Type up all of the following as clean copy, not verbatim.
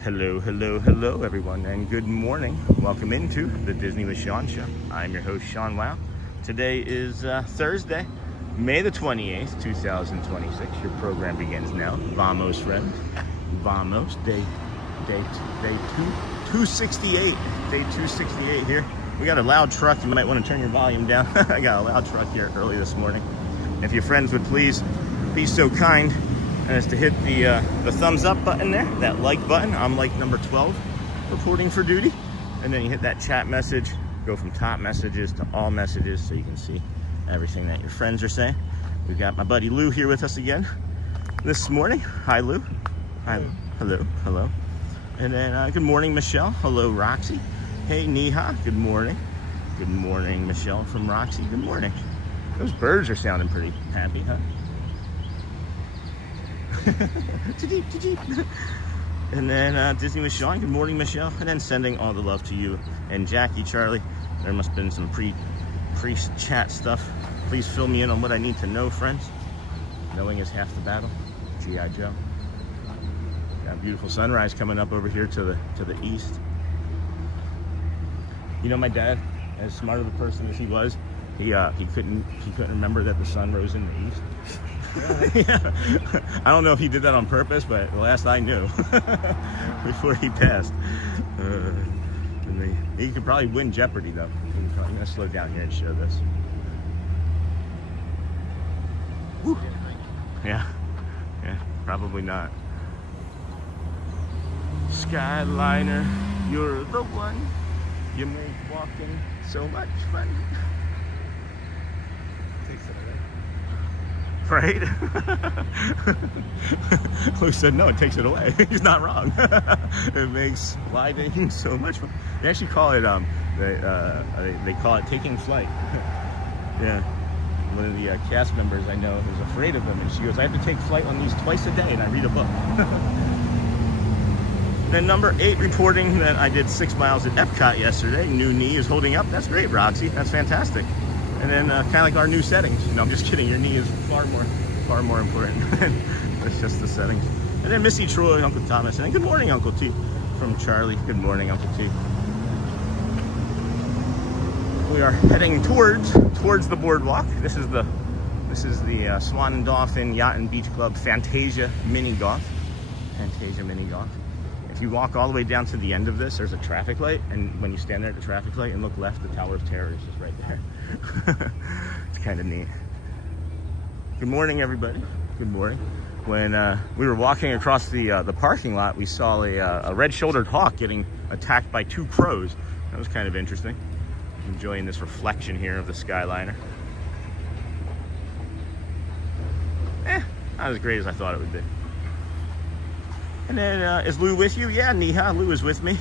Hello, hello, hello everyone, and good morning. Welcome into the Disney with Sean Show. I'm your host, Sean Wow. Today is Thursday, May the 28th, 2026. Your program begins now. Vamos, friends. Vamos. Day 268. Day 268 here. We got a loud truck. You might want to turn your volume down. I got a loud truck here early this morning. If your friends would please be so kind as to hit the thumbs up button there, that like button. I'm like number 12, reporting for duty. And then you hit that chat message, go from top messages to all messages so you can see everything that your friends are saying. We've got my buddy Lou here with us again this morning. Hi, Lou. Hi, Lou. Hello, hello. And then good morning, Michelle. Hello, Roxy. Hey, Neha. Good morning. Good morning, Michelle from Roxy. Good morning. Those birds are sounding pretty happy, huh? And then Disney with Sean. Good morning, Michelle. And then sending all the love to you and Jackie, Charlie. There must have been some pre-chat stuff. Please fill me in on what I need to know, friends. Knowing is half the battle. G.I. Joe. Got a beautiful sunrise coming up over here to the east. You know, my dad, as smart of a person as he was, he couldn't remember that the sun rose in the east. Yeah. I don't know if he did that on purpose, but the last I knew, before he passed, he could probably win Jeopardy though. I'm gonna slow down here and show this. Woo. Yeah, probably not. Skyliner, you're the one. You make walking so much fun. Right? Who said no, it takes it away. He's not wrong. It makes gliding so much fun. They actually call it they call it taking flight. Yeah. One of the cast members I know is afraid of them, and she goes, I have to take flight on these twice a day and I read a book. Then number 8 reporting that I did 6 miles at EPCOT yesterday. New knee is holding up. That's great, Roxy. That's fantastic. And then kind of like our new settings. No, I'm just kidding. Your knee is far more important. It's just the settings. And then Missy, Troy, Uncle Thomas, and then good morning, Uncle T, from Charlie. Good morning, Uncle T. We are heading towards the boardwalk. This is the Swan Dolphin Yacht Beach Club Fantasia Mini Golf. Fantasia Mini Golf. If you walk all the way down to the end of this, there's a traffic light, and when you stand there at the traffic light and look left, the Tower of Terror is just right there. It's kind of neat. Good morning, everybody. Good morning. When we were walking across the parking lot, we saw a red-shouldered hawk getting attacked by 2 crows. That was kind of interesting. Enjoying this reflection here of the Skyliner. Not as great as I thought it would be. And then, is Lou with you? Yeah, Neha, Lou is with me.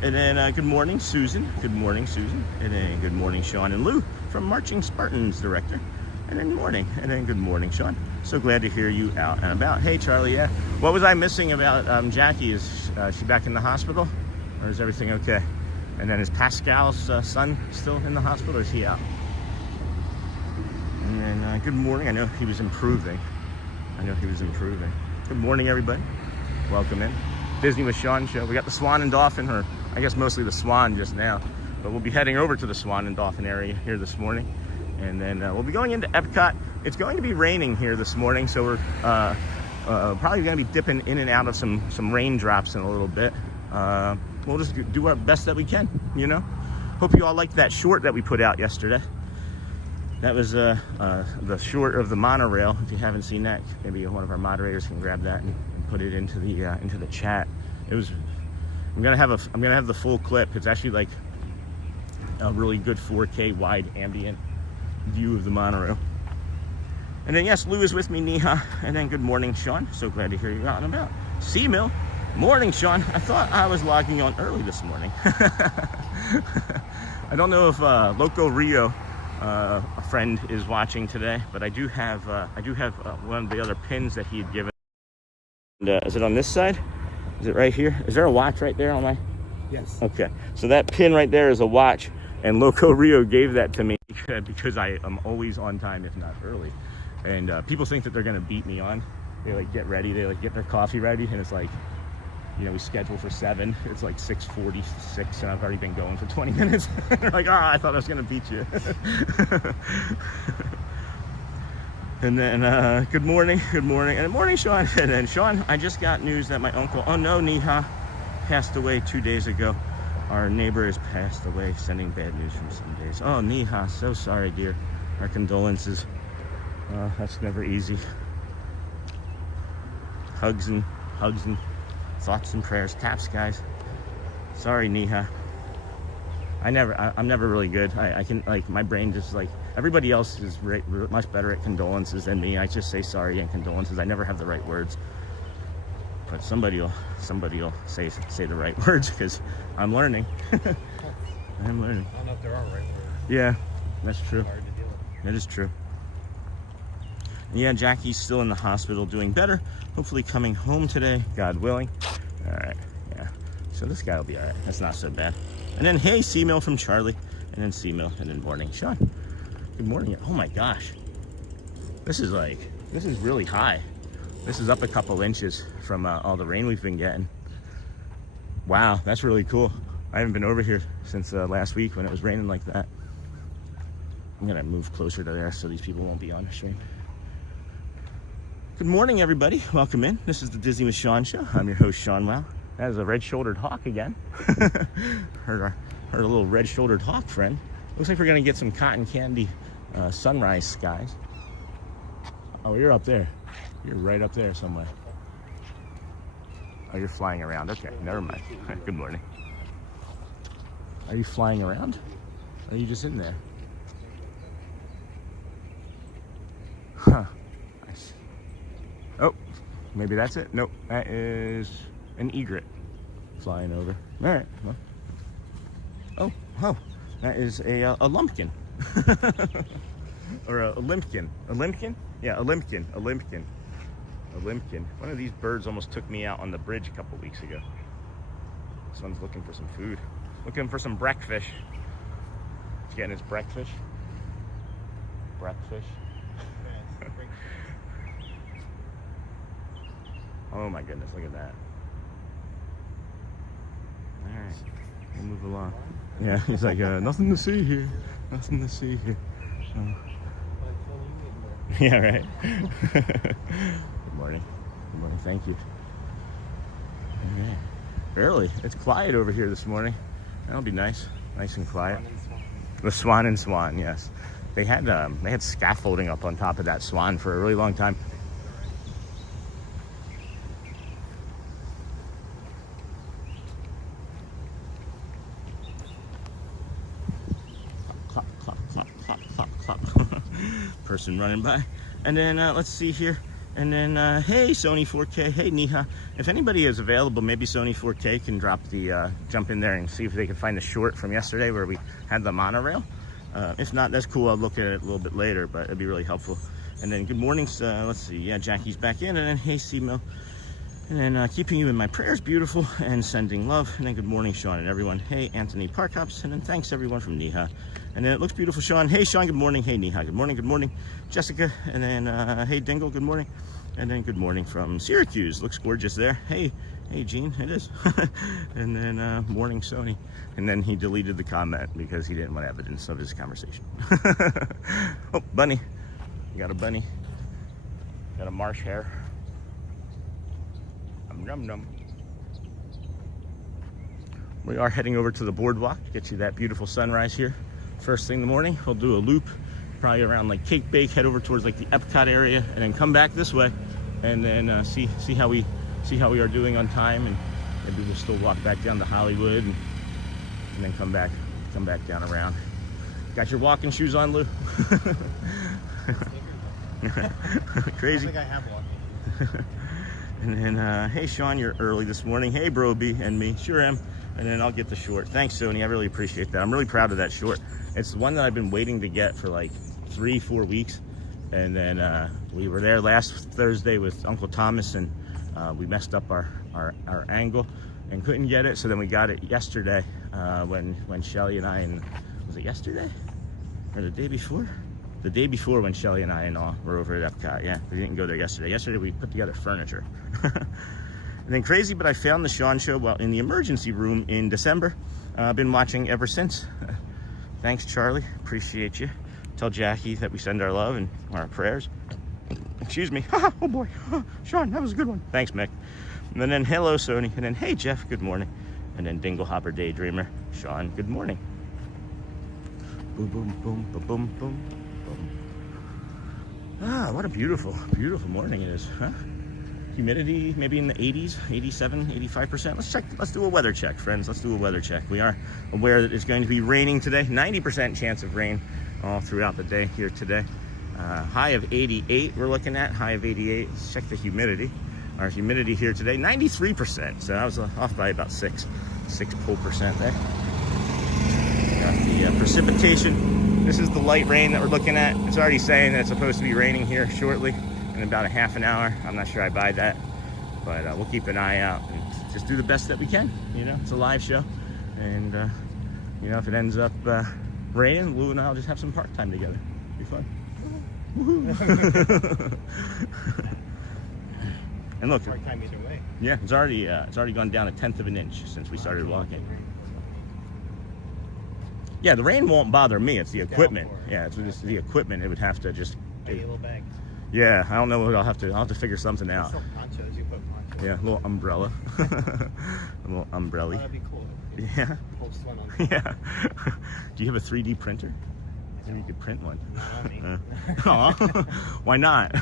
And then, good morning, Susan. Good morning, Susan. And then, good morning, Sean and Lou from Marching Spartans Director. And then, morning. And then, good morning, Sean. So glad to hear you out and about. Hey, Charlie, yeah. What was I missing about Jackie? Is she back in the hospital? Or is everything okay? And then, is Pascal's son still in the hospital, or is he out? And then, good morning. I know he was improving. Good morning, everybody. Welcome in. Disney with Sean show. We got the Swan and Dolphin, or I guess mostly the Swan just now. But we'll be heading over to the Swan and Dolphin area here this morning. And then we'll be going into EPCOT. It's going to be raining here this morning, so we're probably going to be dipping in and out of some raindrops in a little bit. We'll just do our best that we can, you know. Hope you all liked that short that we put out yesterday. That was the short of the monorail. If you haven't seen that, maybe one of our moderators can grab that and put it into the chat. It was. I'm gonna have the full clip. It's actually like a really good 4K wide ambient view of the monorail. And then yes, Lou is with me, Neha. And then good morning, Sean. So glad to hear you out and about. Seamill. Morning, Sean. I thought I was logging on early this morning. I don't know if Loco Rio, a friend, is watching today, but I do have one of the other pins that he had given. And, is it on this side? Is it right here? Is there a watch right there on my? Yes. Okay. So that pin right there is a watch, and Loco Rio gave that to me because I am always on time, if not early. And people think that they're gonna beat me on. They like get ready. They like get their coffee ready, and it's like, you know, we schedule for 7. It's like 6:46, and I've already been going for 20 minutes. They're like, I thought I was gonna beat you. And then good morning, and morning, Sean. And then Sean, I just got news that my uncle, oh no, Neha, passed away 2 days ago. Our neighbor has passed away, sending bad news from some days. Oh, Neha, so sorry, dear. Our condolences. That's never easy. Hugs and thoughts and prayers. Taps, guys. Sorry, Neha. I'm never really good. I can, like, my brain just, like, everybody else is much better at condolences than me. I just say sorry and condolences. I never have the right words. But somebody will say the right words, because I'm learning. I'm learning. I don't know if there are right words. Yeah, that's true. Hard to deal with. That is true. Yeah, Jackie's still in the hospital, doing better. Hopefully coming home today, God willing. All right, yeah. So this guy will be all right. That's not so bad. And then, hey, Seamill from Charlie. And then Seamill, and then morning. Sean, good morning. Oh my gosh. This is really high. This is up a couple inches from all the rain we've been getting. Wow, that's really cool. I haven't been over here since last week when it was raining like that. I'm gonna move closer to there so these people won't be on the stream. Good morning, everybody. Welcome in. This is the Disney with Sean show. I'm your host, Sean Wow. That is a red-shouldered hawk again. heard a little red-shouldered hawk friend. Looks like we're gonna get some cotton candy sunrise skies. Oh, you're up there. You're right up there somewhere. Oh, you're flying around. Okay, never mind. Good morning. Are you flying around? Or are you just in there? Huh. Nice. Oh, maybe that's it. Nope, that is an egret flying over. All right. Well. Oh, that is a lumpkin. Or a limpkin. A limpkin? Yeah, a limpkin. A limpkin. A limpkin. One of these birds almost took me out on the bridge a couple weeks ago. This one's looking for some food. Looking for some breakfish. It's getting its breakfish. Breakfish. Oh my goodness, look at that. Alright, we'll move along. Yeah, he's like, nothing to see here. Nothing to see here. Yeah, right. Good morning. Good morning, thank you. Alright. Early. It's quiet over here this morning. That'll be nice. Nice and quiet. The Swan and Swan, yes. They had scaffolding up on top of that swan for a really long time. Person running by. And then let's see here. And then hey, Sony 4K. Hey, Neha. If anybody is available, maybe Sony 4K can drop the jump in there and see if they can find the short from yesterday where we had the monorail. If not, that's cool. I'll look at it a little bit later, but it'd be really helpful. And then good morning. Let's see. Yeah, Jackie's back in. And then hey, Seamill. And then keeping you in my prayers, beautiful, and sending love. And then good morning, Sean and everyone. Hey, Anthony Parkhops. And then thanks everyone from Neha. And then it looks beautiful, Sean. Hey, Sean, good morning. Hey, Neha, good morning. Good morning, Jessica. And then hey, Dingle, good morning. And then good morning from Syracuse. Looks gorgeous there. Hey, Hey, Gene, it is. And then morning, Sony. And then he deleted the comment because he didn't want evidence of his conversation. Oh, bunny. You got a bunny. Got a marsh hare. Num num. We are heading over to the boardwalk to get you that beautiful sunrise here. First thing in the morning, we'll do a loop, probably around like Cake Bake, head over towards like the EPCOT area, and then come back this way, and then see how we are doing on time, and maybe we'll still walk back down to Hollywood, and then come back down around. Got your walking shoes on, Lou? Crazy. I think I have one. And then, hey, Sean, you're early this morning. Hey, Broby and me. Sure am. And then I'll get the short. Thanks, Sony. I really appreciate that. I'm really proud of that short. It's the one that I've been waiting to get for like 3-4 weeks. And then we were there last Thursday with Uncle Thomas, and we messed up our angle and couldn't get it. So then we got it yesterday when Shelly and I, and was it yesterday or the day before? The day before, when Shelly and I and all were over at EPCOT. Yeah, we didn't go there yesterday. Yesterday we put together furniture. And then crazy, but I found the Sean show in the emergency room in December. I've been watching ever since. Thanks, Charlie. Appreciate you. Tell Jackie that we send our love and our prayers. Excuse me. Oh boy. Sean, that was a good one. Thanks, Mick. And then hello, Sony. And then hey, Jeff, good morning. And then Dingle Hopper Daydreamer. Sean, good morning. Boom, boom, boom, boom, boom, boom. Ah, what a beautiful, beautiful morning it is, huh? Humidity maybe in the 80s, 87, 85%. Let's do a weather check, friends. Let's do a weather check. We are aware that it's going to be raining today. 90% chance of rain all throughout the day here today. High of 88 we're looking at, high of 88. Let's check the humidity. Our humidity here today, 93%. So I was off by about 6% there. Got the precipitation. This is the light rain that we're looking at. It's already saying that it's supposed to be raining here shortly in about a half an hour. I'm not sure I buy that, but we'll keep an eye out and just do the best that we can. You know, it's a live show, and you know, if it ends up raining, Lou and I'll just have some park time together. Be fun. Woohoo! And look, Park time either way. yeah, it's already gone down 1/10 of an inch since we started walking. Yeah, the rain won't bother me. It's the equipment. Yeah, it's just the equipment. It would have to just. Maybe a little bag. Yeah, I don't know what I'll have to figure something out. Some ponchos, you put ponchos. Yeah, a little umbrella. A little umbrella. Oh, that'd be cool. Yeah. Post one on. Yeah. Do you have a 3D printer? Maybe you could print one. Not on me. Aw, why not?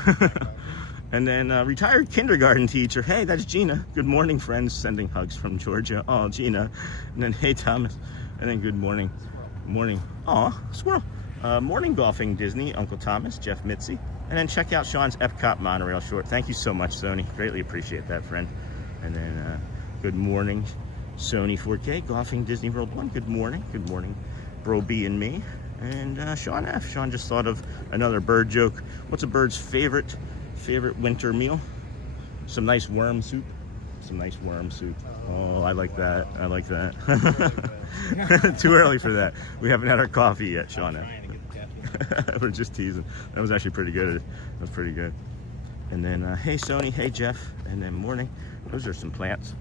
And then retired kindergarten teacher. Hey, that's Gina. Good morning, friends. Sending hugs from Georgia. Oh, Gina. And then hey, Thomas. And then good morning. Morning. Aw, squirrel. Morning golfing Disney, Uncle Thomas, Jeff Mitzi. And then check out Sean's EPCOT monorail short. Thank you so much, Sony. Greatly appreciate that, friend. And then good morning, Sony 4K, golfing Disney World 1. Good morning. Good morning, Bro B and me. And Sean F. Sean just thought of another bird joke. What's a bird's favorite winter meal? Some nice worm soup. Some nice worm soup. Oh, I like that. I like that. Too early for that. We haven't had our coffee yet, Sean. We're just teasing. That was actually pretty good. That was pretty good. And then, hey, Sony. Hey, Jeff. And then morning. Those are some plants.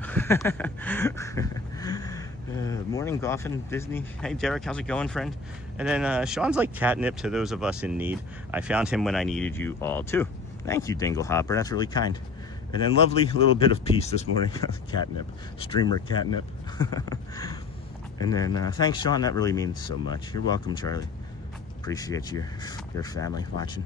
Morning golfing Disney. Hey, Derek. How's it going, friend? And then Sean's like catnip to those of us in need. I found him when I needed you all, too. Thank you, Dingle Hopper. That's really kind. And then lovely little bit of peace this morning. Catnip. Streamer catnip. And then thanks, Sean. That really means so much. You're welcome, Charlie. Appreciate your family watching.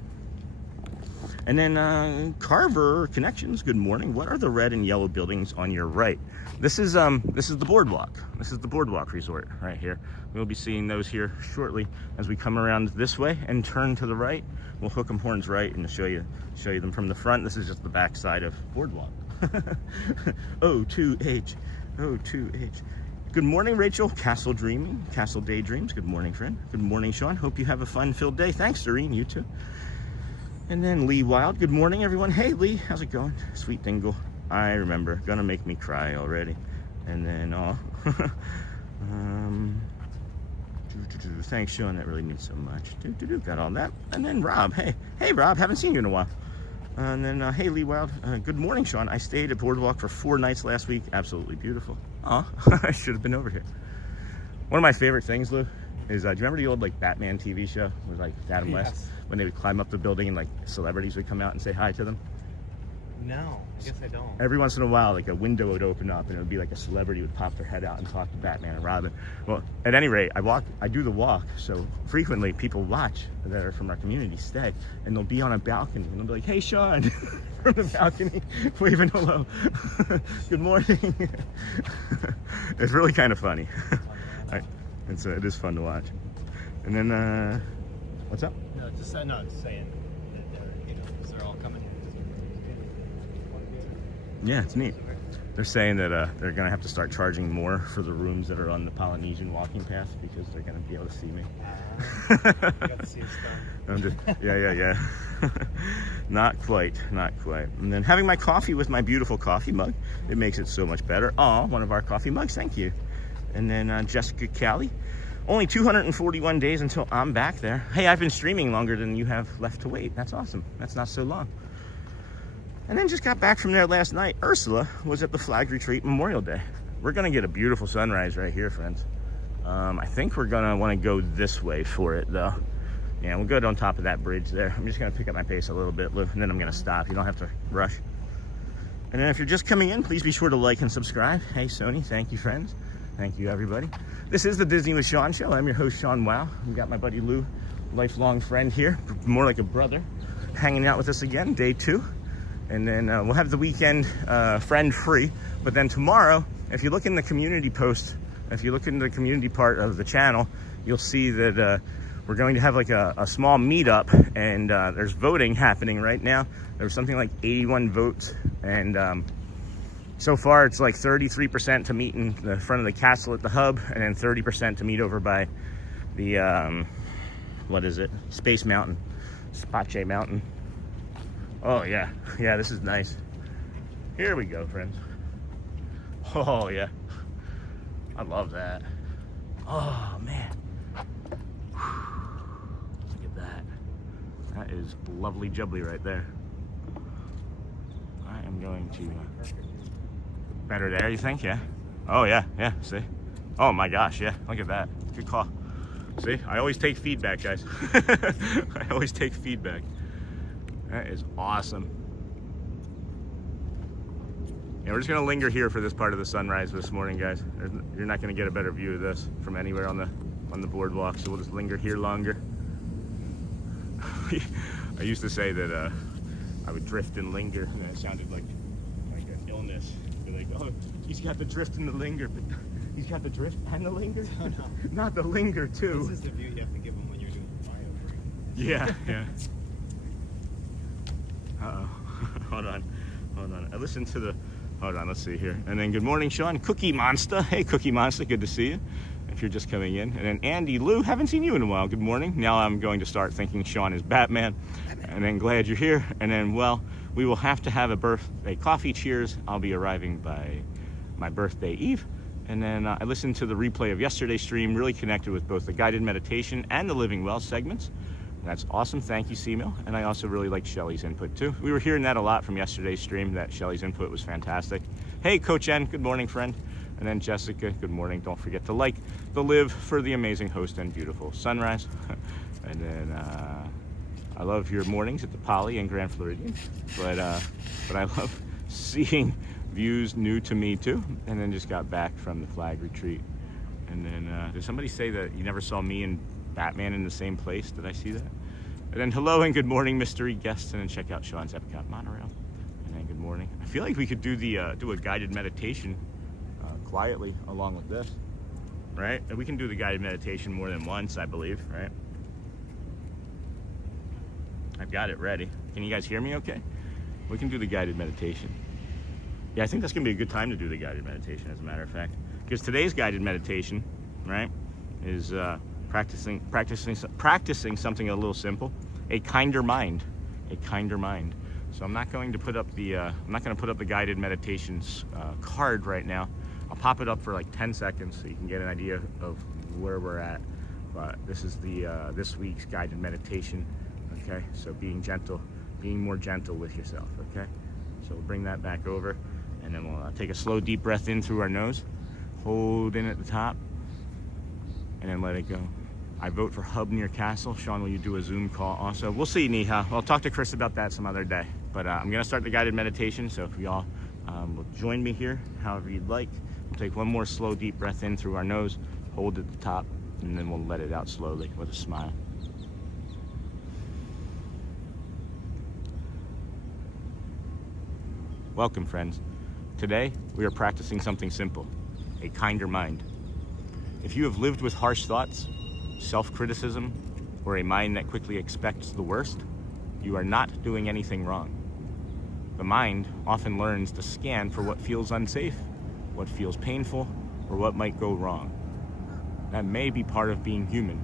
And then Carver Connections. Good morning. What are the red and yellow buildings on your right? This is the BoardWalk. This is the BoardWalk resort right here. We'll be seeing those here shortly as we come around this way and turn to the right. We'll hook 'em horns right and show you them from the front. This is just the back side of BoardWalk. O2H. O2H. Good morning, Rachel. Castle Dreaming. Castle Daydreams. Good morning, friend. Good morning, Sean. Hope you have a fun-filled day. Thanks, Doreen. You too. And then Lee Wild. Good morning, everyone. Hey, Lee. How's it going? Sweet Dingle. I remember. Gonna make me cry already. And then, thanks, Sean. That really means so much. Got all that. And then Rob. Hey, Rob. Haven't seen you in a while. And then, hey, Lee Wild, good morning, Sean. I stayed at BoardWalk for 4 nights last week. Absolutely beautiful. Oh, I should have been over here. One of my favorite things, Lou, is do you remember the old like Batman TV show with like Adam West, when they would climb up the building and like celebrities would come out and say hi to them? No, I guess I don't. Every once in a while, like a window would open up and it would be like a celebrity would pop their head out and talk to Batman and Robin. Well, at any rate, I do the walk, so frequently people watch that are from our community stay, and they'll be on a balcony and they'll be like, "Hey, Sean," from the balcony, waving hello. Good morning. It's really kind of funny. It is fun to watch. And then, what's up? No, just saying that they're all coming. Yeah, it's neat. They're saying that they're going to have to start charging more for the rooms that are on the Polynesian walking path because they're going to be able to see me. You got to see us Yeah. Not quite. And then having my coffee with my beautiful coffee mug, it makes it so much better. Oh, one of our coffee mugs, thank you. And then Jessica Callie, only 241 days until I'm back there. Hey, I've been streaming longer than you have left to wait. That's awesome. That's not so long. And then just got back from there last night. Ursula was at the Flag Retreat Memorial Day. We're gonna get a beautiful sunrise right here, friends. I think we're gonna wanna go this way for it though. Yeah, we'll go on top of that bridge there. I'm just gonna pick up my pace a little bit, Lou, and then I'm gonna stop. You don't have to rush. And then if you're just coming in, please be sure to like and subscribe. Hey, Sony, thank you, friends. Thank you, everybody. This is the Disney with Sean show. I'm your host, Sean Wow. We've got my buddy Lou, lifelong friend here, more like a brother, hanging out with us again, day 2. And then we'll have the weekend friend free. But then tomorrow, if you look in the community post, if you look in the community part of the channel, you'll see that we're going to have like a small meetup, and there's voting happening right now. There's something like 81 votes, and so far it's like 33% to meet in the front of the castle at the hub, and then 30% to meet over by the, what is it? Space Mountain, Spache Mountain. Oh yeah, this is nice. Here we go, friends. Oh yeah, I love that. Oh man, look at that. That is lovely jubbly right there. I am going to better there, you think? Yeah. Oh yeah, see. Oh my gosh, yeah. Look at that. Good call. See, I always take feedback, guys. I always take feedback. That is awesome. Yeah, we're just gonna linger here for this part of the sunrise this morning, guys. You're not gonna get a better view of this from anywhere on the boardwalk, so we'll just linger here longer. I used to say that I would drift and linger, and it sounded like an illness. Be like, oh, he's got the drift and the linger, but he's got the drift and the linger? Oh, no. Not the linger, too. This is the view you have to give them when you're doing flyover. Yeah. Hold on. I listened to the, hold on, let's see here. And then good morning, Sean. Cookie Monster. Hey, Cookie Monster, good to see you. If you're just coming in. And then Andy Lou, haven't seen you in a while. Good morning. Now I'm going to start thinking Sean is Batman. And then glad you're here. And then, well, we will have to have a birthday coffee. Cheers. I'll be arriving by my birthday eve. And then I listened to the replay of yesterday's stream, really connected with both the guided meditation and the Living Well segments. That's awesome. Thank you, C-Mill. And I also really liked Shelly's input too. We were hearing that a lot from yesterday's stream, that Shelly's input was fantastic. Hey, Coach N, good morning, friend. And then Jessica, good morning. Don't forget to like the live for the amazing host and beautiful sunrise. And then I love your mornings at the Poly and Grand Floridian. But I love seeing views new to me too. And then just got back from the Flag Retreat. And then did somebody say that you never saw me and Batman in the same place? Did I see that? And then hello and good morning, mystery guests, and then check out Sean's EPCOT monorail. And then good morning. I feel like we could do the do a guided meditation quietly along with this, right? And we can do the guided meditation more than once, I believe, right? I've got it ready. Can you guys hear me okay? We can do the guided meditation. Yeah, I think that's gonna be a good time to do the guided meditation, as a matter of fact, because today's guided meditation, right, is practicing something a little simple, a kinder mind. So I'm not going to put up the guided meditations card right now. I'll pop it up for like 10 seconds so you can get an idea of where we're at. But this is the this week's guided meditation. Okay, so being gentle being more gentle with yourself, okay? So we'll bring that back over, and then we'll take a slow, deep breath in through our nose, hold in at the top, and then let it go. I vote for hub near castle. Sean, will you do a Zoom call also? We'll see, Neha. I'll talk to Chris about that some other day. But I'm gonna start the guided meditation, so if y'all will join me here, however you'd like. We'll take one more slow, deep breath in through our nose, hold at the top, and then we'll let it out slowly with a smile. Welcome, friends. Today, we are practicing something simple, a kinder mind. If you have lived with harsh thoughts, self-criticism, or a mind that quickly expects the worst, you are not doing anything wrong. The mind often learns to scan for what feels unsafe, what feels painful, or what might go wrong. That may be part of being human,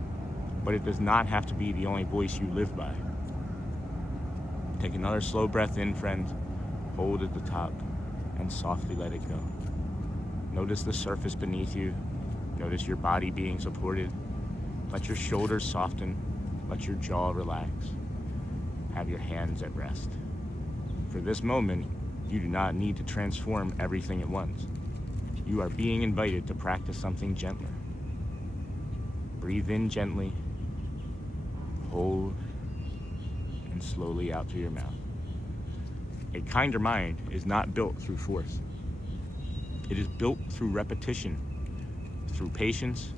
but it does not have to be the only voice you live by. Take another slow breath in, friends. Hold at the top and softly let it go. Notice the surface beneath you. Notice your body being supported. Let your shoulders soften. Let your jaw relax. Have your hands at rest. For this moment, you do not need to transform everything at once. You are being invited to practice something gentler. Breathe in gently, hold, and slowly out through your mouth. A kinder mind is not built through force. It is built through repetition, through patience,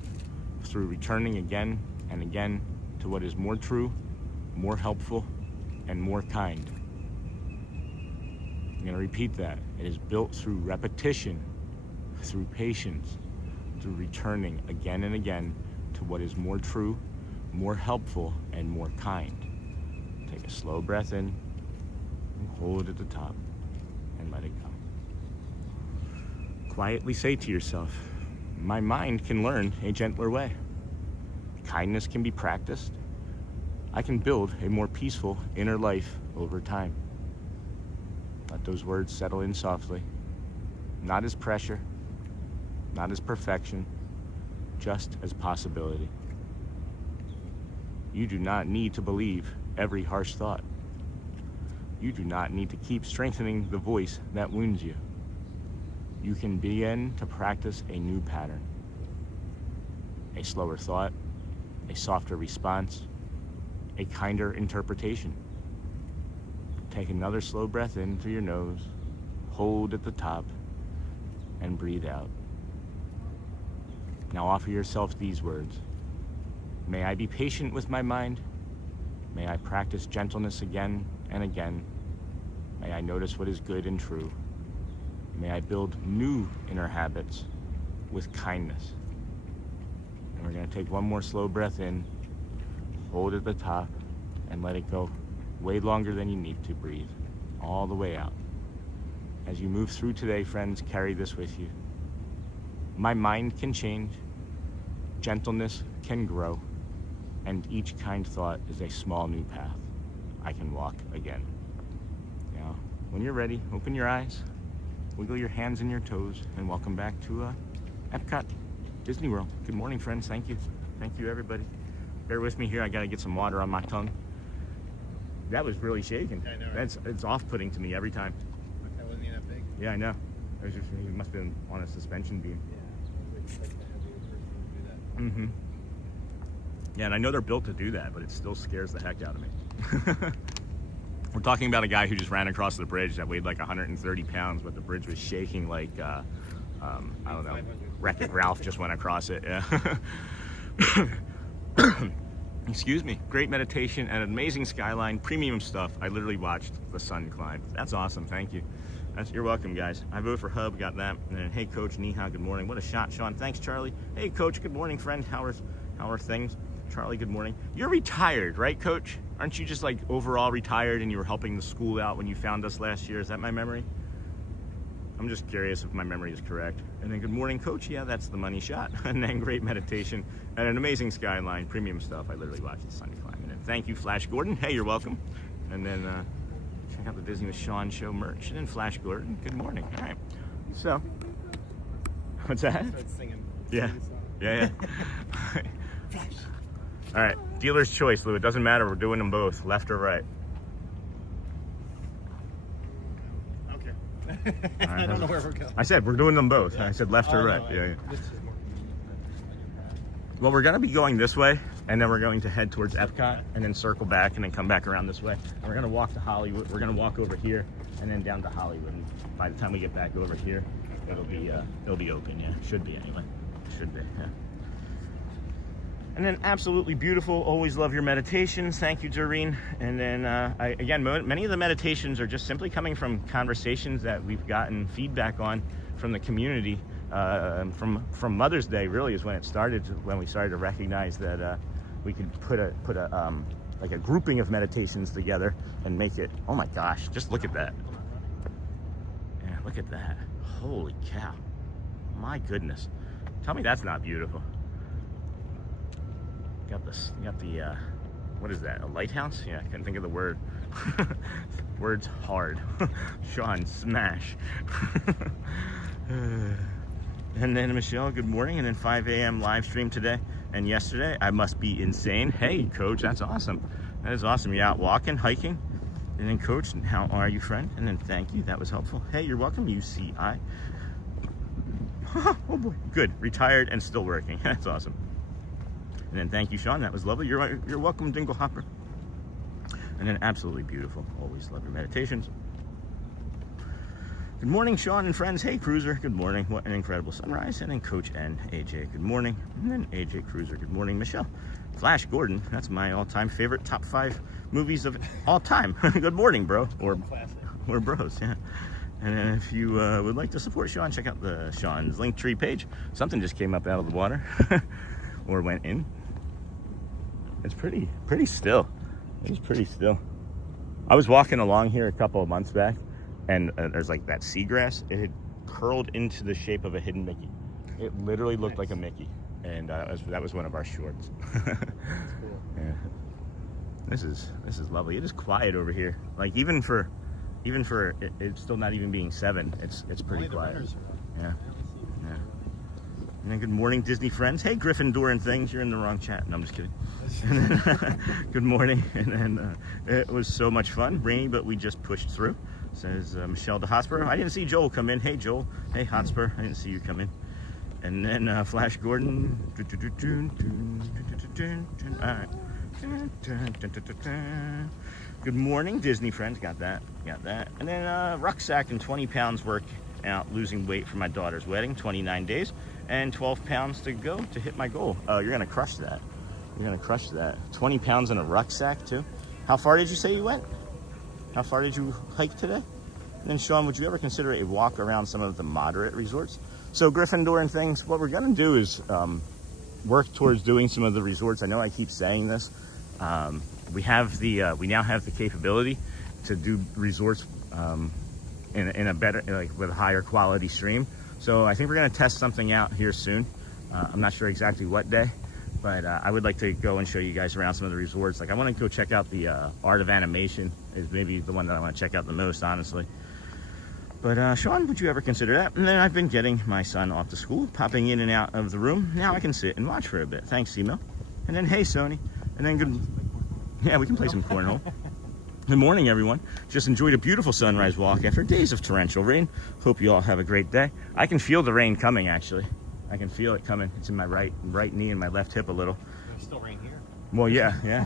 through returning again and again to what is more true, more helpful, and more kind. I'm going to repeat that. It is built through repetition, through patience, through returning again and again to what is more true, more helpful, and more kind. Take a slow breath in, hold it at the top, and let it go. Quietly say to yourself, my mind can learn a gentler way. Kindness can be practiced. I can build a more peaceful inner life over time. Let those words settle in softly, not as pressure, not as perfection, just as possibility. You do not need to believe every harsh thought. You do not need to keep strengthening the voice that wounds you. You can begin to practice a new pattern. A slower thought, a softer response, a kinder interpretation. Take another slow breath in through your nose, hold at the top, and breathe out. Now offer yourself these words. May I be patient with my mind. May I practice gentleness again and again. May I notice what is good and true. May I build new inner habits with kindness. And we're going to take one more slow breath in, hold at the top, and let it go way longer than you need to. Breathe all the way out. As you move through today, friends, carry this with you. My mind can change, gentleness can grow, and each kind thought is a small new path I can walk again. Now, when you're ready, open your eyes, wiggle your hands and your toes, and welcome back to EPCOT, Disney World. Good morning, friends. Thank you. Thank you, everybody. Bear with me here. I got to get some water on my tongue. That was really shaking. I know, right? It's off-putting to me every time. That wasn't even that big. Yeah, I know. It must have been on a suspension beam. Yeah, it's like the heavier person would do that. Mm-hmm. Yeah, and I know they're built to do that, but it still scares the heck out of me. We're talking about a guy who just ran across the bridge that weighed like 130 pounds, but the bridge was shaking like, I don't know, Wreck-It Ralph just went across it. Yeah. Excuse me. Great meditation and an amazing skyline, premium stuff. I literally watched the sun climb. That's awesome. Thank you. You're welcome, guys. I vote for Hub. Got that. And then, hey, Coach Neha. Good morning. What a shot, Sean. Thanks, Charlie. Hey, Coach. Good morning, friend. How are things? Charlie, good morning. You're retired, right, Coach? Aren't you just like overall retired and you were helping the school out when you found us last year? Is that my memory? I'm just curious if my memory is correct. And then good morning, Coach. Yeah, that's the money shot. And then great meditation and an amazing skyline, premium stuff. I literally watched the sun climb. And then thank you, Flash Gordon. Hey, you're welcome. And then check out the Disney with Sean show merch. And then Flash Gordon. Good morning. All right. So, what's that? Started singing. Yeah. Yeah. All right. Dealer's choice, Lou. It doesn't matter. We're doing them both, left or right. I don't know where we're going. I said we're doing them both. Yeah. I said left or right. No, Yeah. This is more convenient. Well, we're going to be going this way, and then we're going to head towards EPCOT, and then circle back, and then come back around this way. And we're going to walk to Hollywood. We're going to walk over here, and then down to Hollywood. And by the time we get back over here, it'll be open. Yeah, should be anyway. Should be. Yeah. And then absolutely beautiful. Always love your meditations. Thank you, Doreen. And then again, many of the meditations are just simply coming from conversations that we've gotten feedback on from the community. From Mother's Day really is when it started, when we started to recognize that we could put a like a grouping of meditations together and make it. Oh my gosh, just look at that. Yeah, look at that. Holy cow. My goodness. Tell me that's not beautiful. You got the what is that, a lighthouse? Yeah, I couldn't think of the word. Word's hard. Sean, smash. And then Michelle, good morning. And then 5 a.m. live stream today and yesterday. I must be insane. Hey, Coach, that's awesome. That is awesome. You're out walking, hiking. And then, Coach, how are you, friend? And then thank you. That was helpful. Hey, you're welcome, UCI. Oh, boy. Good. Retired and still working. That's awesome. And then thank you, Sean. That was lovely. You're welcome, Dingle Hopper. And then absolutely beautiful. Always love your meditations. Good morning, Sean and friends. Hey, Cruiser. Good morning. What an incredible sunrise. And then Coach N, AJ. Good morning. And then AJ Cruiser. Good morning, Michelle. Flash Gordon. That's my all-time favorite top 5 movies of all time. Good morning, bro. Or bros. Yeah. And then if you would like to support Sean, check out the Sean's Linktree page. Something just came up out of the water or went in. It's pretty still. It's pretty still. I was walking along here a couple of months back, and there's like that seagrass. It had curled into the shape of a hidden Mickey. It literally looked like a Mickey, and that was one of our shorts. That's cool. Yeah. This is lovely. It is quiet over here. Like even for it's still not even being 7. It's pretty quiet. Yeah. Yeah. And then good morning, Disney friends. Hey, Gryffindor and things. You're in the wrong chat. No, I'm just kidding. And then, good morning. And then it was so much fun. Rainy, but we just pushed through. Says Michelle de Hotspur. I didn't see Joel come in. Hey, Joel. Hey, Hotspur. I didn't see you come in. And then Flash Gordon. All right. Good morning, Disney friends. Got that. And then rucksack and 20 pounds work out losing weight for my daughter's wedding. 29 days and 12 pounds to go to hit my goal. Oh, you're gonna crush that. 20 pounds in a rucksack too. How far did you say you went? How far did you hike today? And then Sean, would you ever consider a walk around some of the moderate resorts? So Gryffindor and things, what we're gonna do is work towards doing some of the resorts. I know I keep saying this. We now have the capability to do resorts in a better, like with a higher quality stream. So I think we're going to test something out here soon. I'm not sure exactly what day, but I would like to go and show you guys around some of the resorts. Like I want to go check out the Art of Animation is maybe the one that I want to check out the most, honestly. But Sean, would you ever consider that? And then I've been getting my son off to school, popping in and out of the room. Now I can sit and watch for a bit. Thanks, Simo. And then hey, Sony. And then yeah, we can play some cornhole. Good morning, everyone. Just enjoyed a beautiful sunrise walk after days of torrential rain. Hope you all have a great day. I can feel the rain coming, actually. I can feel it coming. It's in my right knee and my left hip a little. There's still rain here. Well, yeah.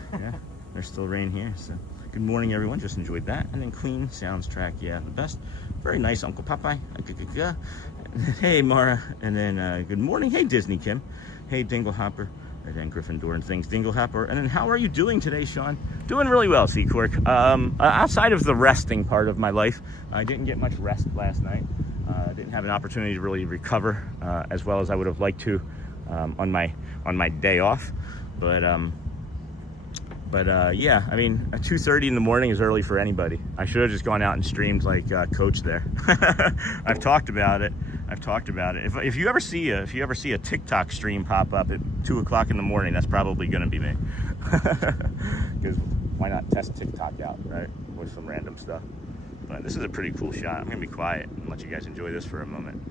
There's still rain here. So good morning, everyone. Just enjoyed that. And then Queen Sounds track, yeah, the best. Very nice, Uncle Popeye. Hey, Mara. And then good morning. Hey, Disney Kim. Hey, Dingle Hopper. And then Gryffindor and things, Dingle Hopper. And then how are you doing today, Sean? Doing really well, Seacork. Outside of the resting part of my life, I didn't get much rest last night. I didn't have an opportunity to really recover as well as I would have liked to on my day off. But yeah, I mean, 2:30 in the morning is early for anybody. I should have just gone out and streamed like Coach there. I've talked about it. If you ever see a TikTok stream pop up at 2 o'clock in the morning, that's probably gonna be me. Because why not test TikTok out, right? With some random stuff. But this is a pretty cool shot. I'm gonna be quiet and let you guys enjoy this for a moment.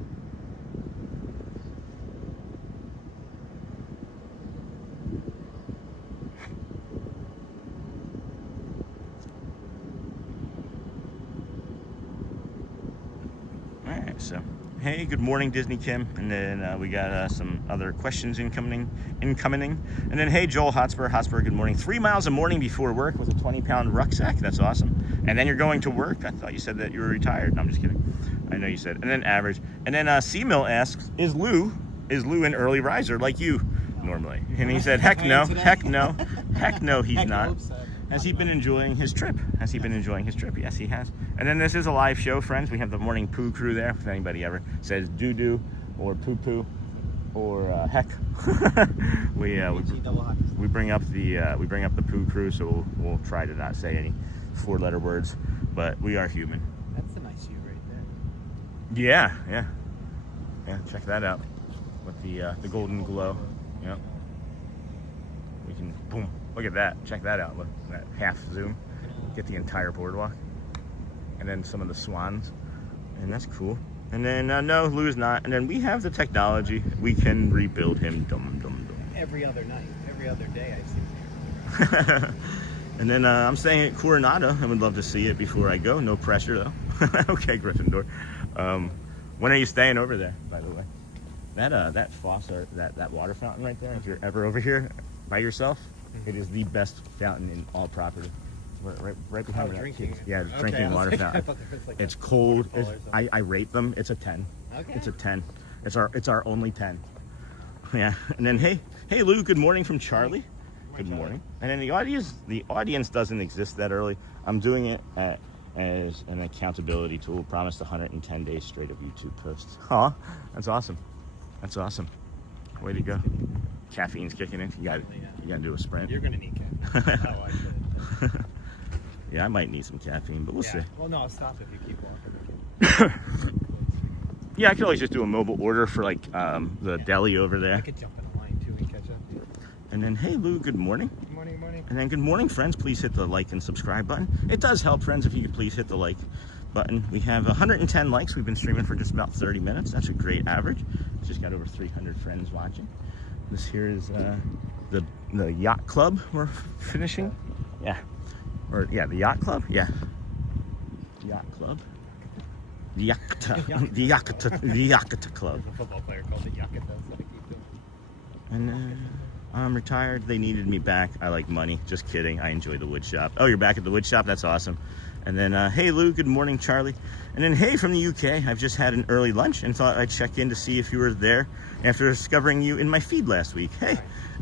So, hey, good morning, Disney Kim. And then we got some other questions incoming. And then, hey, Joel Hotspur, good morning. 3 miles a morning before work with a 20-pound rucksack. That's awesome. And then you're going to work. I thought you said that you were retired. No, I'm just kidding. I know you said. And then average. And then C-Mill asks, is Lou an early riser like you normally? And he said, heck no, heck no, heck no, he's not. Has he been enjoying his trip? Yes, he has. And then this is a live show, friends. We have the morning poo crew there. If anybody ever says doo-doo or poo-poo or heck, we bring up the poo crew. So we'll try to not say any 4-letter words, but we are human. That's a nice view right there. Yeah. Check that out with the golden glow. Yep. We can boom. Look at that. Check that out. Look, that half zoom. Get the entire boardwalk. And then some of the swans. And that's cool. And then, no, Lou's not. And then we have the technology. We can rebuild him. Every other night. Every other day I see him. And then I'm staying at Coronado. I would love to see it before I go. No pressure, though. Okay, Gryffindor. When are you staying over there, by the way? That faucet, that water fountain right there, if you're ever over here by yourself, it is the best fountain in all property. Right behind that. Drinking. Yeah, drinking water fountain. It's cold. I rate them. It's a 10. Okay. It's a 10. It's our only 10. Yeah. And then hey Lou, good morning from Charlie. Good morning. And then the audience doesn't exist that early. I'm doing it as an accountability tool. Promised 110 days straight of YouTube posts. Huh? That's awesome. Way to go. Caffeine's kicking in. You gotta do a sprint. You're gonna need caffeine. Oh, I should. Yeah, I might need some caffeine, but we'll see. Well, no, I'll stop if you keep walking. Yeah, I could always just do a mobile order for like the deli over there. I could jump in a line too and catch up. And then, hey Lou, good morning. Good morning. And then, good morning, friends. Please hit the like and subscribe button. It does help, friends, if you could please hit the like button. We have 110 likes. We've been streaming for just about 30 minutes. That's a great average. Just got over 300 friends watching. This here is the Yacht Club we're finishing. Yeah. The Yacht Club? Yeah. Yacht Club. The Yacht Club. There's a football player called the Yakata, so I keep doing. And I'm retired. They needed me back. I like money. Just kidding. I enjoy the wood shop. Oh, you're back at the wood shop? That's awesome. And then, hey Lou, good morning, Charlie. And then, hey, from the UK, I've just had an early lunch and thought I'd check in to see if you were there after discovering you in my feed last week. Hey,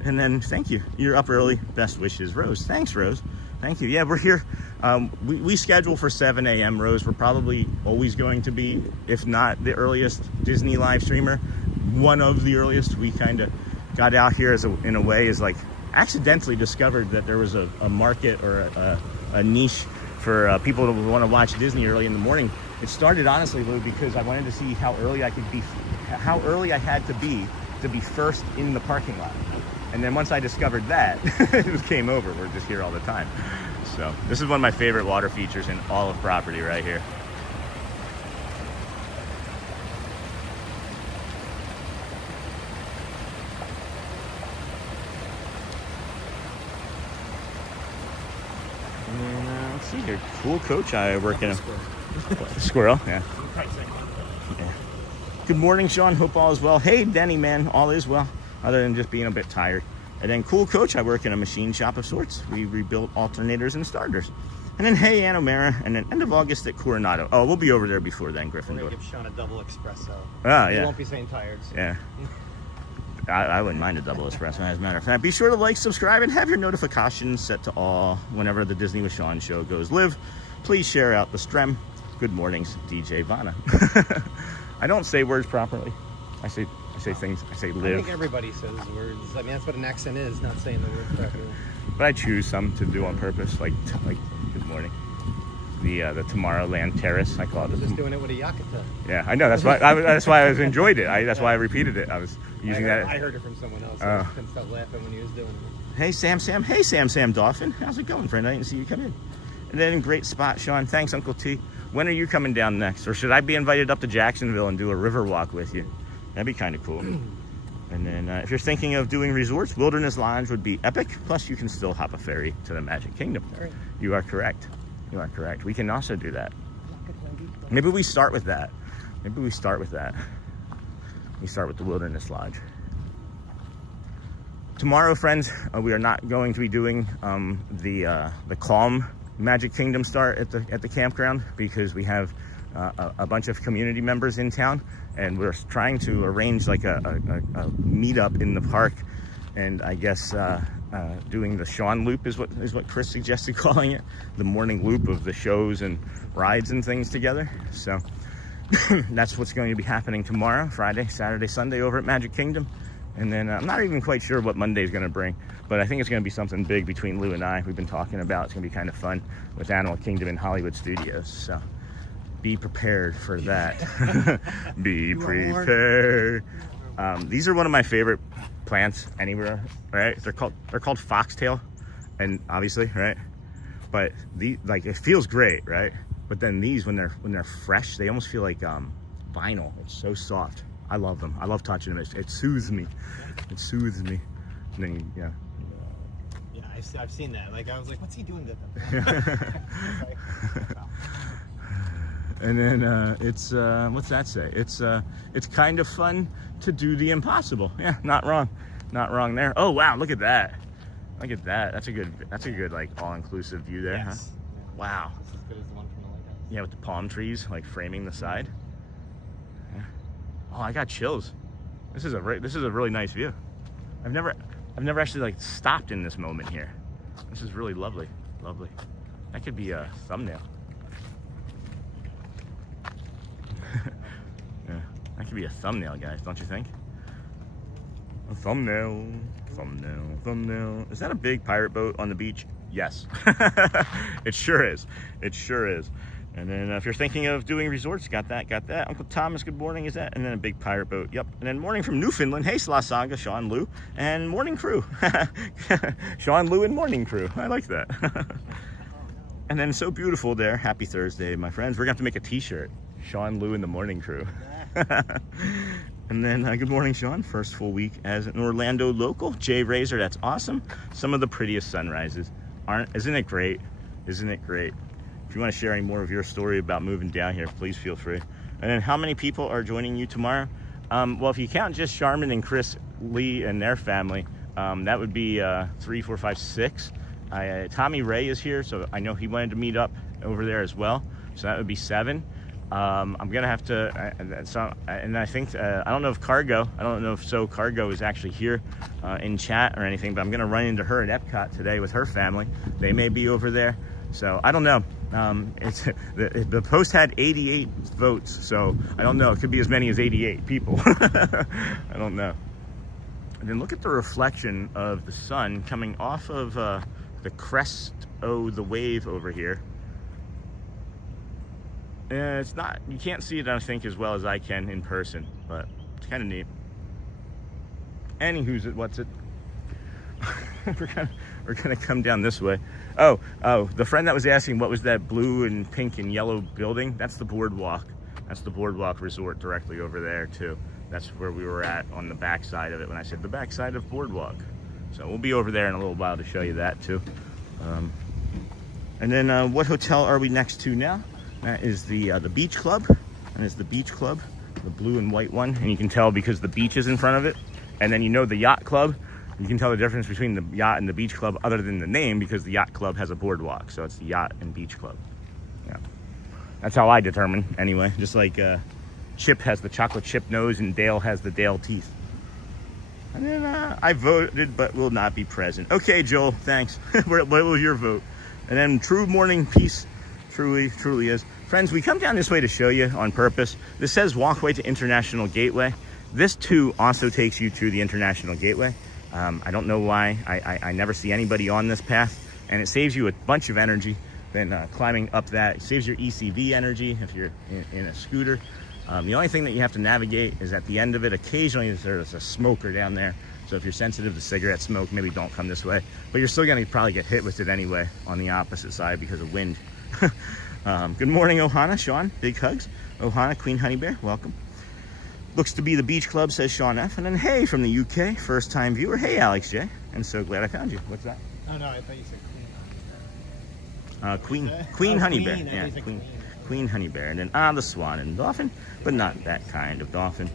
and then thank you. You're up early. Best wishes, Rose. Thanks, Rose. Thank you. Yeah, we're here. We schedule for 7 a.m., Rose. We're probably always going to be, if not the earliest Disney live streamer, one of the earliest. We kind of got out here in a way like accidentally discovered that there was a market or a niche for people who want to watch Disney early in the morning. It started, honestly, Lou, because I wanted to see how early I had to be first in the parking lot. And then once I discovered that, it just came over. We're just here all the time. So this is one of my favorite water features in all of property right here. And, let's see here. Cool coach I work in. Squirrel, yeah. Good morning, Sean. Hope all is well. Hey, Denny, man. All is well, other than just being a bit tired. And then, cool coach, I work in a machine shop of sorts. We rebuilt alternators and starters. And then, hey, Ann O'Mara. And then, end of August at Coronado. Oh, we'll be over there before then, Gryffindor. We're going to give Sean a double espresso. Oh, yeah. He won't be saying tired. So. Yeah. I wouldn't mind a double espresso, as a matter of fact. Be sure to like, subscribe, and have your notifications set to all whenever the Disney with Sean show goes live. Please share out the stream. Good mornings, DJ Vanna. I don't say words properly. I say things. I say live. I think everybody says words. I mean, that's what an accent is, not saying the word properly. But I choose some to do on purpose, like good morning. The Tomorrowland Terrace, I call it. Just doing it with a yakata. Yeah, I know. That's why I enjoyed it. That's why I repeated it. I was using that. I heard it from someone else. I couldn't stop laughing when he was doing it. Hey, Sam. Hey, Sam Dolphin. How's it going, friend? I didn't see you come in. And then, great spot, Sean. Thanks, Uncle T. When are you coming down next? Or should I be invited up to Jacksonville and do a river walk with you? That'd be kind of cool. And then if you're thinking of doing resorts, Wilderness Lodge would be epic. Plus, you can still hop a ferry to the Magic Kingdom. Right. You are correct. We can also do that. Maybe we start with that. Maybe we start with that. We start with the Wilderness Lodge. Tomorrow, friends, we are not going to be doing the calm Magic Kingdom start at the campground because we have a bunch of community members in town, and we're trying to arrange like a meetup in the park. And I guess doing the Sean Loop is what Chris suggested calling it, the morning loop of the shows and rides and things together. So that's what's going to be happening tomorrow, Friday, Saturday, Sunday over at Magic Kingdom. And then I'm not even quite sure what Monday is going to bring, but I think it's going to be something big between Lou and I. We've been talking about it's going to be kind of fun with Animal Kingdom and Hollywood Studios. So be prepared for that. Be prepared. These are one of my favorite plants anywhere, right? They're called foxtail, and obviously, right? But it feels great, right? But then these, when they're fresh, they almost feel like vinyl. It's so soft. I love them. I love touching them. It soothes me. It soothes me. And then yeah. Yeah, I've seen that. Like I was like, what's he doing to them? And then it's what's that say? It's kind of fun to do the impossible. Yeah, not wrong there. Oh wow, look at that. Look at that. That's a good like all-inclusive view there, Yes. huh? Wow. It's as good as the one from the lighthouse. Yeah, with the palm trees like framing the side. Yeah. Oh, I got chills. This is a really nice view. I've never actually like stopped in this moment here. This is really lovely. Lovely. That could be a thumbnail. Yeah, that could be a thumbnail, guys, don't you think? A thumbnail. Is that a big pirate boat on the beach? Yes. It sure is. It sure is. And then if you're thinking of doing resorts, got that. Uncle Thomas, good morning, is that? And then a big pirate boat, yep. And then morning from Newfoundland, hey Slasaga, Sean Lou, and morning crew. Sean Lou and morning crew, I like that. And then so beautiful there, happy Thursday, my friends. We're gonna have to make a t-shirt, Sean Lou and the morning crew. And then good morning, Sean, first full week as an Orlando local. Jay Razor, that's awesome. Some of the prettiest sunrises, isn't it great? Isn't it great? If you want to share any more of your story about moving down here, please feel free. And then how many people are joining you tomorrow? Well, if you count just Charmin and Chris Lee and their family, that would be 3, 4, 5, 6. Tommy Ray is here, so I know he wanted to meet up over there as well. So that would be 7. I'm gonna have to, and I think, I don't know if Cargo is actually here in chat or anything, but I'm gonna run into her at EPCOT today with her family. They may be over there. So I don't know. The post had 88 votes, so I don't know. It could be as many as 88 people. I don't know. And then look at the reflection of the sun coming off of the crest the wave over here. It's not, you can't see it, I think, as well as I can in person, but it's kind of neat. Anywho's it, what's it? We're gonna come down this way. Oh, the friend that was asking what was that blue and pink and yellow building? That's the BoardWalk. That's the BoardWalk Resort directly over there too. That's where we were at on the back side of it when I said the back side of BoardWalk. So we'll be over there in a little while to show you that too. And then what hotel are we next to now? That is the Beach Club. And it's the Beach Club, the blue and white one. And you can tell because the beach is in front of it. And then you know the Yacht Club. You can tell the difference between the yacht and the beach club other than the name, because the yacht club has a boardwalk. So it's the yacht and beach club. Yeah, that's how I determine anyway. Just like Chip has the chocolate chip nose and Dale has the Dale teeth. And then I voted but will not be present. Okay, Joel, thanks. What was your vote? And then true morning peace, truly is. Friends, we come down this way to show you on purpose. This says walkway to International Gateway. This too also takes you to the International Gateway. I don't know why. I never see anybody on this path, and it saves you a bunch of energy than climbing up that. It saves your ECV energy if you're in a scooter. The only thing that you have to navigate is at the end of it. Occasionally there's a smoker down there, so if you're sensitive to cigarette smoke, maybe don't come this way, but you're still going to probably get hit with it anyway on the opposite side because of wind. Good morning, Ohana. Sean, big hugs. Ohana, Queen Honey Bear, welcome. Looks to be the Beach Club, says Sean F. And then, hey, from the UK, first time viewer. Hey, Alex J. And so glad I found you. What's that? Oh, no, I thought you said Queen. Queen Honey Bear. Queen. Yeah, Queen Honey Bear, and then the Swan and Dolphin, but not that kind of dolphin.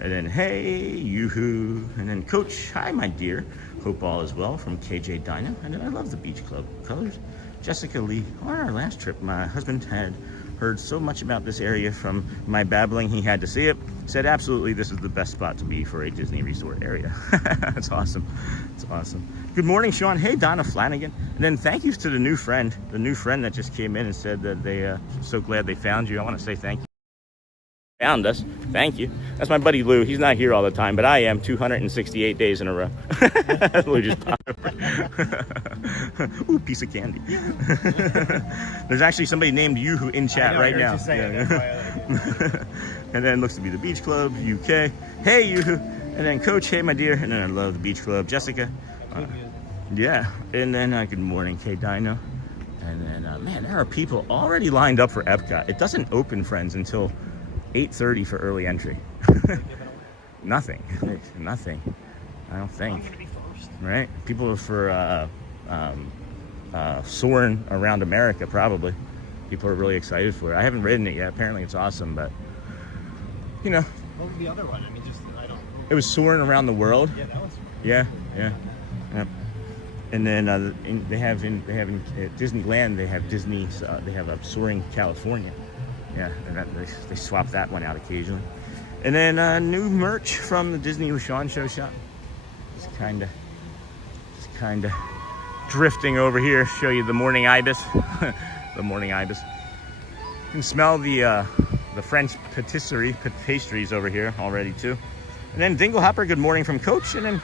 And then, hey, yoo-hoo. And then, Coach, hi, my dear. Hope all is well from KJ Dino. And then, I love the beach club colors. Jessica Lee. On our last trip, my husband had heard so much about this area from my babbling. He had to see it. Said, absolutely, this is the best spot to be for a Disney resort area. That's awesome. It's awesome. Good morning, Sean. Hey, Donna Flanagan. And then, thank you to the new friend that just came in and said that they so glad they found you. I want to say thank you. Found us. Thank you. That's my buddy Lou. He's not here all the time, but I am 268 days in a row. Lou just popped over. Ooh, piece of candy. There's actually somebody named Yoo-hoo in chat right now. And then looks to be the Beach Club, UK. Hey, Yoo-hoo. And then Coach, hey, my dear. And then I love the Beach Club, Jessica. Yeah. And then good morning, K Dino. And then, man, there are people already lined up for EPCOT. It doesn't open, friends, until 8:30 for early entry. Nothing. I don't think. Right? People are for soaring around America, probably. People are really excited for it. I haven't ridden it yet. Apparently it's awesome, but you know. What was the other one? I mean, just I don't. It was soaring around the world. Yeah, that was. Yeah. And then they have in at Disneyland they have Disney. They have a soaring California. Yeah, and they swap that one out occasionally. And then new merch from the Disney Sean Show shop. Just kind of drifting over here. Show you the morning ibis. The morning ibis. You can smell the French patisserie pastries over here already too. And then Dingle Hopper. Good morning from Coach. And then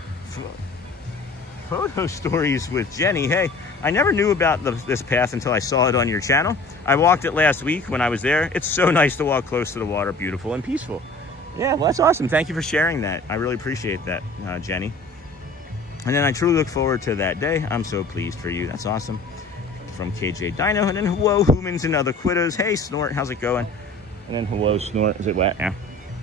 photo stories with Jenny. Hey, I never knew about this path until I saw it on your channel. I walked it last week when I was there. It's so nice to walk close to the water, beautiful and peaceful. Yeah, well, that's awesome. Thank you for sharing that. I really appreciate that, Jenny. And then I truly look forward to that day. I'm so pleased for you. That's awesome. From KJ Dino. And then hello, humans and other quitters. Hey, Snort, how's it going? And then hello, Snort. Is it wet? Yeah.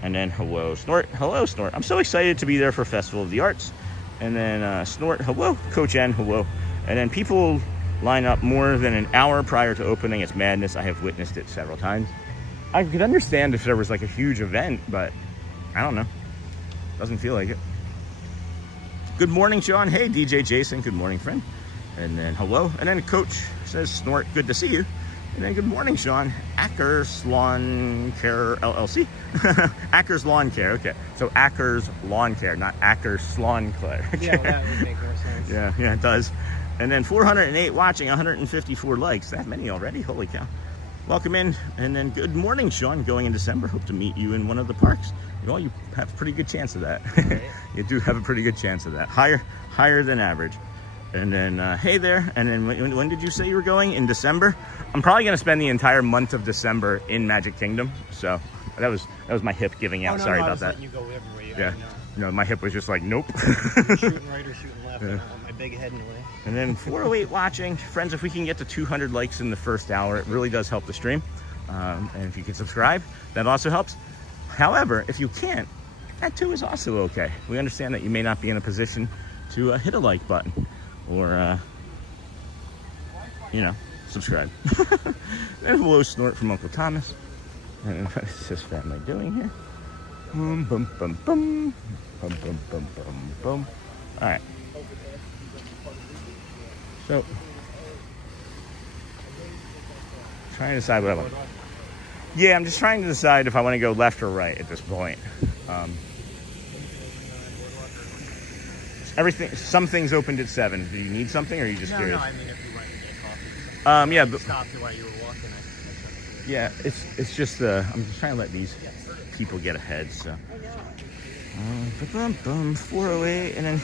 And then hello, Snort. Hello, Snort. I'm so excited to be there for Festival of the Arts. And then Snort, hello, Coach N, hello. And then people line up more than an hour prior to opening. It's madness. I have witnessed it several times. I could understand if there was like a huge event, but I don't know. Doesn't feel like it. Good morning, Sean. Hey, DJ Jason. Good morning, friend. And then hello. And then Coach says, Snort, good to see you. And then good morning, Sean. Ackers Lawn Care LLC. Ackers Lawn Care. Okay. So Ackers Lawn Care, not Ackers Lawn Care. Okay. Yeah, that would make more sense. Yeah, it does. And then 408 watching, 154 likes. That many already? Holy cow. Welcome in. And then good morning, Sean. Going in December. Hope to meet you in one of the parks. You know, you have a pretty good chance of that. You do have a pretty good chance of that. Higher than average. And then, hey there. And then when did you say you were going? In December? I'm probably going to spend the entire month of December in Magic Kingdom. So that was my hip giving out. Sorry about that. You go everywhere. Yeah. No, my hip was just like, nope. Shooting right or shooting left. Yeah. I don't want my big head in the way. And then 408 watching. Friends, if we can get to 200 likes in the first hour, it really does help the stream. And if you can subscribe, that also helps. However, if you can't, that too is also okay. We understand that you may not be in a position to hit a like button or, subscribe. And hello, Snort from Uncle Thomas. And what is this family doing here? Boom, boom, boom, boom. Boom, boom, boom, boom, boom. All right. So, trying to decide what I want. Yeah, I'm just trying to decide if I want to go left or right at this point. Some things opened at 7. Do you need something, or are you just curious? No, I mean, if you went to get coffee. Yeah, but Stopped you while you were walking. yeah, it's just I'm just trying to let these people get ahead. So, 408, and then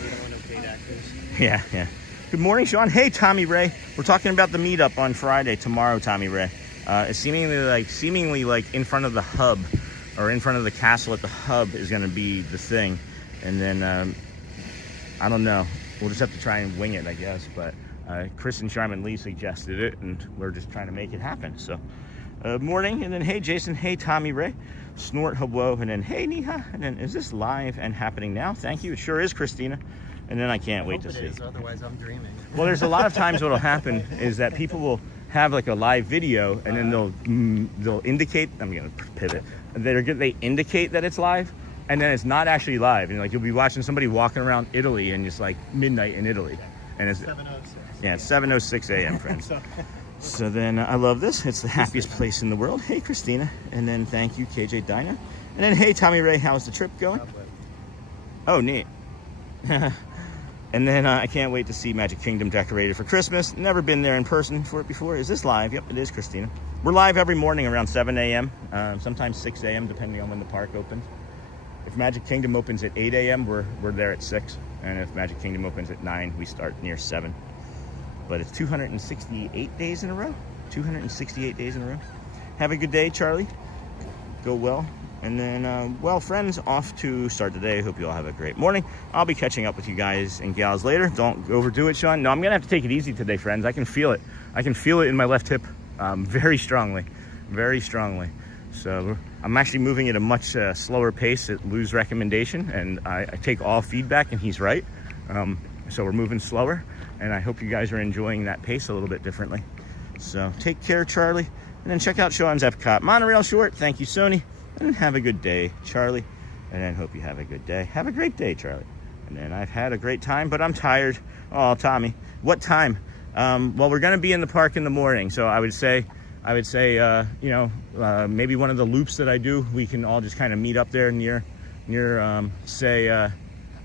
yeah. Good morning, Sean. Hey, Tommy Ray. We're talking about the meetup on Friday tomorrow, Tommy Ray. It's seemingly like in front of the hub, or in front of the castle at the hub is going to be the thing, and then I don't know. We'll just have to try and wing it, I guess. But Chris and Charmin Lee suggested it, and we're just trying to make it happen. So, morning, and then hey, Jason. Hey, Tommy Ray. Snort, hello, and then hey, Niha. And then is this live and happening now? Thank you. It sure is, Christina. And then I can't wait to see. Otherwise, I'm dreaming. Well, there's a lot of times what'll happen is that people will have like a live video, and then they'll indicate. I'm gonna pivot. They indicate that it's live, and then it's not actually live. And like you'll be watching somebody walking around Italy, and it's like midnight in Italy, and it's 7:06. Yeah, it's 7:06 a.m. friends. So then I love this. It's the happiest place in the world. Hey, Christina, and then thank you, KJ Dinah, and then hey, Tommy Ray, how's the trip going? Oh, neat. And then I can't wait to see Magic Kingdom decorated for Christmas. Never been there in person for it before. Is this live? Yep, it is, Christina. We're live every morning around 7 a.m., sometimes 6 a.m., depending on when the park opens. If Magic Kingdom opens at 8 a.m., we're there at 6. And if Magic Kingdom opens at 9, we start near 7. But it's 268 days in a row. 268 days in a row. Have a good day, Charlie. Go well. And then, well, friends, off to start the day. Hope you all have a great morning. I'll be catching up with you guys and gals later. Don't overdo it, Sean. No, I'm going to have to take it easy today, friends. I can feel it. I can feel it in my left hip very strongly. Very strongly. So I'm actually moving at a much slower pace at Lou's recommendation. And I take all feedback, and he's right. So we're moving slower. And I hope you guys are enjoying that pace a little bit differently. So take care, Charlie. And then check out Sean's EPCOT Monorail Short. Thank you, Sony. And have a good day, Charlie. And then hope you have a good day. Have a great day, Charlie. And then I've had a great time, but I'm tired. Oh, Tommy, what time? Well, we're going to be in the park in the morning. So I would say, you know, maybe one of the loops that I do, we can all just kind of meet up there near say,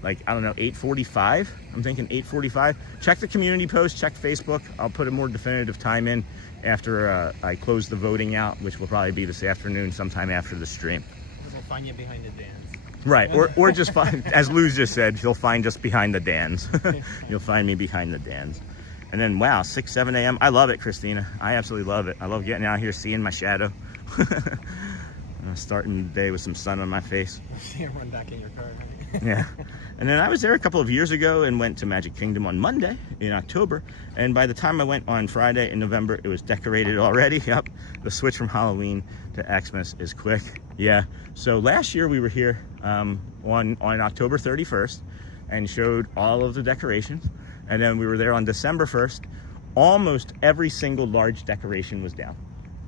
like, I don't know, 8:45. I'm thinking 8:45. Check the community post, check Facebook. I'll put a more definitive time in after I close the voting out, which will probably be this afternoon, sometime after the stream. We'll find you behind the Dans. Right, or just find, as Lou's just said, you'll find us behind the Dans. You'll find me behind the Dans. And then, wow, 6, 7 a.m. I love it, Christina. I absolutely love it. I love getting out here, seeing my shadow. Starting the day with some sun on my face. Run back in your car. Yeah. And then I was there a couple of years ago and went to Magic Kingdom on Monday in October. And by the time I went on Friday in November, it was decorated already. Yep. The switch from Halloween to Xmas is quick. Yeah. So last year we were here on October 31st and showed all of the decorations. And then we were there on December 1st. Almost every single large decoration was down.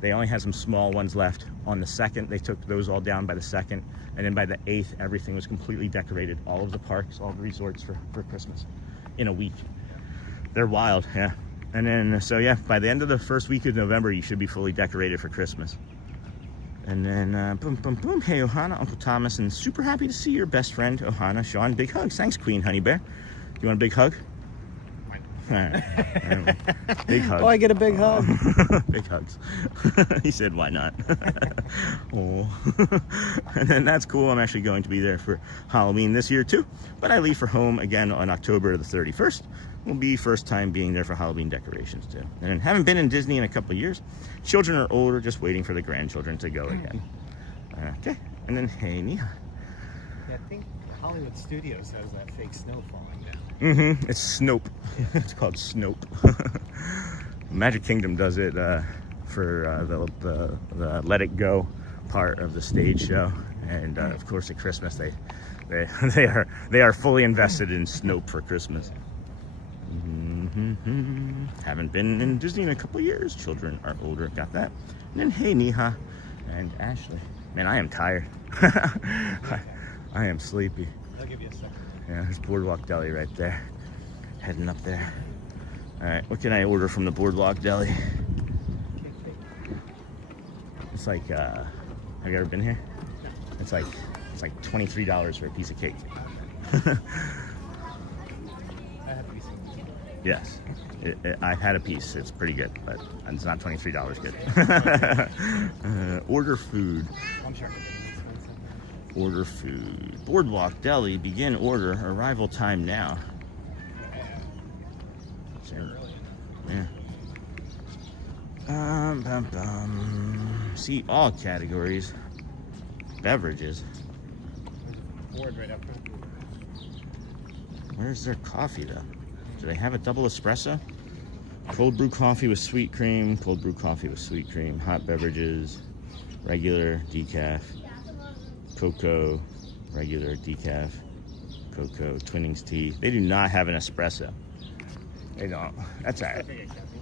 They only had some small ones left. On the 2nd, they took those all down by the 2nd. And then by the 8th, everything was completely decorated. All of the parks, all the resorts for Christmas in a week. They're wild, yeah. And then, so yeah, by the end of the first week of November, you should be fully decorated for Christmas. And then, boom, boom, boom. Hey, Ohana, Uncle Thomas, and super happy to see your best friend, Ohana. Sean, big hugs. Thanks, Queen Honey Bear. You want a big hug? All right. Big hug. Oh, I get a big hug. Big hugs. He said, why not? Oh. And then that's cool. I'm actually going to be there for Halloween this year too. But I leave for home again on October the 31st. Will be first time being there for Halloween decorations too. And haven't been in Disney in a couple of years. Children are older, just waiting for the grandchildren to go again. Okay. And then, hey, Nia. Yeah, I think Hollywood Studios has that fake snow falling down. Mm-hmm. It's Snope. It's called Snope. Magic Kingdom does it for the Let It Go part of the stage show, and of course at Christmas they are fully invested in Snope for Christmas. Mm-hmm. Haven't been in Disney in a couple of years. Children are older. Got that. And then hey, Neha and Ashley. Man, I am tired. I am sleepy. I'll give you a second. Yeah, there's BoardWalk Deli right there. Heading up there. All right, what can I order from the BoardWalk Deli? It's like, have you ever been here? It's like $23 for a piece of cake. I had a piece of cake. Yes, I've had a piece. It's pretty good, but it's not $23 good. Order food. I'm sure. Order food. BoardWalk Deli, begin order. Arrival time now. Yeah. See all categories. Beverages. Board right up front. Where's their coffee though? Do they have a double espresso? Cold brew coffee with sweet cream. Cold brew coffee with sweet cream. Hot beverages. Regular, decaf. Cocoa, regular, decaf, cocoa, Twinings tea. They do not have an espresso. They don't. That's all right.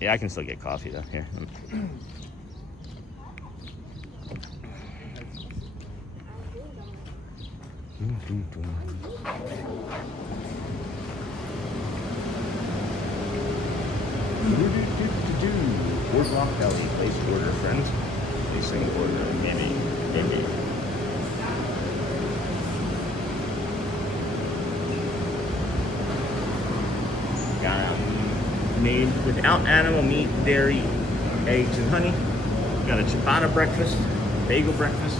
Yeah, I can still get coffee though. Here. BoardWalk Deli, place order, friends. Placing order, maybe. Made without animal meat, dairy, eggs, and honey. Got a ciabatta breakfast, bagel breakfast.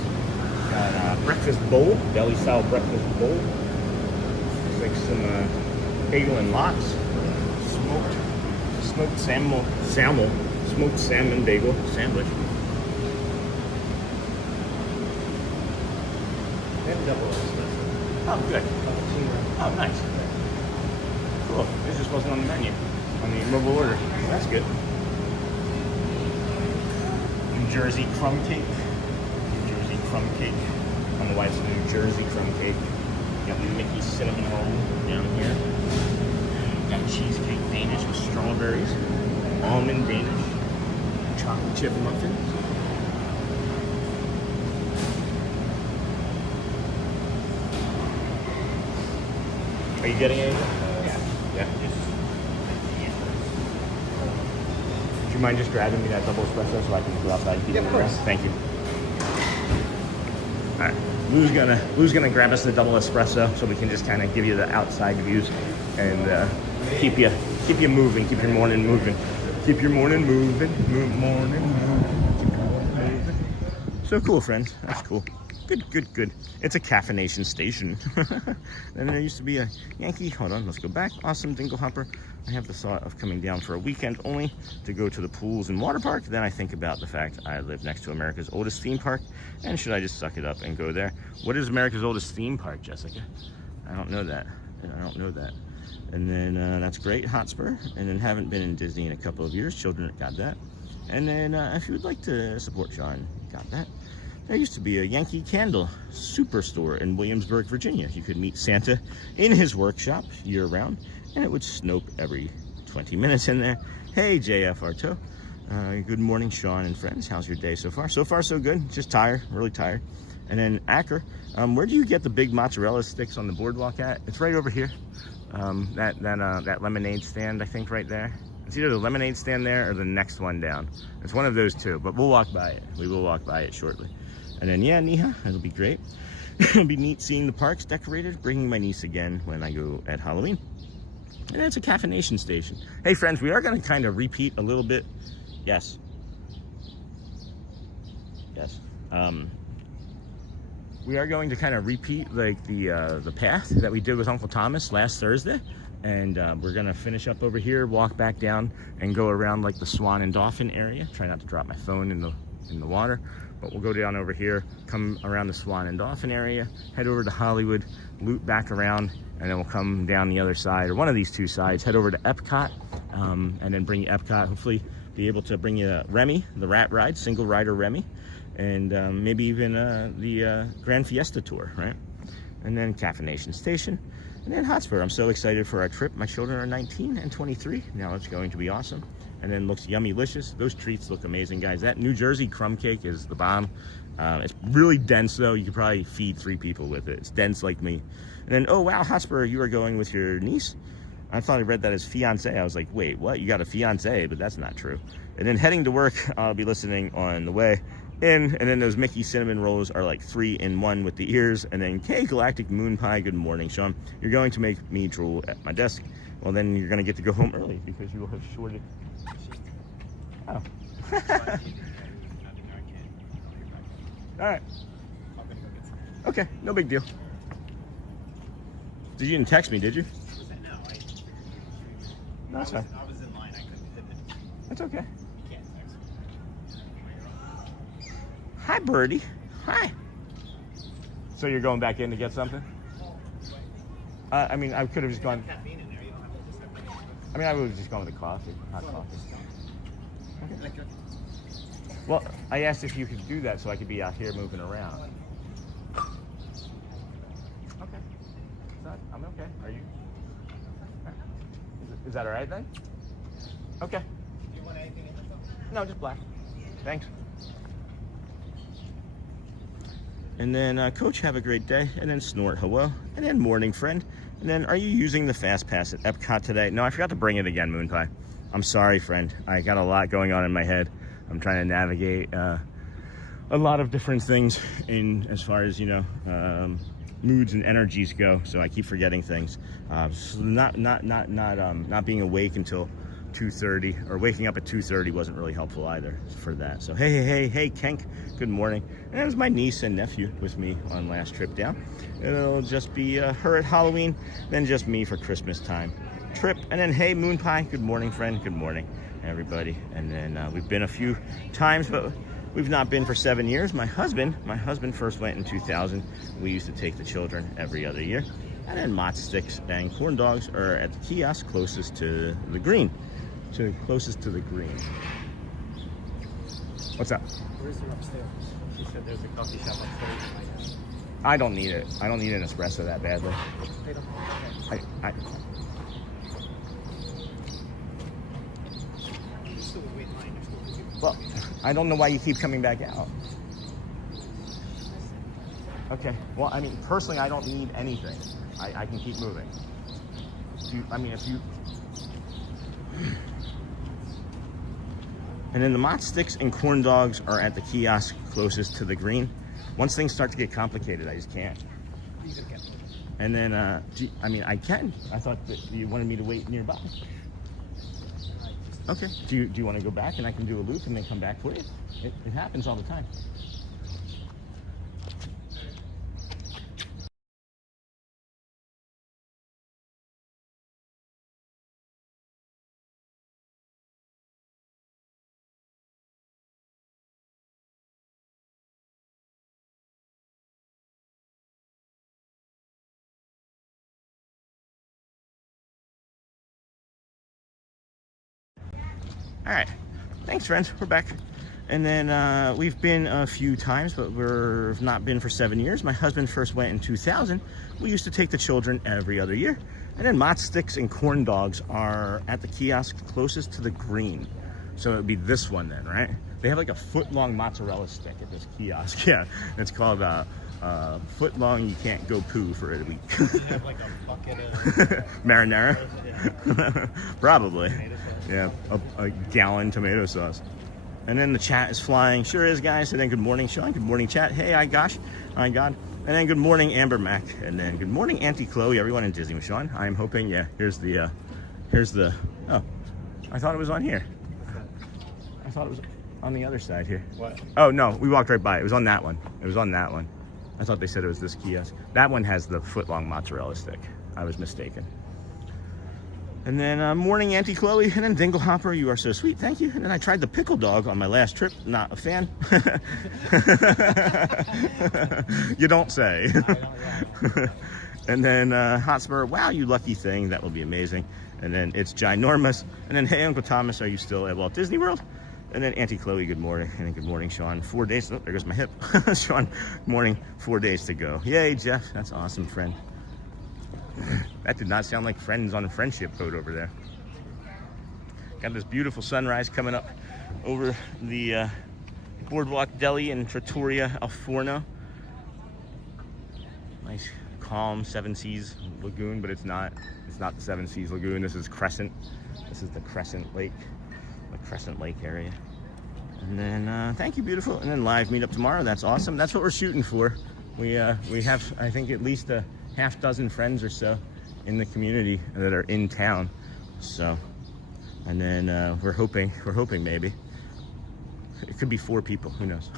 Got a breakfast bowl, deli style breakfast bowl. Looks like some bagel and lox. Smoked salmon bagel sandwich. And double espresso. Oh, good. Oh, nice. Cool. This just wasn't on the menu. On the mobile order. Well, that's good. New Jersey crumb cake. I don't know why it's New Jersey crumb cake. Got the Mickey cinnamon roll down here. Got cheesecake Danish with strawberries. Almond Danish. Chocolate chip muffins. Are you getting anything? Yeah. Would you mind just grabbing me that double espresso so I can go outside and keep it around? Thank you. All right, Lou's gonna grab us the double espresso so we can just kind of give you the outside views and keep you moving, keep your morning moving, keep your morning moving. So cool, friends. That's cool. Good. It's a caffeination station. And there used to be a Yankee. Hold on, let's go back. Awesome dingle hopper. I have the thought of coming down for a weekend only to go to the pools and water park. Then I think about the fact I live next to America's oldest theme park. And should I just suck it up and go there? What is America's oldest theme park, Jessica? I don't know that. And then that's great, Hotspur. And then haven't been in Disney in a couple of years. Children got that. And then if you would like to support Sean, got that. There used to be a Yankee Candle superstore in Williamsburg, Virginia. You could meet Santa in his workshop year-round, and it would snow every 20 minutes in there. Hey, JF Arto. Good morning, Sean and friends. How's your day so far? So far, so good. Just tired, really tired. And then Acker, where do you get the big mozzarella sticks on the boardwalk at? It's right over here. That lemonade stand, I think, right there. It's either the lemonade stand there or the next one down. It's one of those two, but we'll walk by it. We will walk by it shortly. And then, yeah, Neha, it'll be great. It'll be neat seeing the parks decorated, bringing my niece again when I go at Halloween. And it's a caffeination station. Hey, friends, we are going to kind of repeat a little bit. Yes. We are going to kind of repeat like the path that we did with Uncle Thomas last Thursday. And we're going to finish up over here, walk back down, and go around like the Swan and Dolphin area. Try not to drop my phone in the water. But we'll go down over here, come around the Swan and Dolphin area, head over to Hollywood, loop back around, and then we'll come down the other side, or one of these two sides, head over to EPCOT, and then bring you EPCOT, hopefully be able to bring you Remy, the rat ride, single rider Remy, and maybe even the Grand Fiesta tour, right? And then Caffeination Station, and then Hotspur. I'm so excited for our trip. My children are 19 and 23. Now it's going to be awesome. And then looks yummy-licious. Those treats look amazing, guys. That New Jersey crumb cake is the bomb. It's really dense, though. You could probably feed 3 people with it. It's dense like me. And then, oh, wow, Hotspur, you are going with your niece? I thought I read that as fiance. I was like, wait, what? You got a fiance? But that's not true. And then heading to work, I'll be listening on the way in. And then those Mickey cinnamon rolls are like 3 in 1 with the ears. And then K Galactic Moon Pie. Good morning, Sean. You're going to make me drool at my desk. Well, then you're going to get to go home early because you will have shorted. Oh. All right. Okay, no big deal. You didn't text me, did you? No, No, that's fine. I was in line. I couldn't hit it. That's okay. You can't text me. Hi, Birdie. Hi. So you're going back in to get something? I mean, I could have just gone. Caffeine in there. You don't have to just have I mean, I would have just gone with the coffee, hot coffee. Okay. Well, I asked if you could do that so I could be out here moving around. Okay. I'm okay. Are you? Is that all right then? Okay. Do you want anything in the phone? No, just black. Thanks. And then Coach, have a great day. And then Snort, hello. And then morning, friend. And then, are you using the Fast Pass at EPCOT today? No, I forgot to bring it again, Moon Pie. I'm sorry, friend. I got a lot going on in my head. I'm trying to navigate a lot of different things in as far as, you know, moods and energies go. So I keep forgetting things. So not being awake until 2:30, or waking up at 2:30 wasn't really helpful either for that. So hey Kenk, good morning. And it was my niece and nephew with me on last trip down. It'll just be her at Halloween, then just me for Christmas time trip. And then hey Moon Pie, good morning, friend. Good morning, everybody. And then we've been a few times, but we've not been for 7 years. My husband first went in 2000. We used to take the children every other year. And then mott sticks and corn dogs are at the kiosk closest to the green. Closest to the green. What's up? Where's her upstairs? She said there's a coffee shop upstairs. I don't need it. I don't need an espresso that badly. They don't. Okay. You're still waiting in line. You're still busy. Well, I don't know why you keep coming back out. Okay. Well, I mean, personally, I don't need anything. I can keep moving. If you. And then the mott sticks and corn dogs are at the kiosk closest to the green. Once things start to get complicated, I just can't. And then, I can. I thought that you wanted me to wait nearby. Okay. Do you want to go back and I can do a loop and then come back for you? It happens all the time. All right, thanks, friends. We're back. And then we've been a few times, but we've not been for 7 years. My husband first went in 2000. We used to take the children every other year. And then mott sticks and corn dogs are at the kiosk closest to the green. So it would be this one then, right? They have like a foot-long mozzarella stick at this kiosk. Yeah, it's called foot-long you can't go poo for a week. You have like a bucket of marinara? Yeah. Probably. Tomato sauce. Yeah, a gallon tomato sauce. And then the chat is flying. Sure is, guys. And then good morning, Sean. Good morning, chat. Hey, I God. And then good morning, Amber Mac. And then good morning, Auntie Chloe. Everyone in Disney with Sean. I'm hoping, yeah, here's the, oh, I thought it was on here. I thought it was on the other side here. What? Oh, no, we walked right by it. It was on that one. It was on that one. I thought they said it was this kiosk. That one has the foot-long mozzarella stick. I was mistaken. And then morning, Auntie Chloe. And then Dinglehopper, you are so sweet. Thank you. And then I tried the pickle dog on my last trip. Not a fan. You don't say. And then Hotspur, wow, you lucky thing. That will be amazing. And then it's ginormous. And then, hey, Uncle Thomas, are you still at Walt Disney World? And then Auntie Chloe, good morning. And then good morning, Sean. 4 days. Oh, there goes my hip. Sean, morning, 4 days to go. Yay, Jeff. That's awesome, friend. That did not sound like friends on a friendship boat over there. Got this beautiful sunrise coming up over the BoardWalk Deli in Trattoria Al Forno. Nice, calm Seven Seas Lagoon, but it's not the Seven Seas Lagoon. This is Crescent. This is the Crescent Lake, the Crescent Lake area. And then thank you, beautiful. And then live meetup tomorrow. That's awesome. That's what we're shooting for. We have, I think, at least a half dozen friends or so in the community that are in town. So, and then we're hoping maybe it could be 4 people, who knows.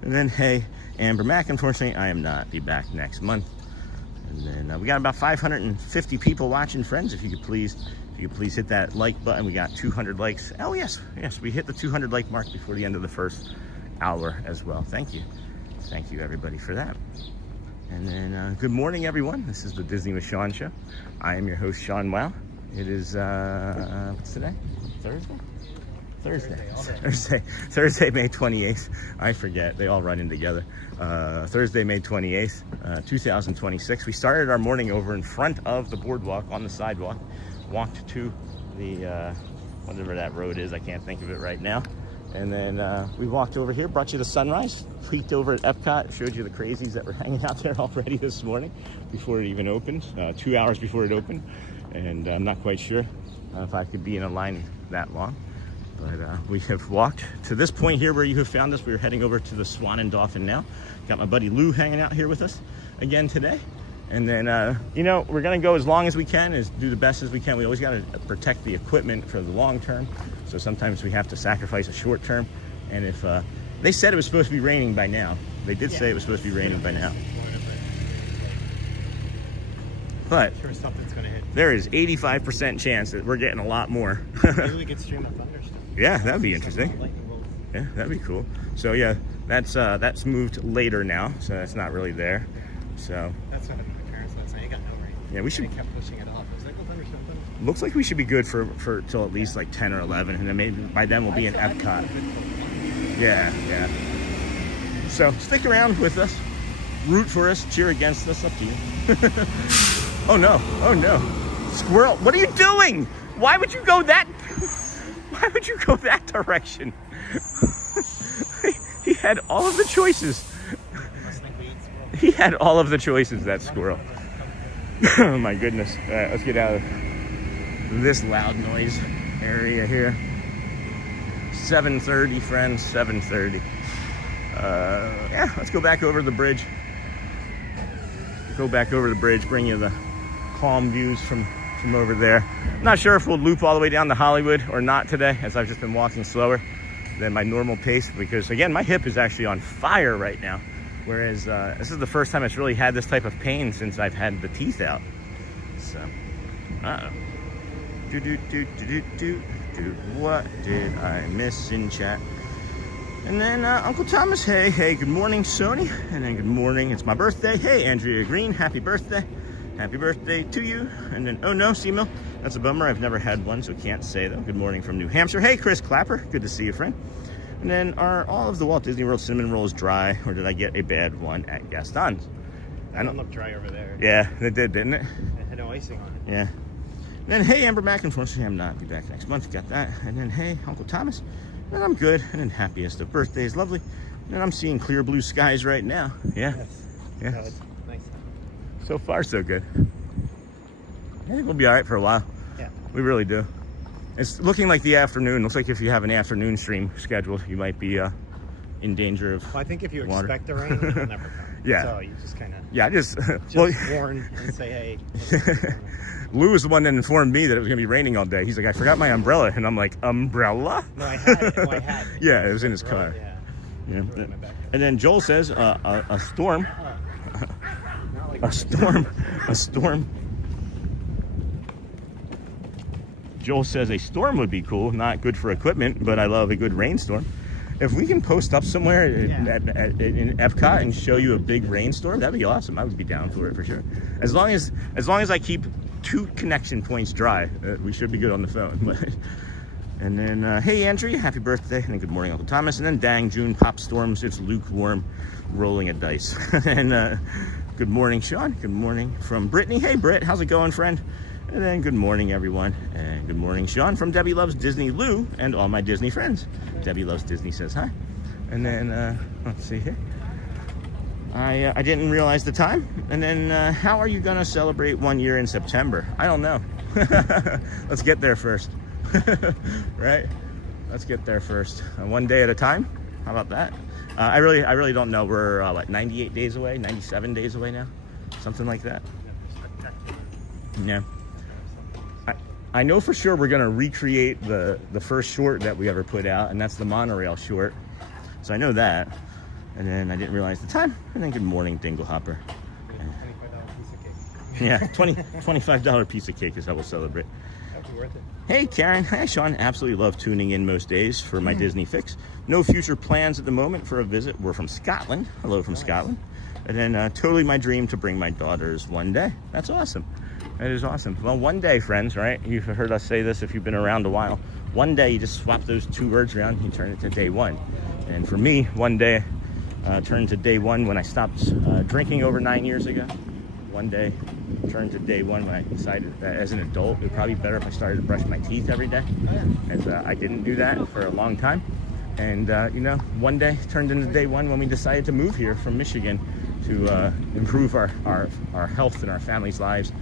And then hey, Amber Mac, unfortunately I am not. Be back next month. And then we got about 550 people watching, friends. If you could please hit that like button. We got 200 likes. Oh yes, we hit the 200 like mark before the end of the first hour as well. Thank you everybody for that. And then good morning, everyone. This is the Disney with Sean show. I am your host, Sean Wow. It is what's today? Thursday, May 28th. I forget, they all run in together. Thursday, May 28th, 2026. We started our morning over in front of the boardwalk on the sidewalk, walked to the whatever that road is. I can't think of it right now. And then we walked over here, brought you the sunrise, peeked over at EPCOT, showed you the crazies that were hanging out there already this morning before it even opened, 2 hours before it opened. And I'm not quite sure if I could be in a line that long. But we have walked to this point here where you have found us. We're heading over to the Swan Dolphin now. Got my buddy Lou hanging out here with us again today. And then, you know, we're going to go as long as we can, do the best as we can. We always got to protect the equipment for the long term. So sometimes we have to sacrifice a short term. And if they said it was supposed to be raining by now, they did say it was supposed to be raining by now. But sure something's going to hit. There is 85% chance that we're getting a lot more. Maybe we could stream a thunderstorm. Yeah, that'd be interesting. Yeah, that'd be cool. So yeah, that's moved later now, so that's not really there. So that's what my parents were saying. You got no rain. Yeah, we should. They kept pushing it off. I was like, well, thunderstorm. Looks like we should be good for till at least like 10 or 11, and then maybe by then we'll be in EPCOT. Yeah. So stick around with us, root for us, cheer against us, up to you. Oh no! Squirrel, what are you doing? Why would you go that? Why would you go that direction? He had all of the choices. He had all of the choices, that squirrel. Oh my goodness. All right, let's get out of this loud noise area here. 7:30, friends, 7:30. Yeah, let's go back over the bridge. Bring you the calm views from over there. I'm not sure if we'll loop all the way down to Hollywood or not today, as I've just been walking slower than my normal pace, because again, my hip is actually on fire right now. Whereas this is the first time it's really had this type of pain since I've had the teeth out. So, what did I miss in chat? And then Uncle Thomas, hey, good morning, Sony. And then good morning, it's my birthday. Hey, Andrea Green, happy birthday. Happy birthday to you. And then, oh no, Seymour, that's a bummer. I've never had one, so can't say though. Good morning from New Hampshire. Hey, Chris Clapper, good to see you, friend. And then, are all of the Walt Disney World cinnamon rolls dry, or did I get a bad one at Gaston's? I don't look dry over there. Yeah, it did, didn't it? It had no icing on it. Yeah. And then, hey, Amber Mack, unfortunately I'm not be back next month. Got that. And then, hey, Uncle Thomas. And I'm good. And then, happiest of birthdays, lovely. And then I'm seeing clear blue skies right now. Yeah. Yes. Yeah. No, it's nice. So far, so good. I think we'll be all right for a while. Yeah. We really do. It's looking like the afternoon. Looks like if you have an afternoon stream scheduled, you might be in danger of Well, I think if you water. expect the rain, it'll never come. Yeah. So you just kind of Yeah, I just warn and say, hey. Lou was the one that informed me that it was going to be raining all day. He's like, I forgot my umbrella. And I'm like, umbrella? No, I had it. Yeah, it was in his car. Yeah. Yeah. And then Joel says a storm. A storm. Joel says a storm would be cool. Not good for equipment, but I love a good rainstorm. If we can post up somewhere in EPCOT and show you a big rainstorm, that'd be awesome. I would be down for it for sure. As long as I keep 2 connection points dry, we should be good on the phone. And then, hey Andrea, happy birthday. And then good morning, Uncle Thomas. And then dang, June pop storms. It's lukewarm, rolling a dice. And good morning, Sean. Good morning from Brittany. Hey Britt, how's it going, friend? And then good morning, everyone. And good morning, Sean from Debbie Loves Disney Lou and all my Disney friends. Debbie Loves Disney says hi. And then, let's see here. I didn't realize the time. And then, how are you going to celebrate 1 year in September? I don't know. Let's get there first. Right? Let's get there first. One day at a time. How about that? I really don't know. We're, 98 days away? 97 days away now? Something like that. Yeah. I know for sure we're going to recreate the first short that we ever put out, and that's the monorail short. So I know that. And then I didn't realize the time. And then good morning, Dingle Hopper. $25 piece of cake. Yeah, $25 piece of cake is how we'll celebrate. That'd be worth it. Hey, Karen. Hi, Sean. Absolutely love tuning in most days for my Disney fix. No future plans at the moment for a visit. We're from Scotland. Hello from Scotland. And then totally my dream to bring my daughters one day. That's awesome. That is awesome. Well, one day, friends, right? You've heard us say this if you've been around a while. One day, you just swap those 2 words around and you turn it to day one. And for me, one day turned to day one when I stopped drinking over 9 years ago. One day return to day one when I decided that as an adult, it would probably be better if I started to brush my teeth every day. As I didn't do that for a long time. And, you know, one day turned into day one when we decided to move here from Michigan to improve our health and our family's lives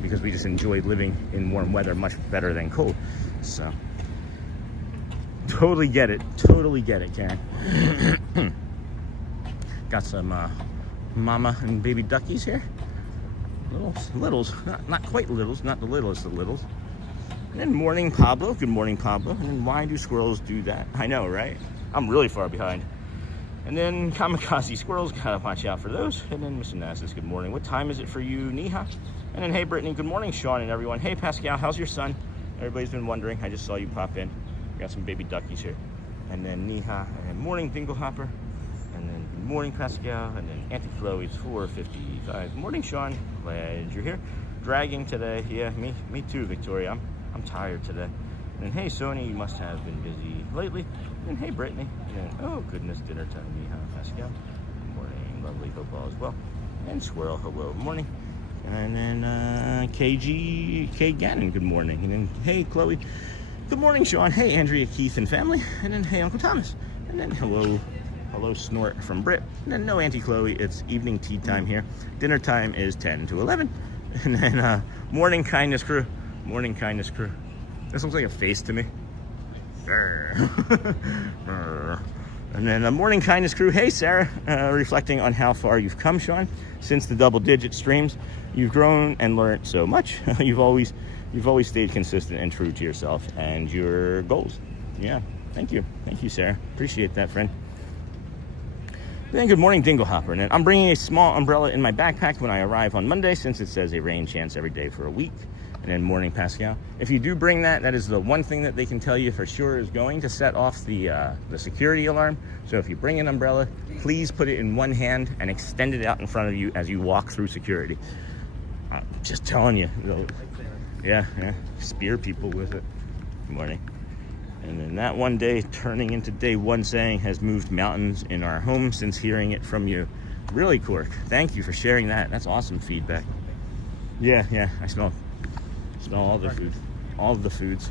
because we just enjoyed living in warm weather much better than cold. So, totally get it, Karen. Got some mama and baby duckies here. Littles, not quite littles, not the littlest of littles. And then morning Pablo, good morning Pablo. And then why do squirrels do that? I know, right? I'm really far behind. And then kamikaze squirrels, gotta watch out for those. And then Mr. Nassus, good morning. What time is it for you, Neha? And then hey Brittany, good morning Sean and everyone. Hey Pascal, how's your son? Everybody's been wondering, I just saw you pop in. Got some baby duckies here. And then Neha, and morning Dinglehopper. And then good morning Pascal, and then Auntie Chloe's 4:55. Morning Sean, glad you're here. Dragging today, yeah, me too Victoria, I'm tired today. And hey Sony, you must have been busy lately. And hey Brittany, and oh goodness, dinner time, Neha, Pascal. Good morning, lovely, hope all is well. And Squirrel, hello, morning. And then K Gannon, good morning. And then hey Chloe, good morning Sean. Hey Andrea, Keith and family. And then hey Uncle Thomas. And then hello Snort from Brit. And then no Auntie Chloe, it's evening tea time here. Dinner time is 10 to 11. And then morning kindness crew. Morning kindness crew. This looks like a face to me. And then morning kindness crew. Hey Sarah, reflecting on how far you've come, Sean, since the double-digit streams. You've grown and learned so much. You've always stayed consistent and true to yourself and your goals. Yeah, thank you, Sarah. Appreciate that, friend. Then good morning, Dinglehopper. And then I'm bringing a small umbrella in my backpack when I arrive on Monday, since it says a rain chance every day for a week. And then morning, Pascal. If you do bring that, that is the one thing that they can tell you for sure is going to set off the security alarm. So if you bring an umbrella, please put it in one hand and extend it out in front of you as you walk through security. Just telling you. Yeah, spear people with it. Good morning. And then that one day turning into day one saying has moved mountains in our home since hearing it from you. Really, Cork. Thank you for sharing that. That's awesome feedback. Yeah, I smell all the food. All of the foods.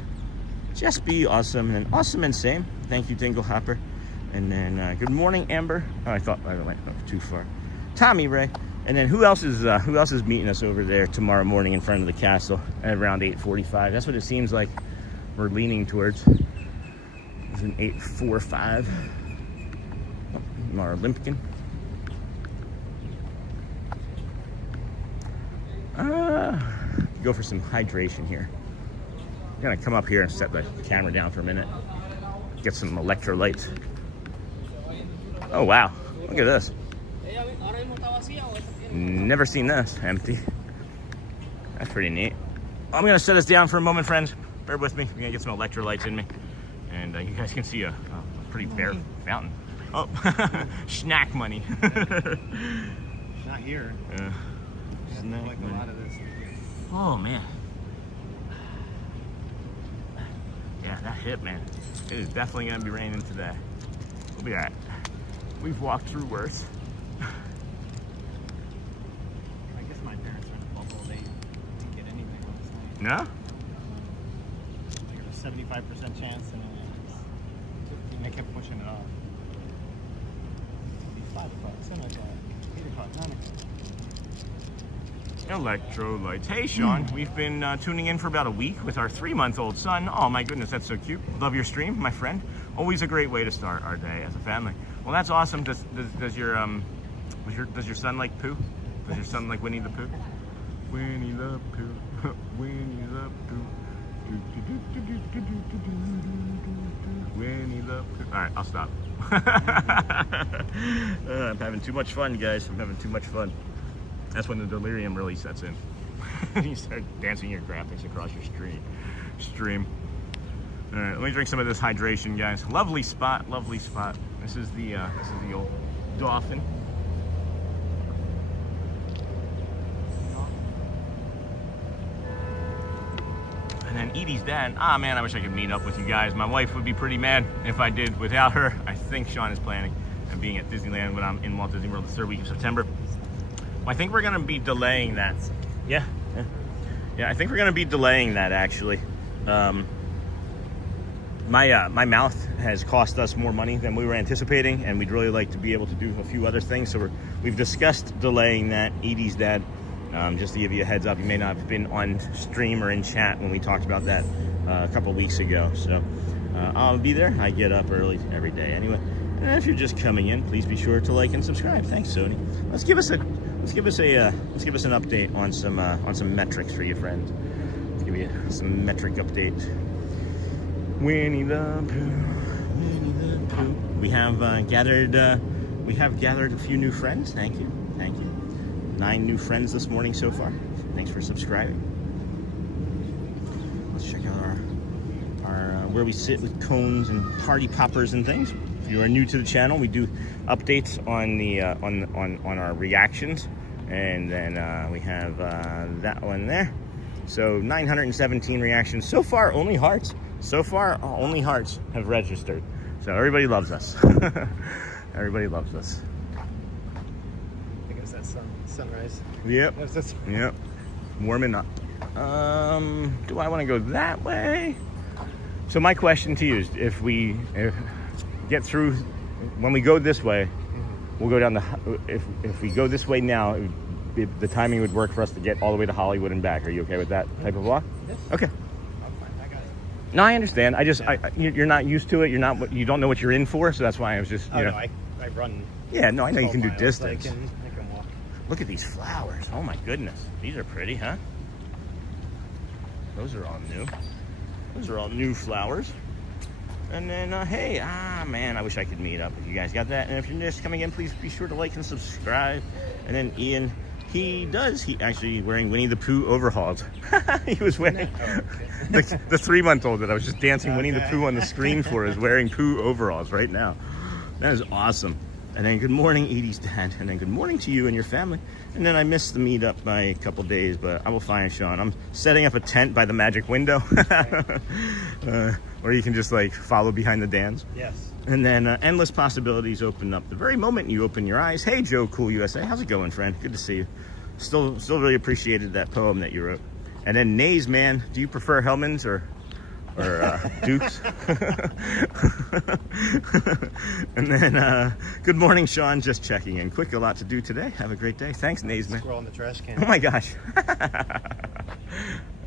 Just be awesome. And then awesome and same. Thank you, Dinglehopper. And then good morning, Amber. Oh, I thought I went too far. Tommy Ray. And then who else is meeting us over there tomorrow morning in front of the castle at around 8:45? That's what it seems like we're leaning towards. It's an 8:45. Our Olympian. Go for some hydration here. I'm gonna come up here and set the camera down for a minute. Get some electrolytes. Oh wow, look at this. Never seen this empty. That's pretty neat. I'm gonna set us down for a moment, friends. Bear with me. I'm gonna get some electrolytes in me. And you guys can see a pretty bare fountain. Oh, snack money. Not here. Snack like money. a lot of this. Oh man. Yeah, that hit, man. It is definitely gonna be raining today. We'll be alright. We've walked through worse. I guess my parents were in a bubble. They didn't get anything last night. No? Like a 75% chance, and I kept pushing it off. It'd be 5 o'clock, 7 o'clock, 8 o'clock, 9 o'clock. Electrolytes. Hey, Sean. We've been tuning in for about a week with our 3-month-old son. Oh my goodness, that's so cute. Love your stream, my friend. Always a great way to start our day as a family. Well, that's awesome. Does your son like poo? Does your son like Winnie the Pooh? Winnie the Pooh. Winnie the Pooh. Winnie the Pooh. All right, I'll stop. I'm having too much fun, guys. I'm having too much fun. That's when the delirium really sets in. You start dancing your graphics across your stream. All right, let me drink some of this hydration, guys. Lovely spot, lovely spot. This is the old Dolphin. And then Edie's dad. Ah, man, I wish I could meet up with you guys. My wife would be pretty mad if I did without her. I think Sean is planning on being at Disneyland when I'm in Walt Disney World the 3rd week of September. I think we're going to be delaying that Yeah. I think we're gonna be delaying that actually. My mouth has cost us more money than we were anticipating, and we'd really like to be able to do a few other things. So we've discussed delaying that. Edie's dad, just to give you a heads up, you may not have been on stream or in chat when we talked about that a couple weeks ago. So I'll be there. I get up early every day anyway. And if you're just coming in, please be sure to like and subscribe. Thanks, Sony. Let's give us an update on some metrics for you, friends. Let's give you some metric update. Winnie the Pooh. We have gathered a few new friends. Thank you. 9 new friends this morning so far. Thanks for subscribing. Let's check out our where we sit with cones and party poppers and things. If you are new to the channel, we do updates on the on our reactions, and then we have that one there. So 917 reactions so far. Only hearts. So far, only hearts have registered. So everybody loves us. Everybody loves us. I think it's that sunrise. Yep. Yep. Warming up. Do I want to go that way? So my question to you is, if we get through, when we go this way, we'll go down if we go this way now, the timing would work for us to get all the way to Hollywood and back. Are you okay with that type of walk? Yes. Okay. I got it. No, I understand. You're not used to it. You don't know what you're in for, so that's why I was just. No, I run. Yeah, no, I know you can do miles, distance. So I can walk. Look at these flowers. Oh my goodness, these are pretty, huh? Those are all new. Those are all new flowers. And then, hey, man, I wish I could meet up with you guys. Got that? And if you're just coming in, please be sure to like and subscribe. And then Ian. He actually wearing Winnie the Pooh overalls. He was wearing the 3-month-old that I was just dancing Winnie the Pooh on the screen for is wearing Pooh overalls right now. That is awesome. And then good morning, Edie's dad. And then good morning to you and your family. And then I missed the meetup by a couple days, but I will find Sean. I'm setting up a tent by the magic window. Or you can just like follow behind the Dans. Yes. And then endless possibilities open up the very moment you open your eyes. Hey, Joe Cool USA. How's it going, friend? Good to see you. Still really appreciated that poem that you wrote. And then Nays, man, do you prefer Hellmans or Dukes? And then good morning, Sean. Just checking in. Quick, a lot to do today. Have a great day. Thanks, Nays, man. Squirrel in the trash can. Oh my gosh.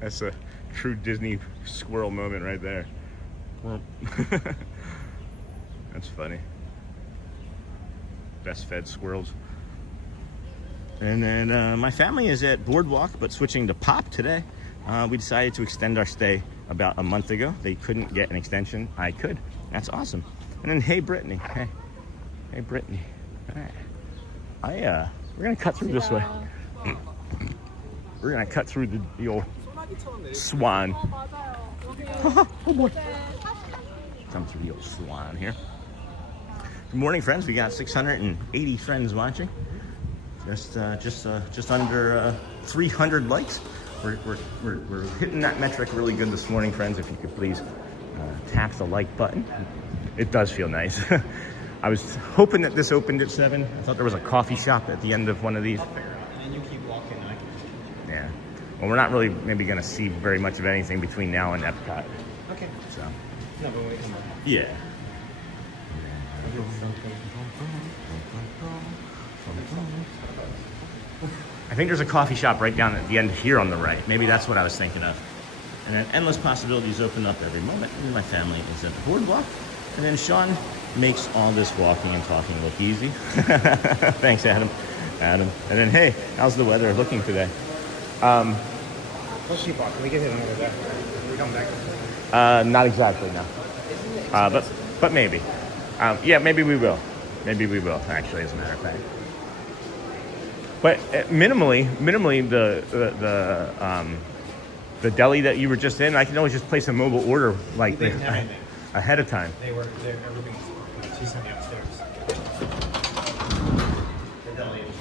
That's a true Disney squirrel moment right there. That's funny. Best fed squirrels. And then my family is at BoardWalk, but switching to Pop today. We decided to extend our stay about a month ago. They couldn't get an extension. I could. That's awesome. And then, hey, Brittany. Hey, Brittany. All right. We're gonna cut through this way. We're gonna cut through the old Swan. Oh boy. Come through the old Swan here. Good morning, friends. We got 680 friends watching. Just under 300 likes. We're hitting that metric really good this morning, friends. If you could please tap the like button. It does feel nice. I was hoping that this opened at 7. I thought there was a coffee shop at the end of one of these. And you keep walking. Yeah. Well, we're not really maybe going to see very much of anything between now and EPCOT. Okay. So. No, but wait. Yeah. I think there's a coffee shop right down at the end here on the right. Maybe that's what I was thinking of. And then endless possibilities open up every moment. And my family is at the BoardWalk. And then Sean makes all this walking and talking look easy. Thanks, Adam. And then, hey, how's the weather looking today? Let's see, Bob. Can we get hit another day? Can we come back? Not exactly, no. But maybe. Yeah, maybe we will. Maybe we will, actually, as a matter of fact. But minimally, the deli that you were just in, I can always just place a mobile order like this ahead of time. Everything. She sent me upstairs. The deli is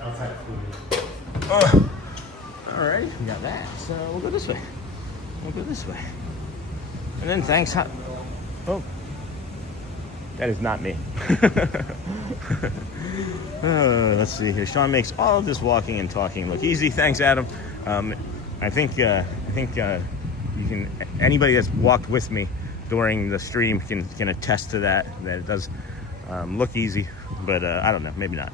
outside of food. All right, we got that. So we'll go this way. That is not me. Let's see here. Sean makes all of this walking and talking look easy. Thanks, Adam. I think you can. Anybody that's walked with me during the stream can attest to that it does look easy, but I don't know, maybe not.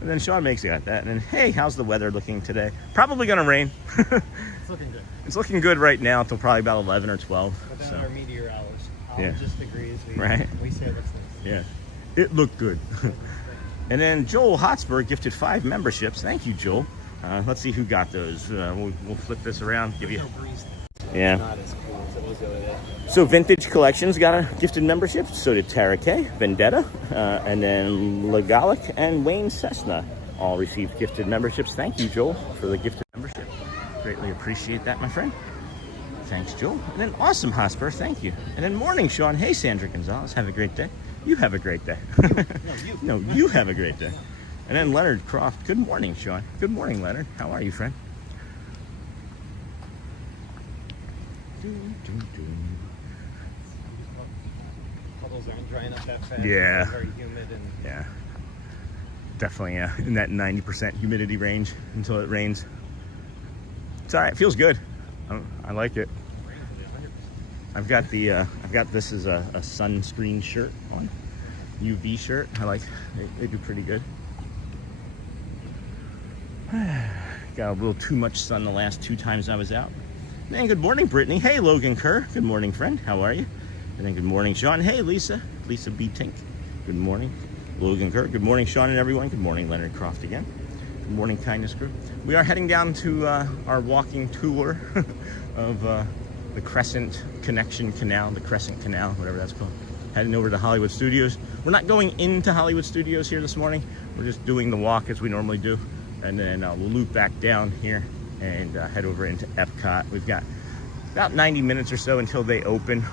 And then Sean makes it at that. And then, hey, how's the weather looking today? Probably gonna rain. It's looking good. It's looking good right now until probably about 11 or 12. But then So. our meteor hours. Yeah. Just agrees. Right. We say that's nice. Yeah, it looked good. And then Joel Hotspur gifted 5 memberships. Thank you, Joel. Let's see who got those. We'll flip this around. Give you. No breeze. Yeah. Not as cool as it was the other day. So Vintage Collections got a gifted membership. So did Tara K, Vendetta, and then Legalic and Wayne Cessna all received gifted memberships. Thank you, Joel, for the gifted membership. Greatly appreciate that, my friend. Thanks, Joel. And then Awesome Hotspur, thank you. And then Morning Sean. Hey, Sandra Gonzalez, have a great day. You have a great day. No, you have a great day. And then Leonard Croft. Good morning, Sean. Good morning, Leonard. How are you, friend? Puddles aren't drying up that fast. Yeah. It's very humid and Yeah. Definitely in that 90% humidity range until it rains. It's all right. It feels good. I like it. I've got this as a sunscreen shirt on, UV shirt. I like. They do pretty good. Got a little too much sun the last 2 times I was out. And good morning, Brittany. Hey, Logan Kerr. Good morning, friend. How are you? And then good morning, Sean. Hey, Lisa B. Tink. Good morning, Logan Kerr. Good morning, Sean and everyone. Good morning, Leonard Croft again. Good morning, Kindness Group. We are heading down to our walking tour of the Crescent Connection Canal, the Crescent Canal, whatever that's called. Heading over to Hollywood Studios. We're not going into Hollywood Studios here this morning. We're just doing the walk as we normally do. And then we'll loop back down here and head over into EPCOT. We've got about 90 minutes or so until they open,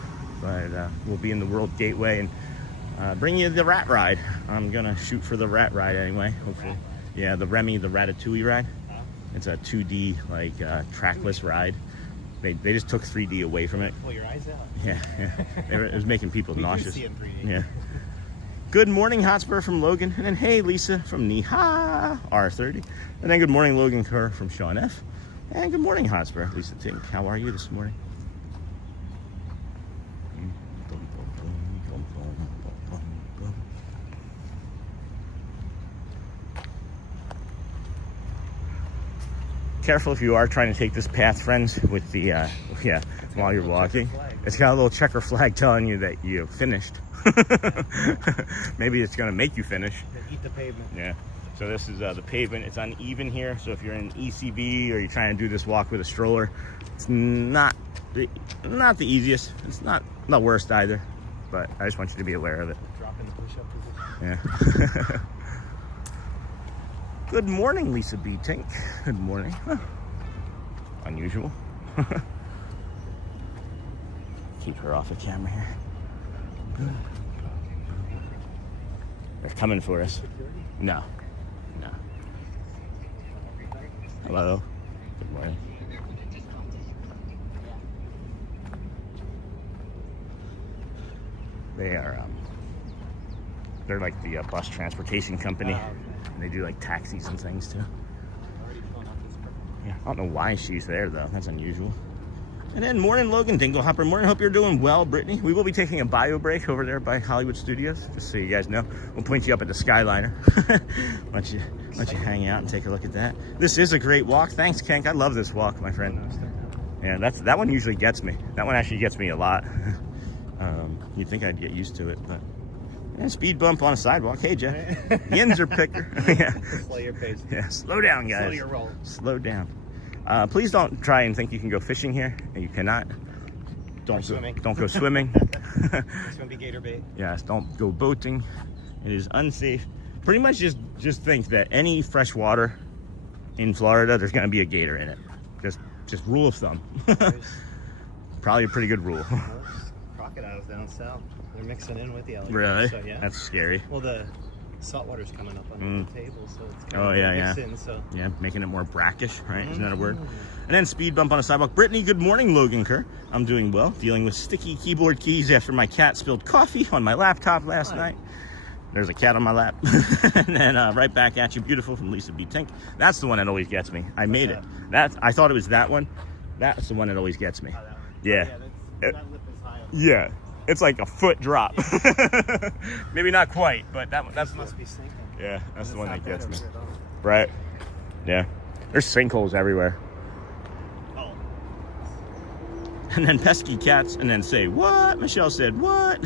but we'll be in the World Gateway and bring you the rat ride. I'm gonna shoot for the rat ride anyway, hopefully. Yeah, the Remy, the Ratatouille ride. It's a 2D, like, trackless ride. They just took 3D away from it. pull your eyes out. Yeah. It was making people nauseous. We do see in 3D. Yeah. Good morning, Hotspur from Logan. And then, hey, Lisa from Neha R30. And then good morning, Logan Kerr from Sean F. And good morning, Hotspur. Lisa Tink. How are you this morning? Careful if you are trying to take this path, friends, with the, while you're walking. It's got a little checker flag telling you that you finished. Maybe it's going to make you finish. They eat the pavement. Yeah. So this is the pavement. It's uneven here. So if you're in ECV or you're trying to do this walk with a stroller, it's not the easiest. It's not the worst either. But I just want you to be aware of it. Drop in the push-up position. Yeah. Good morning, Lisa B. Tink. Good morning. Huh. Unusual. Keep her off the camera here. They're coming for us. No. Hello. Good morning. They are, they're like the bus transportation company. And they do like taxis and things too. Yeah, I don't know why she's there though. That's unusual. And then morning, Logan Dinglehopper. Morning, hope you're doing well, Brittany. We will be taking a bio break over there by Hollywood Studios, just so you guys know. We'll point you up at the Skyliner. let you hang out and take a look at that. This is a great walk. Thanks, Kenk. I love this walk, my friend. Yeah, that one usually gets me. That one actually gets me a lot. You'd think I'd get used to it, but yeah, speed bump on a sidewalk. Hey, Jeff. Yinzer picker. Yeah. Slow your pace. Yeah, slow down, guys. Slow your roll. Slow down. Please don't try and think you can go fishing here. You cannot. Don't go swimming. It's gonna be gator bait. Yes, don't go boating. It is unsafe. Pretty much just think that any fresh water in Florida, there's gonna be a gator in it. Just rule of thumb. Probably a pretty good rule. Crocodiles down south. They're mixing in with the alligators. Really? So, yeah. That's scary. Well, the Saltwater's coming up on the table, so it's kind Oh, of yeah. in, so. Yeah, making it more brackish, right? Isn't that a word? And then speed bump on a sidewalk. Brittany, good morning, Logan Kerr. I'm doing well, dealing with sticky keyboard keys after my cat spilled coffee on my laptop last night. There's a cat on my lap. And then right back at you, beautiful, from Lisa B. Tink. That's the one that always gets me. I made it. I thought it was that one. That's the one that always gets me. Oh, that one. Yeah. That lip is high up. Yeah. It's like a foot drop. Maybe not quite, but that must be sinking. Yeah, that's the one that gets me. Over here, though. Right. Yeah. There's sinkholes everywhere. Oh. And then pesky cats, and then say, what? Michelle said, what?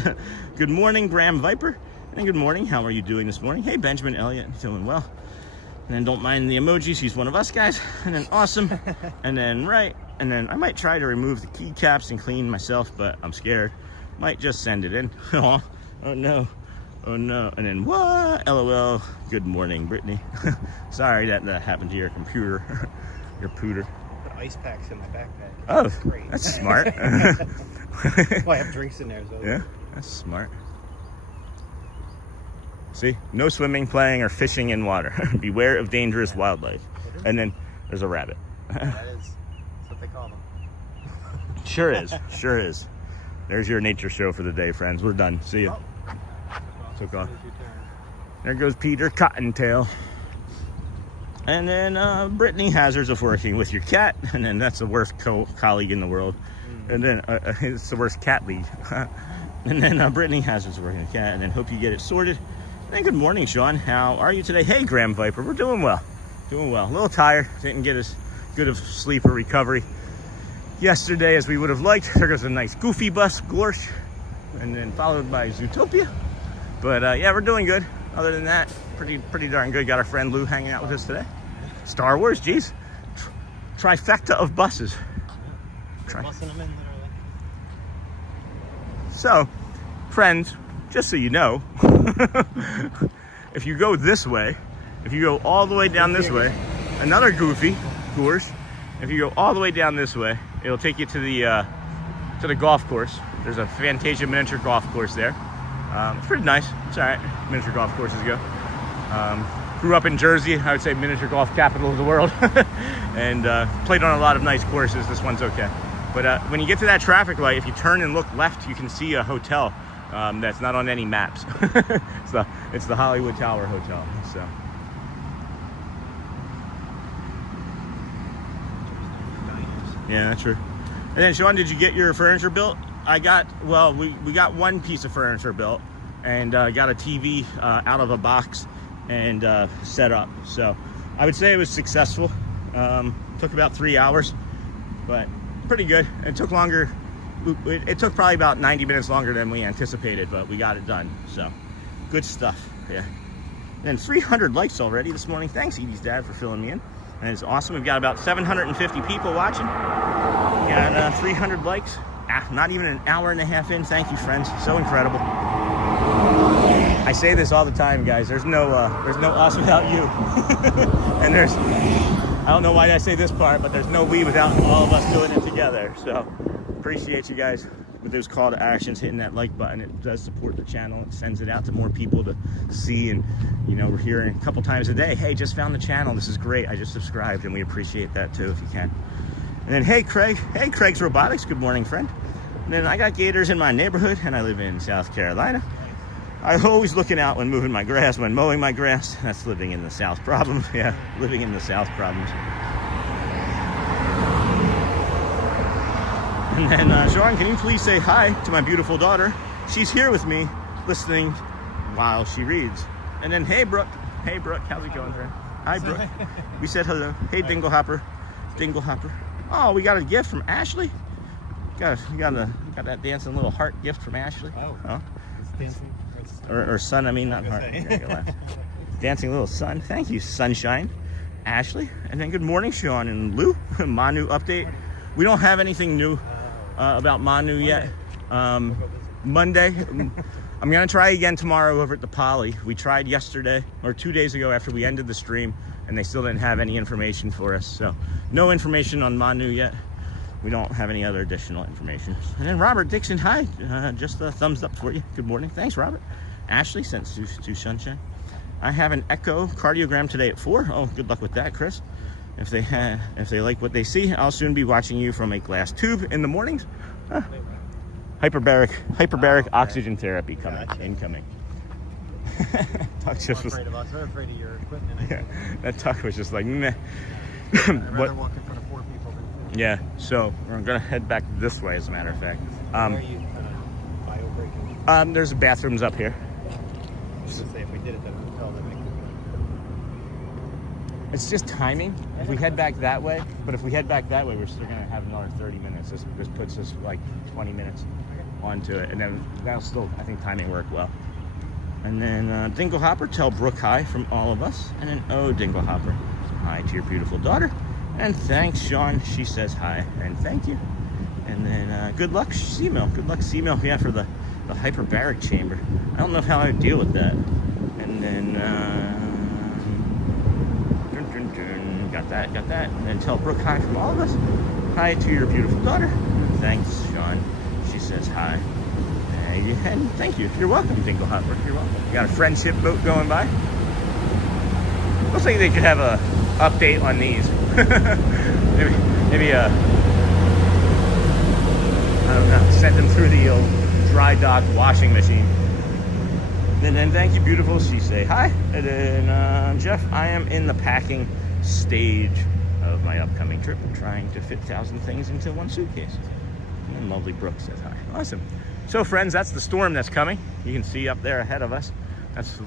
Good morning, Graham Viper. And good morning, how are you doing this morning? Hey, Benjamin Elliott, doing well. And then don't mind the emojis, he's one of us guys. And then awesome. And then right. And then I might try to remove the keycaps and clean myself, but I'm scared. Might just send it in. Oh no. Oh no. And then what? LOL. Good morning, Brittany. Sorry that happened to your computer. Your pooter. The ice pack's in my backpack. Oh, that's great. That's smart. Well, I have drinks in there. So Yeah, that's smart. See, no swimming, playing, or fishing in water. Beware of dangerous wildlife. And then there's a rabbit. That is. That's what they call them. Sure is. Sure is. There's your nature show for the day, friends. We're done. See ya. Took off. There goes Peter Cottontail. And then Brittany, hazards of working with your cat. And then that's the worst colleague in the world. And then it's the worst cat lead. And then Brittany, hazards of working with a cat. And then hope you get it sorted. And then good morning, Sean. How are you today? Hey, Graham Viper. We're doing well. Doing well. A little tired. Didn't get as good of sleep or recovery yesterday as we would have liked. There goes a nice goofy bus, Gorsh, and then followed by Zootopia. But yeah, we're doing good. Other than that, pretty darn good. Got our friend Lou hanging out with us today. Star Wars, geez. Trifecta of buses. Bussing them in, literally. So, friends, just so you know, if you go this way, if you go all the way down this way, another goofy, Gorsh. If you go all the way down this way, it'll take you to the golf course. There's a Fantasia miniature golf course there. It's pretty nice. It's all right. Miniature golf courses go. Grew up in Jersey. I would say miniature golf capital of the world. And played on a lot of nice courses. This one's okay. But when you get to that traffic light, if you turn and look left, you can see a hotel that's not on any maps. It's the Hollywood Tower Hotel. So. Yeah, that's true. And then, Sean, did you get your furniture built? We got one piece of furniture built and got a TV out of a box and set up. So I would say it was successful. Took about 3 hours, but pretty good. It took longer. It took probably about 90 minutes longer than we anticipated, but we got it done. So good stuff. Yeah. And then 300 likes already this morning. Thanks, Edie's dad, for filling me in. And it's awesome. We've got about 750 people watching. Got 300 likes. Not even an hour and a half in. Thank you, friends. So incredible. I say this all the time, guys. There's no us without you. And I don't know why I say this part, but there's no we without all of us doing it together. So appreciate you guys with those call to actions, hitting that like button. It does support the channel. It sends it out to more people to see. And we're hearing a couple times a day, hey, just found the channel. This is great. I just subscribed, and we appreciate that too if you can. And then hey, Craig's Robotics. Good morning, friend. And then I got gators in my neighborhood, and I live in South Carolina. I'm always looking out when moving my grass, when mowing my grass. That's living in the South problem. Yeah, living in the South problems. And then, Sean, can you please say hi to my beautiful daughter? She's here with me, listening while she reads. And then, hey, Brooke. Hey, Brooke. How's it going, friend? Hi, Brooke. We said hello. Hey, Dinglehopper. Dinglehopper. Oh, we got a gift from Ashley. Got that dancing little heart gift from Ashley. Oh. It's dancing. Or sun, I mean, not heart. Dancing little sun. Thank you, Sunshine. Ashley. And then good morning, Sean and Lou. Manu update. We don't have anything new about Manu yet. Monday. I'm going to try again tomorrow over at the Poly. We tried yesterday or 2 days ago after we ended the stream, and they still didn't have any information for us. So no information on Manu yet. We don't have any other additional information. And then Robert Dixon, hi. Just a thumbs up for you. Good morning. Thanks, Robert. Ashley sent to Sunshine. I have an echo cardiogram today at 4. Oh, good luck with that, Chris. If they like what they see, I'll soon be watching you from a glass tube in the mornings. Hyperbaric oxygen therapy coming, incoming. Tuck just was, afraid of us. I'm afraid of your equipment. yeah, that Tuck was just like, meh. I'd rather walk in front of 4 people than yeah, so we're gonna head back this way, as a matter of fact. Where are you bio-breaking? There's bathrooms up here. I was gonna say, if we did it at a hotel, then we It's just timing. If we head back that way, but if we head back that way, we're still gonna have another 30 minutes. This puts us like 20 minutes onto it, and then that'll still, I think, timing work well. And then Dingle Hopper, tell Brooke hi from all of us. And then, oh, Dingle Hopper, hi to your beautiful daughter. And thanks, Sean. She says hi, and thank you. And then good luck, Seamill. Good luck, Seamill. Yeah, for the hyperbaric chamber. I don't know how I would deal with that. And then got that. And then tell Brooke hi from all of us. Hi to your beautiful daughter. Thanks, Sean. She says hi. And thank you. You're welcome, Dingle Hopper. You're welcome. We got a friendship boat going by. Looks like they could have a update on these. maybe I don't know, send them through the old dry dock washing machine. And then thank you, beautiful. She say hi. And then Jeff, I am in the packing stage of my upcoming trip. I'm trying to fit 1,000 things into one suitcase. And lovely Brooke says hi. Awesome. So friends, that's the storm that's coming. You can see up there ahead of us. That's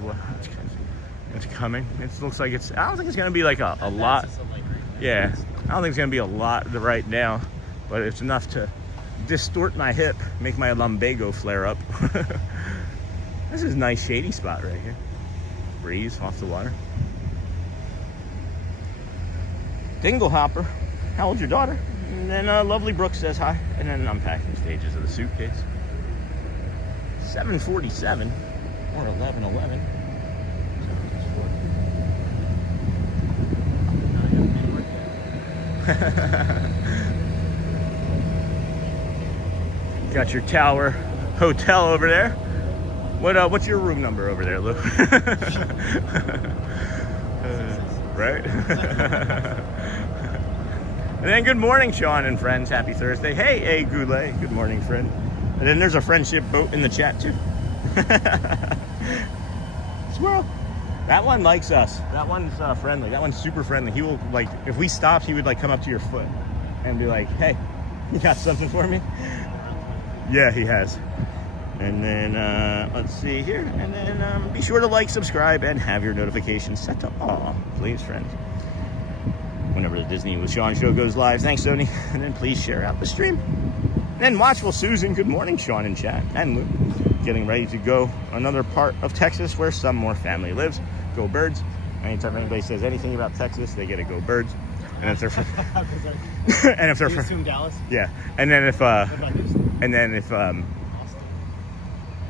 it's coming. It looks like it's, I don't think it's gonna be like a lot. Yeah, I don't think it's gonna be a lot right now, but it's enough to distort my hip, make my lumbago flare up. This is a nice shady spot right here. Breeze off the water. Dingle Hopper, how old's your daughter? And then lovely Brooke says hi, and then unpacking stages of the suitcase. 7:47 or 11:11. Got your tower hotel over there. What's your room number over there, Lou? Right? And then good morning, Sean and friends. Happy Thursday. Hey, A. Goulet. Good morning, friend. And then there's a friendship boat in the chat, too. Squirrel. That one likes us. That one's friendly. That one's super friendly. He will, like, if we stopped, he would, like, come up to your foot and be like, hey, you got something for me? Yeah, he has. And then, let's see here. And then be sure to like, subscribe, and have your notifications set to all, please, friends. Whenever the Disney with Sean show goes live. Thanks, Sony. And then please share out the stream. And then Watchful Susan. Good morning, Sean in chat. And Luke. Getting ready to go another part of Texas where some more family lives. Go Birds. Anytime anybody says anything about Texas, they get to go Birds. And if they're from, and if they're from, assume Dallas? Yeah. And then if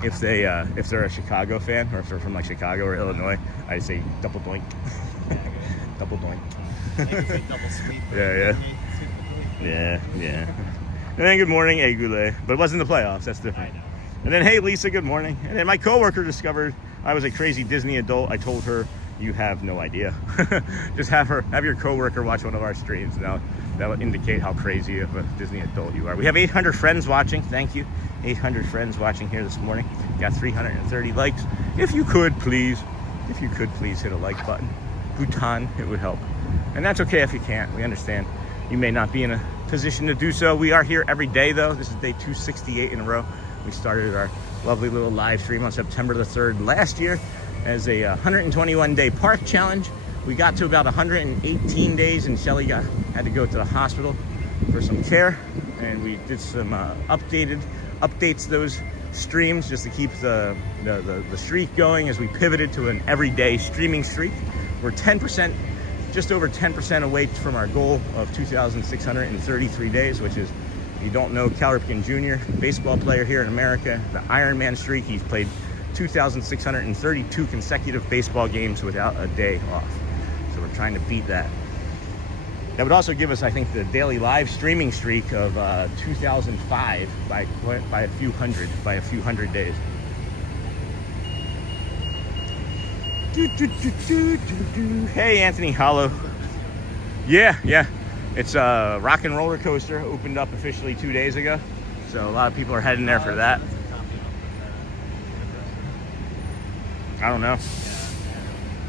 if they're a Chicago fan, or if they're from like Chicago or Illinois, I say double doink. Double doink. Double sweep. Yeah. And then good morning, A. Goulet. But it wasn't the playoffs, that's different. And then, hey, Lisa, good morning. And then my coworker discovered I was a crazy Disney adult. I told her, you have no idea. Just have your coworker watch one of our streams. Now that will indicate how crazy of a Disney adult you are. We have 800 friends watching. Thank you. 800 friends watching here this morning. Got 330 likes. If you could please hit a like button. Bhutan, it would help. And that's okay if you can't. We understand. You may not be in a position to do so. We are here every day, though. This is day 268 in a row. We started our lovely little live stream on September the 3rd last year as a 121-day park challenge. We got to about 118 days, and Shelly had to go to the hospital for some care. And we did some updates those streams just to keep the streak going as we pivoted to an everyday streaming streak. We're 10%, just over 10% away from our goal of 2,633 days, which is, if you don't know, Cal Ripken Jr., baseball player here in America, the Ironman streak. He's played 2,632 consecutive baseball games without a day off. So we're trying to beat that. That would also give us, I think, the daily live streaming streak of 2005 by a few hundred days. Hey, Anthony Hollow. Yeah. It's a rock and roller coaster. Opened up officially 2 days ago. So a lot of people are heading there for that. I don't know.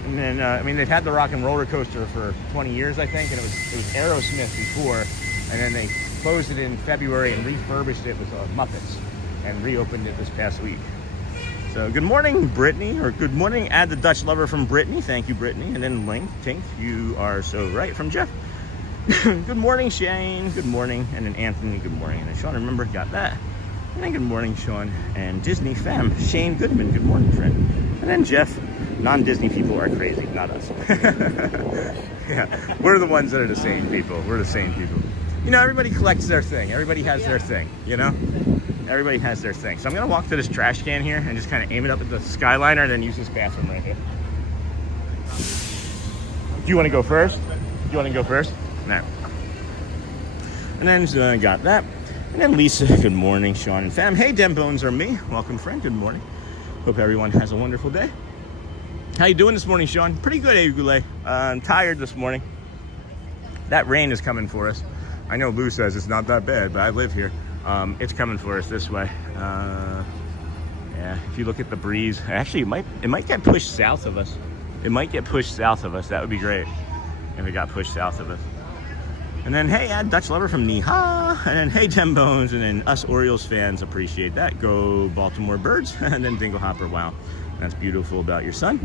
And then, they've had the rock and roller coaster for 20 years, I think, and it was Aerosmith before, and then they closed it in February and refurbished it with Muppets, and reopened it this past week. So good morning, Brittany, or good morning, add the Dutch lover from Brittany. Thank you, Brittany. And then Link, Tink, you are so right, from Jeff. Good morning, Shane. Good morning. And then Anthony, good morning. And then Sean, remember, got that. And then good morning, Sean. And Disney fam, Shane Goodman, good morning, friend. And then Jeff, non-Disney people are crazy, not us. Yeah, we're the ones that are the same people. We're the same people. You know, everybody collects their thing. Everybody has their thing, you know? Everybody has their thing. So I'm gonna walk to this trash can here and just kind of aim it up at the Skyliner and then use this bathroom right here. Do you want to go first? No. And then got that. And then Lisa, good morning, Sean and fam. Hey, Dem Bones are me. Welcome, friend. Good morning. Hope everyone has a wonderful day. How you doing this morning, Sean? Pretty good, Agule. I'm tired this morning. That rain is coming for us. I know Lou says it's not that bad, but I live here. It's coming for us this way. Yeah, if you look at the breeze, actually it might get pushed south of us. That would be great if it got pushed south of us. And then, hey, add Dutch lover from Neha. And then, hey, Dem Bones. And then us Orioles fans appreciate that. Go Baltimore Birds. And then Dingle Hopper, wow. That's beautiful about your son.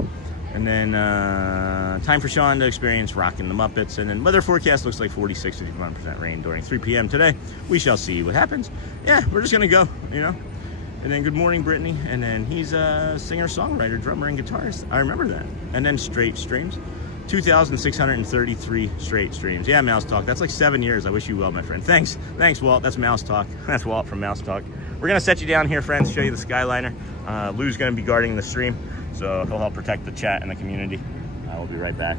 And then time for Sean to experience rocking the Muppets. And then weather forecast looks like 46 to 51% rain during 3 p.m. today. We shall see what happens. Yeah, we're just going to go, you know. And then good morning, Brittany. And then he's a singer, songwriter, drummer, and guitarist. I remember that. And then straight streams. 2,633 straight streams. Yeah, Mouse Talk. That's like 7 years. I wish you well, my friend. Thanks, Walt. That's Mouse Talk. That's Walt from Mouse Talk. We're going to set you down here, friends, show you the Skyliner. Lou's going to be guarding the stream, so he'll help protect the chat and the community. I will be right back.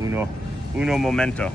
Uno momento.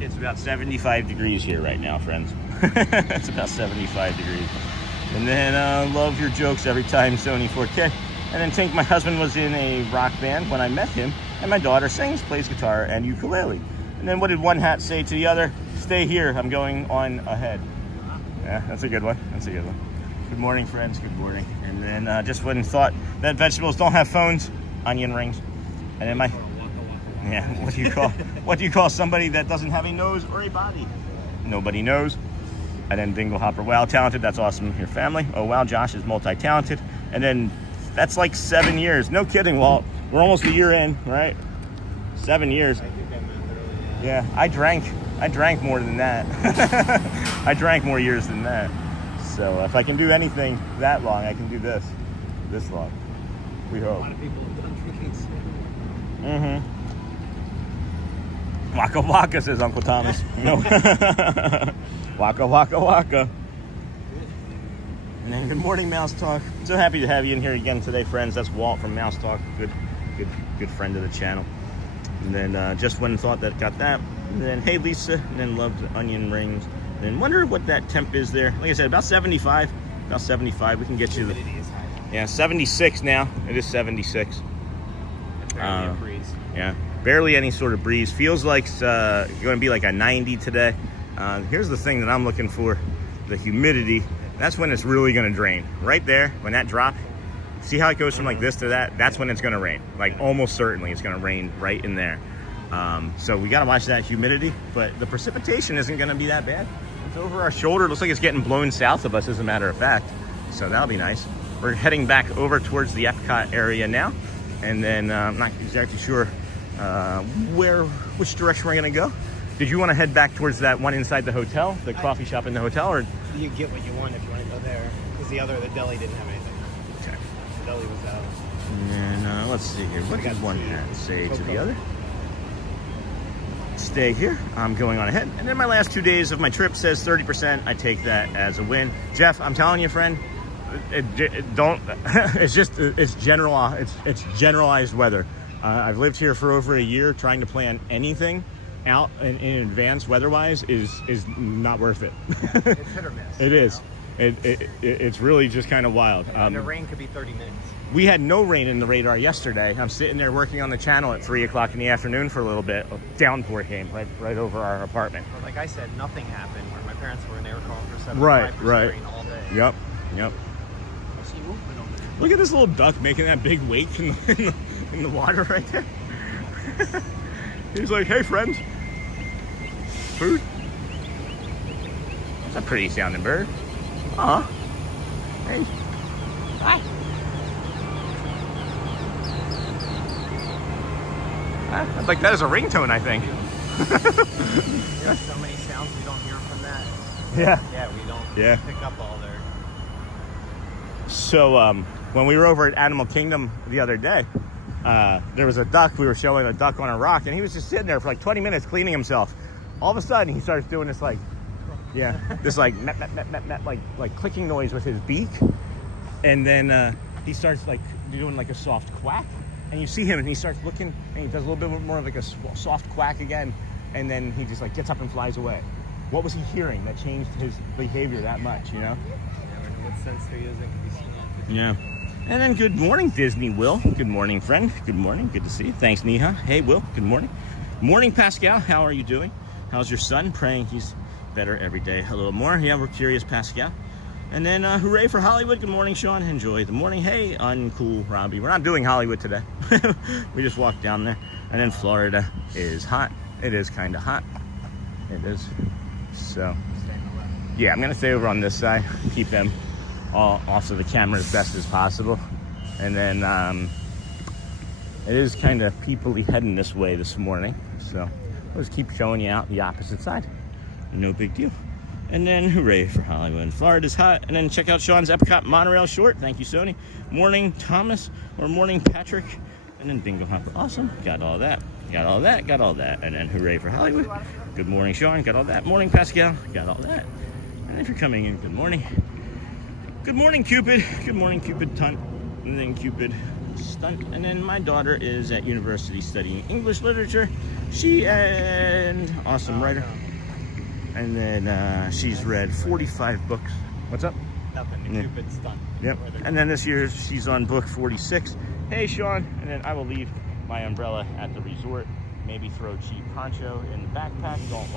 It's about 75 degrees here right now, friends. It's about 75 degrees. And then love your jokes every time, Sony 4K. And then Tink, my husband was in a rock band when I met him, and my daughter sings, plays guitar, and ukulele. And then what did one hat say to the other? Stay here, I'm going on ahead. Yeah, that's a good one. Good morning, friends, good morning. And then just when thought that vegetables don't have phones, onion rings. And then yeah, what do you call somebody that doesn't have a nose or a body? Nobody knows. And then Dingle Hopper, wow, talented, that's awesome. Your family, oh wow, Josh is multi-talented. And then that's like 7 years. No kidding, Walt. We're almost a year in, right? 7 years. Yeah, I drank more than that. I drank more years than that. So if I can do anything that long, I can do this long. We A hope. lot of people have done drinking soon. Mm-hmm. Waka waka, says Uncle Thomas. No. Waka waka waka. And then good morning, Mouse Talk. So happy to have you in here again today, friends. That's Walt from Mouse Talk. Good friend of the channel. And then just when thought that got that. And then hey Lisa. And then loved onion rings. And then wonder what that temp is there. Like I said, about 75. About 75. We can get you the. Humidity is high. Yeah, 76 now. It is 76. Barely a breeze. Yeah, barely any sort of breeze. Feels like it's going to be like a 90 today. Here's the thing that I'm looking for: the humidity. That's when it's really going to drain. Right there, when that drop. See how it goes from like this to that? That's when it's going to rain. Like almost certainly it's going to rain right in there. So we got to watch that humidity. But the precipitation isn't going to be that bad. It's over our shoulder. It looks like it's getting blown south of us, as a matter of fact. So that'll be nice. We're heading back over towards the EPCOT area now. And then I'm not exactly sure which direction we're going to go. Did you want to head back towards that one inside the hotel, the coffee shop in the hotel, or? You get what you want if you want to go there. Because the deli didn't have anything. Okay. The deli was out. And then let's see here. What does one hat say to the other? Stay here. I'm going on ahead. And then my last 2 days of my trip says 30%. I take that as a win. Jeff, I'm telling you, friend, don't. It's generalized weather. I've lived here for over a year. Trying to plan anything out in advance weather-wise is not worth it. It's hit or miss. It is. It's really just kind of wild. And the rain could be 30 minutes. We had no rain in the radar yesterday. I'm sitting there working on the channel at 3 o'clock in the afternoon for a little bit. A downpour came right over our apartment. But like I said, nothing happened where my parents were and they were calling for 75% Right. rain all day. Yep. I see movement over there. Look at this little duck making that big wake in the water right there. He's like, hey, friends. Food? That's a pretty sounding bird. Aw. Hey. Hi. I'd like that as a ringtone, I think. There's so many sounds we don't hear from that. Yeah. Yeah, we don't Yeah. pick up all their... So when we were over at Animal Kingdom the other day, there was a duck. We were showing a duck on a rock, and he was just sitting there for like 20 minutes cleaning himself. All of a sudden, he starts doing this this like met, like clicking noise with his beak, and then he starts like doing like a soft quack, and you see him, and he starts looking, and he does a little bit more of like a soft quack again, and then he just like gets up and flies away. What was he hearing that changed his behavior that much? You know? Never know what sense they're using. Could be seen. Yeah. And then good morning, Disney Will. Good morning, friend. Good morning. Good to see you. Thanks, Neha. Hey, Will. Good morning. Morning, Pascal. How are you doing? How's your son? Praying he's better every day. A little more. Yeah, we're curious, Pascal. And then hooray for Hollywood. Good morning, Sean. Enjoy the morning. Hey, uncool Robbie. We're not doing Hollywood today. We just walked down there. And then Florida is hot. It is kind of hot. It is. So, yeah, I'm going to stay over on this side. Keep them all off of the camera as best as possible. And then it is kind of people-y heading this way this morning. So I'll just keep showing you out the opposite side. No big deal. And then hooray for Hollywood. Florida's hot. And then check out Sean's EPCOT monorail short. Thank you, Sony. Morning, Thomas. Or morning, Patrick. And then bingo hopper. Awesome. Got all that. Got all that. Got all that. And then hooray for Hollywood. Good morning, Sean. Got all that. Morning, Pascal. Got all that. And if you're coming in, good morning. Good morning, Cupid. Good morning, Cupid Tunt. And then Cupid Stunt. And then my daughter is at university studying English literature. She and awesome writer. And then she's read 45 books. What's up? Nothing. The Cupid Stunt. Yep. And then this year she's on book 46. Hey, Sean. And then I will leave my umbrella at the resort. Maybe throw cheap poncho in the backpack. Don't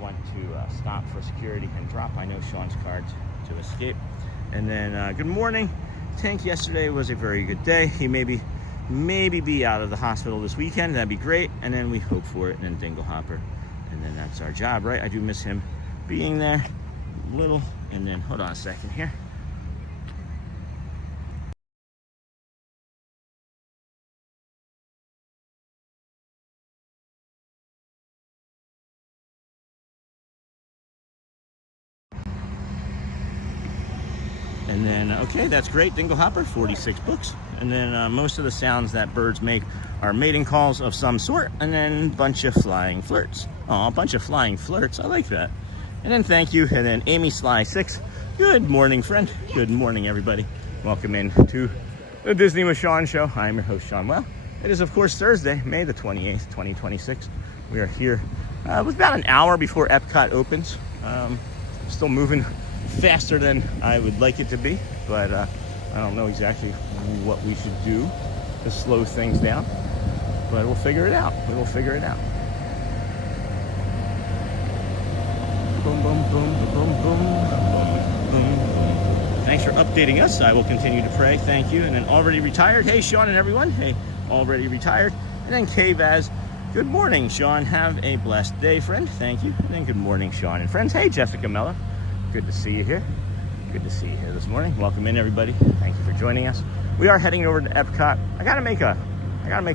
want to stop for security and drop. I know Sean's cards to escape. And then good morning. Tank yesterday was a very good day. He maybe be out of the hospital this weekend. That'd be great. And then we hope for it. And then Dingle Hopper. And then that's our job, right? I do miss him being there a little. And then hold on a second here. And then, okay, that's great. Dingle hopper, 46 books. And then most of the sounds that birds make are mating calls of some sort. And then a bunch of flying flirts. Oh, a bunch of flying flirts. I like that. And then thank you. And then Amy Sly 6. Good morning, friend. Good morning, everybody. Welcome in to the Disney with Sean show. I'm your host, Sean. Well, it is, of course, Thursday, May the 28th, 2026. We are here with about an hour before EPCOT opens. Still moving faster than I would like it to be, but I don't know exactly what we should do to slow things down, but we'll figure it out. We will figure it out. Boom, boom, boom, boom, boom, boom, boom. Thanks for updating us. I will continue to pray. Thank you. And then already retired. Hey, Sean and everyone. Hey, already retired. And then K-Vaz. Good morning, Sean. Have a blessed day, friend. Thank you. And then good morning, Sean and friends. Hey, Jessica Mello. Good to see you here. Good to see you here this morning. Welcome in, everybody. Thank you for joining us. We are heading over to EPCOT. I gotta make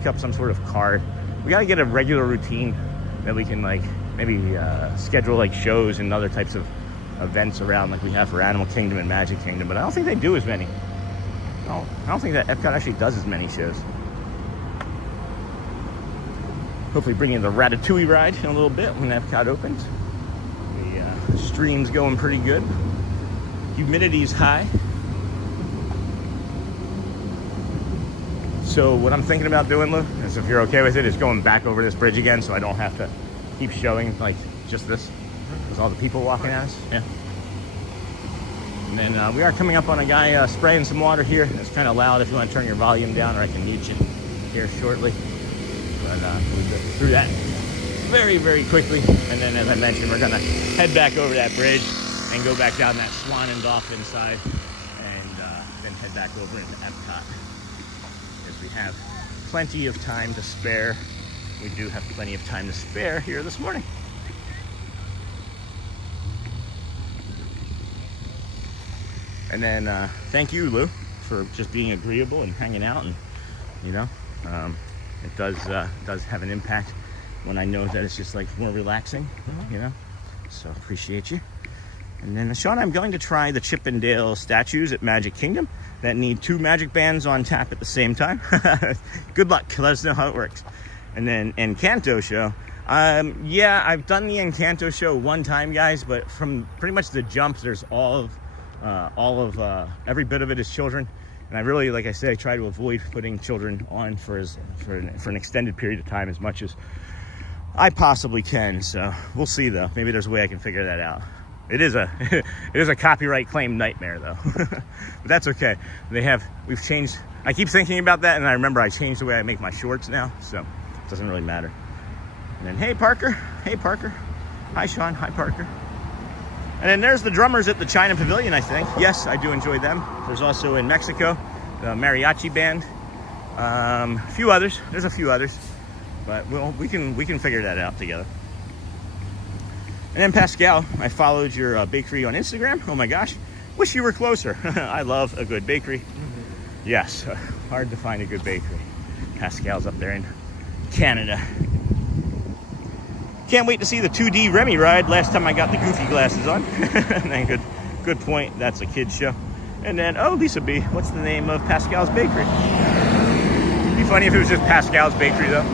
up some sort of card. We gotta get a regular routine that we can like maybe schedule like shows and other types of events around like we have for Animal Kingdom and Magic Kingdom. But I don't think they do as many. No, I don't think that EPCOT actually does as many shows. Hopefully bring in the Ratatouille ride in a little bit when EPCOT opens. The stream's going pretty good. Humidity's high. So what I'm thinking about doing, Lou, is if you're okay with it, is going back over this bridge again so I don't have to keep showing like just this. With all the people walking at us. Yeah. And then we are coming up on a guy spraying some water here. It's kind of loud if you want to turn your volume down, or I can mute you here shortly. But we'll go through that very, very quickly. And then, as I mentioned, we're going to head back over that bridge and go back down that Swan and Dolphin side, and then head back over into EPCOT. As we have plenty of time to spare. We do have plenty of time to spare here this morning. And then thank you, Lou, for just being agreeable and hanging out, and you know, it does have an impact when I know that it's just like more relaxing, you know. So appreciate you. And then Sean, I'm going to try the Chip and Dale statues at Magic Kingdom that need 2 magic bands on tap at the same time. Good luck. Let us know how it works. And then Encanto show. Yeah, I've done the Encanto show one time, guys, but from pretty much the jump, there's all of every bit of it is children, and I really, like I say, I try to avoid putting children on for an extended period of time as much as I possibly can. So we'll see, though. Maybe there's a way I can figure that out. It is a copyright claim nightmare, though. But that's okay. We've changed. I keep thinking about that, and I remember I changed the way I make my shorts now, so it doesn't really matter. And then hey Parker, hi Sean, hi Parker. And then there's the drummers at the China Pavilion, I think. Yes, I do enjoy them. There's also in Mexico, the mariachi band. A few others. There's a few others. But we can figure that out together. And then Pascal, I followed your bakery on Instagram. Oh my gosh, wish you were closer. I love a good bakery. Yes, hard to find a good bakery. Pascal's up there in Canada. Can't wait to see the 2D Remy ride. Last time I got the goofy glasses on. And then good point. That's a kid's show. And then, oh, Lisa B. What's the name of Pascal's Bakery? It'd be funny if it was just Pascal's Bakery, though.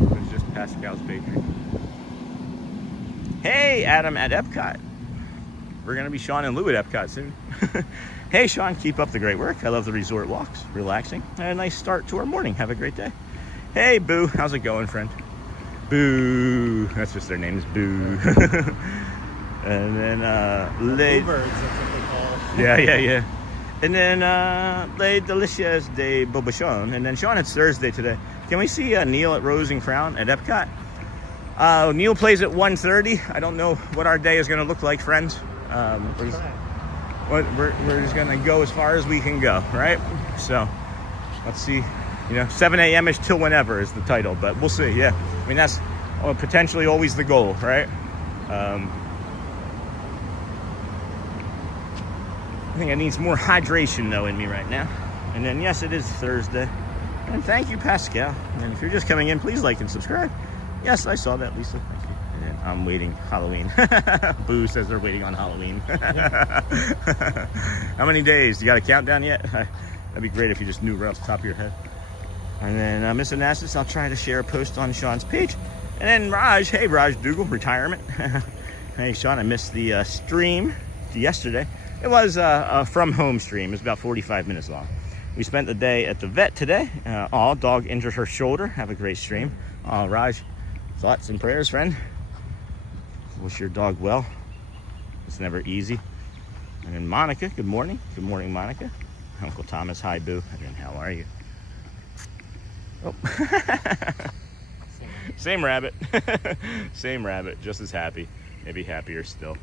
It was just Pascal's Bakery. Hey, Adam at EPCOT. We're going to be Sean and Lou at EPCOT soon. Hey, Sean, keep up the great work. I love the resort walks. Relaxing. And a nice start to our morning. Have a great day. Hey, Boo. How's it going, friend? Boo. That's just their name is Boo. And then Les Birds, that's what they call. Yeah. And then Les Delicious de Bobichon. And then Sean, it's Thursday today. Can we see Neil at Rose and Crown at EPCOT? Neil plays at 1:30. I don't know what our day is going to look like, friends. We're just going to go as far as we can go, right? So let's see. 7 a.m.-ish till whenever is the title, but we'll see. Yeah, I mean, that's potentially always the goal, right? I think I need some more hydration, though, in me right now. And then, yes, it is Thursday. And thank you, Pascal. And if you're just coming in, please like and subscribe. Yes, I saw that, Lisa. Thank you. And I'm waiting Halloween. Boo says they're waiting on Halloween. How many days? You got a countdown yet? That'd be great if you just knew right off the top of your head. And then Miss Onassis, I'll try to share a post on Sean's page. And then Raj, hey Raj Dougal, retirement. Hey Sean, I missed the stream yesterday. It was a from home stream. It was about 45 minutes long. We spent the day at the vet today. Dog injured her shoulder. Have a great stream. Raj, thoughts and prayers, friend. Wish your dog well. It's never easy. And then Monica, good morning. Good morning, Monica. Uncle Thomas, hi, Boo. And then how are you? Oh. Same rabbit. Same rabbit, just as happy. Maybe happier still.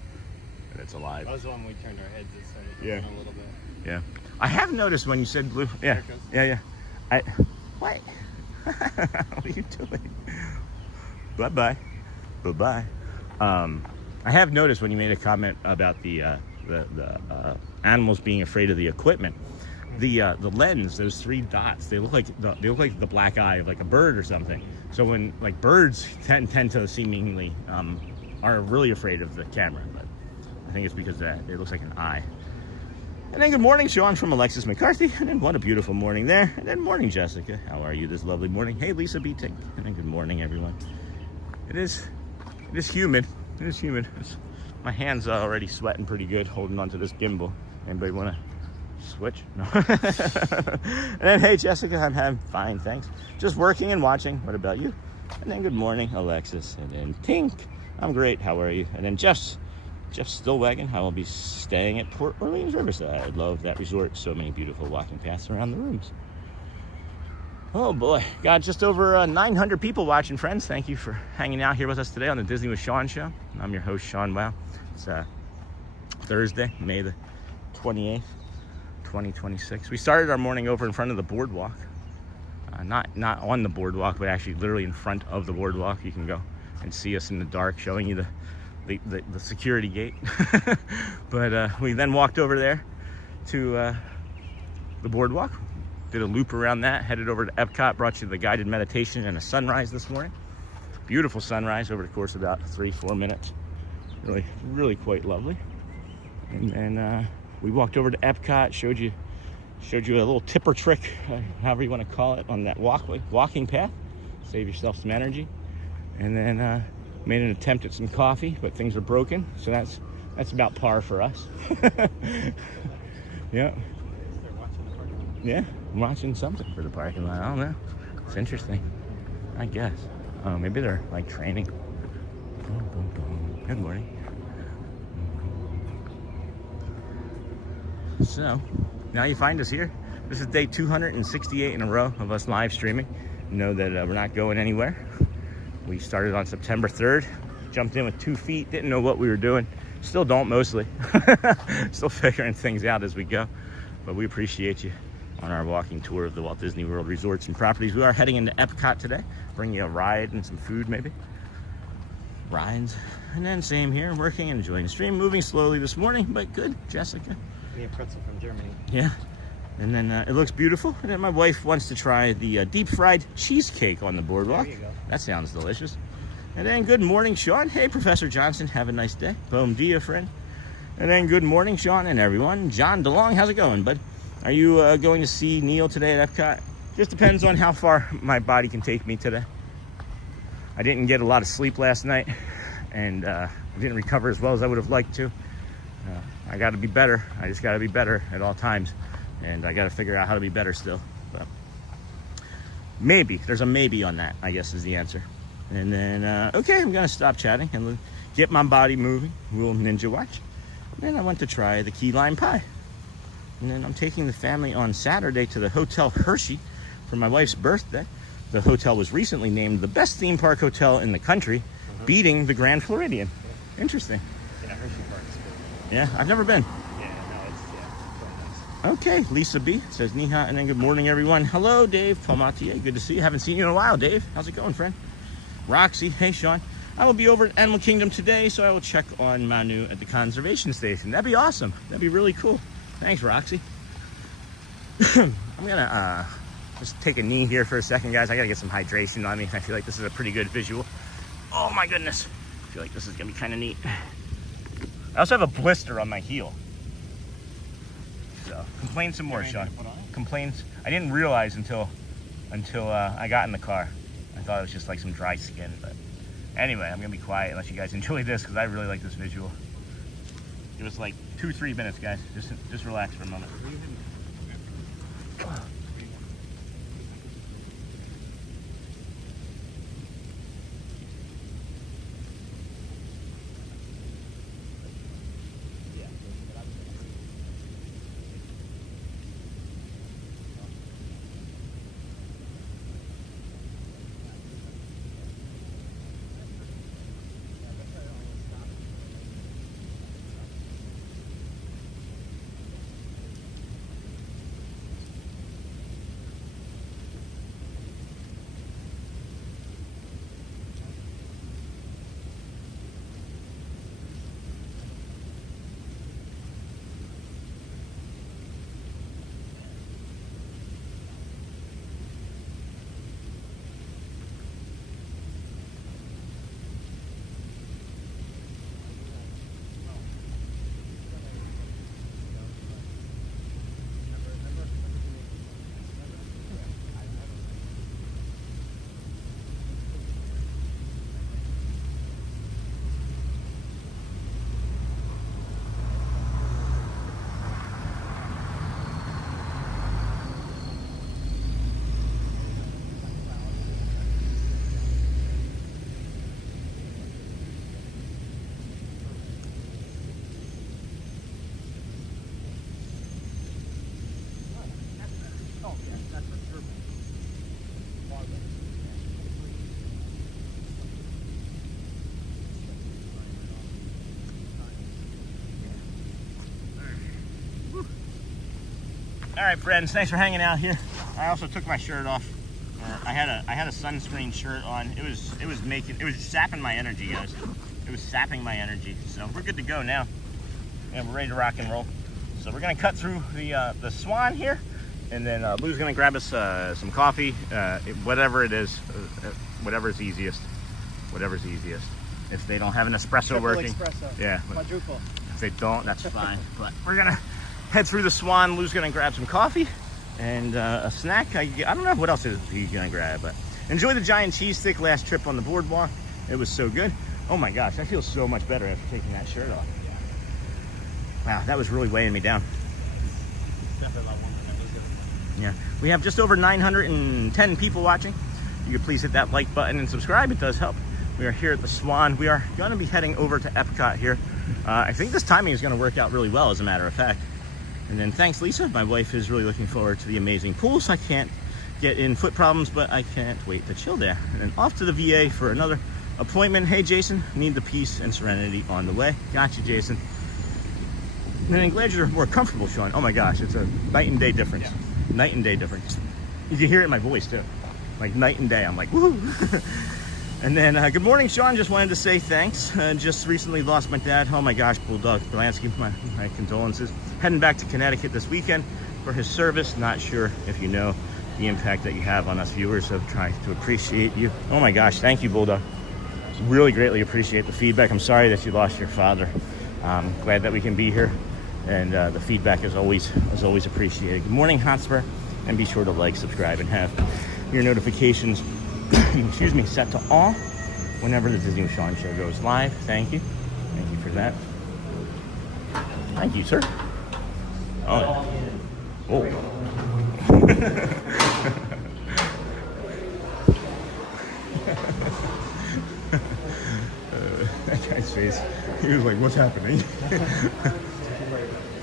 And it's alive. That was when we turned our heads, it started Yeah. going a little bit. Yeah. I have noticed when you said blue. Yeah. Yeah. What? What are you doing? Bye-bye. Bye-bye. I have noticed when you made a comment about the animals being afraid of the equipment. The lens, those 3 dots, they look like the black eye of like a bird or something. So when like birds tend to seemingly are really afraid of the camera, but I think it's because that it looks like an eye. And then good morning, Sean from Alexis McCarthy. And then what a beautiful morning there. And then morning, Jessica. How are you this lovely morning? Hey, Lisa B. Tink. And then good morning, everyone. It is humid. It is humid. My hands are already sweating pretty good holding onto this gimbal. Anybody want to switch? No. And then, hey, Jessica, I'm fine, thanks. Just working and watching. What about you? And then good morning, Alexis. And then Tink. I'm great. How are you? And then Jeff Stillwagon. I will be staying at Port Orleans Riverside. Love that resort. So many beautiful walking paths around the rooms. Oh boy, got just over 900 people watching, friends. Thank you for hanging out here with us today on the Disney with Sean show. I'm your host, Sean Wow. It's Thursday, May the 28th, 2026. We started our morning over in front of the BoardWalk. Not on the BoardWalk, but actually literally in front of the BoardWalk. You can go and see us in the dark, showing you the security gate. But we then walked over there to the BoardWalk. Did a loop around that, headed over to EPCOT, brought you the guided meditation and a sunrise this morning. Beautiful sunrise over the course of about 3-4 minutes. Really quite lovely. And then we walked over to EPCOT, showed you a little tipper trick, however you want to call it, on that walking path. Save yourself some energy. And then made an attempt at some coffee, but things are broken, so that's about par for us. Yeah. Yeah, I'm watching something for the parking lot. I don't know. It's interesting, I guess. Oh, maybe they're like training. Boom, boom, boom. Good morning. So, now you find us here. This is day 268 in a row of us live streaming. You know that we're not going anywhere. We started on September 3rd. Jumped in with 2 feet. Didn't know what we were doing. Still don't, mostly. Still figuring things out as we go. But we appreciate you on our walking tour of the Walt Disney World resorts and properties. We are heading into EPCOT today. Bring you a ride and some food, maybe. Rides. And then same here, working and enjoying the stream. Moving slowly this morning, but good, Jessica. Me a pretzel from Germany. Yeah. And then it looks beautiful. And then my wife wants to try the deep fried cheesecake on the BoardWalk. There you go. That sounds delicious. And then good morning, Sean. Hey, Professor Johnson. Have a nice day. Boom dia, friend. And then good morning, Sean and everyone. John DeLong, how's it going, bud? Are you going to see Neil today at EPCOT? Just depends on how far my body can take me today. I didn't get a lot of sleep last night, and I didn't recover as well as I would have liked to. I got to be better. I just got to be better at all times, and I got to figure out how to be better still. But maybe. There's a maybe on that, I guess, is the answer. And then, okay, I'm going to stop chatting and get my body moving. We'll ninja watch. And then I went to try the key lime pie. And then I'm taking the family on Saturday to the Hotel Hershey for my wife's birthday. The hotel was recently named the best theme park hotel in the country, beating the Grand Floridian. Yeah. Interesting. Yeah, Hershey Park is cool. Yeah, I've never been. Yeah, no, it's quite nice. Okay, Lisa B says Niha, and then good morning, everyone. Hello, Dave Palmatier. Good to see you. Haven't seen you in a while, Dave. How's it going, friend? Roxy, hey, Sean. I will be over at Animal Kingdom today, so I will check on Manu at the conservation station. That'd be awesome. That'd be really cool. Thanks, Roxy. I'm gonna just take a knee here for a second, guys. I gotta get some hydration on me. I feel like this is a pretty good visual. Oh my goodness. feel like this is gonna be kind of neat. I also have a blister on my heel. So complain some more, Sean. Complaints. I didn't realize until I got in the car. I thought it was just like some dry skin, but anyway, I'm gonna be quiet unless you guys enjoy this because I really like this visual. It was like 2-3 minutes, guys. Just relax for a moment. All right, friends, thanks for hanging out here. I also took my shirt off. I had a sunscreen shirt on. It was sapping my energy, guys. It was sapping my energy. So we're good to go now. And we're ready to rock and roll. So we're gonna cut through the Swan here, and then Lou's gonna grab us some coffee, whatever it is, whatever's easiest. Whatever's easiest. If they don't have an espresso Triple working, espresso. Yeah. Quadruple. If they don't, that's fine. But we're gonna head through the Swan. Lou's gonna grab some coffee and a snack. I don't know what else he's gonna grab, but enjoy the giant cheese stick last trip on the boardwalk. It was so good. Oh my gosh, I feel so much better after taking that shirt off. Wow, that was really weighing me down. Yeah, we have just over 910 people watching. You could please hit that like button and subscribe. It does help. We are here at the Swan. We are going to be heading over to EPCOT here. I think this timing is going to work out really well, as a matter of fact. And then thanks, Lisa. My wife is really looking forward to the amazing pools. I can't get in foot problems, but I can't wait to chill there. And then off to the VA for another appointment. Hey, Jason, need the peace and serenity on the way. Got you, Jason. And I'm glad you're more comfortable, Sean. Oh my gosh, it's a night and day difference. Yeah. Night and day difference. You can hear it in my voice too. Like night and day. I'm like, woo. And then, good morning, Sean. Just wanted to say thanks. Just recently lost my dad. Oh my gosh, Bulldog Polanski, my condolences. Heading back to Connecticut this weekend for his service. Not sure if you know the impact that you have on us viewers, so trying to appreciate you. Oh my gosh, thank you, Bulldog. Really greatly appreciate the feedback. I'm sorry that you lost your father. Glad that we can be here, and the feedback is always appreciated. Good morning, Hotspur, and be sure to like, subscribe, and have your notifications excuse me, set to all whenever the Disney with Sean show goes live. Thank you for that. Thank you, sir. Oh, that guy's face, he was like, what's happening?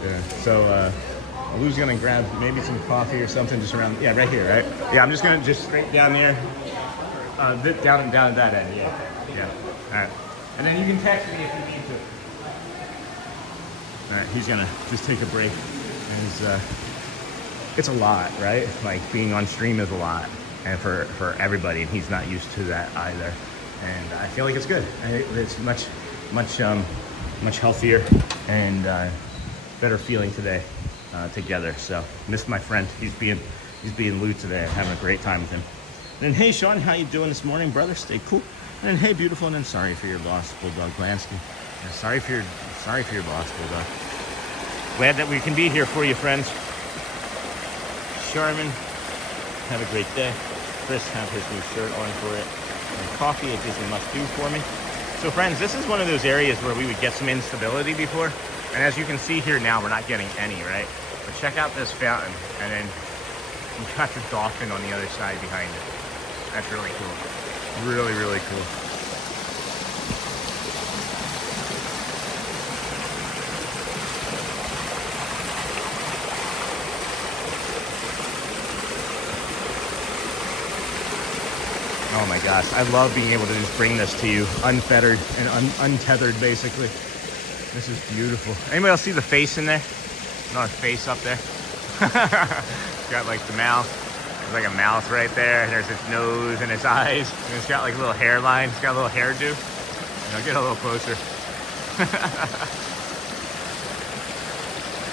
Yeah, so Lou's gonna grab maybe some coffee or something just around, yeah, right here, right? Yeah, I'm just gonna straight down there, down at that end, yeah. All right, and then you can text me if you need to. All right, he's gonna just take a break, and it's a lot, right? Like being on stream is a lot, and for everybody, and he's not used to that either. And I feel like it's good. It's much healthier and better feeling today together. So missed my friend. He's being Lou today. I'm having a great time with him. And hey, Sean, how you doing this morning, brother? Stay cool. And hey, beautiful, and then sorry for your loss, Bulldog Glansky. Yeah, sorry for your loss, Bulldog. Glad that we can be here for you, friends. Sherman, have a great day. Chris, have his new shirt on for it. And coffee at Disney must do for me. So friends, this is one of those areas where we would get some instability before. And as you can see here now, we're not getting any, right? But check out this fountain, and then you got the dolphin on the other side behind it. That's really cool. Really, really cool. Oh my gosh, I love being able to just bring this to you unfettered and untethered, basically. This is beautiful. Anybody else see the face in there? Another face up there. It's got like the mouth. There's like a mouth right there. There's its nose and its eyes. And it's got like a little hairline. It's got a little hairdo. I'll get a little closer.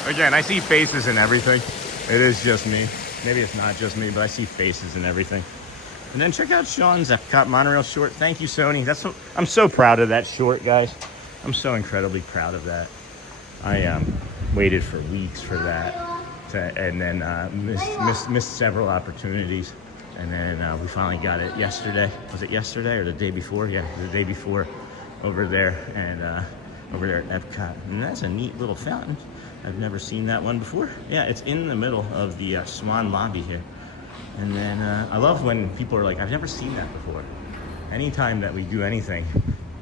Again, I see faces in everything. It is just me. Maybe it's not just me, but I see faces in everything. And then check out Sean's EPCOT monorail short. Thank you, Sony. I'm so proud of that short, guys. I'm so incredibly proud of that. I waited for weeks for that, and then missed several opportunities, and then we finally got it yesterday. Was it yesterday or the day before? Yeah, the day before, over there, and over there at EPCOT. And that's a neat little fountain. I've never seen that one before. Yeah, it's in the middle of the Swan lobby here. And then I love when people are like, I've never seen that before. Anytime that we do anything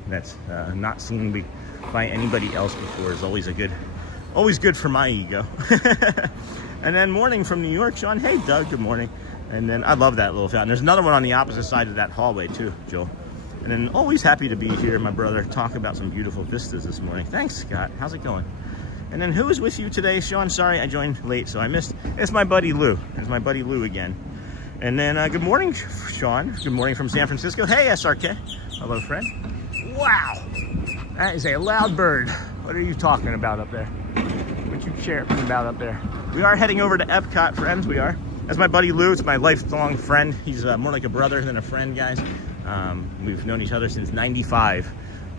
that's not seen by anybody else before is always good for my ego. And then morning from New York, Sean. Hey, Doug, good morning. And then I love that little fountain. There's another one on the opposite side of that hallway too, Joel. And then always happy to be here, my brother. Talk about some beautiful vistas this morning. Thanks, Scott. How's it going? And then who is with you today, Sean? Sorry, I joined late, so I missed. It's my buddy Lou. It's my buddy Lou again. And then good morning, Sean. Good morning from San Francisco. Hey, SRK. Hello, friend. Wow, that is a loud bird. What are you talking about up there? What you chirping about up there? We are heading over to EPCOT, friends. We are. That's my buddy Lou. It's my lifelong friend. He's more like a brother than a friend, guys. We've known each other since 95.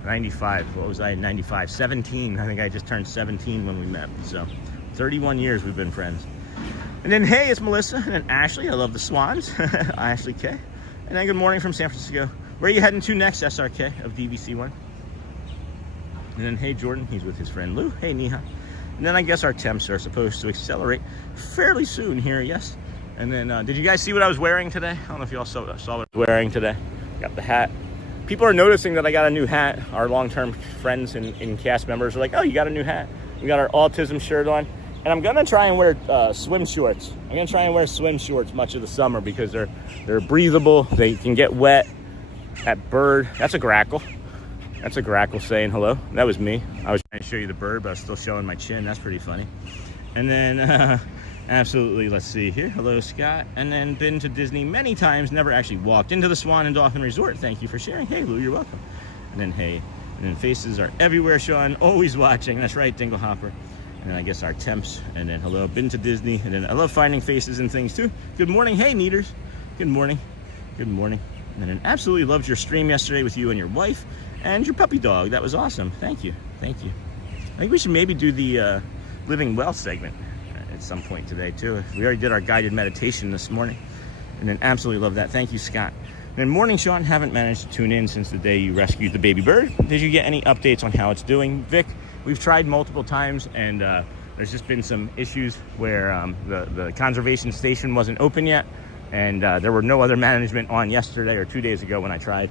95. What was I in 95? 17. I think I just turned 17 when we met. So 31 years we've been friends. And then, hey, it's Melissa, and then Ashley. I love the Swans. Ashley K. And then good morning from San Francisco. Where are you heading to next, SRK of DVC1? And then, hey, Jordan. He's with his friend Lou. Hey, Neha. And then I guess our temps are supposed to accelerate fairly soon here, yes. And then, did you guys see what I was wearing today? I don't know if y'all saw what I was wearing today. Got the hat. People are noticing that I got a new hat. Our long-term friends and cast members are like, oh, you got a new hat. We got our autism shirt on. And I'm gonna try and wear swim shorts. I'm gonna try and wear swim shorts much of the summer because they're breathable. They can get wet. That bird, that's a grackle. That's a grackle saying hello. That was me. I was trying to show you the bird, but I was still showing my chin. That's pretty funny. And then, absolutely, let's see here. Hello, Scott. And then been to Disney many times, never actually walked into the Swan and Dolphin Resort. Thank you for sharing. Hey, Lou, you're welcome. And then, hey, and then faces are everywhere, Sean. Always watching. That's right, Dingle Hopper. And then I guess our temps, and then hello, been to Disney, and then I love finding faces and things too. Good morning, hey Neaters. Good morning, good morning. And then absolutely loved your stream yesterday with you and your wife and your puppy dog. That was awesome. Thank you, thank you. I think we should maybe do the Living Well segment at some point today too. We already did our guided meditation this morning, and then absolutely love that. Thank you, Scott. And then morning, Sean. Haven't managed to tune in since the day you rescued the baby bird. Did you get any updates on how it's doing, Vic? We've tried multiple times, and there's just been some issues where the conservation station wasn't open yet, and there were no other management on yesterday or 2 days ago when I tried.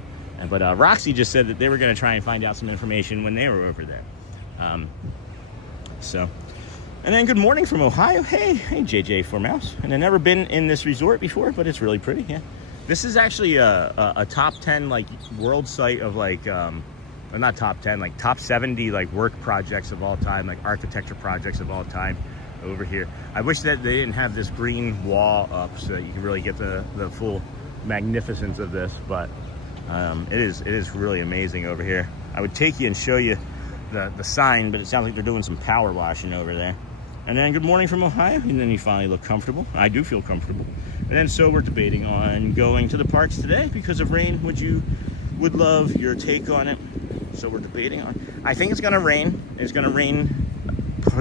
But Roxy just said that they were going to try and find out some information when they were over there. And then good morning from Ohio. Hey, JJ Formouse. And I've never been in this resort before, but it's really pretty. Yeah, this is actually a top 10 like world site of like. Or not top 10, like top 70 like work projects of all time, like architecture projects of all time over here. I wish that they didn't have this green wall up so that you can really get the full magnificence of this, but it is really amazing over here. I would take you and show you the sign, but it sounds like they're doing some power washing over there. And then good morning from Ohio, and then you finally look comfortable. I do feel comfortable. And then so we're debating on going to the parks today because of rain. Would you Would love your take on it. So we're debating on. I think it's gonna rain. It's gonna rain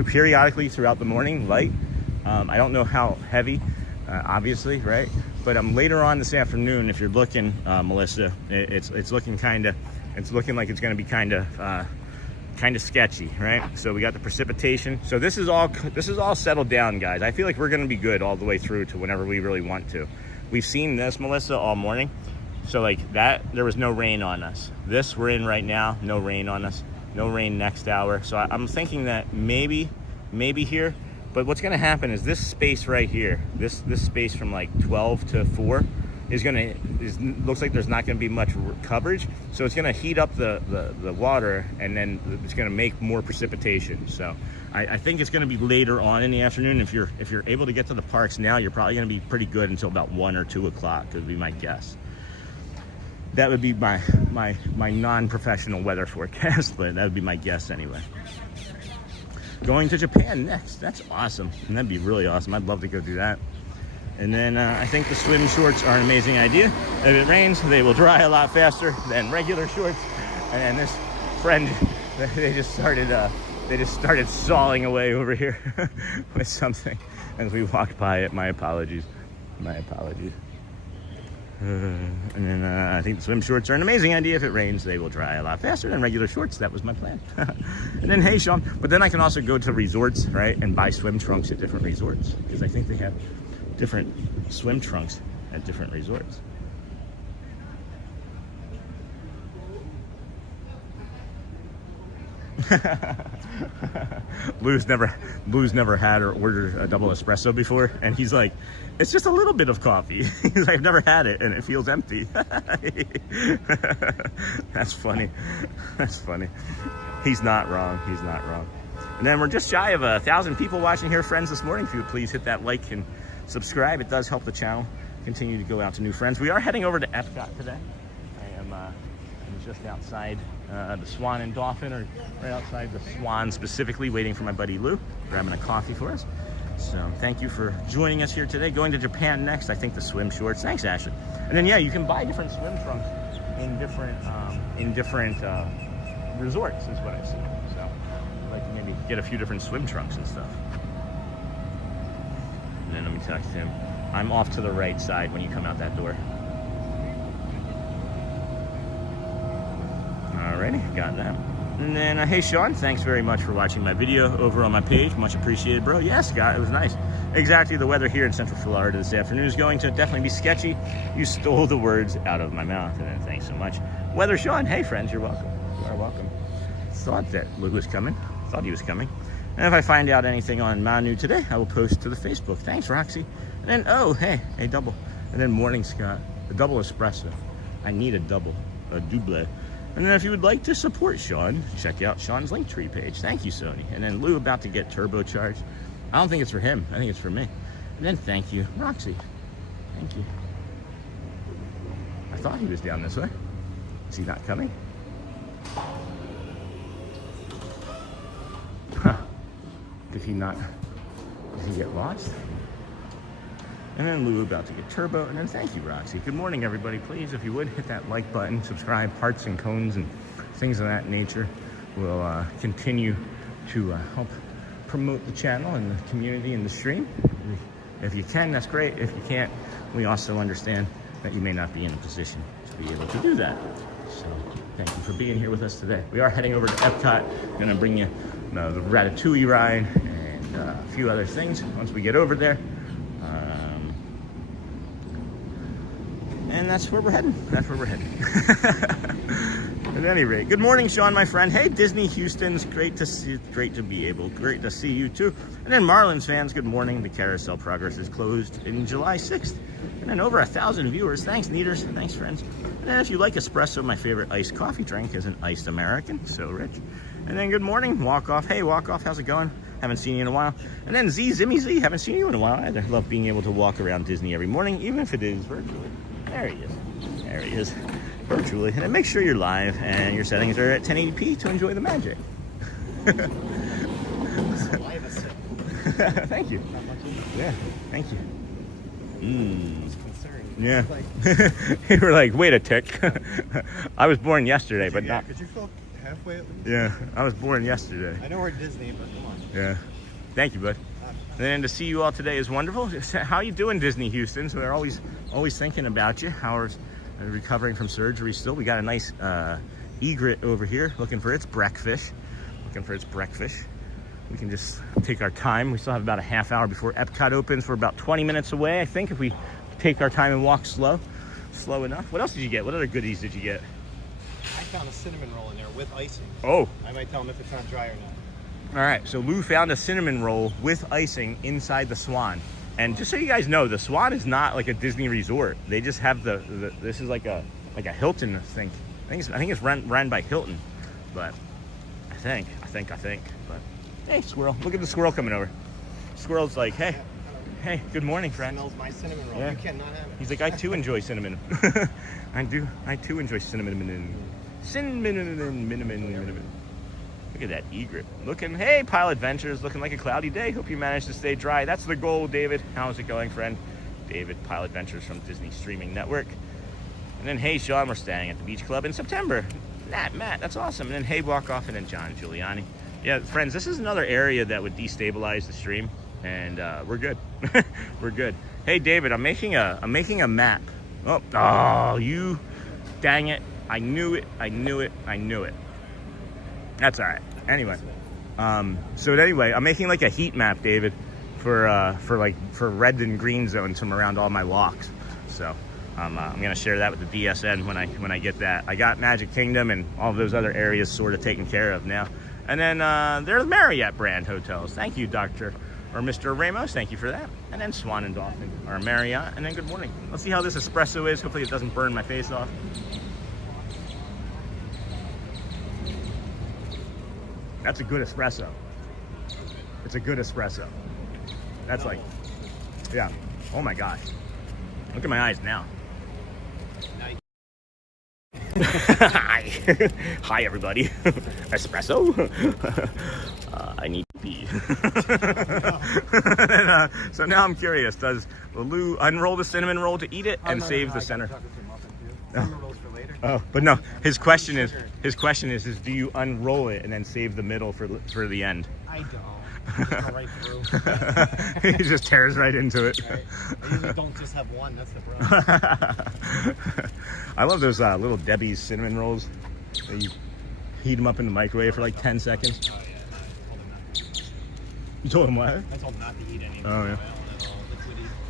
periodically throughout the morning, light. I don't know how heavy, obviously, right? But later on this afternoon, if you're looking, Melissa, it's looking like it's gonna be kind of sketchy, right? So we got the precipitation. So this is all settled down, guys. I feel like we're gonna be good all the way through to whenever we really want to. We've seen this, Melissa, all morning. So like that, there was no rain on us. This we're in right now, no rain on us. No rain next hour. So I'm thinking that maybe here. But what's gonna happen is this space right here, this space from like 12 to 4 looks like there's not gonna be much coverage. So it's gonna heat up the water, and then it's gonna make more precipitation. So I think it's gonna be later on in the afternoon. If you're able to get to the parks now, you're probably gonna be pretty good until about 1 or 2 o'clock, would be my guess. That would be my non-professional weather forecast, but that would be my guess anyway. Going to Japan next. That's awesome. And that'd be really awesome. I'd love to go do that. And then I think the swim shorts are an amazing idea. If it rains, they will dry a lot faster than regular shorts. And then this friend, they just started sawing away over here with something as we walked by it. My apologies. And then I think the swim shorts are an amazing idea. If it rains, they will dry a lot faster than regular shorts. That was my plan. And then, hey, Sean, but then I can also go to resorts, right, and buy swim trunks at different resorts, because I think they have different swim trunks at different resorts. Lou's never had or ordered a double espresso before, and he's like, it's just a little bit of coffee. He's like, I've never had it and it feels empty. That's funny. He's not wrong. And then we're just shy of 1,000 people watching here, friends, this morning. If you would please hit that like and subscribe, it does help the channel continue to go out to new friends. We are heading over to EPCOT today. I'm just outside the Swan and Dolphin, or right outside the Swan specifically, waiting for my buddy Lou, grabbing a coffee for us. So thank you for joining us here today. Going to Japan next. I think the swim shorts. Thanks, Ashley. And then, yeah, you can buy different swim trunks in different resorts, is what I see. So I'd like to maybe get a few different swim trunks and stuff. And then let me text him. I'm off to the right side when you come out that door. Alrighty, got that. And then, hey Sean, thanks very much for watching my video over on my page. Much appreciated, bro. Yes, Scott, it was nice. Exactly, the weather here in Central Florida this afternoon is going to definitely be sketchy. You stole the words out of my mouth, and then thanks so much. Weather Sean, hey friends, you're welcome. You are welcome. Thought that Lou was coming. Thought he was coming. And if I find out anything on Manu today, I will post to the Facebook. Thanks, Roxy. And then, oh, hey, double. And then morning, Scott, a double espresso. I need a double, a double. And then if you would like to support Sean, check out Sean's Linktree page. Thank you, Sony. And then Lou about to get turbocharged. I don't think it's for him. I think it's for me. And then thank you, Roxy. Thank you. I thought he was down this way. Is he not coming? Huh. Did he get lost? And then Lou about to get turbo. And then thank you, Roxy. Good morning, everybody. Please, if you would, hit that like button, subscribe, hearts and cones and things of that nature. We'll continue to help promote the channel and the community and the stream. If you can, that's great. If you can't, we also understand that you may not be in a position to be able to do that. So thank you for being here with us today. We are heading over to EPCOT. I'm gonna bring you the Ratatouille ride and a few other things once we get over there. And that's where we're heading. At any rate, good morning, Sean, my friend. Hey, Disney Houston's great to see you too. And then Marlins fans, good morning. The carousel progress is closed in July 6th. And then over 1,000 viewers. Thanks, Neaters. Thanks, friends. And then if you like espresso, my favorite iced coffee drink is an iced American. So rich. And then good morning, Walk Off. Hey, Walk Off, how's it going? Haven't seen you in a while. And then Zimmy Z, haven't seen you in a while either. Love being able to walk around Disney every morning, even if it is virtually. There he is, virtually. And then make sure you're live and your settings are at 1080p to enjoy the magic. Thank you. Yeah, thank you. Yeah. Like, You were like, wait a tick. I was born yesterday, but not. Could you fill halfway at least? Yeah, I was born yesterday. I know we're at Disney, but come on. Yeah. Thank you, bud. And to see you all today is wonderful. How you doing, Disney Houston? So they're always thinking about you. Howard's recovering from surgery still. We got a nice egret over here looking for its breakfast. We can just take our time. We still have about a half hour before EPCOT opens. We're about 20 minutes away, I think, if we take our time and walk slow enough. What else did you get? What other goodies did you get? I found a cinnamon roll in there with icing. Oh. I might tell them if it's not dry or not. All right, so Lou found a cinnamon roll with icing inside the Swan. And just so you guys know, the Swan is not like a Disney resort. They just have this is like a Hilton, I think. I think it's run by Hilton, but I think. But hey, squirrel! Look at the squirrel coming over. Squirrel's like, hey, good morning, friend. Smells my cinnamon roll. Yeah. You cannot have it. He's like, I too enjoy cinnamon. I too enjoy cinnamon. Look at that egret. Hey, Pilot Ventures, looking like a cloudy day. Hope you managed to stay dry. That's the goal, David. How's it going, friend? David, Pilot Ventures from Disney Streaming Network. And then, hey, Sean, we're staying at the Beach Club in September. Matt, that's awesome. And then, hey, Walk Off, and then John Giuliani. Yeah, friends, this is another area that would destabilize the stream, and we're good. We're good. Hey, David, I'm making a map. Oh, you, dang it. I knew it. That's all right. Anyway, anyway, I'm making like a heat map, David, for red and green zones from around all my walks. So I'm gonna share that with the DSN when I get that. I got Magic Kingdom and all of those other areas sort of taken care of now. And then there's Marriott brand hotels. Thank you, Mr. Ramos. Thank you for that. And then Swan and Dolphin or Marriott. And then good morning. Let's see how this espresso is. Hopefully it doesn't burn my face off. That's a good espresso. It's a good espresso. That's like, yeah. Oh my gosh. Look at my eyes now. Hi, everybody. Espresso? I need to pee. So now I'm curious. Will Lou unroll the cinnamon roll to eat it and save the center? Cinnamon rolls for later. Oh, but no. His question is, do you unroll it and then save the middle for the end? I don't. Just go right through. He just tears right into it. Right. I usually don't just have one. That's the problem. I love those little Debbie's cinnamon rolls. You heat them up in the microwave for like 10 seconds. Oh, yeah. You told him what? I told him not to eat anything. Oh, yeah.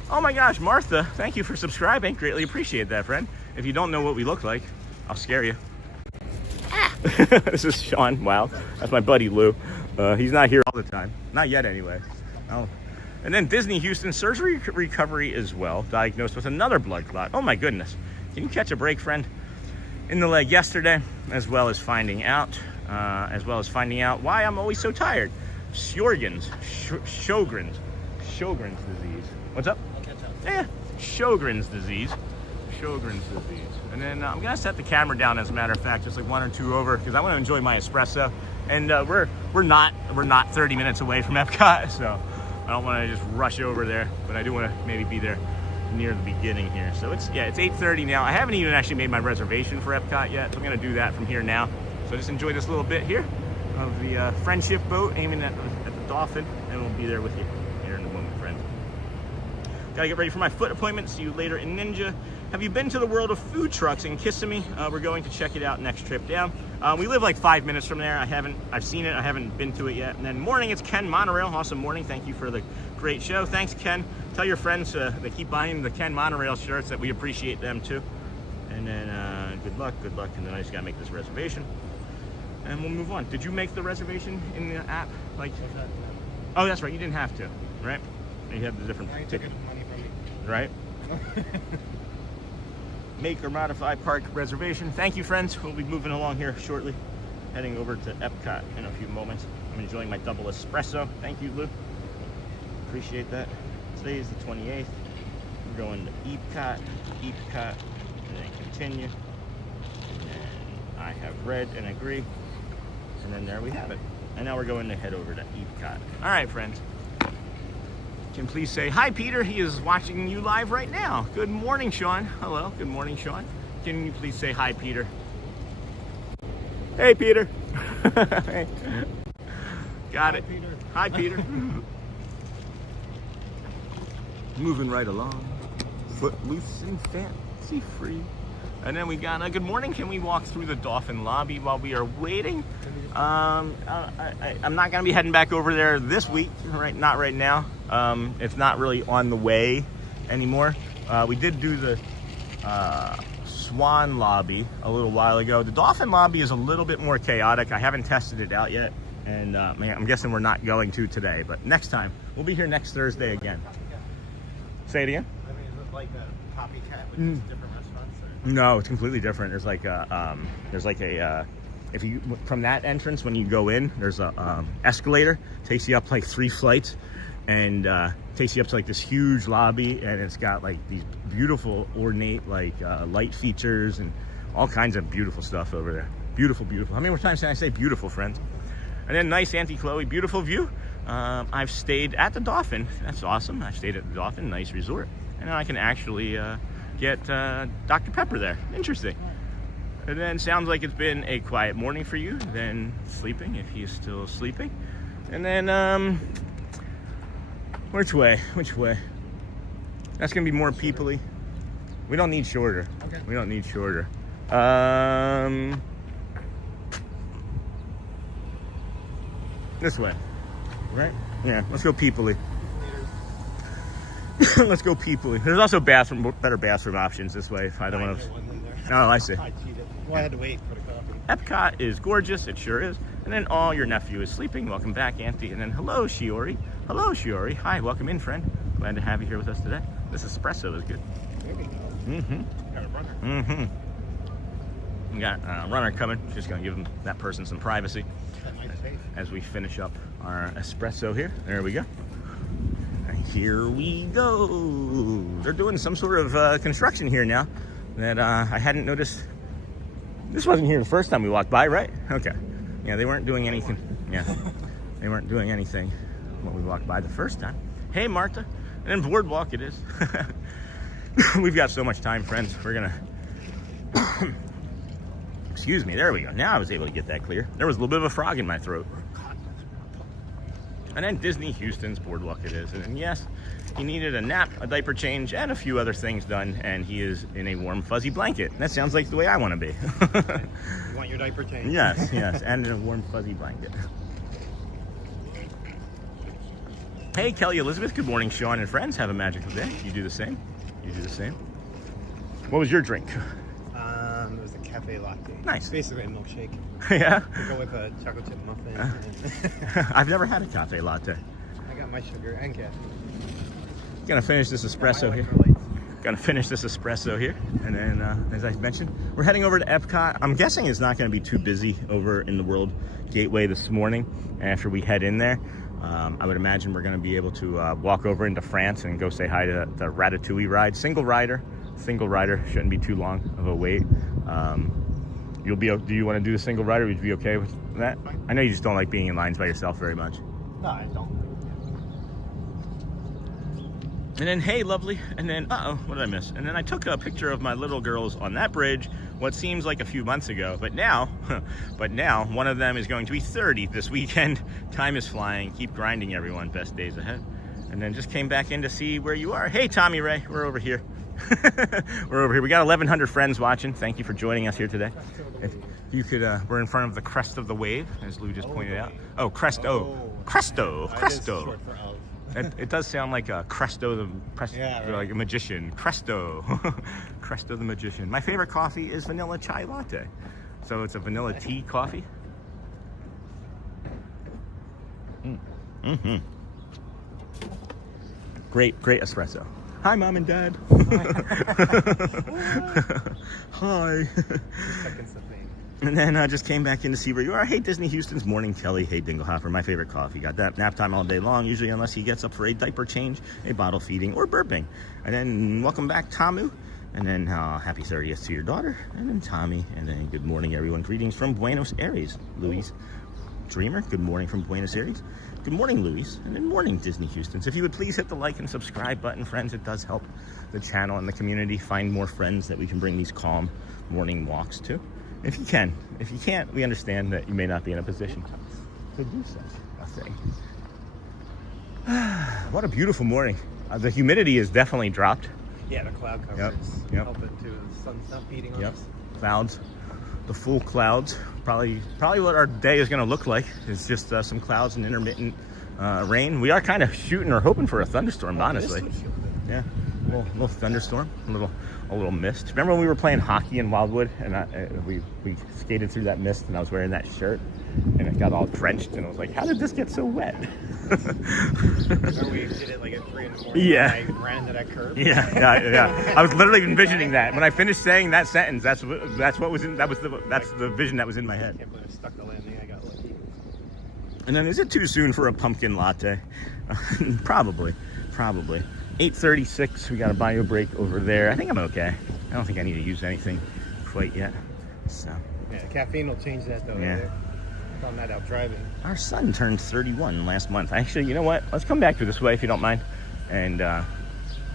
Oh my gosh, Martha, thank you for subscribing. Greatly appreciate that, friend. If you don't know what we look like, I'll scare you. This is Sean. Wow, that's my buddy Lou. He's not here all the time. Not yet, anyway. Oh. And then Disney Houston surgery recovery as well. Diagnosed with another blood clot. Oh my goodness. Can you catch a break, friend? In the leg yesterday, as well as finding out why I'm always so tired. Sjogren's disease. What's up? I'll catch up. Yeah, Sjogren's disease. And then I'm gonna set the camera down, as a matter of fact, just like 1 or 2 over, because I want to enjoy my espresso. And we're not 30 minutes away from EPCOT, so I don't want to just rush over there, but I do want to maybe be there near the beginning here. So it's 8:30 now. I haven't even actually made my reservation for EPCOT yet, so I'm gonna do that from here now. So just enjoy this little bit here of the friendship boat aiming at the Dolphin, and we'll be there with you here in a moment, friends. Gotta get ready for my foot appointment. See you later in Ninja. Have you been to the world of food trucks in Kissimmee? We're going to check it out next trip down. We live like 5 minutes from there. I've seen it. I haven't been to it yet. And then morning, it's Ken Monorail. Awesome morning. Thank you for the great show. Thanks, Ken. Tell your friends they keep buying the Ken Monorail shirts, that we appreciate them too. And then good luck. And then I just gotta make this reservation, and we'll move on. Did you make the reservation in the app? Oh, that's right. You didn't have to, right? You have the different ticket, money from me. right? Make or modify park reservation. Thank you, friends. We'll be moving along here shortly, heading over to EPCOT in a few moments. I'm enjoying my double espresso. Thank you, Lou. Appreciate that. Today is the 28th. We're going to EPCOT, and then continue. And then I have read and agree. And then there we have it. And now we're going to head over to EPCOT. All right, friends. can please say hi, Peter. He is watching you live right now. Good morning, Sean. Hello. Good morning, Sean. Can you please say hi, Peter? Hey, Peter. Got it. Peter. Hi, Peter. Moving right along. Foot loose and fancy free. And then we got a good morning. Can we walk through the Dolphin lobby while we are waiting? I'm not going to be heading back over there this week, not right now. It's not really on the way anymore. We did do the Swan lobby a little while ago. The Dolphin lobby is a little bit more chaotic. I haven't tested it out yet, and I'm guessing we're not going to today, but next time. We'll be here next Thursday again. Say it again? I mean, is it like a copycat with just different restaurants? Or? No, it's completely different. There's like a, if you, from that entrance, when you go in, there's a escalator, takes you up like 3 flights, and takes you up to like this huge lobby, and it's got like these beautiful ornate like light features and all kinds of beautiful stuff over there. Beautiful, beautiful. How many more times can I say beautiful, friends? And then nice Auntie Chloe, beautiful view. I've stayed at the Dolphin. That's awesome. I've stayed at the Dolphin, nice resort. And I can actually get Dr. Pepper there. Interesting. And then sounds like it's been a quiet morning for you. Then sleeping, if he is still sleeping. And then, which way? Which way? That's gonna be more peoply. We don't need shorter. Okay. We don't need shorter. This way. Right? Yeah, let's go peoply. Let's go peoply. There's also better bathroom options this way if I don't want to. Oh, I see. I cheated. Well, I had to wait for the coffee. EPCOT is gorgeous, it sure is. And then your nephew is sleeping. Welcome back, Auntie. And then hello, Shiori. Hello, Shiori. Hi, welcome in, friend. Glad to have you here with us today. This espresso is good. There we go. Mm-hmm. Got a runner. Mm-hmm. We got a runner coming. Just gonna give that person some privacy That might save. as we finish up our espresso here. There we go. And here we go. They're doing some sort of construction here now that I hadn't noticed. This wasn't here the first time we walked by, right? Okay. Yeah, they weren't doing anything. Yeah, they weren't doing anything when we walked by the first time. Hey, Martha. And then BoardWalk it is. We've got so much time, friends. We're gonna... Excuse me, there we go. Now I was able to get that clear. There was a little bit of a frog in my throat. And then Disney Houston's BoardWalk it is. And then, yes, he needed a nap, a diaper change, and a few other things done. And he is in a warm, fuzzy blanket. That sounds like the way I want to be. You want your diaper changed? Yes, yes, and in a warm, fuzzy blanket. Hey, Kelly Elizabeth. Good morning, Sean and friends. Have a magical day. You do the same. You do the same. What was your drink? It was a cafe latte. Nice. Basically a milkshake. Yeah? To go with a chocolate chip muffin. I've never had a cafe latte. I got my sugar and caffeine. Gonna finish this espresso here. Gonna finish this espresso here. And then, as I mentioned, we're heading over to EPCOT. I'm guessing it's not gonna be too busy over in the World Gateway this morning after we head in there. I would imagine we're gonna be able to walk over into France and go say hi to the Ratatouille ride. Single rider, shouldn't be too long of a wait. Do you want to do the single rider? Would you be okay with that? I know you just don't like being in lines by yourself very much. No, I don't. And then, hey, lovely. And then, what did I miss? And then I took a picture of my little girls on that bridge, what seems like a few months ago. But now one of them is going to be 30 this weekend. Time is flying. Keep grinding, everyone. Best days ahead. And then just came back in to see where you are. Hey, Tommy Ray, we're over here. We're over here. We got 1,100 friends watching. Thank you for joining us here today. If you could, we're in front of the crest of the wave, as Lou just pointed out. Oh, Cresto. Cresto. Cresto. It does sound like a Cresto, like a magician. Cresto. Cresto the magician. My favorite coffee is vanilla chai latte. So it's a vanilla tea coffee. Mm-hmm. Great espresso. Hi, Mom and Dad. Hi. And then I just came back in to see where you are. Hey, Disney Houston's morning, Kelly. Hey, Dinglehopper, my favorite coffee. Got that nap time all day long, usually unless he gets up for a diaper change, a bottle feeding, or burping. And then welcome back, Tamu. And then happy 30th to your daughter. And then Tommy. And then good morning, everyone. Greetings from Buenos Aires, Luis. Dreamer. Good morning from Buenos Aires. Good morning, Luis. And then morning, Disney Houston. So if you would please hit the like and subscribe button, friends. It does help the channel and the community find more friends that we can bring these calm morning walks to. If you can. If you can't, we understand that you may not be in a position to do such a thing. What a beautiful morning. The humidity is definitely dropped. Yeah, the cloud cover Yep, is yep. helping too. The sun's not beating on us. Clouds, the full clouds. Probably what our day is going to look like is just some clouds and intermittent rain. We are kind of shooting or hoping for a thunderstorm, honestly. Yeah, a little thunderstorm, a little mist. Remember when we were playing hockey in Wildwood and we skated through that mist and I was wearing that shirt and it got all drenched and I was like, how did this get so wet? Or we did it like at 3 in the morning. Yeah. And I ran to that curb. Yeah. I was literally envisioning that. When I finished saying that sentence, that's what was in. That's the vision that was in my I head. can't believe I stuck the landing. I got lucky. And then, is it too soon for a pumpkin latte? Probably. 8:36. We got a bio break over there. I think I'm okay. I don't think I need to use anything quite yet. So. Yeah, caffeine will change that though. Yeah. Right? I'm not out driving. Our son turned 31 last month. Actually, you know what? Let's come back to this way if you don't mind. And I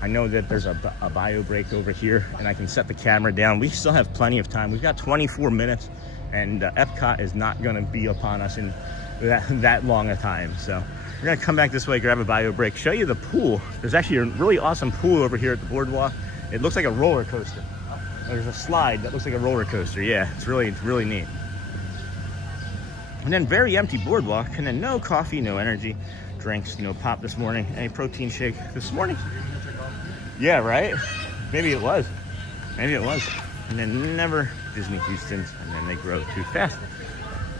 know that there's a bio break over here, and I can set the camera down. We still have plenty of time. We've got 24 minutes, and EPCOT is not going to be upon us in that long a time. So we're going to come back this way, grab a bio break, show you the pool. There's actually a really awesome pool over here at the BoardWalk. It looks like a roller coaster. There's a slide that looks like a roller coaster. Yeah, it's really neat. And then very empty BoardWalk, and then no coffee, no energy drinks, no pop this morning, any protein shake this morning. Yeah, right? Maybe it was. And then never Disney Houston's, and then they grow too fast.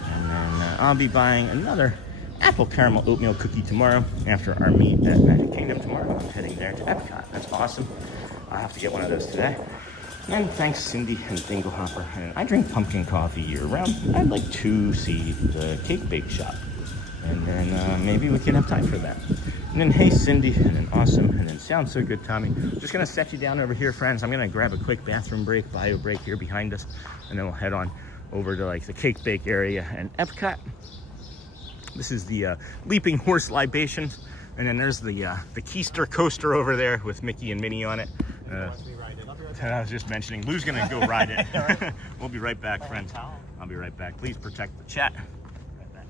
And then I'll be buying another apple caramel oatmeal cookie tomorrow after our meet at Magic Kingdom tomorrow. I'm heading there to EPCOT. That's awesome. I'll have to get one of those today. And thanks, Cindy and Dinglehopper. And I drink pumpkin coffee year-round. I'd like to see the cake bake shop. And then maybe we can have time for that. And then, hey, Cindy, and then awesome, and then sounds so good, Tommy. Just going to set you down over here, friends. I'm going to grab a quick bathroom break, bio break here behind us. And then we'll head on over to, like, the cake bake area and EPCOT. This is the Leaping Horse Libations. And then there's the Keister coaster over there with Mickey and Minnie on it. I was just mentioning, Lou's gonna go ride it. We'll be right back, friends. I'll be right back. Please protect the chat. Right back.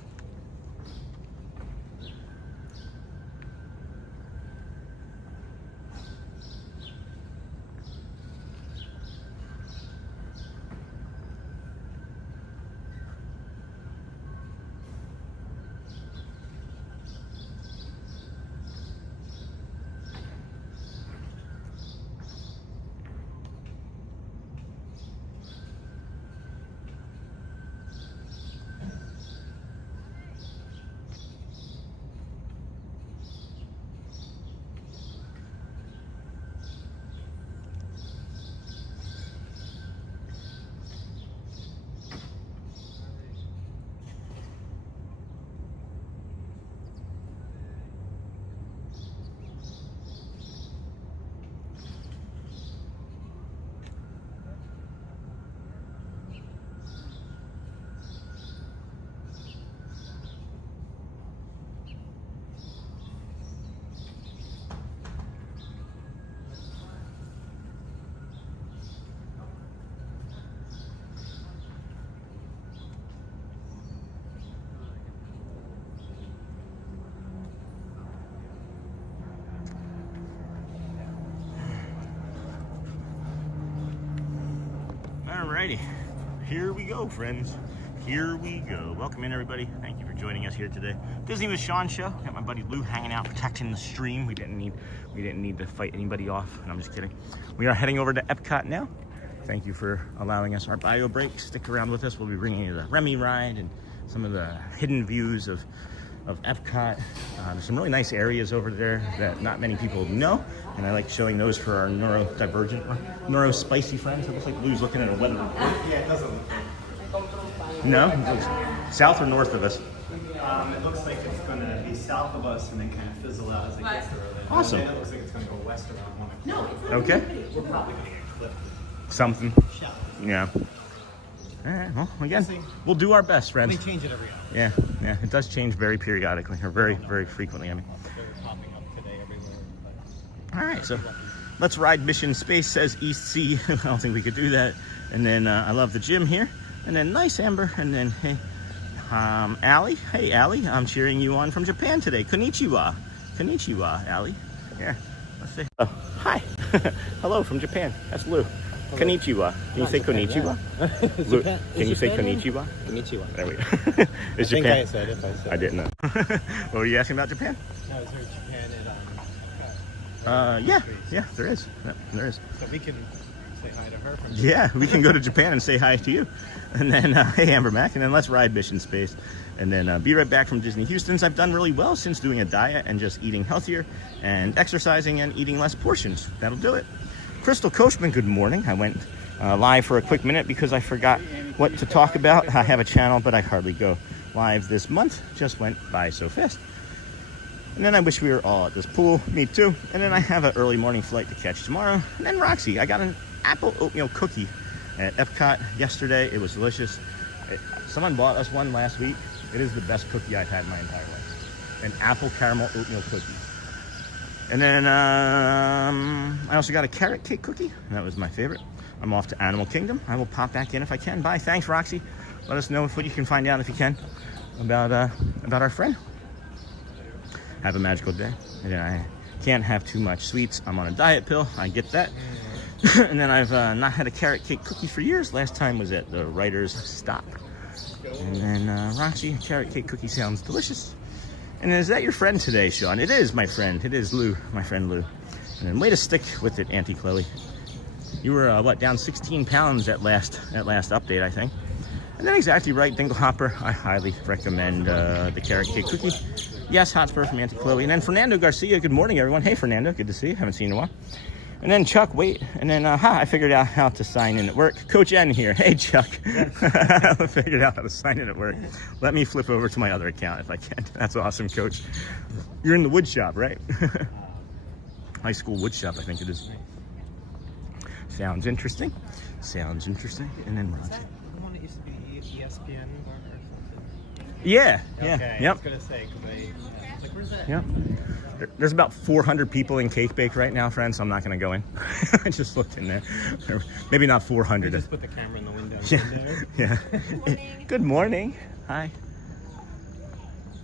Alrighty, here we go, friends. Here we go. Welcome in, everybody. Thank you for joining us here today. Disney with Sean show. Got my buddy Lou hanging out, protecting the stream. We didn't need to fight anybody off. And I'm just kidding. We are heading over to EPCOT now. Thank you for allowing us our bio break. Stick around with us. We'll be bringing you the Remy ride and some of the hidden views of EPCOT. There's some really nice areas over there that not many people know, and I like showing those for our neurodivergent or neurospicy friends. It looks like Lou's looking at a weather report. Yeah, it doesn't look No? It looks south or north of us? it looks like it's going to be south of us and then kind of fizzle out as it gets there. Awesome. And then it looks like it's going to go west around 1 o'clock. Okay. We're probably going to get clipped. Something. Shallow. Yeah. All right, well, again, we'll do our best, friends. They change it every hour. Yeah, yeah, it does change very periodically, or very, very frequently, I mean. They're popping up today everywhere. But All right, so let's ride Mission Space, says East Sea. I don't think we could do that. And then I love the gym here. And then nice, Amber. And then, hey, Allie. Hey, Allie, I'm cheering you on from Japan today. Konnichiwa. Konnichiwa, Allie. Yeah, let's say. Oh, hi. Hello from Japan. That's Lou. Konnichiwa. Can you say konnichiwa? Lou, can you say konnichiwa? Konnichiwa. There we go. Is Japan? I said if I said. I didn't know. What were you asking about Japan? No, is there Japan at Yeah, there is. Yeah, there is. So we can say hi to her from Yeah, we can go to Japan and say hi to you. And then, hey, Amber Mac, and then let's ride Mission Space. And then be right back from Disney Houston's. I've done really well since doing a diet and just eating healthier and exercising and eating less portions. That'll do it. Crystal Coachman, good morning. I went live for a quick minute because I forgot what to talk about. I have a channel, but I hardly go live this month. Just went by so fast. And then I wish we were all at this pool. Me too. And then I have an early morning flight to catch tomorrow. And then Roxy, I got an apple oatmeal cookie at EPCOT yesterday. It was delicious. Someone bought us one last week. It is the best cookie I've had in my entire life. An apple caramel oatmeal cookie. And then I also got a carrot cake cookie. That was my favorite. I'm off to Animal Kingdom. I will pop back in if I can. Bye. Thanks, Roxy. Let us know what you can find out if you can about our friend. Have a magical day. And I can't have too much sweets. I'm on a diet pill. I get that. And then I've not had a carrot cake cookie for years. Last time was at the Writer's Stop. And then Roxy, carrot cake cookie sounds delicious. And is that your friend today, Sean? It is my friend. It is Lou, my friend Lou. And then way to stick with it, Auntie Chloe. You were down 16 pounds at last update, I think. And then exactly right, Dingle Hopper. I highly recommend the carrot cake cookie. Yes, Hotspur from Auntie Chloe. And then Fernando Garcia. Good morning, everyone. Hey, Fernando. Good to see you. Haven't seen you in a while. And then Chuck, wait. And then, I figured out how to sign in at work. Coach N here. Hey, Chuck. I figured out how to sign in at work. Let me flip over to my other account if I can. That's awesome, Coach. You're in the wood shop, right? High school wood shop, I think it is. Sounds interesting. Sounds interesting. And then Is that the one that used to be ESPN or something? Yeah. Okay, Yep. I was going to say, because I was like, where's that? Yep. There's about 400 people in Cake Bake right now, friends, so I'm not going to go in. I just looked in there. Maybe not 400. Just put the camera in the window. Yeah. Good morning. Hi.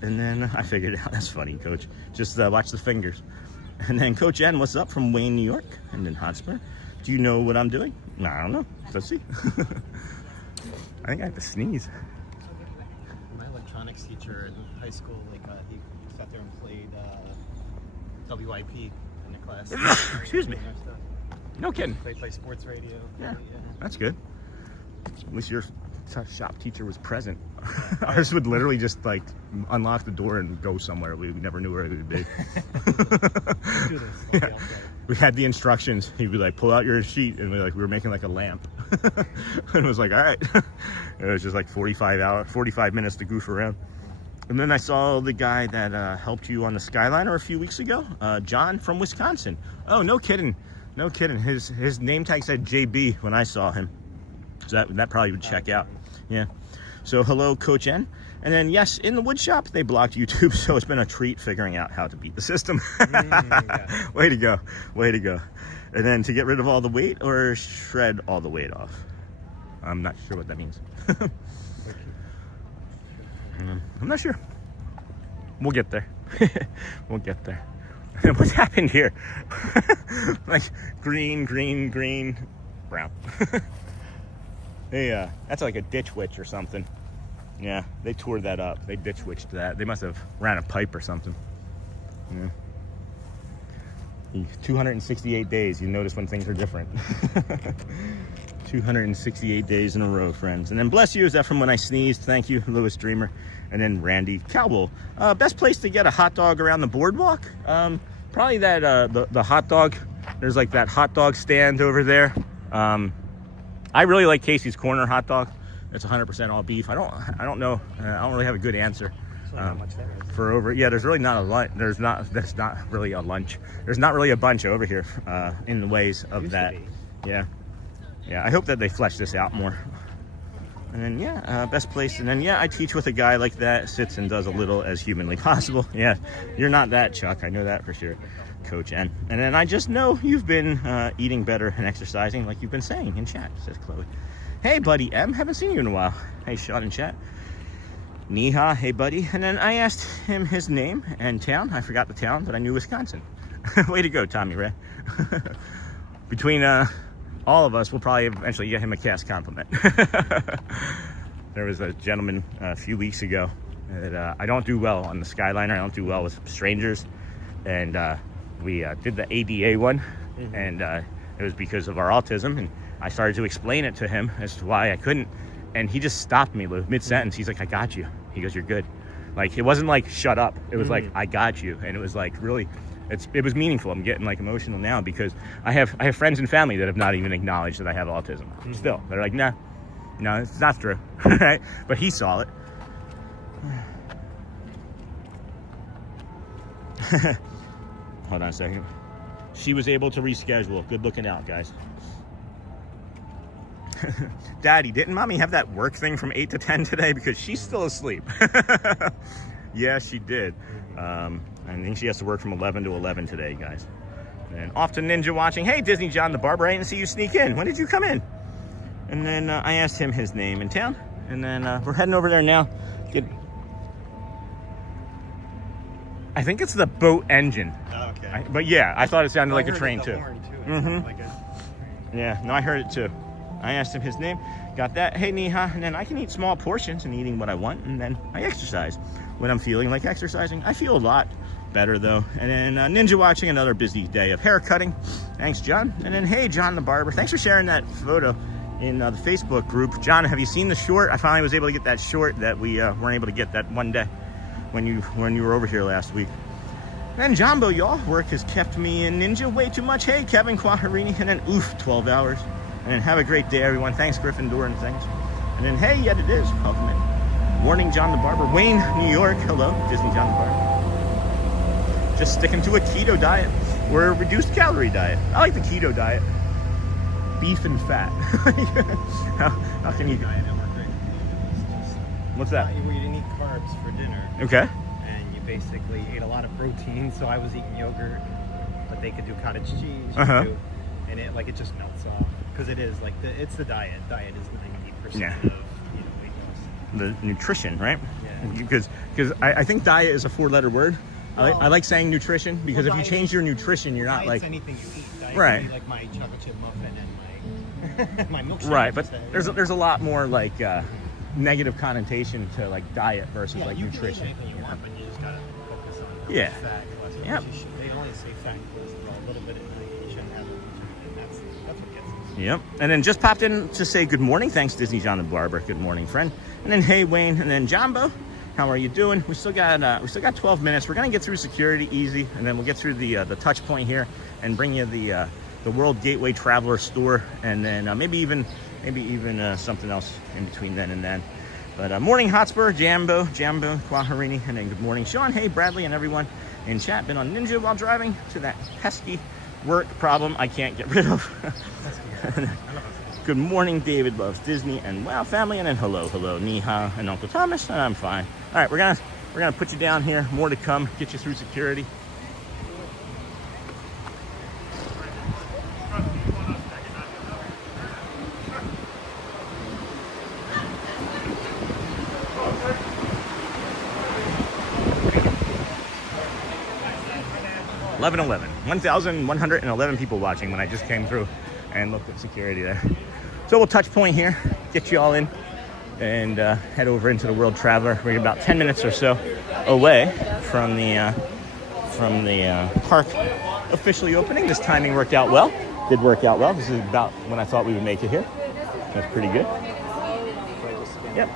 And then I figured out, that's funny, Coach. Just watch the fingers. And then Coach N, what's up from Wayne, New York? And then Hotspur. Do you know what I'm doing? No, I don't know. Let's see. I think I have to sneeze. My electronics teacher in high school, like he sat there and played WIP in the class. Excuse me. No kidding. Play sports radio. Yeah, that's good. At least your shop teacher was present. Ours would literally just like unlock the door and go somewhere. We never knew where it would be. Do this. Yeah. We had the instructions. He'd be like, pull out your sheet, and we were making like a lamp. And it was like, all right. It was just like 45 minutes to goof around. And then I saw the guy that helped you on the Skyliner a few weeks ago, John from Wisconsin. Oh, no kidding. No kidding. His name tag said JB when I saw him. So that probably would check out. Yeah. So hello, Coach N. And then, yes, in the wood shop, they blocked YouTube, so it's been a treat figuring out how to beat the system. Yeah. Way to go. Way to go. And then to get rid of all the weight or shred all the weight off. I'm not sure what that means. I'm not sure. We'll get there. We'll get there. What's happened here? Like green, green, green, brown. Hey, that's like a ditch witch or something. Yeah, they tore that up. They ditch witched that. They must have ran a pipe or something. Yeah. 268 days. You notice when things are different. 268 days in a row, friends. And then bless you, is that from when I sneezed? Thank you, Lewis Dreamer. And then Randy Cowboy. Best place to get a hot dog around the boardwalk? Probably that the hot dog. There's like that hot dog stand over there. I really like Casey's Corner hot dog. It's 100% all beef. I don't know. I don't really have a good answer. For over, yeah, there's really not a lunch. There's not really a lunch. There's not really a bunch over here in the ways of that. Yeah. I hope that they flesh this out more. And then, yeah, best place. And then, yeah, I teach with a guy like that, sits and does a little as humanly possible. Yeah, you're not that, Chuck. I know that for sure, Coach N. And then I just know you've been eating better and exercising like you've been saying in chat, says Chloe. Hey, buddy M, haven't seen you in a while. Hey, Sean in chat. Niha, hey, buddy. And then I asked him his name and town. I forgot the town, but I knew Wisconsin. Way to go, Tommy Ray. Between all of us, we'll probably eventually get him a cast compliment. There was a gentleman a few weeks ago that I don't do well on the Skyliner. I don't do well with strangers. And we did the ADA one, and it was because of our autism. And I started to explain it to him as to why I couldn't. And he just stopped me mid-sentence. He's like, I got you. He goes, you're good. Like, it wasn't like, shut up. It was like, I got you. And it was like, really, it was meaningful. I'm getting like emotional now because I have friends and family that have not even acknowledged that I have autism. Still, they're like, nah, no, it's not true. Right? But he saw it. Hold on a second. She was able to reschedule. Good looking out, guys. Daddy, didn't mommy have that work thing from 8 to 10 today? Because she's still asleep. Yeah, she did. I think she has to work from 11 to 11 today, guys. And off to Ninja watching. Hey, Disney John the Barber, I didn't see you sneak in. When did you come in? And then I asked him his name and town. And then we're heading over there now. I think it's the boat engine. Oh, okay. But yeah, I thought it sounded like a train too. Horn too. Like Yeah, no, I heard it too. I asked him his name, got that. Hey, Niha, and then I can eat small portions and eating what I want, and then I exercise when I'm feeling like exercising. I feel a lot better though. And then Ninja watching, another busy day of hair cutting. Thanks, John. And then, hey, John the Barber, thanks for sharing that photo in the Facebook group. John, have you seen the short? I finally was able to get that short that we weren't able to get that one day when you were over here last week. And then Jumbo, y'all, work has kept me in Ninja way too much. Hey, Kevin Quaharini, and then oof, 12 hours. And then have a great day, everyone. Thanks, Gryffindor, and things. And then, hey, yet it is. Welcome in. Morning, John the Barber. Wayne, New York. Hello, Disney John the Barber. Just sticking to a keto diet or a reduced calorie diet. I like the keto diet. Beef and fat. how can you... What's that? You didn't eat carbs for dinner. Okay. And you basically ate a lot of protein, so I was eating yogurt, but they could do cottage cheese. And it just melts off. Because it is like it's the diet. Diet is 90% of weight loss. The nutrition, right? Yeah. Because I think diet is a 4-letter word. Well, I like saying nutrition because if you change your nutrition, you're not like anything you eat. Diet right. Can be like my chocolate chip muffin and my milkshake. Right, but there's a lot more like negative connotation to like diet versus like nutrition. You can eat anything you want, but you just gotta focus on fat. Yep. They only say fat and cholesterol a little bit at night. You shouldn't have it. That's what gets us. Yep. And then just popped in to say good morning. Thanks, Disney John the Barber. Good morning, friend. And then hey, Wayne. And then Jumbo. How are you doing? We still got 12 minutes. We're gonna get through security easy, and then we'll get through the touch point here and bring you the World Gateway Traveler store, and then maybe even something else in between then and then. But morning, Hotspur, Jambo, Quaharini, and then good morning, Sean. Hey, Bradley, and everyone in chat. Been on Ninja while driving to that pesky work problem I can't get rid of. Good morning, David loves Disney and Wow family, and then hello, Niha and Uncle Thomas, and I'm fine. All right, we're gonna put you down here. More to come. Get you through security. $11.11. 1,111 people watching when I just came through and looked at security there. So we'll touch point here, get you all in, and head over into the World Traveler. We're about 10 minutes or so away from the park officially opening. This timing worked out well. Did work out well. This is about when I thought we would make it here. That's pretty good. Yep.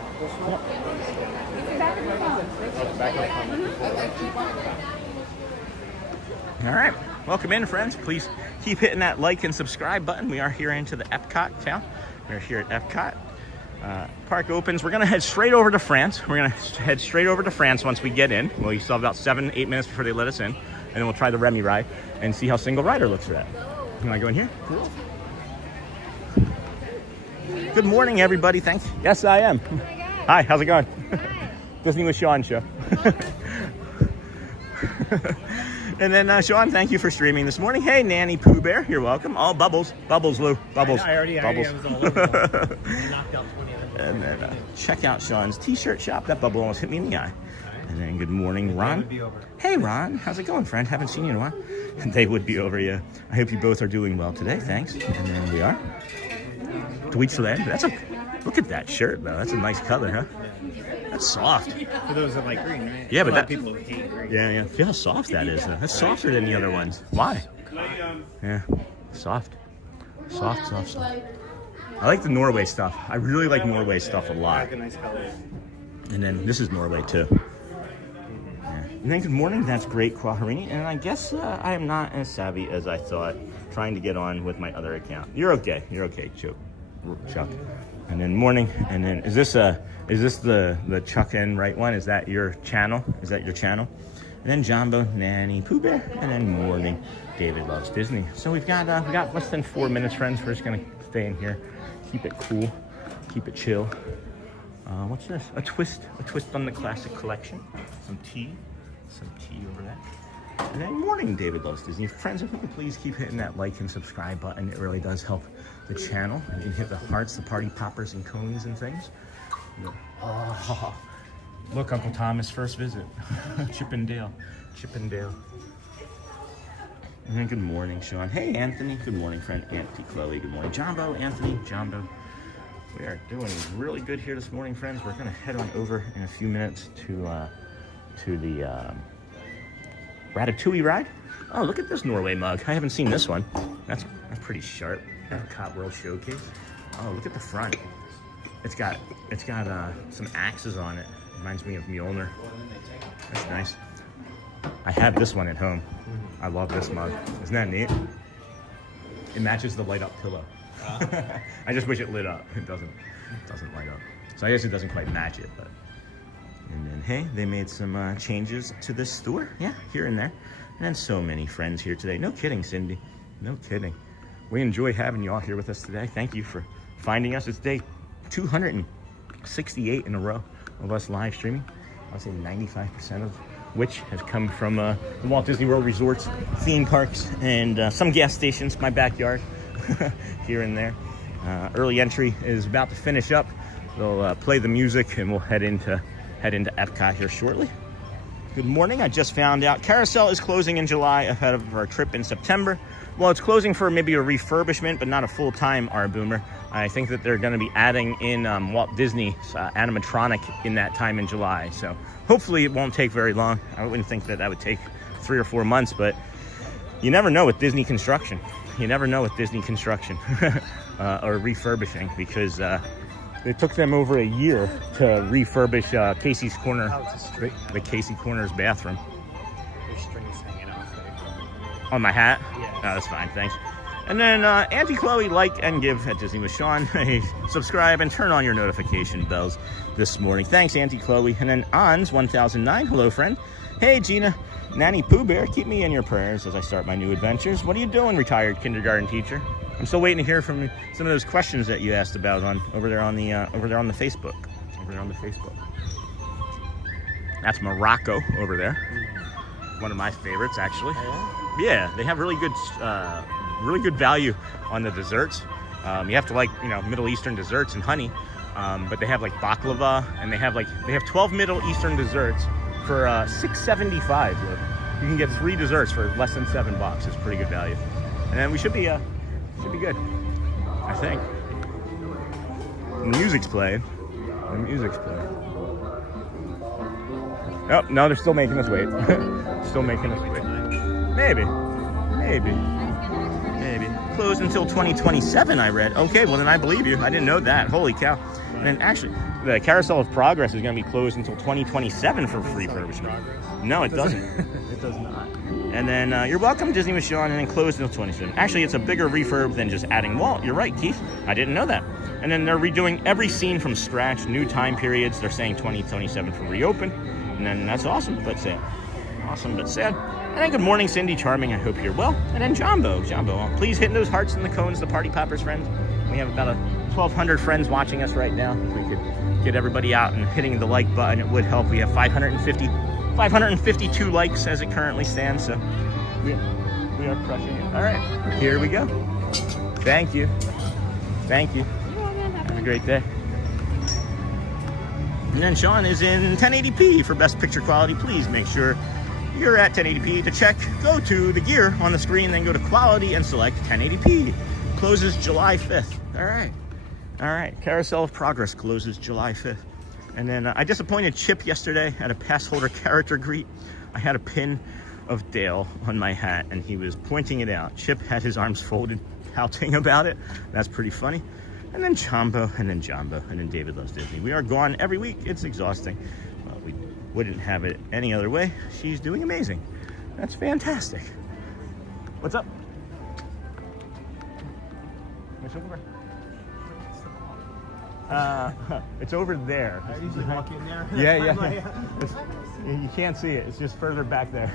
All right, welcome in, friends. Please keep hitting that like and subscribe button. We are here into the EPCOT town. We're here at EPCOT. Park opens. We're gonna head straight over to France. We're gonna head straight over to France once we get in. Well, we still have about 7-8 minutes before they let us in, and then we'll try the Remy ride and see how single rider looks for that. You wanna go in here? Cool. Good morning, everybody. Thanks. Yes, I am. Oh my God. Hi, how's it going? Hi. Disney with Sean show. And then Sean, thank you for streaming this morning. Hey, Nanny Pooh Bear, you're welcome. All bubbles, Lou, bubbles. I already bubbles. was all over them. I knocked out 20 of them. And then check out Sean's t-shirt shop. That bubble almost hit me in the eye. And then good morning, Ron. Would be over. Hey, Ron, how's it going, friend? Haven't seen you in a while. They would be over, yeah. I hope you both are doing well today. Thanks. And then we are. Tweets land. Look at that shirt, though. That's a nice color, huh? That's soft. For those that like green, right? Yeah, but a lot that of people hate green. Yeah. Feel how soft that is, though. That's softer than the other ones. Why? Yeah, soft. Soft. I like the Norway stuff. I really like Norway stuff a I lot. like a nice color. And then this is Norway, too. Yeah. And then good morning. That's great, Quaharini. And I guess I am not as savvy as I thought trying to get on with my other account. You're okay, Chuck. And then morning. And then is this the Chuck and Right one? Is that your channel? And then Jumbo, Nanny, Pooh Bear, and then morning. David loves Disney. So we got less than 4 minutes, friends. We're just gonna stay in here, keep it cool, keep it chill. What's this? A twist on the classic collection. Some tea over there. And then morning, David loves Disney. Friends, if you could please keep hitting that like and subscribe button, it really does help the channel. You can hit the hearts, the party poppers and cones and things. Oh, look, Uncle Thomas' first visit. Chippendale. And then good morning, Sean. Hey, Anthony. Good morning, friend. Auntie Chloe. Good morning. Anthony. We are doing really good here this morning, friends. We're going to head on over in a few minutes to the Ratatouille ride. Oh, look at this Norway mug. I haven't seen this one. That's pretty sharp. EPCOT World Showcase. Oh, look at the front. It's got some axes on it. Reminds me of Mjolnir. That's nice. I have this one at home. I love this mug. Isn't that neat? It matches the light up pillow. I just wish it lit up. It doesn't light up. So I guess it doesn't quite match it, but. And then, hey, they made some changes to this store. Yeah, here and there. And then so many friends here today. No kidding, Cindy. No kidding. We enjoy having you all here with us today. Thank you for finding us. It's day 268 in a row of us live streaming. I'll say 95% of which has come from the Walt Disney World resorts, theme parks, and some gas stations, my backyard, here and there. Early entry is about to finish up. They'll play the music and we'll head into EPCOT here shortly. Good morning. I just found out Carousel is closing in July ahead of our trip in September. Well, it's closing for maybe a refurbishment, but not a full-time R-Boomer. I think that they're going to be adding in Walt Disney's animatronic in that time in July. So hopefully it won't take very long. I wouldn't think that would take 3 or 4 months, but you never know with Disney construction. Or refurbishing, because it took them over a year to refurbish Casey's Corner, the Casey Corner's bathroom. There's strings hanging out. On my hat? Yeah. Oh, that's fine, thanks. And then Auntie Chloe, like and give at Disney with Sean. Subscribe and turn on your notification bells this morning. Thanks, Auntie Chloe. And then Ons 1009, hello, friend. Hey, Gina, Nanny Pooh Bear, keep me in your prayers as I start my new adventures. What are you doing, retired kindergarten teacher? I'm still waiting to hear from some of those questions that you asked about over there on the Facebook. That's Morocco over there. One of my favorites, actually. Yeah, they have really good value on the desserts. You have to like Middle Eastern desserts and honey, but they have like baklava, and they have 12 Middle Eastern desserts for $6.75. You can get 3 desserts for less than $7. It's pretty good value, and then we should be good, I think. The music's playing. Oh, no, they're still making us wait. Maybe. Closed until 2027, I read. Okay, well then I believe you. I didn't know that. Holy cow. And then actually, the Carousel of Progress is going to be closed until 2027 for refurbishment. No, it doesn't. It does not. And then you're welcome, Disney with Sean, and then closed until 2027. Actually, it's a bigger refurb than just adding Walt. You're right, Keith. I didn't know that. And then they're redoing every scene from scratch, new time periods. They're saying 2027 for reopen. And then that's awesome, but sad. And then good morning, Cindy Charming. I hope you're well. And then Jumbo, please hit those hearts and the cones, the party poppers, friends. We have about 1,200 friends watching us right now. If we could get everybody out and hitting the like button, it would help. We have 552 likes as it currently stands, so we are crushing it. All right, here we go. Thank you. Thank you. Have a great day. And then Sean is in 1080p for best picture quality. Please make sure you're at 1080p. To check, go to the gear on the screen, then go to quality and select 1080p. Closes July 5th. All right. All right. Carousel of Progress closes July 5th. And then I disappointed Chip yesterday at a pass holder character greet. I had a pin of Dale on my hat and he was pointing it out. Chip had his arms folded, pouting about it. That's pretty funny. And then Chombo, and then Jumbo, and then David Loves Disney. We are gone every week. It's exhausting. We wouldn't have it any other way. She's doing amazing. That's fantastic. What's up? What's over? It's over there. I usually walk in there. Yeah. You can't see it. It's just further back there.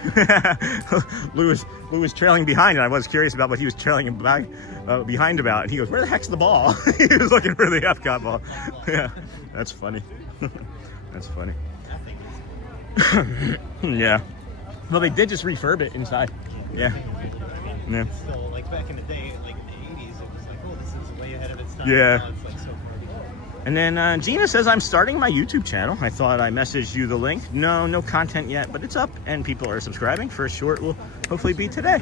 Lou was trailing behind, and I was curious about what he was trailing behind about. And he goes, "Where the heck's the ball?" He was looking for the EPCOT ball. Yeah, that's funny. That's funny. Yeah. Well, they did just refurb it inside. Yeah. Yeah. Still, like back in the day, like in the 80s, it was like, oh, this is way ahead of its time. Yeah. Now it's like so far behind. And then Gina says, I'm starting my YouTube channel. I thought I messaged you the link. No content yet, but it's up and people are subscribing. First short will hopefully be today.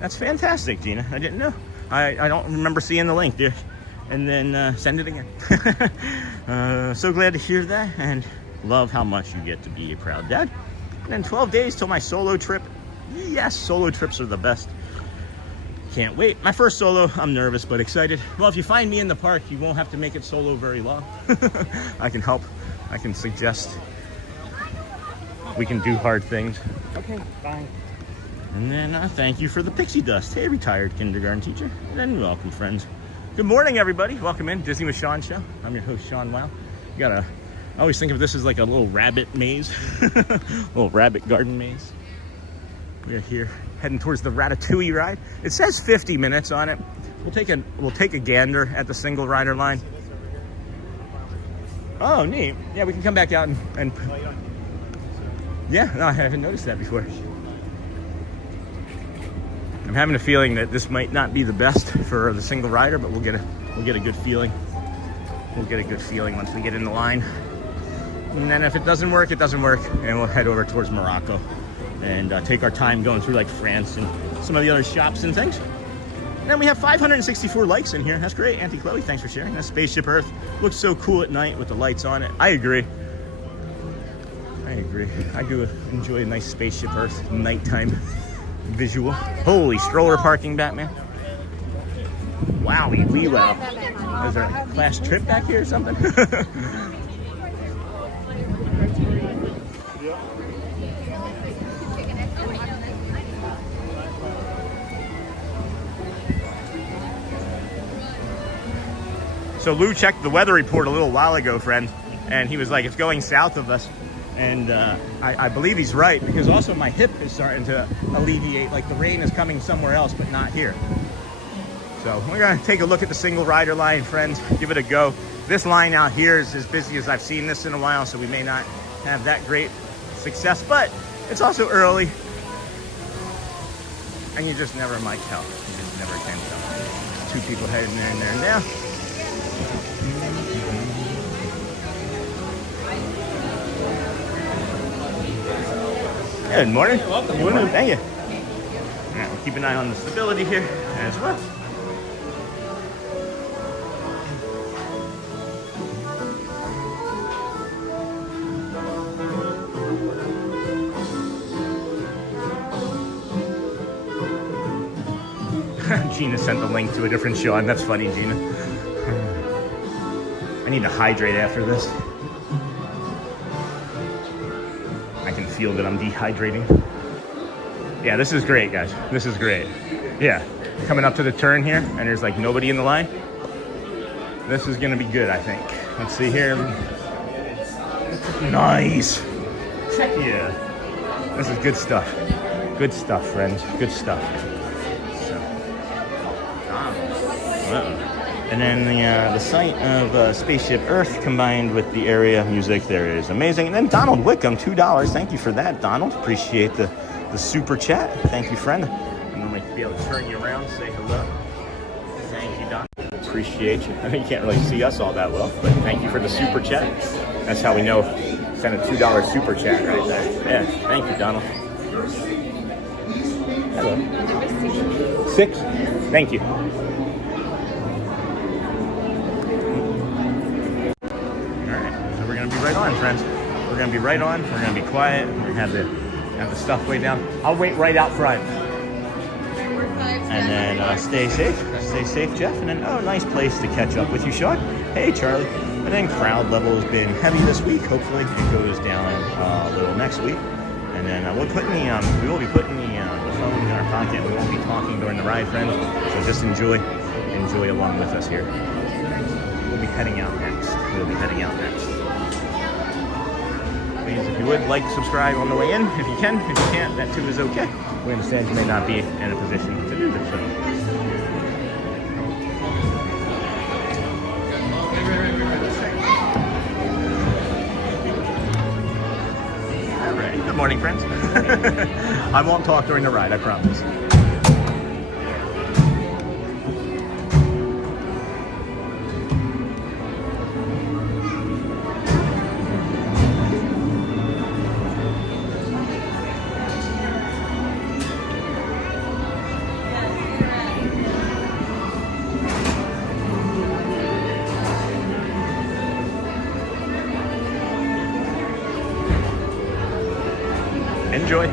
That's fantastic, Gina. I didn't know. I don't remember seeing the link, dude. And then send it again. So glad to hear that and love how much you get to be a proud dad. And then 12 days till my solo trip. Yes, solo trips are the best. Can't wait. My first solo, I'm nervous but excited. Well, if you find me in the park, you won't have to make it solo very long. I can help. I can suggest. We can do hard things. Okay, bye. And then thank you for the pixie dust. Hey, retired kindergarten teacher. And then welcome, friends. Good morning, everybody. Welcome in Disney with Sean show. I'm your host, Sean Weil. I always think of this as like a little rabbit maze. Little rabbit garden maze. We are here heading towards the Ratatouille ride. It says 50 minutes on it. We'll take a gander at the single rider line. Oh, neat. Yeah, we can come back out and yeah, no, I haven't noticed that before. I'm having a feeling that this might not be the best for the single rider, but we'll get a good feeling. We'll get a good feeling once we get in the line. And then if it doesn't work, it doesn't work, and we'll head over towards Morocco and take our time going through like France and some of the other shops and things. And then we have 564 likes in here. That's great. Auntie Chloe, thanks for sharing. That Spaceship Earth looks so cool at night with the lights on it. I agree. I do enjoy a nice Spaceship Earth nighttime visual. Holy stroller parking, Batman. Wowie wee wow. Is there a class trip back here or something? So Lou checked the weather report a little while ago, friend, and he was like, it's going south of us. And I believe he's right, because also my hip is starting to alleviate, like the rain is coming somewhere else, but not here. So we're gonna take a look at the single rider line, friends, give it a go. This line out here is as busy as I've seen this in a while, so we may not have that great success, but it's also early. And you just never might tell. You just never can tell. Two people heading there and there now. Good morning. You're welcome. Good morning. Thank you. Yeah, we'll keep an eye on the stability here as well. Gina sent the link to a different show, and that's funny, Gina. I need to hydrate after this. I can feel that I'm dehydrating. Yeah, this is great, guys. This is great. Yeah, coming up to the turn here, and there's like nobody in the line. This is gonna be good, I think. Let's see here. Nice. Heck yeah. This is good stuff. Good stuff, friends. Good stuff. So, And then the sight of Spaceship Earth combined with the area music there is amazing. And then Donald Wickham, $2. Thank you for that, Donald. Appreciate the super chat. Thank you, friend. I'm going to be able to turn you around, say hello. Thank you, Don. Appreciate you. I know you can't really see us all that well, but thank you for the super chat. That's how we know. Send a $2 super chat right there. Yeah, thank you, Donald. Hello. 6? Thank you. We're gonna be right on, friends. We're gonna be right on. We're gonna be quiet. We're gonna have the stuff way down. I'll wait right out front. And then stay safe. Stay safe, Jeff. And then nice place to catch up with you, Sean. Hey, Charlie. And then crowd level has been heavy this week. Hopefully it goes down a little next week. And then we will be putting the phone in our pocket. We won't be talking during the ride, friends. So just enjoy along with us here. We'll be heading out next. Please, if you would, like, subscribe on the way in, if you can. If you can't, that too is okay. We understand you may not be in a position to do this. So. All right. Good morning, friends. I won't talk during the ride, I promise. Enjoy.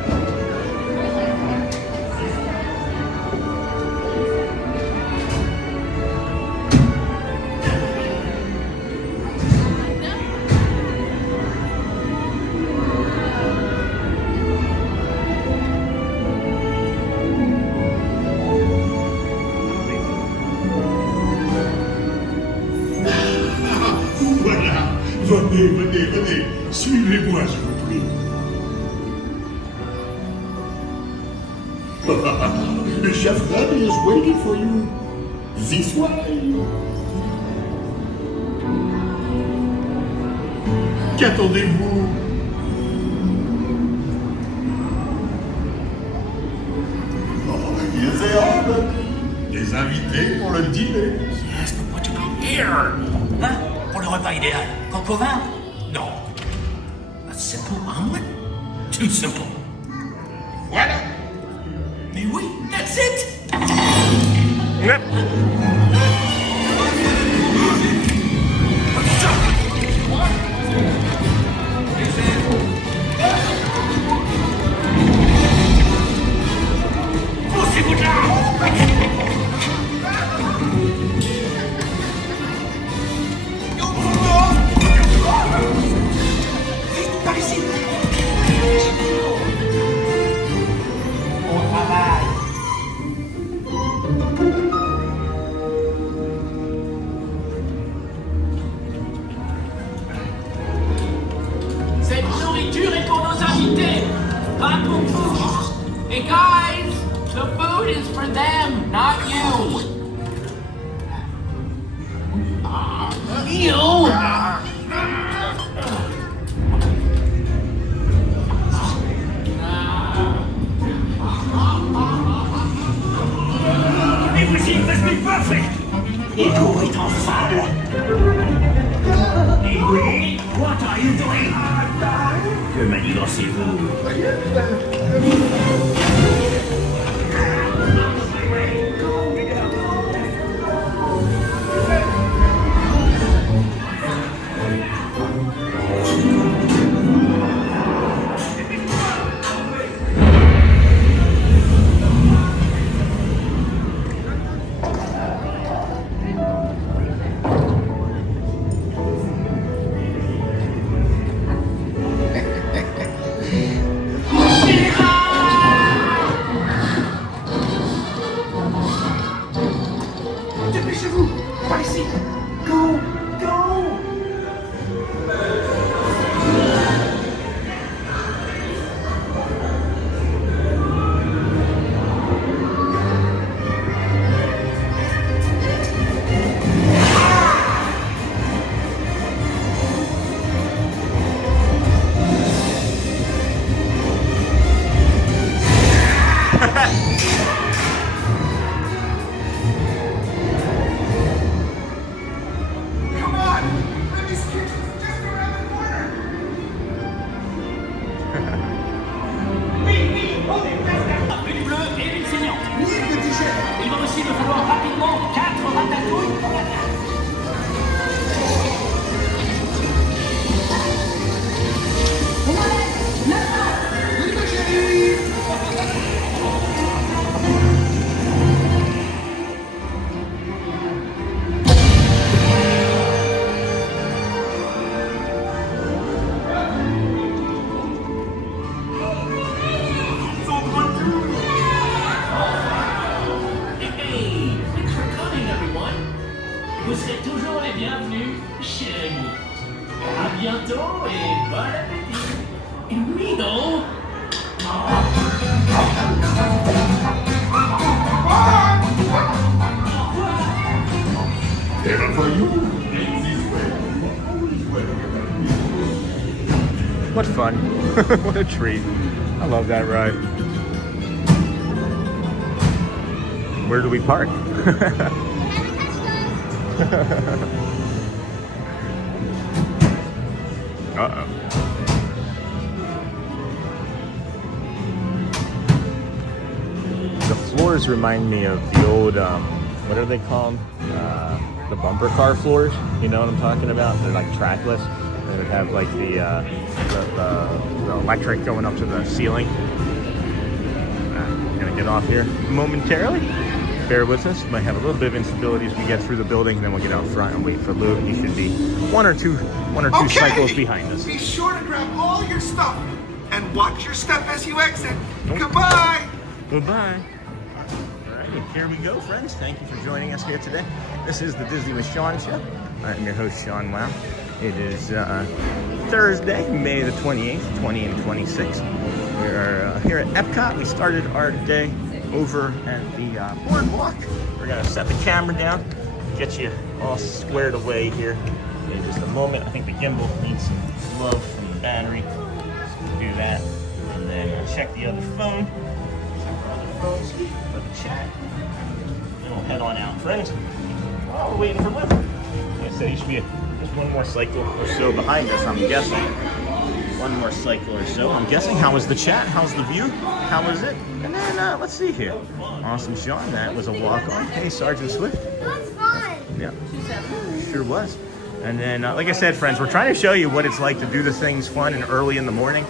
Voilà, venez, suivez-moi, je vous prie. Le chef Fred is waiting for you. This way. Qu'attendez-vous? Oh, ils est des invités pour le dîner. Yes, but what you got here? Hein? Pour le repas idéal. Coq au vin? No. A simple omelet? Too simple. Voilà. Mais oui, that's it! Yep. Poussez-vous de là! Vite, par ici! On travaille! Cette nourriture est pour nos invités, pas pour vous. Hey guys, the food is for them, not you. You? Everything must be perfect. Ego est en salle. Hey, what are you doing? Que manigancez-vous? Dépêchez-vous! Par ici! Go! Go! bon, 4 ratatouilles pour la carte. Vous serez toujours les bienvenus chez nous. À bientôt et bon appétit. Oui, non? Heaven for you. This way. What fun. What a treat. I love that ride. Where do we park? Uh-oh. The floors remind me of the old, what are they called? The bumper car floors. You know what I'm talking about? They're like trackless. They would have like the electric going up to the ceiling. I'm gonna get off here momentarily. Bear with us. Might have a little bit of instability as we get through the building, and then we'll get out front and wait for Lou. He should be one or two cycles behind us. Be sure to grab all your stuff and watch your step as you exit. Goodbye. Goodbye. All right, here we go, friends. Thank you for joining us here today. This is the Disney with Sean show. I'm your host, Sean Wow. It is Thursday, May the 28th, 20 and 26. We are here at EPCOT. We started our day over at the BoardWalk. We're gonna set the camera down, get you all squared away here in just a moment. I think the gimbal needs some love from the battery. So we'll do that, and then check the other phone. Check our other phones for the chat. Then we'll head on out, friends. While we're waiting for Lou. Like I said, he should be just one more cycle or so behind us, I'm guessing. One more cycle or so. I'm guessing. How was the chat? How's the view? How was it? And then let's see here. Awesome, Sean. That was a walk-on. Hey, Sergeant Swift. It was fun. Yeah, sure was. And then, like I said, friends, we're trying to show you what it's like to do the things fun and early in the morning.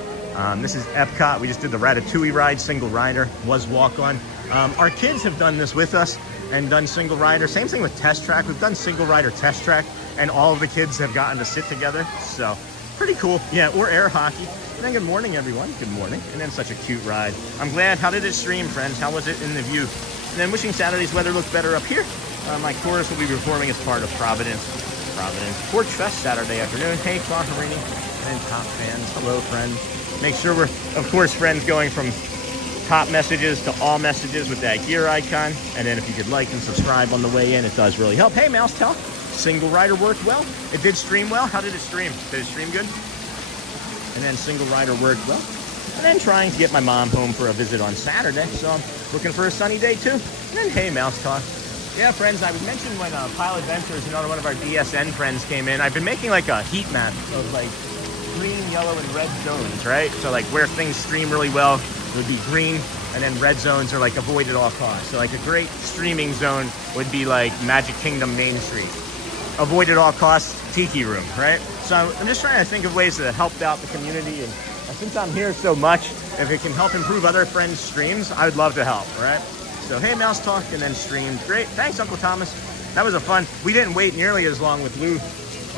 This is EPCOT. We just did the Ratatouille ride, single rider, was walk-on. Our kids have done this with us and done single rider. Same thing with Test Track. We've done single rider Test Track, and all of the kids have gotten to sit together. So pretty cool. Yeah, or air hockey. And then good morning, everyone. Good morning. And then such a cute ride. I'm glad. How did it stream, friends? How was it in the view? And then wishing Saturday's weather looked better up here. My chorus will be performing as part of Providence Porch Fest Saturday afternoon. Hey, Claharini and top fans. Hello, friends. Make sure we're, of course, friends, going from top messages to all messages with that gear icon. And then if you could like and subscribe on the way in, it does really help. Hey, Mouse Tell. Single rider worked well. It did stream well. How did it stream? Did it stream good? And then single rider worked well. And then trying to get my mom home for a visit on Saturday. So I'm looking for a sunny day too. And then, hey, Mouse Talk. Yeah, friends, I was mentioned when Pilot Ventures, one of our DSN friends came in. I've been making like a heat map of like green, yellow, and red zones, right? So like where things stream really well would be green, and then red zones are like avoid at all costs. So like a great streaming zone would be like Magic Kingdom Main Street. Avoid at all costs, Tiki Room, right? So I'm just trying to think of ways to help out the community, and since I'm here so much, if it can help improve other friends' streams, I would love to help, right? So hey, Mouse Talk, and then streamed. Great, thanks, Uncle Thomas. That was a fun. We didn't wait nearly as long with Lou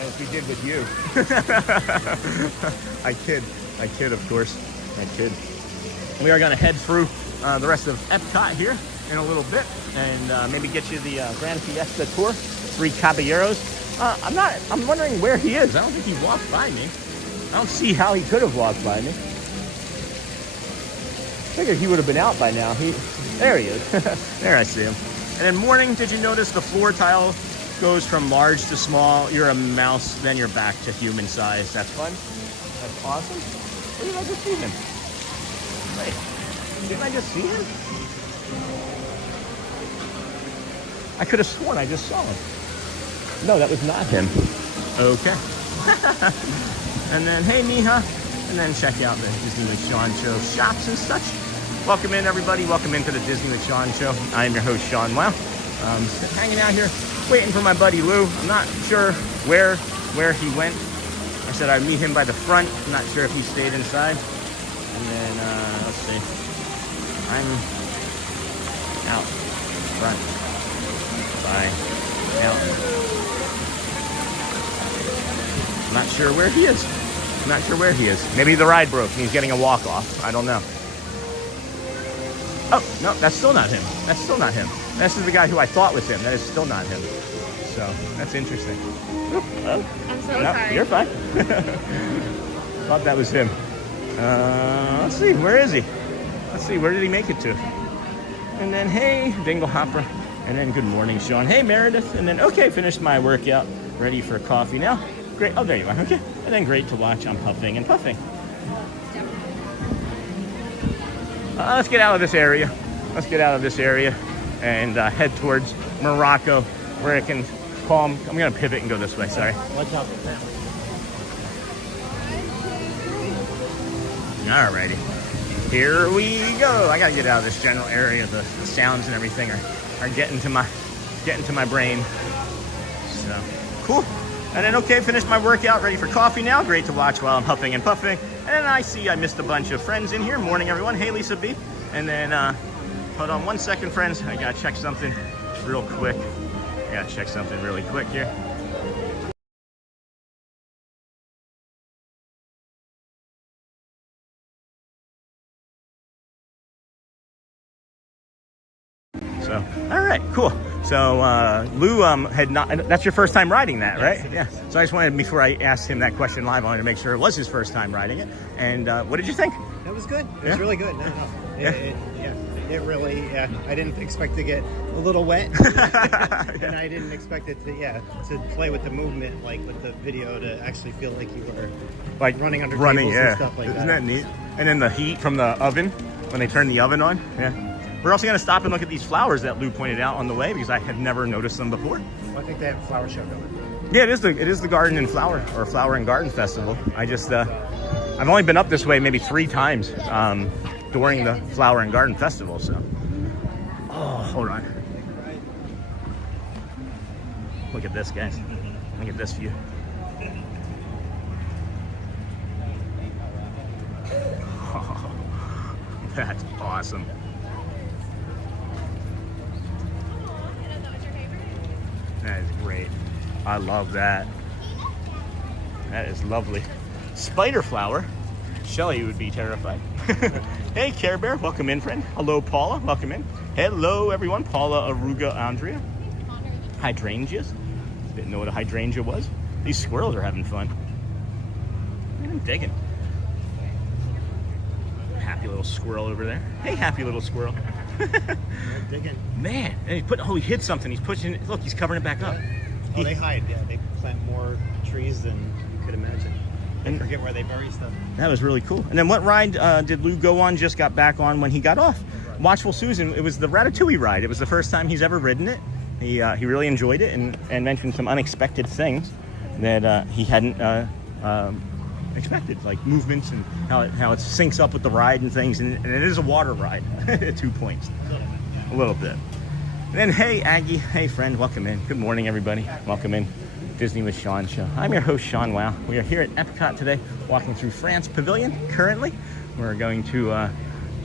as we did with you. I kid, of course, I kid. We are gonna head through the rest of EPCOT here in a little bit, and maybe get you the Grand Fiesta Tour. 3 Caballeros. I'm wondering where he is. I don't think he walked by me. I don't see how he could have walked by me. I figured he would have been out by now. There he is. There, I see him. And then morning, did you notice the floor tile goes from large to small? You're a mouse, then you're back to human size. That's fun. That's awesome. Where did I just see him? Wait, didn't I just see him? I could have sworn I just saw him. No, that was not him. Okay. And then, hey, Miha. And then check out the Disney with Sean show shops and such. Welcome in, everybody. Welcome into the Disney with Sean show. I am your host, Sean Wow. Just hanging out here, waiting for my buddy Lou. I'm not sure where he went. I said I'd meet him by the front. I'm not sure if he stayed inside. And then, let's see. I'm out front by mountain. I'm not sure where he is. I'm not sure where he is. Maybe the ride broke and he's getting a walk off. I don't know. Oh, no, that's still not him. That's still not him. This is the guy who I thought was him. That is still not him. So, that's interesting. Oop, oh. I'm so No, sorry. you're fine. Thought that was him. Let's see, where is he? Let's see, where did he make it to? And then, hey, Dingle Hopper. And then, good morning, Sean. Hey, Meredith. And then, okay, finished my workout. Ready for coffee now. Great. Oh, there you are. Okay. And then, great to watch. I'm puffing and puffing. Let's get out of this area. Let's get out of this area and head towards Morocco, where it can calm. I'm going to pivot and go this way. Sorry. Watch out. Alrighty, here we go. I gotta get out of this general area. The sounds and everything are getting to my brain. So cool. And then okay, finished my workout, ready for coffee now. Great to watch while I'm huffing and puffing. And then I see I missed a bunch of friends in here. Morning, everyone. Hey, Lisa B. And then hold on 1 second, friends. I gotta check something real quick. Here. So, all right, cool. So, Lou had not, that's your first time riding that, right? Yes. Yeah. So I just wanted, before I asked him that question live, I wanted to make sure it was his first time riding it. And what did you think? It was good. It Yeah? was really good. No. It really, I didn't expect to get a little wet. And I didn't expect it to play with the movement, like with the video, to actually feel like you were Like running under running, tables yeah. and stuff like that. Isn't that neat? And then the heat from the oven, when they turn the oven on. Yeah. We're also going to stop and look at these flowers that Lou pointed out on the way, because I had never noticed them before. Well, I think they have a flower show going. Yeah, it is the Garden and Flower, or Flower and Garden Festival. I just I've only been up this way maybe 3 times during the Flower and Garden Festival. So, oh, hold on. Look at this, guys. Look at this view. Oh, that's awesome. That is great. I love that. That is lovely. Spider flower. Shelly would be terrified. Hey, Care Bear, welcome in, friend. Hello, Paula, welcome in. Hello, everyone. Paula, Aruga, Andrea. Hydrangeas. Didn't know what a hydrangea was. These squirrels are having fun. I'm digging. Happy little squirrel over there. Hey, happy little squirrel. Digging. Man, and he hit something. He's pushing it. Look, he's covering it back up. Oh, they hide. Yeah, they plant more trees than you could imagine. And Forget where they bury stuff. that was really cool. And then what ride did Lou go on, just got back on when he got off? Watchful Susan. It was the Ratatouille ride. It was the first time he's ever ridden it. He really enjoyed it and mentioned some unexpected things that he hadn't expected, like movements and how it syncs up with the ride and things. And it is a water ride at 2 points. A little bit. And then, hey, Aggie. Hey, friend. Welcome in. Good morning, everybody. Welcome in. Disney with Sean show. I'm your host, Sean Wow. We are here at EPCOT today, walking through France Pavilion currently. We're going to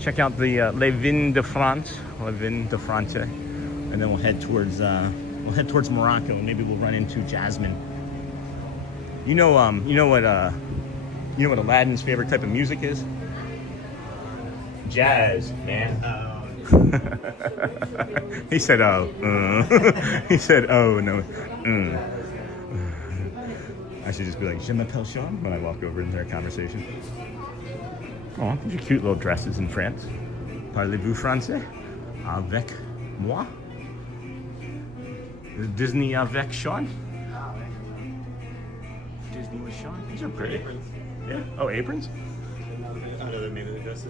check out the Les Vins de France, and then we'll head towards Morocco, and maybe we'll run into Jasmine. You know what Aladdin's favorite type of music is? Jazz, man. He said, "Oh." He said, "Oh no." I should just be like, "Je m'appelle Sean" when I walk over into their conversation. Oh, these are cute little dresses in France. Parlez-vous français? Avec moi? Disney avec Sean? Disney with Sean? These are pretty. Yeah. Oh, aprons?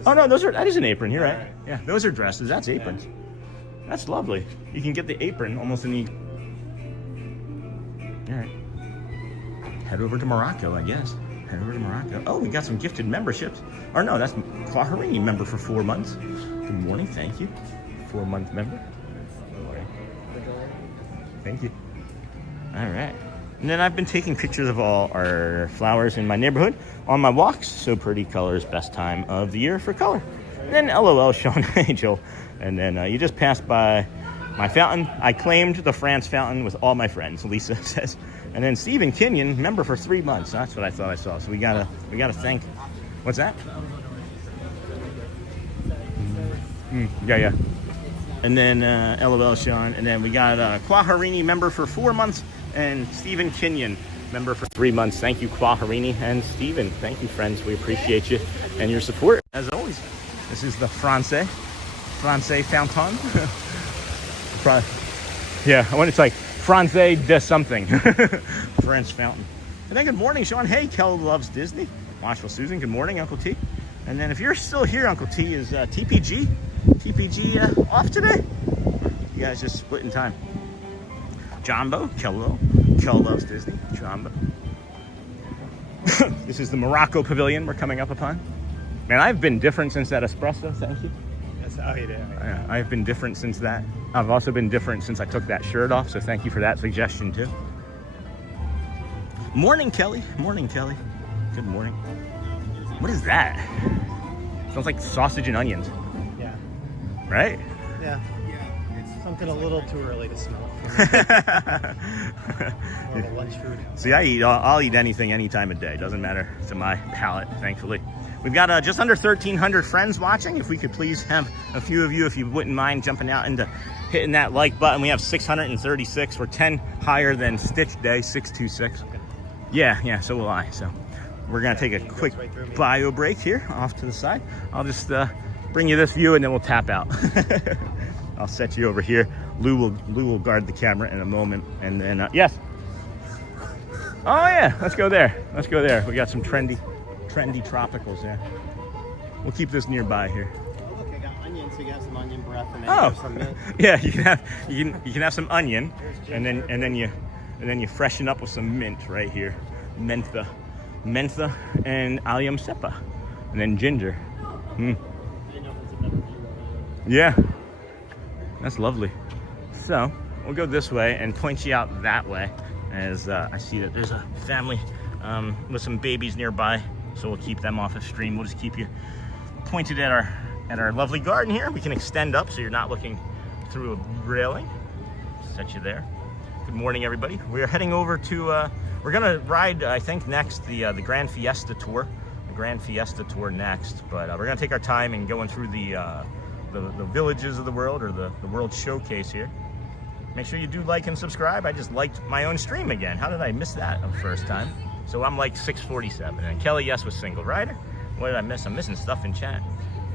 Oh no, that is an apron. You're right. Yeah, those are dresses. That's aprons. That's lovely. You can get the apron almost any. All right. Head over to Morocco, I guess. Head over to Morocco. Oh, we got some gifted memberships. Or no, that's Claharini member for 4 months. Good morning, thank you. 4-month member. Thank you. All right. And then I've been taking pictures of all our flowers in my neighborhood on my walks. So pretty colors, best time of the year for color. And then LOL, Sean Angel. And then you just passed by my fountain. I claimed the France fountain with all my friends, Lisa says. And then Stephen Kenyon, member for 3 months. That's what I thought I saw. So we gotta thank. What's that? Yeah. And then LOL Sean. And then we got Kwaharini, member for 4 months, and Stephen Kenyon, member for 3 months. Thank you, Kwaharini and Stephen. Thank you, friends. We appreciate you and your support as always. This is the Francais fountain. Yeah, when it's like Francais de something. French fountain. And then good morning, Sean. Hey, Kel loves Disney. Washville Susan, good morning, Uncle T. And then if you're still here, Uncle T, is TPG off today? You guys just splitting time. Jumbo, Kel loves Disney. Jumbo. This is the Morocco Pavilion we're coming up upon. Man, I've been different since that espresso. Thank you. That's how you do. Yeah, I've been different since that. I've also been different since I took that shirt off. So thank you for that suggestion too. Morning, Kelly. Morning, Kelly. Good morning. What is that? Smells like sausage and onions. Yeah. Right? Yeah. It's something a little too early to smell. More of a lunch food. See, I'll eat anything any time of day. Doesn't matter to my palate, thankfully. We've got just under 1,300 friends watching. If we could please have a few of you, if you wouldn't mind jumping out into hitting that like button. We have 636. We're 10 higher than Stitch Day, 626. Yeah, so will I. So we're going to take a quick bio break here off to the side. I'll just bring you this view and then we'll tap out. I'll set you over here. Lou will guard the camera in a moment. And then, yes. Oh, yeah, let's go there. We got some trendy tropicals there. We'll keep this nearby here. Oh, look, I got onion, so you have some onion breath and then Oh, some mint. yeah, you can have some onion, and then you freshen up with some mint right here, mentha, and allium cepa, and then ginger. Yeah, that's lovely. So we'll go this way and point you out that way, as I see that there's a family with some babies nearby. So we'll keep them off of stream. We'll just keep you pointed at our lovely garden here. We can extend up so you're not looking through a railing. Set you there. Good morning, everybody. We are heading over to, we're gonna ride, I think next, the Grand Fiesta Tour. The Grand Fiesta Tour next, but we're gonna take our time and going through the villages of the world, or the World Showcase here. Make sure you do like and subscribe. I just liked my own stream again. How did I miss that the first time? So I'm like 647. And Kelly, yes, was single rider. What did I miss? I'm missing stuff in chat.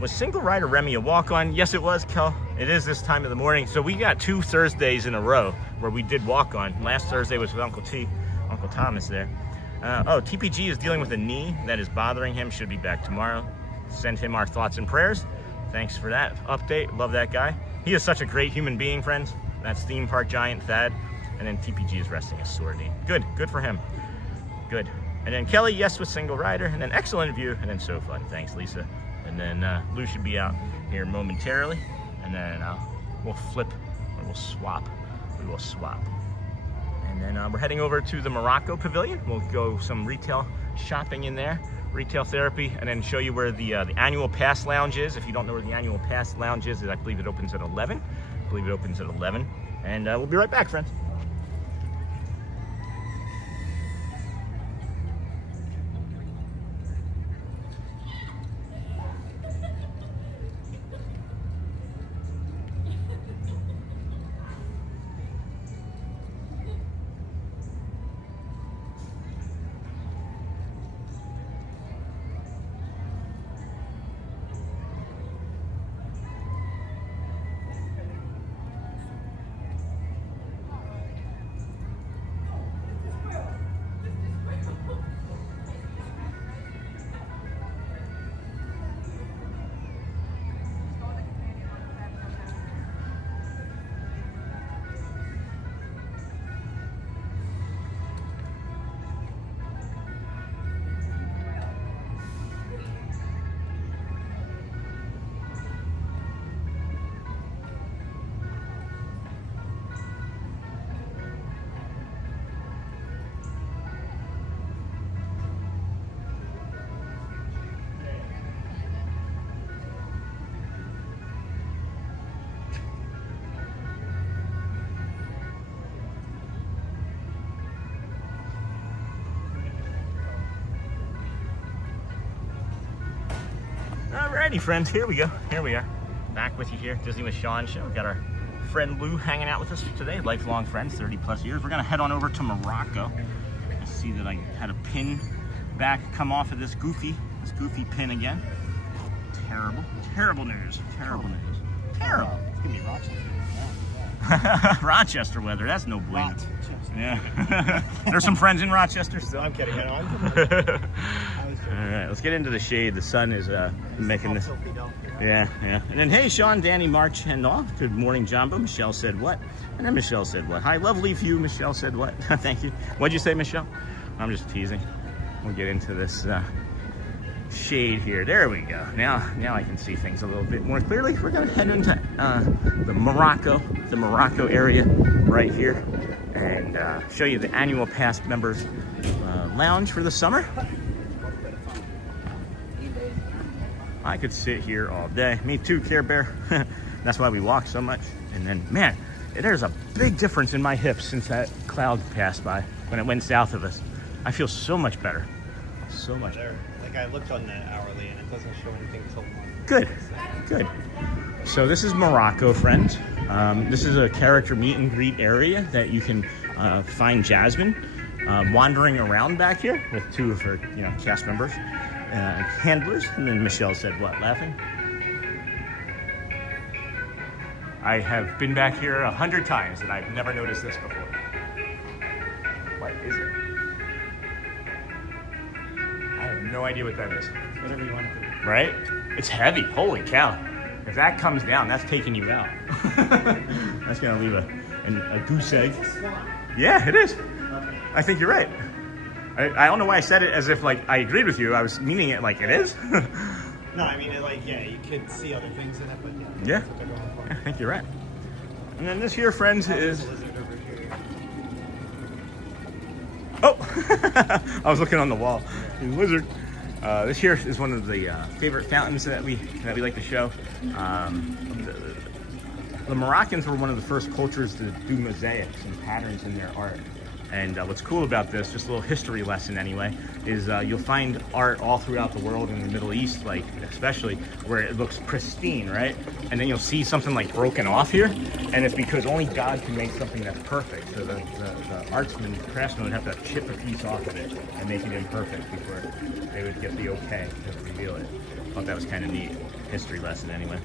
Was single rider Remy a walk-on? Yes, it was, Kel. It is this time of the morning. So we got 2 Thursdays in a row where we did walk-on. Last Thursday was with Uncle Thomas there. TPG is dealing with a knee that is bothering him. Should be back tomorrow. Send him our thoughts and prayers. Thanks for that update. Love that guy. He is such a great human being, friends. That's theme park giant Thad. And then TPG is resting a sore knee. Good for him. Good. And then Kelly, yes, with single rider. And then excellent view. And then so fun. Thanks, Lisa. And then Lou should be out here momentarily. And then we'll flip, or we'll swap. We will swap. And then we're heading over to the Morocco Pavilion. We'll go some retail shopping in there, retail therapy, and then show you where the annual pass lounge is. If you don't know where the annual pass lounge is, I believe it opens at 11. And we'll be right back, friends. Alrighty, friends, here we go. Here we are. Back with you here, Disney with Sean show. We've got our friend Lou hanging out with us today, lifelong friends, 30 plus years. We're gonna head on over to Morocco. I see that I had a pin back come off of this goofy pin again. Terrible news. Terrible news. Terrible. It's gonna be Rochester. Rochester weather, that's no bueno. Rochester. Yeah. There's some friends in Rochester still. I'm kidding. I know. All right, let's get into the shade. The sun is making this. Yeah. And then, hey, Sean, Danny, March, and all. Good morning, Jumbo. Michelle said what? And then Michelle said what? Hi, lovely view. Michelle said what? Thank you. What'd you say, Michelle? I'm just teasing. We'll get into this shade here. There we go. Now I can see things a little bit more clearly. We're gonna head into the Morocco area right here, and show you the annual pass members lounge for the summer. I could sit here all day. Me too, Care Bear. That's why we walk so much. And then, man, there's a big difference in my hips since that cloud passed by when it went south of us. I feel so much better. So much better. Like I looked on the hourly and it doesn't show anything until Good. So this is Morocco, friends. This is a character meet and greet area that you can find Jasmine wandering around back here with two of her, cast members, handlers. And then Michelle said, "What? Laughing?" I have been back here 100 times and I've never noticed this before. What is it? I have no idea what that is. whatever you want to do. Right? It's heavy. Holy cow. If that comes down, that's taking you out. That's going to leave a goose egg. Yeah, it is. I think you're right. I don't know why I said it as if, like, I agreed with you. I was meaning it like it is. No, I mean, you could see other things in it, but Yeah. that's what they're going for. I think you're right. And then this here, friends, is... Oh! I was looking on the wall. He's a lizard. This here is one of the favorite fountains that we like to show. The Moroccans were one of the first cultures to do mosaics and patterns in their art. And what's cool about this, just a little history lesson anyway, is you'll find art all throughout the world in the Middle East, like especially where it looks pristine, right? And then you'll see something like broken off here, and it's because only God can make something that's perfect. So the artsman, the craftsman would have to chip a piece off of it and make it imperfect before they would get the okay to reveal it. Thought that was kind of neat. History lesson anyway.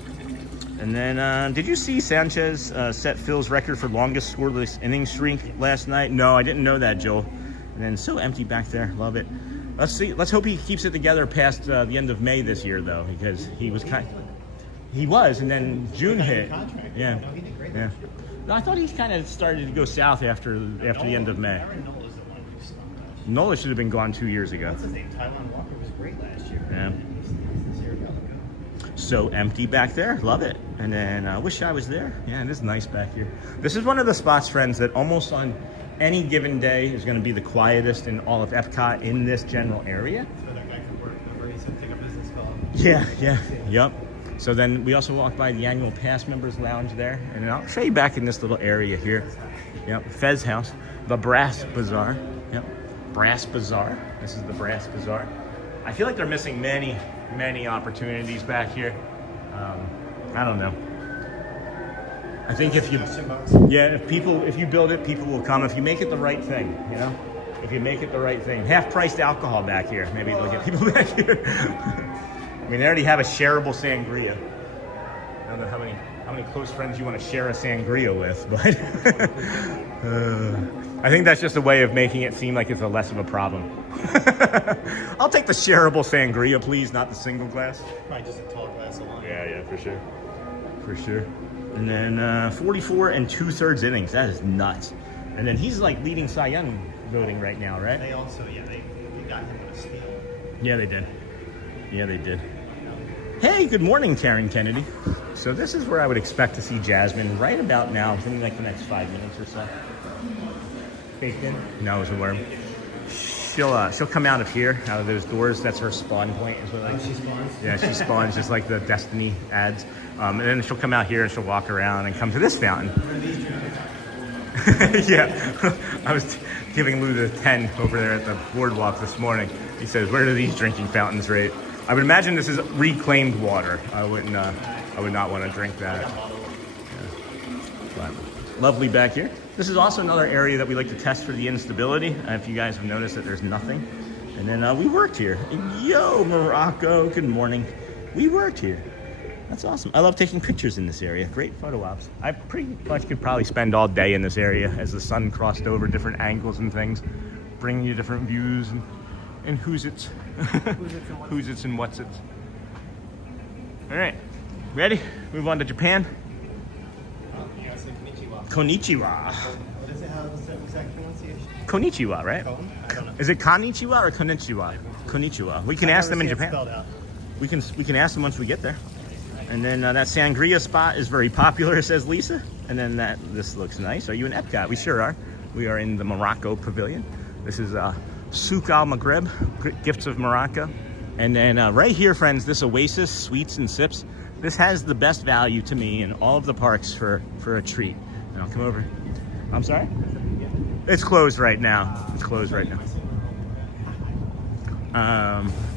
And then, did you see Sanchez set Phil's record for longest scoreless inning streak last night? No, I didn't know that, Joel. And then so empty back there. Love it. Let's see. Let's hope he keeps it together past the end of May this year, though, because he was he was, and then June hit. Yeah. Yeah. No, I thought he kind of started to go south after the end of May. Nola should have been gone 2 years ago. What's his name? Tylan Walker was great last year. Yeah. This year got to go. So empty back there. Love it. And then I wish I was there. Yeah, it is nice back here. This is one of the spots, friends, that almost on any given day is going to be the quietest in all of EPCOT in this general area. So that guy could work over. He said take a business call. Yep. So then we also walk by the annual pass members lounge there. And I'll show you back in this little area here. Yep, Fez House. The Brass Bazaar. Yep, Brass Bazaar. This is the Brass Bazaar. I feel like they're missing many opportunities back here. I don't know. I think if you build it, people will come. If you make it the right thing, if you make it the right thing. Half-priced alcohol back here. Maybe they'll get people back here. I mean, they already have a shareable sangria. I don't know how many close friends you want to share a sangria with, but I think that's just a way of making it seem like it's a less of a problem. I'll take the shareable sangria, please, not the single glass. Probably just a tall glass of wine. Yeah, for sure. And then 44 2/3 innings. That is nuts. And then he's like leading Cy Young voting right now, right? They also, they got him with a steal. Yeah, they did. Hey, good morning, Karen Kennedy. So this is where I would expect to see Jasmine right about now, within like the next 5 minutes or so. Baked in? No, it was a worm. She'll come out of here, out of those doors. That's her spawn point. Is what She spawns? Yeah, she spawns just like the Destiny ads. And then she'll come out here and she'll walk around and come to this fountain. Yeah, I was giving Lou the 10 over there at the BoardWalk this morning. He says, where do these drinking fountains rate? I would imagine this is reclaimed water. I would not want to drink that. Yeah. But lovely back here. This is also another area that we like to test for the instability. If you guys have noticed that there's nothing. And then we worked here. Yo, Morocco, good morning. We worked here. That's awesome. I love taking pictures in this area. Great photo ops. I pretty much could probably spend all day in this area as the sun crossed over different angles and things, bringing you different views and who's it's. Who's it's and what's it's. All right, ready? Move on to Japan. Yeah, so konnichiwa. Konnichiwa. What does it have the exact pronunciation? Konnichiwa, right? I don't know. Is it konnichiwa or konnichiwa? Konnichiwa. We can ask them in Japan. We can ask them once we get there. And then that sangria spot is very popular, says Lisa. And then this looks nice. Are you in EPCOT? We sure are. We are in the Morocco Pavilion. This is Souk Al Maghreb, Gifts of Morocco. And then right here, friends, this Oasis Sweets and Sips. This has the best value to me in all of the parks for a treat. And I'll come over. I'm sorry? It's closed right now. It's closed right now.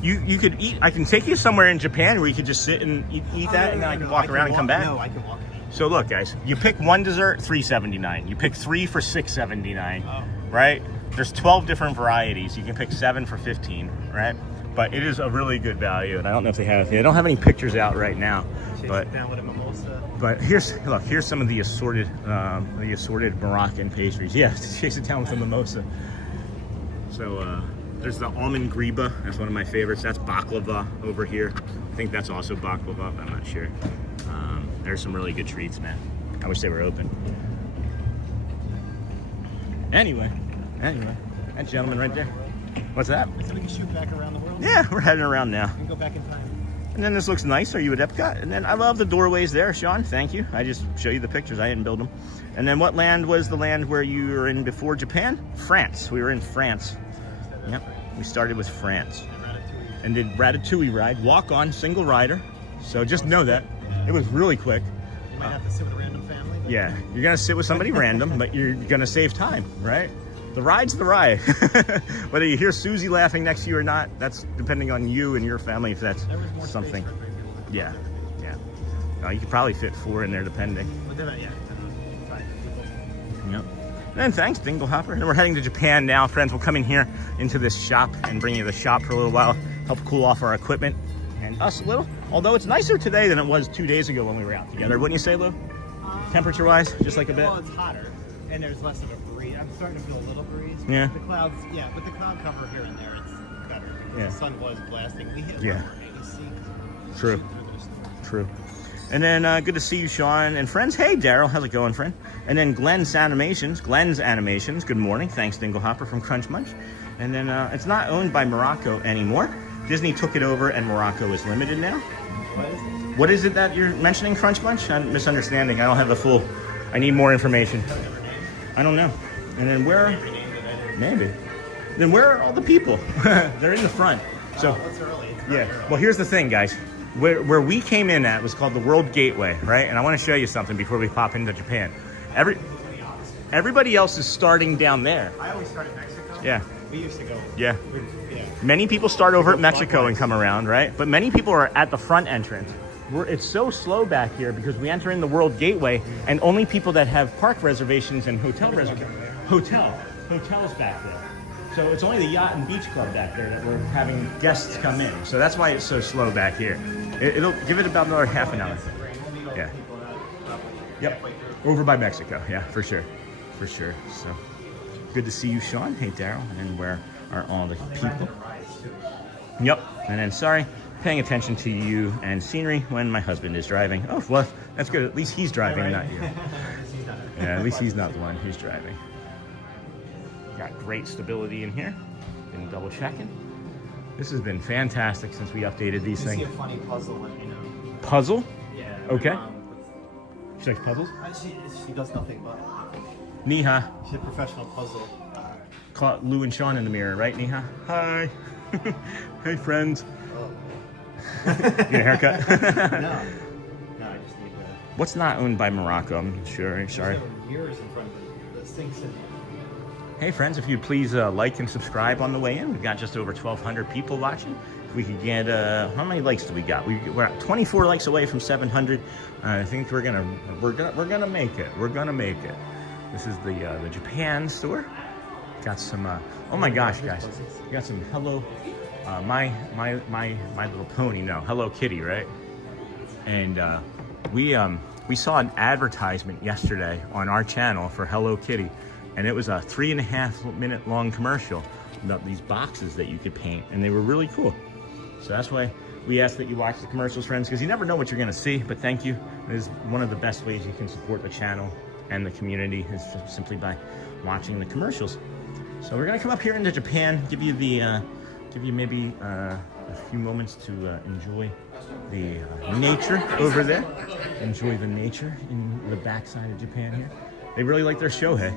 You could eat. I can take you somewhere in Japan where you could just sit and eat that, and then I can walk around and come back. No, I can walk. So look, guys, you pick one dessert, $3.79. You pick 3 for $6.79, right? There's 12 different varieties. You can pick 7 for $15, right? But it is a really good value, and I don't know if they don't have any pictures out right now, but Down with a mimosa. But here's some of the assorted Moroccan pastries. Yeah, chase it down with a mimosa. So there's the almond griba. That's one of my favorites. That's baklava over here. I think that's also baklava, but I'm not sure. There's some really good treats, man. I wish they were open. Anyway, that gentleman right there. What's that? So we can shoot back around the world? Yeah, we're heading around now. We can go back in time. And then this looks nice. Are you at EPCOT? And then I love the doorways there, Sean. Thank you. I just show you the pictures. I didn't build them. And then what land was the land where you were in before Japan? France. We were in France. Yep. We started with France. And did Ratatouille ride. Walk on, single rider. So just know that. It was really quick. You might have to sit with a random family. Yeah. You're going to sit with somebody random, but you're going to save time, right? The ride's the ride. Whether you hear Susie laughing next to you or not, that's depending on you and your family if that's something. Yeah, yeah. No, you could probably fit 4 in there depending. But then, yeah. Yep. And thanks, Dingle Hopper. And we're heading to Japan now, friends. We'll come in here into this shop and bring you the shop for a little while, help cool off our equipment and us a little. Although it's nicer today than it was 2 days ago when we were out together. Wouldn't you say, Lou? Temperature-wise, just like a bit? Well, it's hotter, and there's less of a breeze. I'm starting to feel a little breeze. Yeah. The clouds, yeah, but the cloud cover here and there, it's better because Yeah. the sun was blasting. We hit Yeah. AC. True. True. And then good to see you, Sean. And friends, hey, Daryl. How's it going, friend? And then Glenn's Animations. Good morning. Thanks, Dinglehopper from Crunch Munch. And then it's not owned by Morocco anymore. Disney took it over and Morocco is limited now. What is it that you're mentioning, Crunch Munch? I'm misunderstanding. I don't have the full... I need more information. I don't know. And then where... Maybe. Then where are all the people? They're in the front. So, yeah. Well, here's the thing, guys. Where we came in at was called the World Gateway, right? And I want to show you something before we pop into Japan. Everybody else is starting down there. I always start in Mexico. Yeah. We used to go. Yeah. Yeah. Many people start over at Mexico and come around, right? But many people are at the front entrance. It's so slow back here because we enter in the World Gateway and only people that have park reservations and hotels back there. So it's only the Yacht and Beach Club back there that we're having guests come in. So that's why it's so slow back here. It'll give it about another half an hour. Yeah. Yep. Over by Mexico. Yeah, for sure. For sure. So good to see you, Sean. Hey, Daryl. And where are all the people? Yep. And then, sorry, paying attention to you and scenery when my husband is driving. Oh, well, that's good. At least he's driving, not you. Yeah, at least he's not the one who's driving. Got great stability in here. Been double checking. This has been fantastic since we updated these things. See a funny puzzle, let me know. Puzzle? Yeah. Okay. She likes puzzles? She does nothing but. Niha. She's a professional puzzle. Caught Lou and Sean in the mirror, right, Niha? Hi. Hey, friends. You need a haircut? No, I just need to. What's not owned by Morocco? I'm sure. Sorry. There were mirrors in front of the sinks in here. Hey friends, if you'd please like and subscribe on the way in. We've got just over 1,200 people watching. we could get, how many likes do we got? We're at 24 likes away from 700. I think we're gonna make it. We're gonna make it. This is the Japan store. Got some, oh my gosh, guys. We got some Hello, my Little Pony, no, Hello Kitty, right? And we saw an advertisement yesterday on our channel for Hello Kitty, and it was a 3.5 minute long commercial about these boxes that you could paint, and they were really cool. So that's why we ask that you watch the commercials, friends, because you never know what you're gonna see, but thank you. It is one of the best ways you can support the channel and the community is just simply by watching the commercials. So we're gonna come up here into Japan, give you maybe a few moments to enjoy the nature over there. Enjoy the nature in the backside of Japan here. They really like their Shohei.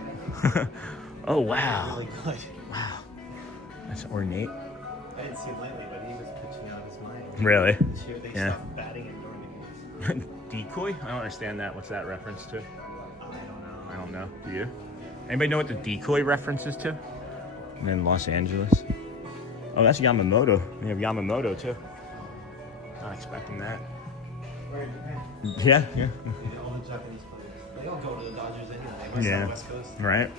Oh wow! Really good. Wow, that's ornate. I didn't see him lately, but he was pitching out of his mind. Really? They Yeah. stopped batting and throwing the games. Decoy? I don't understand that. What's that reference to? I don't know. I don't know. Do you? Anybody know what the decoy reference is to? And then Los Angeles. Oh, that's Yamamoto. We have Yamamoto too. Not expecting that. We're in Japan. Yeah, yeah. All the Japanese players. They all go to the Dodgers anyway. Yeah. West Coast. Right.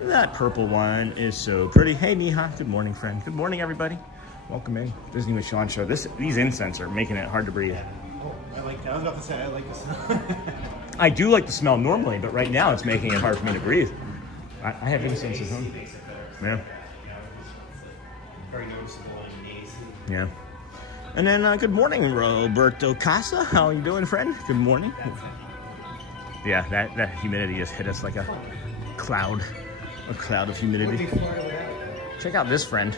That purple one is so pretty. Hey, Neha. Good morning, friend. Good morning, everybody. Welcome in. Disney with Sean show. These incense are making it hard to breathe. Oh, I like that. I was about to say, I like this. I do like the smell normally, but right now it's making it hard for me to breathe. I have incense at home. Yeah. Very noticeable in the AC. Yeah. And then, good morning, Roberto Casa. How are you doing, friend? Good morning. Yeah, that humidity just hit us like a cloud of humidity. Check out this friend.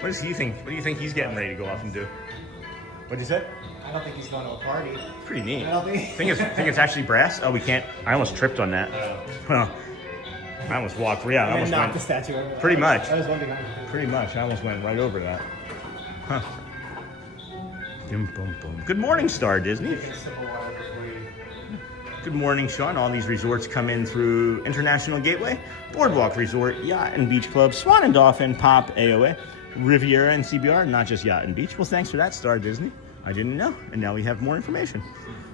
What does he think? What do you think he's getting ready to go off and do? What'd you say? I don't think he's going to a party. Pretty neat. I don't think. Think it's actually brass? Oh, we can't. I almost tripped on that. Well, I almost walked. Yeah, I almost knocked went. the statue over. Pretty much. I was wondering. Pretty much. I almost went right over that. Huh. Boom, boom, boom. Good morning, Star Disney. Take a sip of water before you. Good morning, Sean. All these resorts come in through International Gateway, BoardWalk Resort, Yacht and Beach Club, Swan and Dolphin, Pop, AOA, Riviera, and CBR, not just Yacht and Beach. Well, thanks for that, Star Disney. I didn't know, and now we have more information.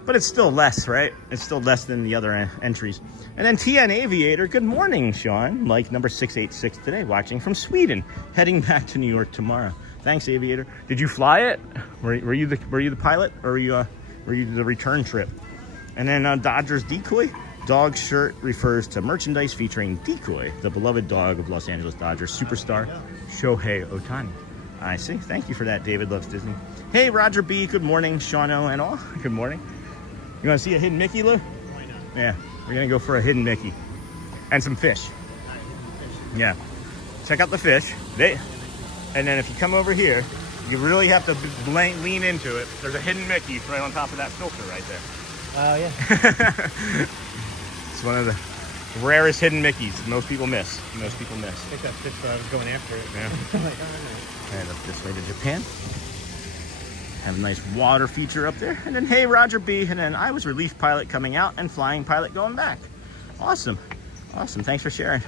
But it's still less, right? It's still less than the other entries. And then TN Aviator, good morning, Sean. Like number 686 today, watching from Sweden, heading back to New York tomorrow. Thanks, Aviator. Did you fly it? Were you the pilot, or were you the return trip? And then Dodgers Decoy. Dog shirt refers to merchandise featuring Decoy, the beloved dog of Los Angeles Dodgers superstar Shohei Ohtani. I see. Thank you for that, David Loves Disney. Hey, Roger B. Good morning, Shawno and all. Good morning. You want to see a hidden Mickey, Lou? Why not? Yeah, we're going to go for a hidden Mickey. And some fish. Yeah. Check out the fish. And then if you come over here, you really have to lean into it. There's a hidden Mickey right on top of that filter right there. Oh, yeah. It's one of the rarest hidden Mickeys most people miss. I think that fish where I was going after it. Yeah. Like, oh, And up this way to Japan. Have a nice water feature up there. And then, hey, Roger B. And then I was relief pilot coming out and flying pilot going back. Awesome. Awesome. Thanks for sharing.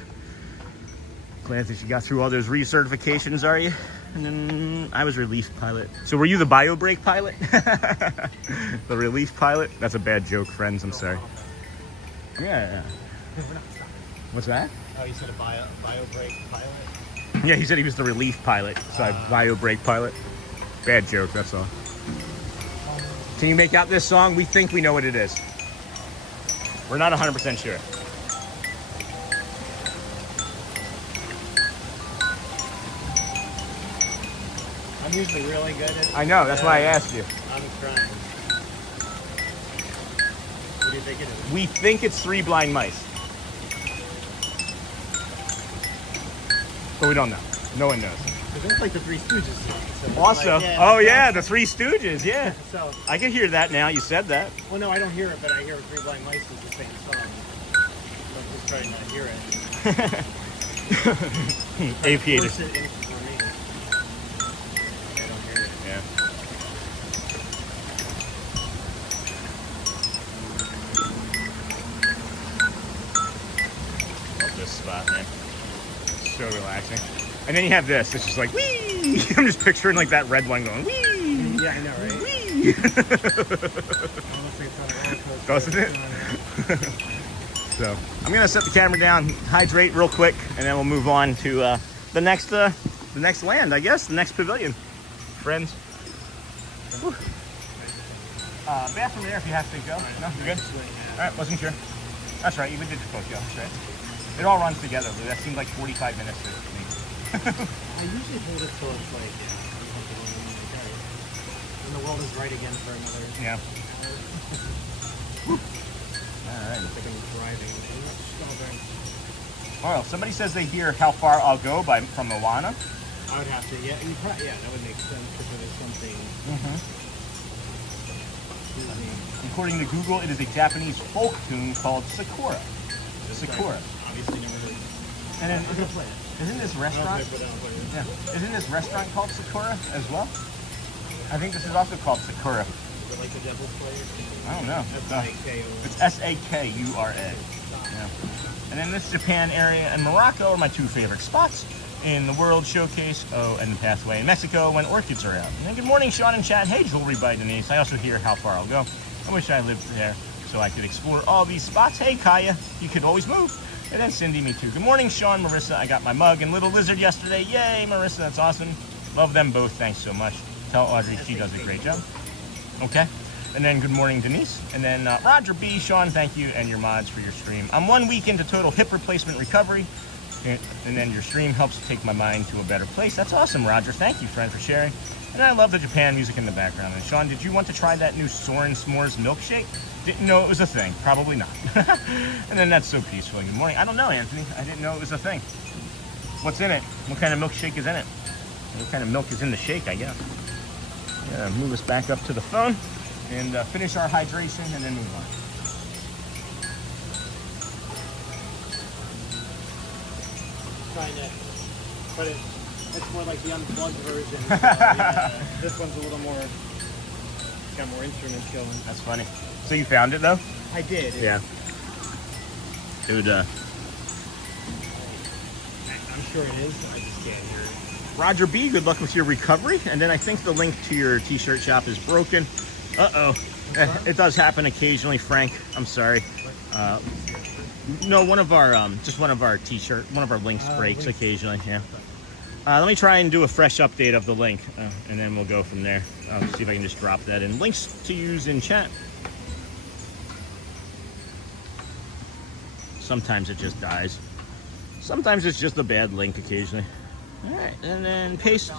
Glad that you got through all those recertifications, are you? And then I was relief pilot. So were you the bio brake pilot? The relief pilot? That's a bad joke, friends. I'm sorry. Yeah. What's that? Oh, you said a bio brake pilot? Yeah, he said he was the relief pilot, so I bio brake pilot. Bad joke, that's all. Can you make out this song? We think we know what it is. We're not 100% sure. I'm usually really good at it. I know, that's why I asked you. I'm trying. What do you think it is? We think it's Three Blind Mice. But we don't know. No one knows. Because it's like the Three Stooges song. So it's Also, like, oh yeah, the Three Stooges, yeah. So, I can hear that now, you said that. well, no, I don't hear it, but I hear Three Blind Mice is the same song. So I'm just trying to not hear it. APA. Force it in for me. I don't hear it. Yeah. Love this spot, man. So relaxing. And then you have this. It's just like, whee! I'm just picturing like that red one going, whee! Yeah, I know, right? Whee! Doesn't it? So I'm gonna set the camera down, hydrate real quick, and then we'll move on to the next land, I guess, the next pavilion. Friends. Whew. Bathroom there if you have to go. No, you're good? All right, wasn't sure. That's right, you did the Tokyo, that's right. It all runs together, but that seemed like 45 minutes to me. I usually hold it till it's like, when the world is right again for another. Yeah. All right. It's like I'm driving. Oh, somebody says they hear How Far I'll Go from Moana. I would have to, yeah, that would make sense because there's something. According to Google, it is a Japanese folk tune called Sakura. Sakura. Obviously never heard. And then isn't this restaurant? Yeah. Isn't this restaurant called Sakura as well? I think this is also called Sakura. Is it like the Devil's Play? I don't know. S-A-K-O. It's S-A-K-U-R-A. Yeah. And then this Japan area and Morocco are my two favorite spots in the World Showcase. Oh, and the Pathway in Mexico when orchids are out. And then good morning, Sean and Chat. Hey, Jewelry by Denise. I also hear How Far I'll Go. I wish I lived there so I could explore all these spots. Hey, Kaya, you could always move. And then Cindy, me too. Good morning, Sean, Marissa. I got my mug and Little Lizard yesterday. Yay, Marissa, that's awesome. Love them both. Thanks so much. Tell Audrey she does a great job. Okay. And then good morning, Denise. And then Roger B, Sean, thank you, and your mods for your stream. I'm 1 week into total hip replacement recovery. And then your stream helps take my mind to a better place. That's awesome, Roger. Thank you, friend, for sharing. And I love the Japan music in the background. And Sean, did you want to try that new Soren S'mores milkshake? Didn't know it was a thing. Probably not. And then that's so peaceful. Good morning. I don't know, Anthony. I didn't know it was a thing. What's in it? What kind of milkshake is in it? What kind of milk is in the shake, I guess. Yeah, move us back up to the phone and finish our hydration and then move on. Trying to put it, it's more like the unplugged version. So, yeah, this one's a little more, it's got more instruments going. That's funny. So you found it though? I did. Yeah. Dude, I'm sure it is. I just can't hear it. Roger B, good luck with your recovery. And then I think the link to your t-shirt shop is broken. Uh-oh. It does happen occasionally, Frank. I'm sorry. No, one of our links breaks occasionally. Yeah. Let me try and do a fresh update of the link, and then we'll go from there. I'll see if I can just drop that in. Links to use in chat. Sometimes it just dies. Sometimes it's just a bad link occasionally. All right, and then paste.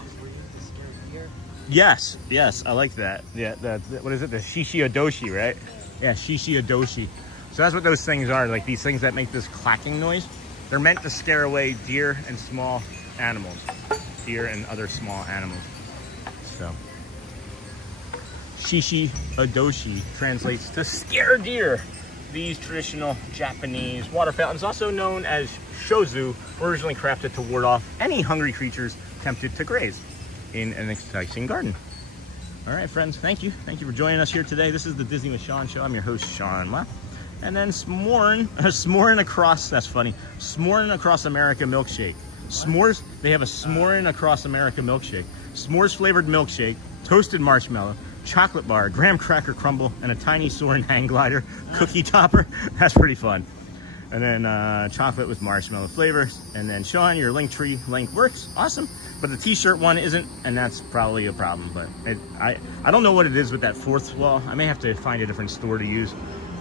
Yes, I like that. Yeah, what is it? The Shishi-Odoshi, right? Yeah, Shishi-Odoshi. So that's what those things are, like these things that make this clacking noise. They're meant to scare away deer and small animals. Deer and other small animals. So, Shishi-Odoshi translates to scare deer. These traditional Japanese water fountains, also known as shozu, were originally crafted to ward off any hungry creatures tempted to graze in an enticing garden. All right, friends, thank you. Thank you for joining us here today. This is the Disney with Sean show. I'm your host, Sean La. And then S'morin' across, that's funny, S'morin' across America milkshake. S'mores, they have a S'morin' across America milkshake. S'mores flavored milkshake, toasted marshmallow, chocolate bar, graham cracker crumble, and a tiny Soren hang glider cookie topper. That's pretty fun. And then chocolate with marshmallow flavors. And then Sean, your Linktree link works. Awesome. But the t-shirt one isn't, and that's probably a problem. But I don't know what it is with that fourth wall. I may have to find a different store to use.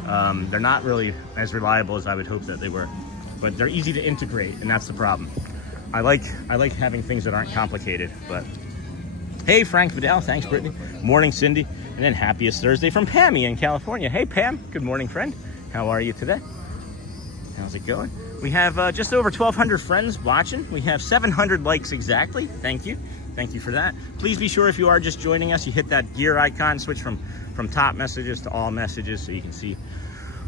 They're not really as reliable as I would hope that they were. But they're easy to integrate, and that's the problem. I like having things that aren't complicated. But hey, Frank Vidal, thanks, Brittany. Morning, Cindy. And then happiest Thursday from Pammy in California. Hey, Pam. Good morning, friend. How are you today? How's it going? We have just over 1,200 friends watching. We have 700 likes exactly. Thank you. Thank you for that. Please be sure if you are just joining us, you hit that gear icon, switch from top messages to all messages so you can see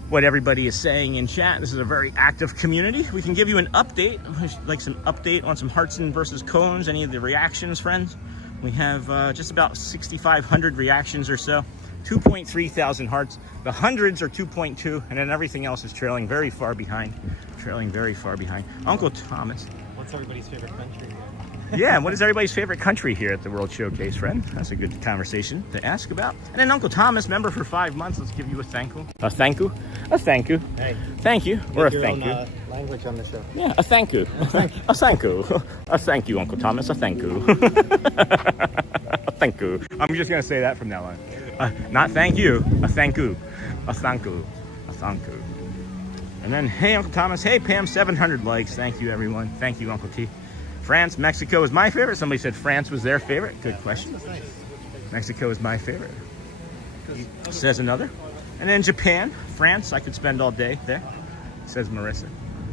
what everybody is saying in chat. This is a very active community. We can give you an update, like some update on some Hartson versus Cones, any of the reactions, friends. We have just about 6,500 reactions or so. 2.3 thousand hearts. The hundreds are 2.2, and then everything else is trailing very far behind. Uncle Thomas. What's everybody's favorite country here? Yeah, what is everybody's favorite country here at the World Showcase, friend? That's a good conversation to ask about. And then Uncle Thomas, member for 5 months. Let's give you a thank you. A thank you. A thank you. Hey. Thank you. Or a Your thank own, you. language on the show. Yeah, a thank you. A thank you. A thank you, Uncle Thomas. A thank you. A thank you. I'm just going to say that from now on. Not thank you. A thank you. A thank you. A thank you. And then, hey, Uncle Thomas. Hey, Pam, 700 likes. Thank you, everyone. Thank you, Uncle T. France, Mexico is my favorite. Somebody said France was their favorite. Good question. Mexico is my favorite. Says another. And then Japan, France. I could spend all day there. Says Marissa.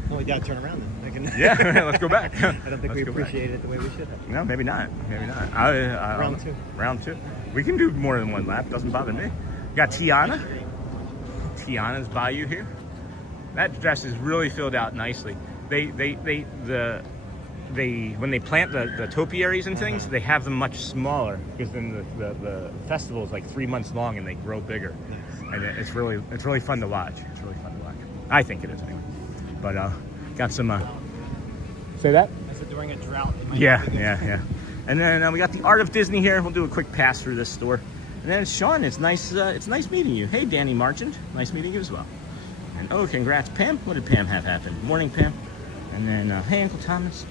Well, we got to turn around then. Yeah, let's go back. I don't think we appreciate it the way we should have. No, maybe not. Maybe not. Round two. Round two. We can do more than one lap. Doesn't bother me. Got Tiana. Tiana's Bayou here. That dress is really filled out nicely. When they plant the topiaries and things, they have them much smaller because then the festival is like 3 months long and they grow bigger. Nice. And it's really fun to watch. It's really fun to watch. I think it is anyway. But got some. Say that? I said during a drought. Yeah. And then we got the Art of Disney here. We'll do a quick pass through this store. And then it's Sean. It's nice. It's nice meeting you. Hey, Danny Marchand. Nice meeting you as well. And oh, congrats, Pam. What did Pam have happen? Morning, Pam. And then hey, Uncle Thomas.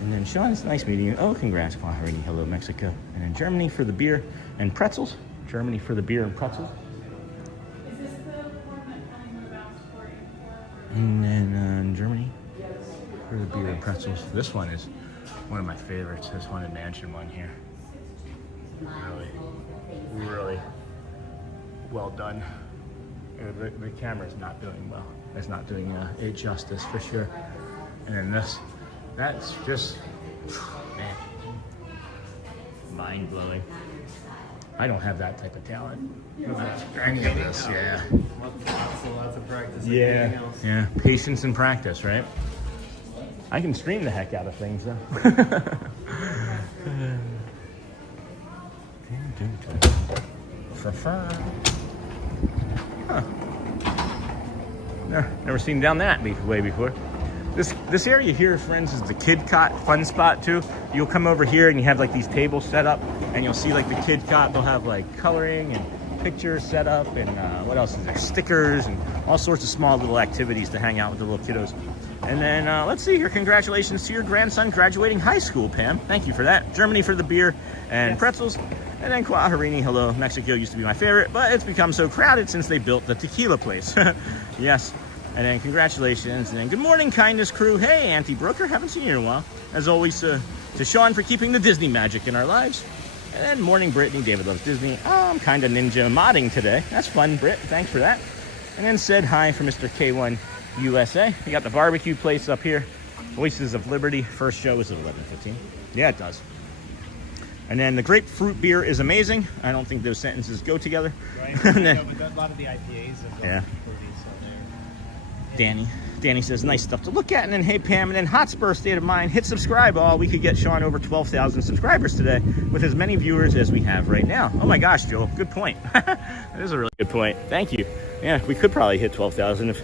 And then Sean, it's nice meeting you. Oh, congrats, Quahari. Hello, Mexico. And then Germany for the beer and pretzels. Germany for the beer and pretzels. Is this the one that Kelly moved out for? And then Germany for the beer and pretzels. This one is one of my favorites. This Haunted Mansion one here. Really well done. The camera's not doing well. It's not doing it justice for sure. And then this. That's just, man, mind-blowing. I don't have that type of talent. Any of this, yeah. Lots of practice. Yeah, patience and practice, right? I can stream the heck out of things, though. Huh. Never seen down that way before. This area here, friends, is the KidCot fun spot too. You'll come over here and you have like these tables set up, and you'll see like the KidCot. They'll have like coloring and pictures set up, and what else is there? Stickers and all sorts of small little activities to hang out with the little kiddos. And then let's see here. Congratulations to your grandson graduating high school, Pam. Thank you for that. Germany for the beer and pretzels. And then Quaharini, hello. Mexico used to be my favorite, but it's become so crowded since they built the tequila place. Yes. And then congratulations, and then good morning, Kindness Crew. Hey, Auntie Brooker, haven't seen you in a while. As always, to Sean for keeping the Disney magic in our lives. And then morning, Brittany, David loves Disney. Oh, I'm kind of ninja modding today. That's fun, Britt, thanks for that. And then said hi for Mr. K1 USA. We got the barbecue place up here. Voices of Liberty, first show is at 11:15. Yeah, it does. And then the grapefruit beer is amazing. I don't think those sentences go together. Right, but a lot of the IPAs have Danny says, nice stuff to look at. And then, hey, Pam, and then Hotspur State of Mind, hit subscribe all. We could get Sean over 12,000 subscribers today with as many viewers as we have right now. Oh my gosh, Joel, good point. That is a really good point. Thank you. Yeah, we could probably hit 12,000 if,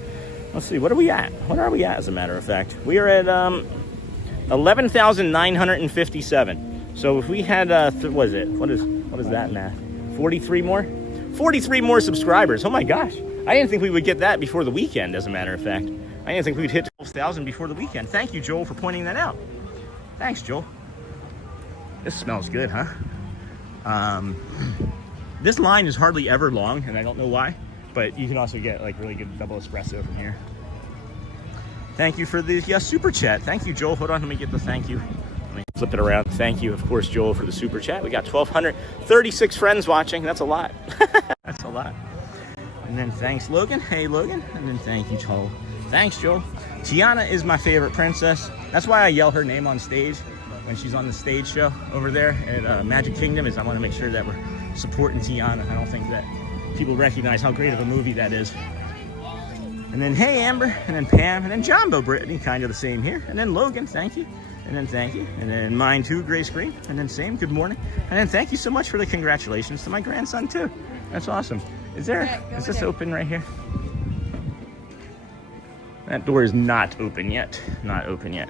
let's see, what are we at? What are we at, as a matter of fact? We are at 11,957. So if we had, what is it? What is that math? 43 more? 43 more subscribers. Oh my gosh. I didn't think we would get that before the weekend, as a matter of fact. I didn't think we'd hit 12,000 before the weekend. Thank you, Joel, for pointing that out. Thanks, Joel. This smells good, huh? This line is hardly ever long, and I don't know why, but you can also get like really good double espresso from here. Thank you for the super chat. Thank you, Joel. Hold on, let me get the thank you. Let me flip it around. Thank you, of course, Joel, for the super chat. We got 1,236 friends watching. That's a lot. That's a lot. And then thanks, Logan. Hey, Logan. And then thank you, Joel. Thanks, Joel. Tiana is my favorite princess. That's why I yell her name on stage when she's on the stage show over there at Magic Kingdom, is I want to make sure that we're supporting Tiana. I don't think that people recognize how great of a movie that is. And then, hey, Amber. And then Pam. And then Jumbo Brittany, kind of the same here. And then Logan, thank you. And then thank you. And then mine too, Grace Green. And then same, good morning. And then thank you so much for the congratulations to my grandson too. That's awesome. Is this open right here? That door is not open yet. Not open yet.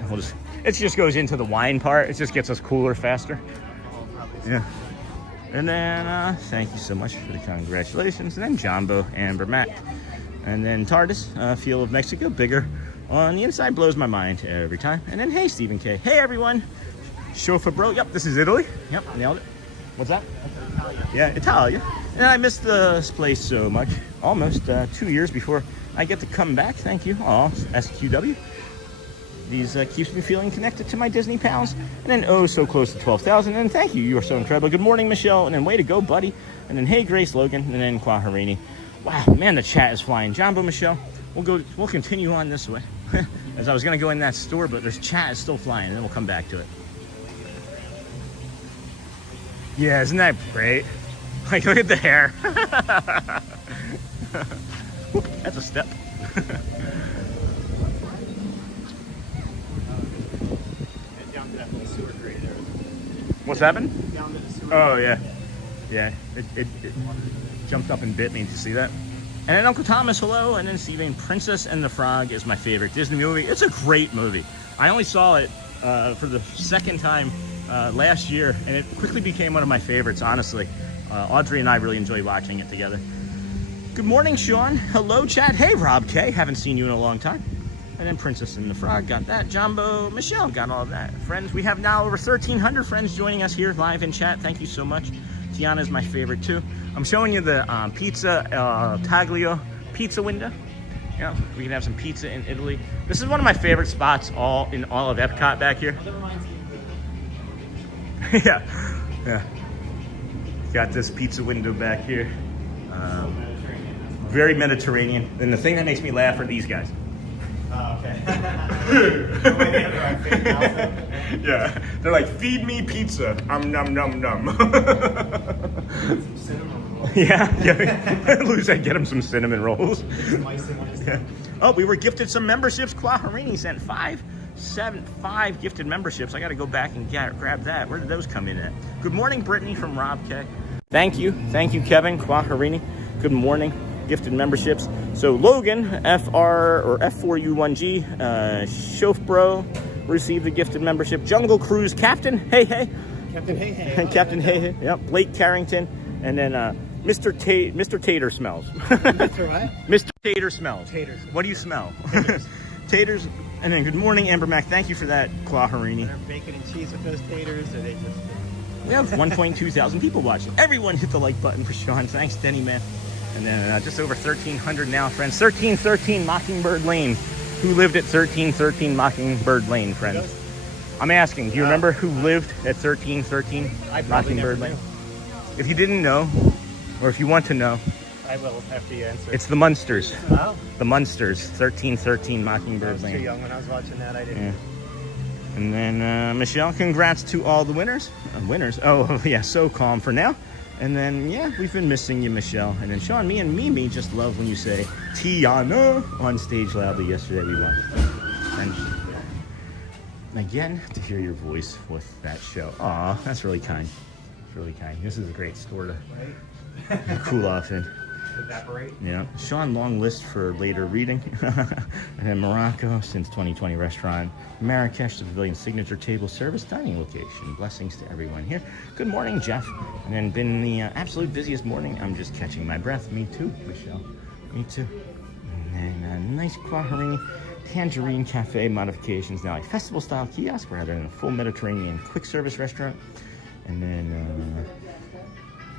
It just goes into the wine part. It just gets us cooler faster. Yeah. And then thank you so much for the congratulations. And then Jumbo, Amber, Matt. And then TARDIS, Feel of Mexico, bigger on the inside, blows my mind every time. And then hey, Stephen K. Hey everyone. Chauffeur bro. Yep, this is Italy. Yep, nailed it. What's that? Yeah, Italia. And I missed this place so much. Almost 2 years before I get to come back. Thank you. Aw, SQW. These keeps me feeling connected to my Disney pals. And then oh, so close to 12,000. And thank you. You are so incredible. Good morning, Michelle. And then way to go, buddy. And then hey, Grace Logan. And then Quaharini. Wow, man, the chat is flying. Jumbo, Michelle. We'll continue on this way. As I was gonna go in that store, but there's chat is still flying, and then we'll come back to it. Yeah, isn't that great? Like, look at the hair. Whoop, that's a step. Down to that little sewer grate there. What's happened? Down to the sewer. Oh yeah, yeah. It jumped up and bit me. Did you see that? And then Uncle Thomas, hello. And then Steven, Princess and the Frog is my favorite Disney movie. It's a great movie. I only saw it for the second time last year, and it quickly became one of my favorites, honestly. Audrey and I really enjoy watching it together. Good morning, Sean. Hello, chat. Hey, Rob K. Haven't seen you in a long time. And then Princess and the Frog got that. Jumbo, Michelle got all of that. Friends, we have now over 1,300 friends joining us here live in chat. Thank you so much. Tiana is my favorite too. I'm showing you the pizza taglio pizza window. Yeah, we can have some pizza in Italy. This is one of my favorite spots in all of Epcot back here. yeah. Got this pizza window back here. Very Mediterranean. And the thing that makes me laugh are these guys. Oh, okay. Yeah, they're like, feed me pizza. Num num num. Some cinnamon rolls. Yeah. Lou said, get him some cinnamon rolls. Some icing on his tongue. Oh, we were gifted some memberships. Quaharini sent five gifted memberships. I got to go back and grab that. Where did those come in at? Good morning, Brittany from Rob K. Thank you, Kevin Quaharini. Good morning. Gifted memberships. So Logan, F4U1G, Chauffeur received a gifted membership. Jungle Cruise Captain, hey. Captain Hey Hey. Captain Hey Hey. Yep. Blake Carrington, and then Mr. Tater smells. Mr. what? Mr. Tater smells. Taters. What do you smell? Taters. And then good morning, Amber Mac. Thank you for that, Quaharini. Are bacon and cheese with those taters, or they just? We have 1.2 thousand people watching. Everyone hit the like button for Sean. Thanks, Denny man. And then just over 1,300 now, friends. 1313 Mockingbird Lane. Who lived at 1313 Mockingbird Lane, friends? I'm asking, do you remember who lived at 1313 Mockingbird Lane? If you didn't know, or if you want to know, I will after you answer. it's the Munsters. Oh. The Munsters, 1313 Mockingbird I was Lane. too young when I was watching that. I didn't. Yeah. And then Michelle, congrats to all the winners. Oh yeah, so calm for now. And then yeah, we've been missing you, Michelle. And then Sean, me and Mimi just love when you say Tiana on stage loudly. Yesterday we watched. And again, to hear your voice with that show. Aw, that's really kind. It's really kind. This is a great store to cool off in. Evaporate. Yeah. Sean, long list for later reading. And then Morocco, since 2020 restaurant. Marrakesh, the Pavilion signature table service dining location. Blessings to everyone here. Good morning, Jeff. And then been the absolute busiest morning. I'm just catching my breath. Me too, Michelle. Me too. And then nice Quaharini Tangerine Cafe modifications. Now a festival style kiosk rather than a full Mediterranean quick service restaurant. And then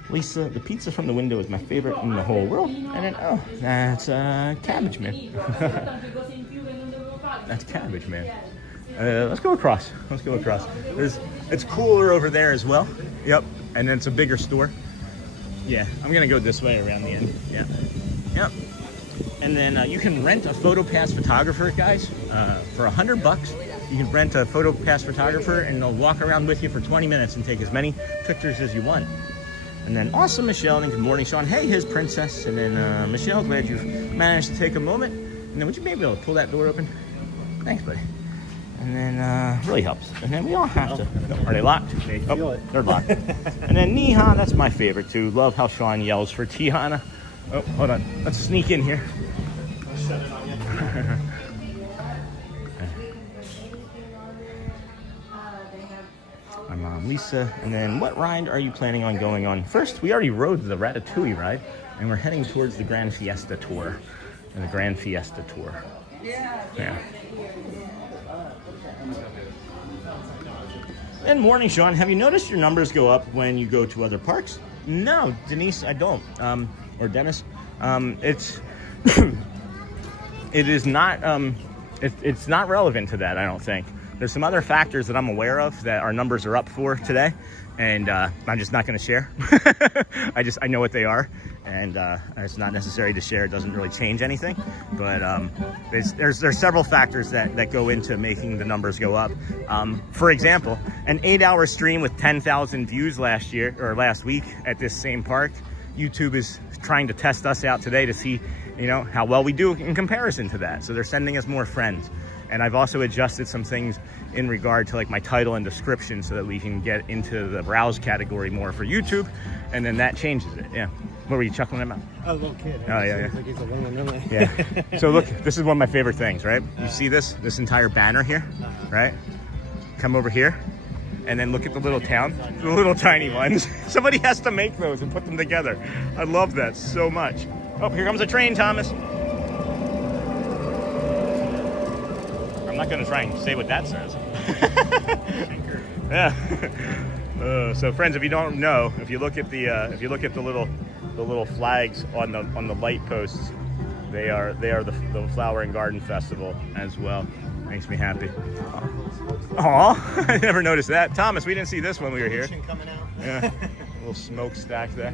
Lisa, the pizza from the window is my favorite in the whole world. And then, oh, that's Cabbage Man. That's Cabbage Man. Let's go across. It's cooler over there as well. Yep. And then it's a bigger store. Yeah, I'm going to go this way around the end. Yeah. Yep. And then you can rent a PhotoPass photographer, guys, for $100. You can rent a PhotoPass photographer and they'll walk around with you for 20 minutes and take as many pictures as you want. And then also Michelle, and good morning, Sean. Hey, his princess. And then Michelle, glad you've managed to take a moment. And then would you maybe be able to pull that door open? Thanks, buddy. And then really helps. And then we all have to. Are they locked? feel it. They're locked. And then Niha, that's my favorite too. Love how Sean yells for Tiana. Oh, hold on. Let's sneak in here. Shut it on you. My mom, Lisa. And then what ride are you planning on going on? First, we already rode the Ratatouille ride, and we're heading towards the Grand Fiesta Tour. And the Grand Fiesta Tour. Yeah. And morning, Sean. Have you noticed your numbers go up when you go to other parks? No, Denise, I don't. Or Dennis. It's it is not it's not relevant to that, I don't think. There's some other factors that I'm aware of that our numbers are up for today, and I'm just not going to share. I know what they are, and it's not necessary to share. It doesn't really change anything, but there's several factors that go into making the numbers go up. For example, an 8-hour stream with 10,000 views last week at this same park. YouTube is trying to test us out today to see, how well we do in comparison to that. So they're sending us more friends. And I've also adjusted some things in regard to like my title and description so that we can get into the browse category more for YouTube. And then that changes it. Yeah. What were you chuckling about? A little kid. Oh, yeah. Like he's alone, really. Yeah. So look, this is one of my favorite things, right? You see this entire banner here, right? Come over here. And then look at the little town, the little tiny ones. Somebody has to make those and put them together. I love that so much. Oh, here comes a train, Thomas. I'm not going to try and say what that says. Yeah. So, friends, if you don't know, if you look at the little flags on the light posts, they are the Flower and Garden Festival as well. Makes me happy. Aw, I never noticed that. Thomas, we didn't see this when we were here. Coming out. Yeah, a little smokestack there.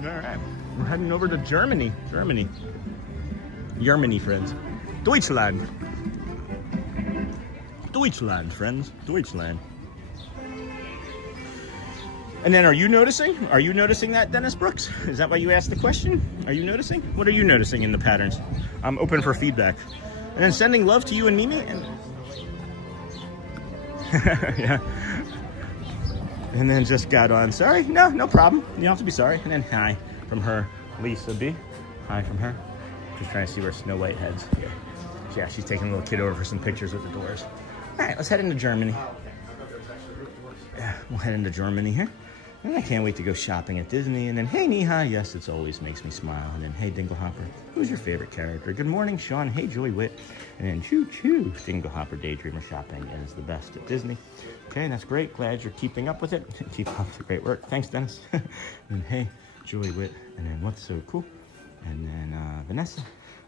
All right, we're heading over to Germany. Germany, friends. Deutschland. Deutschland, friends. Deutschland. And then are you noticing that, Dennis Brooks? Is that why you asked the question? Are you noticing? What are you noticing in the patterns? I'm open for feedback. And then sending love to you and Mimi. And yeah. And then just got on. Sorry? No problem. You don't have to be sorry. And then hi from her, Lisa B. Hi from her. Just trying to see where Snow White heads. Yeah, she's taking a little kid over for some pictures with the doors. All right, let's head into Germany. Yeah, we'll head into Germany here. And I can't wait to go shopping at Disney. And then, hey, Niha, yes, it always makes me smile. And then, hey, Dinglehopper, who's your favorite character? Good morning, Sean. Hey, Joey Witt. And then, choo-choo, Dinglehopper Daydreamer shopping is the best at Disney. Okay, that's great. Glad you're keeping up with it. Keep up with the great work. Thanks, Dennis. And hey, Joey Witt. And then, what's so cool? And then, Vanessa.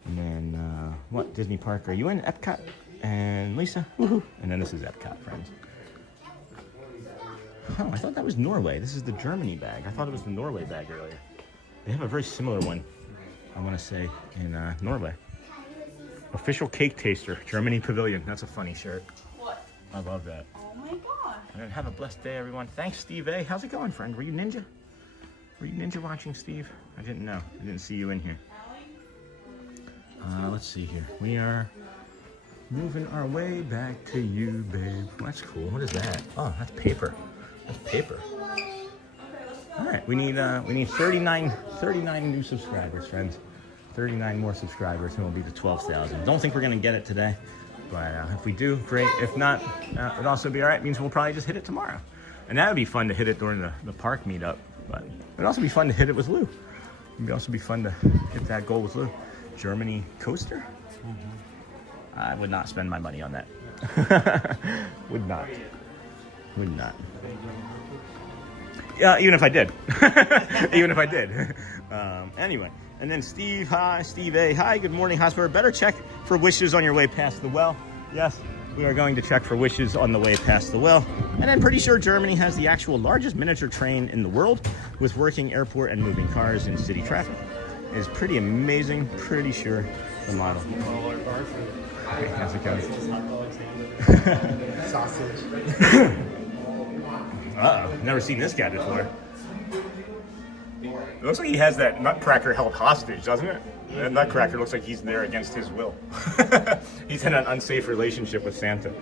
And then, what Disney park are you in? EPCOT. And Lisa. Woohoo. And then this is EPCOT, friends. Oh, I thought that was Norway. This is the Germany bag. I thought it was the Norway bag earlier. They have a very similar one, I want to say, in Norway. Official cake taster, Germany Pavilion. That's a funny shirt. What? I love that. Oh my god. And then have a blessed day, everyone. Thanks, Steve A. How's it going, friend? Were you ninja? Were you ninja watching, Steve? I didn't know. I didn't see you in here. Let's see here. We are moving our way back to you, babe. That's cool. What is that? Oh, that's paper. That's paper. All right, we need 39 new subscribers, friends. 39 more subscribers, and we'll be to 12,000. Don't think we're gonna get it today, but if we do, great. If not, it'd also be all right. It means we'll probably just hit it tomorrow, and that would be fun to hit it during the park meetup. But it'd also be fun to hit it with Lou. It'd also be fun to hit that goal with Lou. Germany coaster. Mm-hmm. I would not spend my money on that. Would not. Even if I did. Anyway, and then Steve, hi. Steve A, hi. Good morning, Hosper. Better check for wishes on your way past the well. Yes, we are going to check for wishes on the way past the well. And I'm pretty sure Germany has the actual largest miniature train in the world with working airport and moving cars in city traffic. It is pretty amazing. Pretty sure the model. How's it going? Sausage. Uh-oh, never seen this guy before. It looks like he has that nutcracker held hostage, doesn't it? That nutcracker looks like he's there against his will. He's in an unsafe relationship with Santa.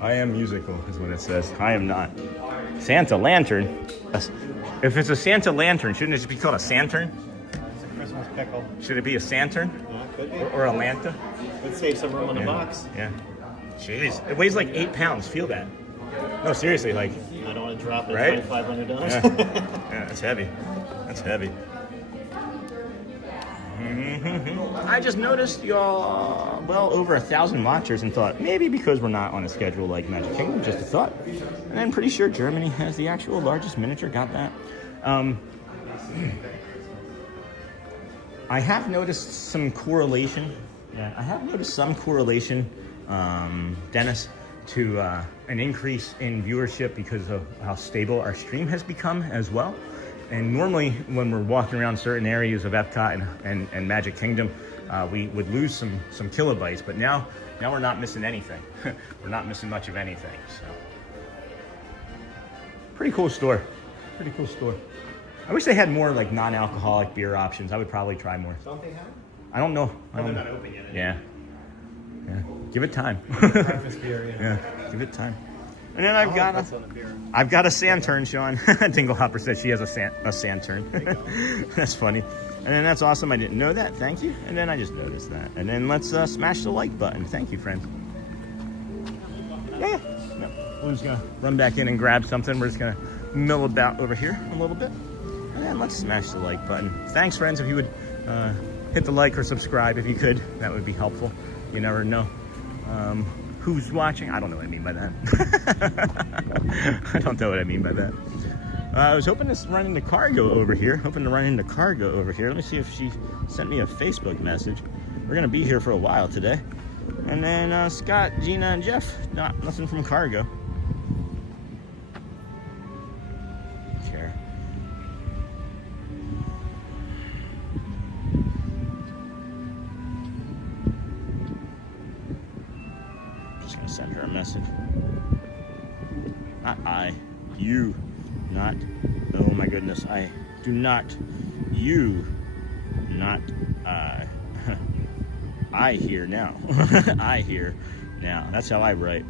I am musical, is what it says. I am not. Santa lantern? If it's a Santa lantern, shouldn't it just be called a Santern? It's a Christmas pickle. Should it be a Santern? Yeah, it could be. Or a Lanta? Let's save some room in the box. Yeah. Jeez. It weighs like 8 pounds. Feel that. No, seriously, like... I don't want to drop it Right? at $2,500. Yeah, that's heavy. That's heavy. I just noticed y'all, well, over 1,000 watchers and thought, maybe because we're not on a schedule like Magic Kingdom, just a thought. And I'm pretty sure Germany has the actual largest miniature, got that. I have noticed some correlation. Yeah, I have noticed some correlation, Dennis, to an increase in viewership because of how stable our stream has become as well. And normally when we're walking around certain areas of EPCOT and Magic Kingdom, we would lose some kilobytes, but now we're not missing anything. We're not missing much of anything, so. Pretty cool store, pretty cool store. I wish they had more like non-alcoholic beer options. I would probably try more. Don't they have? I don't know. They're not open yet. Yeah. Give it time. Breakfast beer, Yeah, give it time. And then I've got a Santern, Sean. Dinglehopper says she has a Santern. That's funny. And then that's awesome. I didn't know that. Thank you. And then I just noticed that. And then let's smash the like button. Thank you, friends. Yeah. No, we're just gonna run back in and grab something. We're just gonna mill about over here a little bit. And then let's smash the like button. Thanks, friends. If you would hit the like or subscribe, if you could, that would be helpful. You never know. Who's watching? I don't know what I mean by that. I don't know what I mean by that. I was hoping to run into Cargo over here. Let me see if she sent me a Facebook message. We're going to be here for a while today. And then Scott, Gina, and Jeff. Nothing from Cargo. Care. Send her a message. Not I, you, not, oh my goodness, I do not, you, not I. I hear now. I hear now. That's how I write.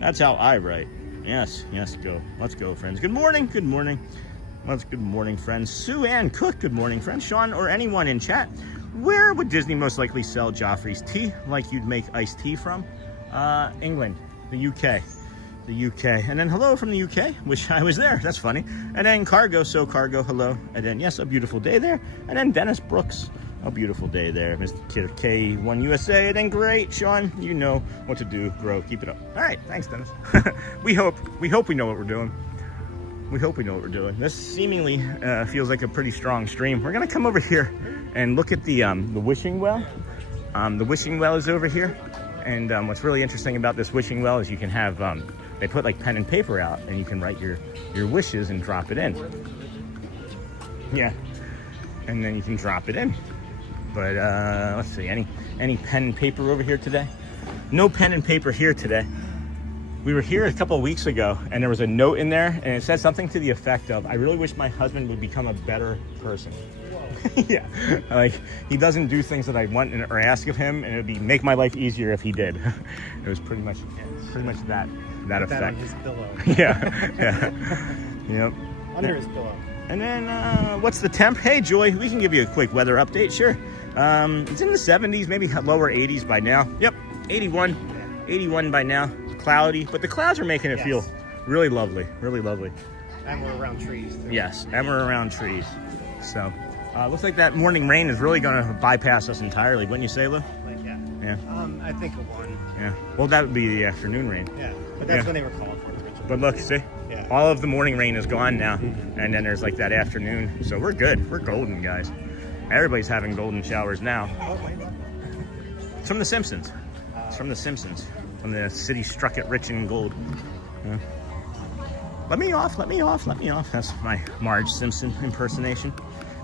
That's how I write. Yes, go. Let's go, friends. Good morning, good morning. Good morning, friends. Sue Ann Cook, good morning, friends. Sean or anyone in chat, where would Disney most likely sell Joffrey's tea like you'd make iced tea from? England, the UK. And then hello from the UK, wish I was there, that's funny. And then Cargo, hello. And then yes, a beautiful day there. And then Dennis Brooks, a beautiful day there. Mr. K1 USA, and then great, Sean, you know what to do, bro, keep it up. All right, thanks, Dennis. we hope we know what we're doing. This seemingly feels like a pretty strong stream. We're gonna come over here and look at the wishing well. The wishing well is over here. And what's really interesting about this wishing well is you can have, they put like pen and paper out and you can write your wishes and drop it in. Yeah. And then you can drop it in. But let's see, any pen and paper over here today? No pen and paper here today. We were here a couple of weeks ago and there was a note in there and it said something to the effect of, I really wish my husband would become a better person. Yeah, like he doesn't do things that I want or ask of him, and it would be make my life easier if he did. It was pretty much that effect. That on his pillow. Yeah. Yep. Under his pillow. And then what's the temp? Hey Joy, we can give you a quick weather update. Sure. It's in the 70s, maybe lower 80s by now. Yep, 81 by now. Cloudy, but the clouds are making it feel really lovely. And we're around trees too. Yes, and we're around trees. So. Looks like that morning rain is really going to bypass us entirely, wouldn't you say, Lou? Yeah. I think of one. Yeah. Well, that would be the afternoon rain. Yeah, but that's when they were called for. But look, see? Yeah. All of the morning rain is gone now, and then there's like that afternoon. So we're good. We're golden, guys. Everybody's having golden showers now. Oh, wait. It's from The Simpsons. From the city struck it rich in gold. Yeah. Let me off. That's my Marge Simpson impersonation.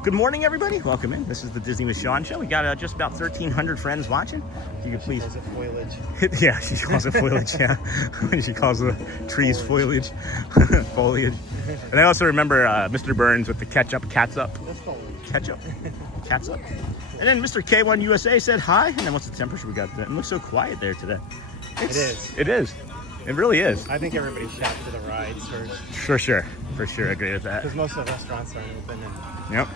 Good morning, everybody. Welcome in. This is the Disney with Sean show. We got just about 1,300 friends watching. If you could please. She calls it foliage. Yeah, she calls it foliage. Yeah, she calls the trees foliage. Foliage. And I also remember Mr. Burns with the catsup. Ketchup. Catsup. And then Mr. K1 USA said hi. And then what's the temperature we got? It looks so quiet there today. It is. It is. It really is. I think everybody shopped for the rides first. For sure. For sure. I agree with that. Because most of the restaurants aren't open. And Yep.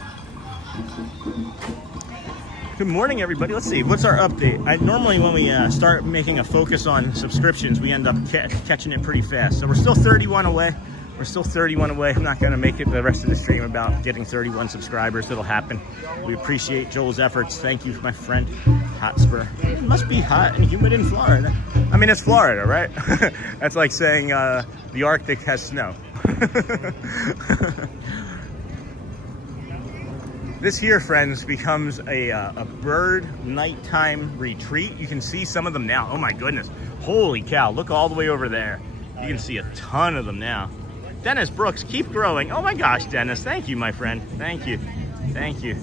Good morning, everybody. Let's see. What's our update? Normally when we start making a focus on subscriptions, we end up catching it pretty fast. So we're still 31 away. I'm not going to make it the rest of the stream about getting 31 subscribers. It'll happen. We appreciate Joel's efforts. Thank you, my friend. Hotspur. It must be hot and humid in Florida. I mean, it's Florida, right? That's like saying the Arctic has snow. This here, friends, becomes a bird nighttime retreat. You can see some of them now. Oh my goodness. Holy cow. Look all the way over there. You can see a ton of them now. Dennis Brooks, keep growing. Oh my gosh, Dennis. Thank you, my friend. Thank you. Thank you.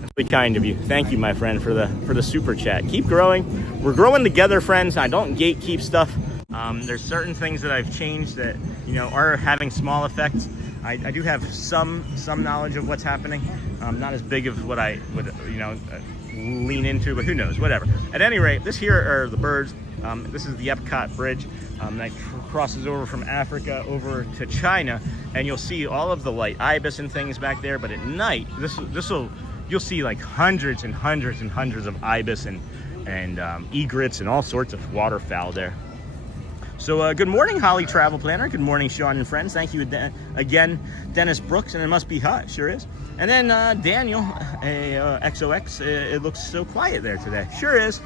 That's really kind of you. Thank you, my friend, for the super chat. Keep growing. We're growing together, friends. I don't gatekeep stuff. There's certain things that I've changed that, you know, are having small effects. I do have some knowledge of what's happening. Not as big of what I would, you know, lean into, but who knows, whatever. At any rate, this here are the birds. This is the EPCOT bridge that crosses over from Africa over to China, and you'll see all of the light ibis and things back there. But at night, you'll see like hundreds and hundreds and hundreds of ibis and egrets and all sorts of waterfowl there. So good morning, Holly Travel Planner. Good morning, Sean and friends. Thank you again, Dennis Brooks, and it must be hot. Sure is. And then Daniel, XOX. It looks so quiet there today. Sure is.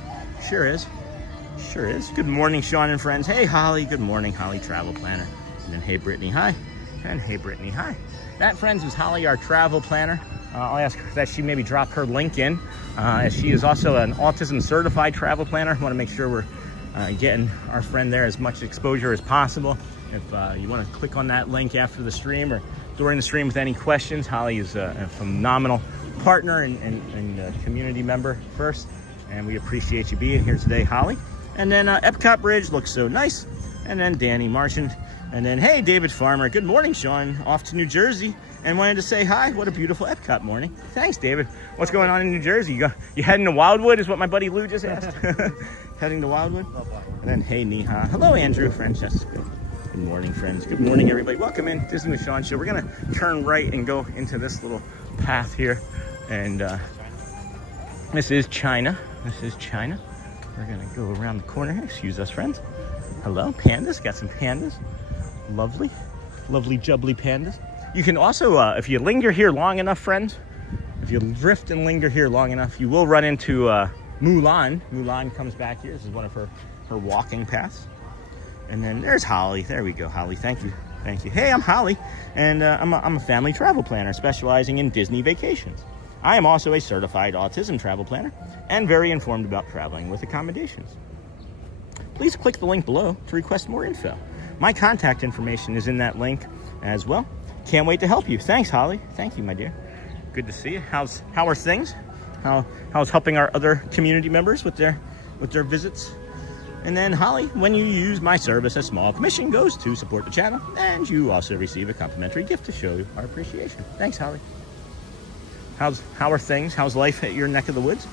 Sure is. Sure is. Good morning, Sean and friends. Hey, Holly. Good morning, Holly Travel Planner. And then hey, Brittany. Hi. And hey, Brittany. Hi. That, friends, is Holly, our travel planner. I'll ask that she maybe drop her link in, as she is also an autism certified travel planner. I want to make sure we're getting our friend there as much exposure as possible. If you want to click on that link after the stream or during the stream with any questions, Holly is a phenomenal partner and community member first, and we appreciate you being here today, Holly. And then EPCOT Bridge looks so nice. And then Danny Marchand. And then, hey, David Farmer. Good morning, Sean. Off to New Jersey and wanted to say hi. What a beautiful EPCOT morning. Thanks, David. What's going on in New Jersey? You heading to Wildwood is what my buddy Lou just asked. Heading to Wildwood? And then, hey, Neha. Hello, Andrew. Francesca. Good morning, friends. Good morning, everybody. Welcome in Disney with Sean show. We're going to turn right and go into this little path here. And this is China. This is China. We're going to go around the corner here. Excuse us, friends. Hello, pandas. Got some pandas. Lovely. Lovely, jubbly pandas. You can also, if you linger here long enough, friends, if you drift and linger here long enough, you will run into Mulan. Mulan comes back here. This is one of her walking paths. And then there's Holly. There we go, Holly. Thank you. Thank you. Hey, I'm Holly, and I'm a family travel planner specializing in Disney vacations. I am also a certified autism travel planner and very informed about traveling with accommodations. Please click the link below to request more info. My contact information is in that link as well. Can't wait to help you. Thanks, Holly. Thank you, my dear. Good to see you. How are things? How's helping our other community members with their visits? And then, Holly, when you use my service, a small commission goes to support the channel, and you also receive a complimentary gift to show our appreciation. Thanks, Holly. How are things? How's life at your neck of the woods?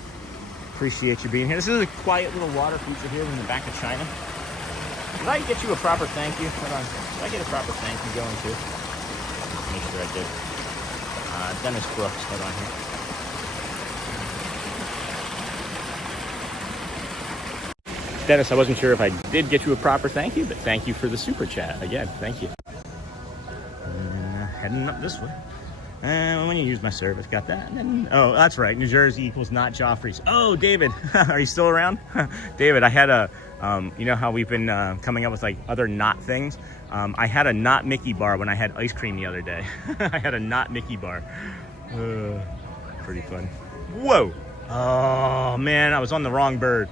Appreciate you being here. This is a quiet little water feature here in the back of China. Did I get you a proper thank you? Hold on. Did I get a proper thank you going too? Make sure I did. Dennis Brooks. Hold on here. Dennis, I wasn't sure if I did get you a proper thank you, but thank you for the super chat. Again, thank you. And heading up this way. And when you use my service, got that. And then, oh, that's right. New Jersey equals not Joffrey's. Oh, David, are you still around? David, I had a, you know how we've been coming up with like other not things? I had a not Mickey bar when I had ice cream the other day. I had a not Mickey bar. Pretty fun. Whoa. Oh, man, I was on the wrong bird.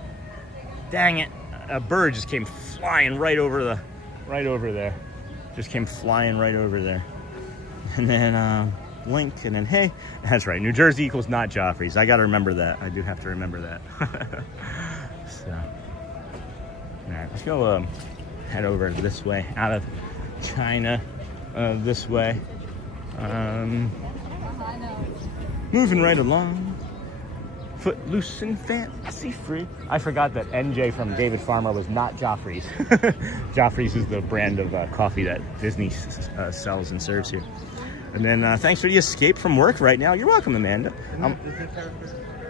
Dang it. A bird just came flying right over there. Just came flying right over there. And then, link, and then hey, that's right, New Jersey equals not Joffrey's. I got to remember that. I do have to remember that. So, all right, let's go head over this way, out of China, this way. Moving right along. Footloose and fancy free. I forgot that NJ from David Farmer was not Joffrey's. Joffrey's is the brand of coffee that Disney sells and serves here. And then thanks for the escape from work right now. You're welcome, Amanda.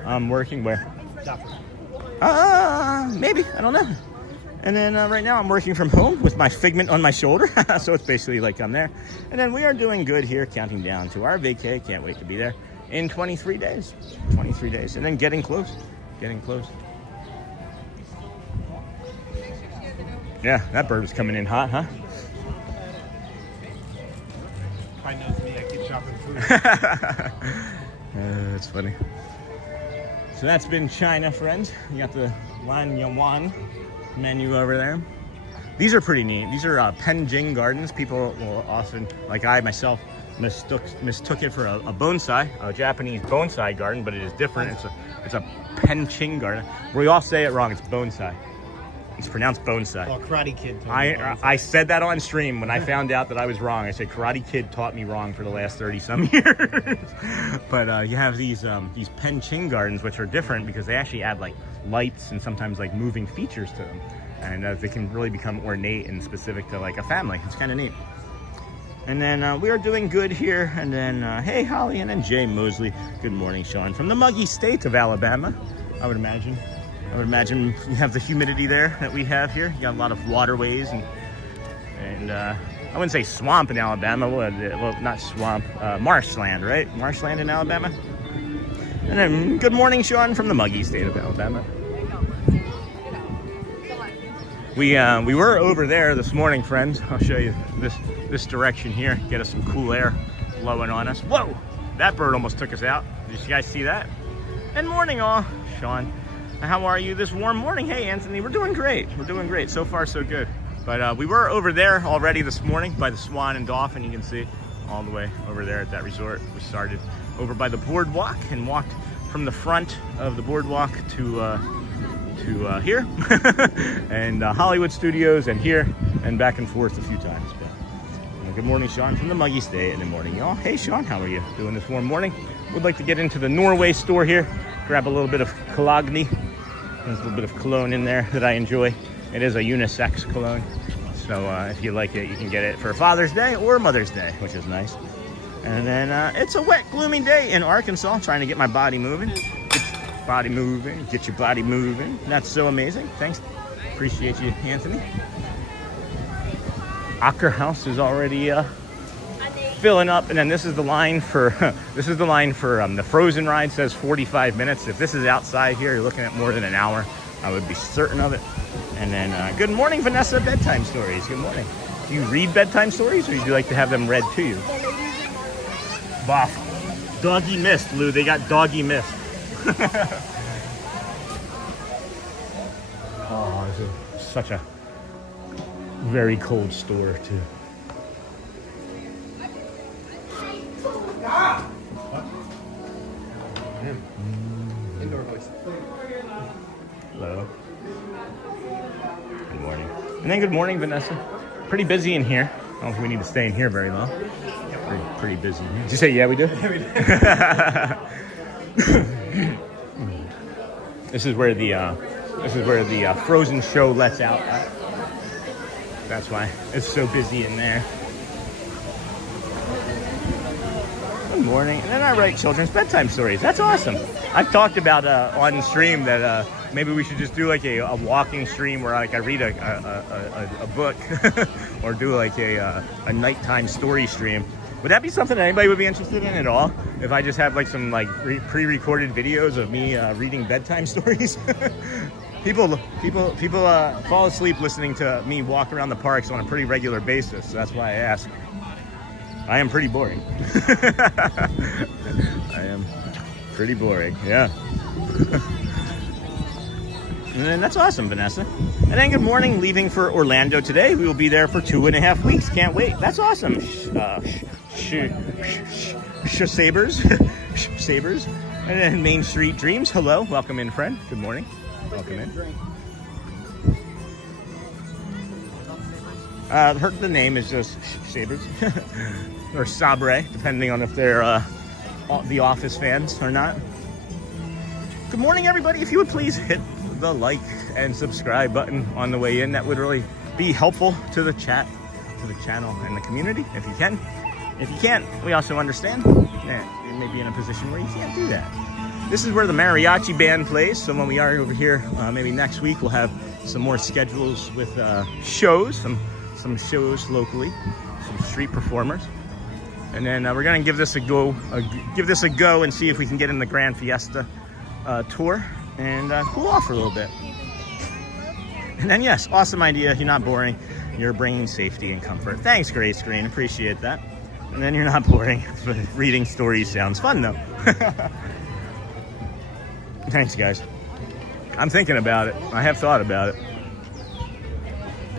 I'm working where? Maybe. I don't know. And then right now I'm working from home with my Figment on my shoulder. So it's basically like I'm there. And then we are doing good here, counting down to our vacay. Can't wait to be there in 23 days. 23 days. And then getting close. Getting close. Yeah, that bird was coming in hot, huh? Probably knows me. I keep shopping food. That's funny. So that's been China, friends. You got the Lan Yuan menu over there. These are pretty neat. These are Penjing gardens. People will often, like I myself, mistook it for a bonsai, a Japanese bonsai garden, but it is different. It's a Penjing garden. We all say it wrong. It's bonsai. It's pronounced bonsai. Oh, Karate Kid. I said that on stream when I found out that I was wrong. I said Karate Kid taught me wrong for the last 30-some years. But you have these Penjing gardens, which are different because they actually add like lights and sometimes like moving features to them, and they can really become ornate and specific to like a family. It's kind of neat. And then we are doing good here. And then hey Holly, and then Jay Mosley. Good morning, Sean, from the muggy state of Alabama. I would imagine you have the humidity there that we have here. You got a lot of waterways and I wouldn't say swamp in Alabama. Well, not swamp, marshland, right? Marshland in Alabama. And then good morning, Sean, from the muggy state of Alabama. We were over there this morning, friends. I'll show you this direction here. Get us some cool air blowing on us. Whoa! That bird almost took us out. Did you guys see that? And morning all, Sean. How are you this warm morning? Hey, Anthony, we're doing great. We're doing great. So far, so good. But we were over there already this morning by the Swan and Dolphin. You can see all the way over there at that resort. We started over by the BoardWalk and walked from the front of the BoardWalk to here and Hollywood Studios and here and back and forth a few times. But good morning, Sean, from the muggy state. And good morning, y'all. Hey, Sean, how are you doing this warm morning? Would like to get into the Norway store here, grab a little bit of Cologne. There's a little bit of cologne in there that I enjoy. It is a unisex cologne. So if you like it, you can get it for Father's Day or Mother's Day, which is nice. And then it's a wet, gloomy day in Arkansas, trying to get my body moving. Get your body moving. That's so amazing. Thanks. Appreciate you, Anthony. Ocker House is already filling up, and then this is the line for the Frozen ride. Says 45 minutes. If this is outside here, you're looking at more than an hour. I would be certain of it. And then good morning, Vanessa. Bedtime stories. Good morning. Do you read bedtime stories, or do you like to have them read to you? Bah. Doggy mist, Lou. They got doggy mist. Oh, this is such a very cold store too. Indoor voice. Hello. Good morning. And then good morning, Vanessa. Pretty busy in here. I don't know if we need to stay in here very long. Pretty busy. Did you say yeah we do? Yeah, we do. This is where the Frozen show lets out. That's why it's so busy in there. Good morning. And then I write children's bedtime stories. That's awesome. I've talked about on stream that maybe we should just do like a walking stream where like I read a book or do like a nighttime story stream. Would that be something that anybody would be interested in at all? If I just have like some like pre-recorded videos of me reading bedtime stories? People fall asleep listening to me walk around the parks on a pretty regular basis. So that's why I ask. I am pretty boring. I am pretty boring, yeah. And then that's awesome, Vanessa. And then good morning, leaving for Orlando today. We will be there for 2.5 weeks. Can't wait. That's awesome. Sabers. Sabers. And then Main Street Dreams. Hello. Welcome in, friend. Good morning. Welcome in. The name is just Sabers. Or Sabre, depending on if they're The Office fans or not. Good morning, everybody. If you would please hit the like and subscribe button on the way in, that would really be helpful to the chat, to the channel and the community, if you can. If you can't, we also understand that you may be in a position where you can't do that. This is where the mariachi band plays, so when we are over here, maybe next week, we'll have some more schedules with shows, some shows locally, some street performers. And then we're gonna give this a go, and see if we can get in the Grand Fiesta tour and cool off for a little bit. And then yes, awesome idea. You're not boring. You're bringing safety and comfort. Thanks, Gray Screen. Appreciate that. And then you're not boring. Reading stories sounds fun though. Thanks, guys. I'm thinking about it. I have thought about it.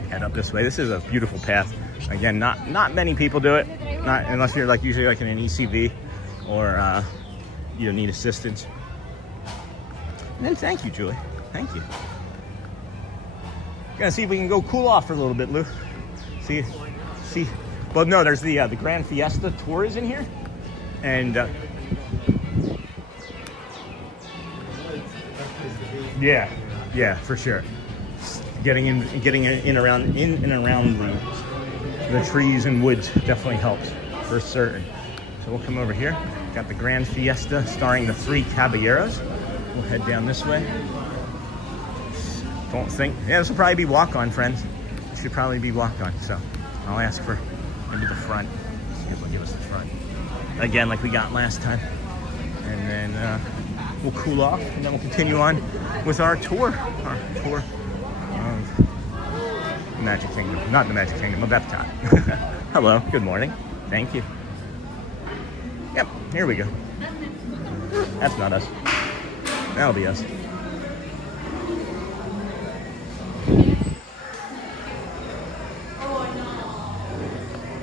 Head up this way. This is a beautiful path. Again, not many people do it. Not unless you're like usually like in an ECV or you need assistance. And then thank you, Julie. Thank you. Gonna see if we can go cool off for a little bit, Lou. See. Well, no, there's the Grand Fiesta tour is in here, and yeah, for sure. Getting in and around the trees and woods definitely helps for certain. So we'll come over here. Got the Grand Fiesta starring the Three Caballeros. We'll head down this way. Don't think, yeah, this will probably be walk-on, friends. It should probably be walk-on, so I'll ask for maybe the front. See if they'll give us the front. Again, like we got last time. And then we'll cool off, and then we'll continue on with our tour. Our tour of Magic Kingdom. Not the Magic Kingdom, of EPCOT. Hello, good morning. Thank you. Yep, here we go. That's not us. That'll be us.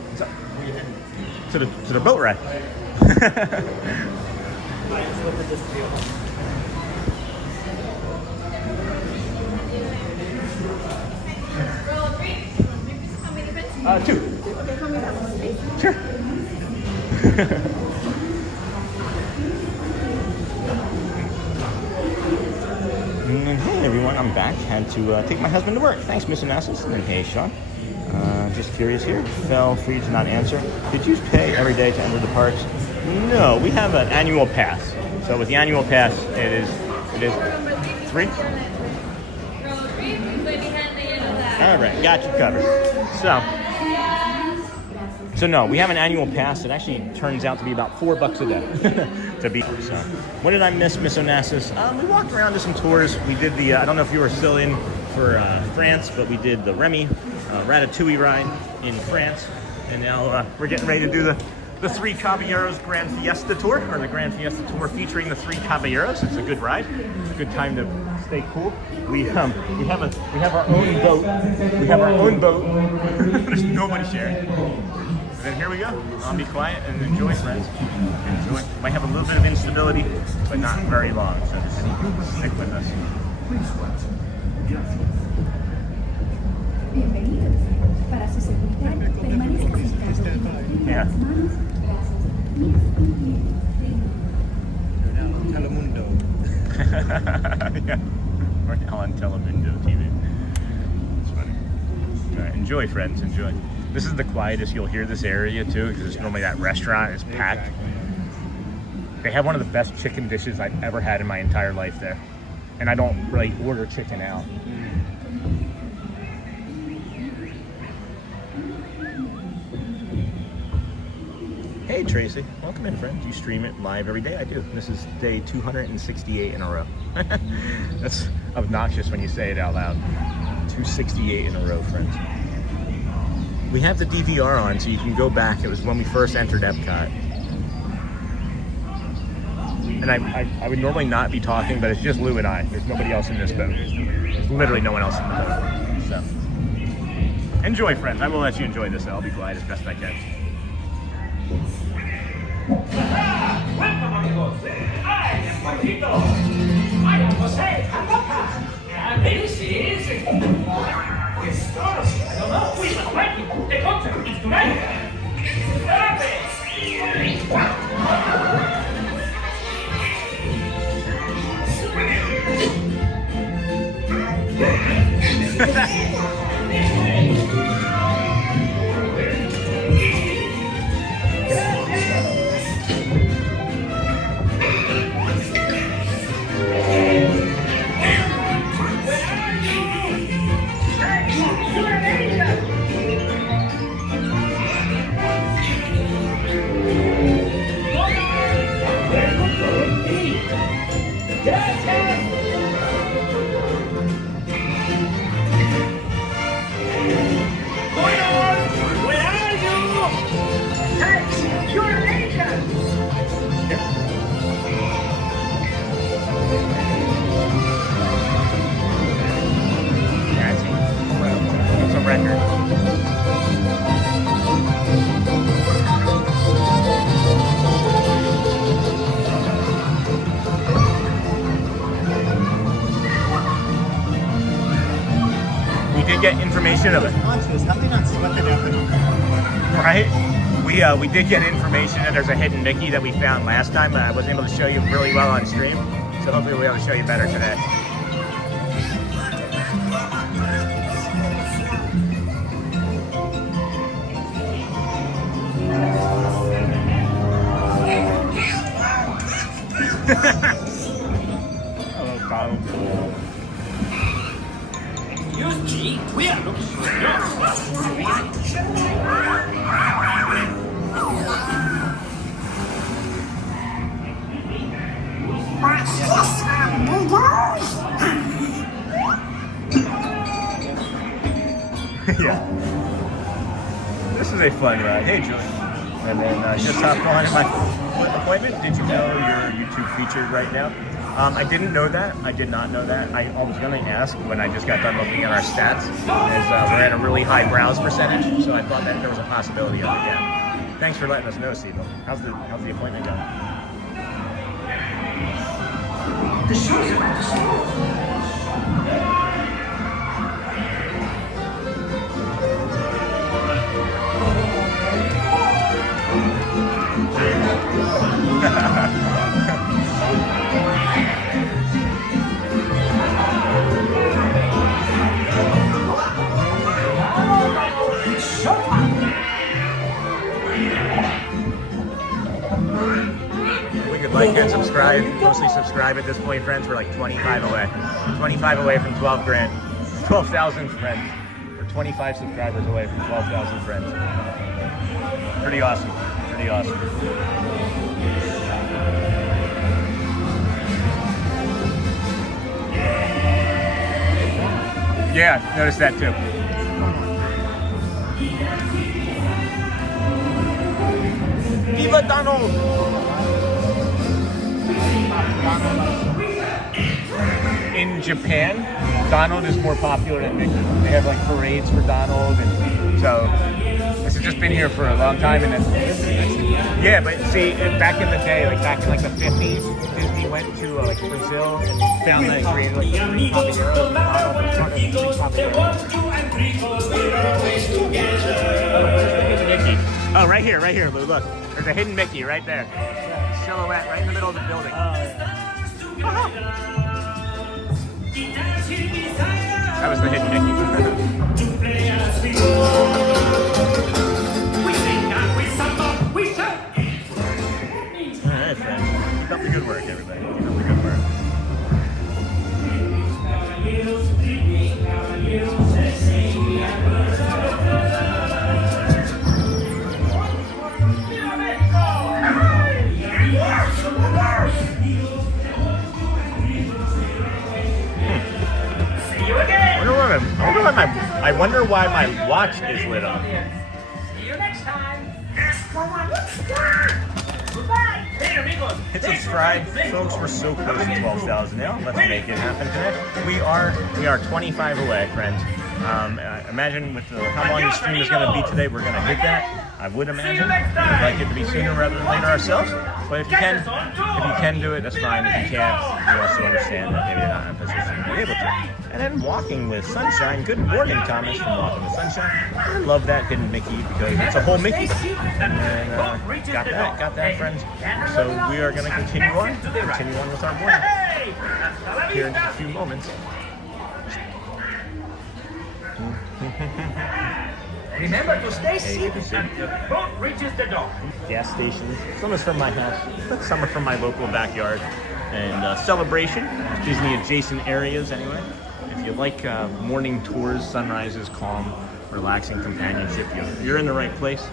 What's up? To the boat ride. Two. Sure. Hey everyone, I'm back. Had to take my husband to work. Thanks, Miss Onassis. And hey, Sean. Just curious here. Felt free to not answer. Did you pay every day to enter the parks? No, we have an annual pass. So with the annual pass, it is free. All right, got you covered. So no, we have an annual pass. It actually turns out to be about $4 a day to be. So, what did I miss, Miss Onassis? We walked around to some tours. We did the, I don't know if you were still in for France, but we did the Remy Ratatouille ride in France. And now we're getting ready to do the Three Caballeros Grand Fiesta tour, or the Grand Fiesta tour featuring the Three Caballeros. It's a good ride. It's a good time to stay cool. We have our own boat. We have our own boat. There's nobody sharing. And then here we go. I'll be quiet and enjoy, friends. Enjoy. Might have a little bit of instability, but not very long. So just stick with us. Yeah. Telemundo. Yeah. We're now on Telemundo TV. It's funny. All right, enjoy, friends. Enjoy. This is the quietest you'll hear this area too, because it's normally that restaurant is packed. They have one of the best chicken dishes I've ever had in my entire life there, and I don't really order chicken out. Hey Tracy, welcome in, friend. Do you stream it live every day? I do. This is day 268 in a row. That's obnoxious when you say it out loud. 268 in a row, friends. We have the DVR on, so you can go back. It was when we first entered EPCOT. And I would normally not be talking, but it's just Lou and I. There's nobody else in this boat. There's literally no one else in the boat. So, enjoy, friends. I will let you enjoy this. I'll be quiet as best I can. Welcome, amigos. I am Marquito. I am Jose Handoka. And this is... I don't know who is working. The concert is tonight. Get information of it. Right? We did get information that there's a hidden Mickey that we found last time. I wasn't able to show you really well on stream, so hopefully we'll be able to show you better today. Hello, Donald. Excuse me, we are looking for Yeah. This is a fun ride. Hey, Julie. And then just hopped on in my appointment. Did you know you're YouTube featured right now? I didn't know that. I did not know that. I was going to ask when I just got done looking at our stats, as we're at a really high browse percentage, so I thought that there was a possibility of it. Yeah. Thanks for letting us know, Steve. How's the appointment going? the show's about to start. Like and subscribe, mostly subscribe at this point, friends. We're like 25 away. 25 away from 12 grand. 12,000 friends. We're 25 subscribers away from 12,000 friends. Pretty awesome. Pretty awesome. Yeah, noticed that too. Viva Donald! In Japan, Donald is more popular than Mickey. They have like parades for Donald, and so this has just been here for a long time. And then, yeah, but see, back in the day, like back in like the 50s, Disney went to like Brazil and found that created like the three Caballeros, and Donald was part of the three Caballeros. Mickey. Oh, right here, Lou. Look, there's a hidden Mickey right there. Silhouette right in the middle of the building. That was the hidden Mickey. Alright, friends. Keep up the good work, everybody. Keep up the good work. I wonder why my watch is lit up. See you next time. Goodbye. Hey, amigos. Hit subscribe, folks. We're so close to 12,000 now. Let's make it happen today. We are 25 away, friends. I imagine with how long the stream is going to be today, we're going to hit that. I would imagine. We'd like it to be sooner rather than later ourselves. But if you can do it, that's fine. If you can't, we also understand that maybe you're not in a position to be able to. And then walking with sunshine. Good morning, Thomas, from Walking with Sunshine. I love that hidden Mickey because it's a whole Mickey. And got that, friends. So we are going to continue on with our boarding here in just a few moments. Remember to stay seated until the boat reaches the dock. Gas stations. Some is from my house, some are from my local backyard. And Celebration, Disney adjacent areas anyway. If you like morning tours, sunrises, calm, relaxing companionship, you're in the right place.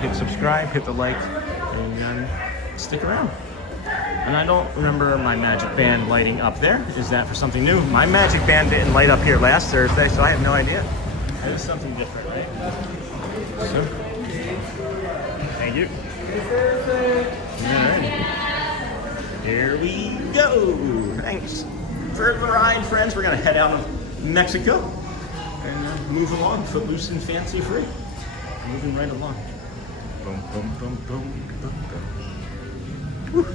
Hit subscribe, hit the like, and stick around. And I don't remember my magic band lighting up there. Is that for something new? My magic band didn't light up here last Thursday, so I have no idea. That is something different, right? So, thank you. Alright. Here we go. Thanks for the ride, friends. We're going to head out of Mexico and move along, footloose and fancy free. Moving right along. Boom, boom, boom, boom, boom, boom. Woo.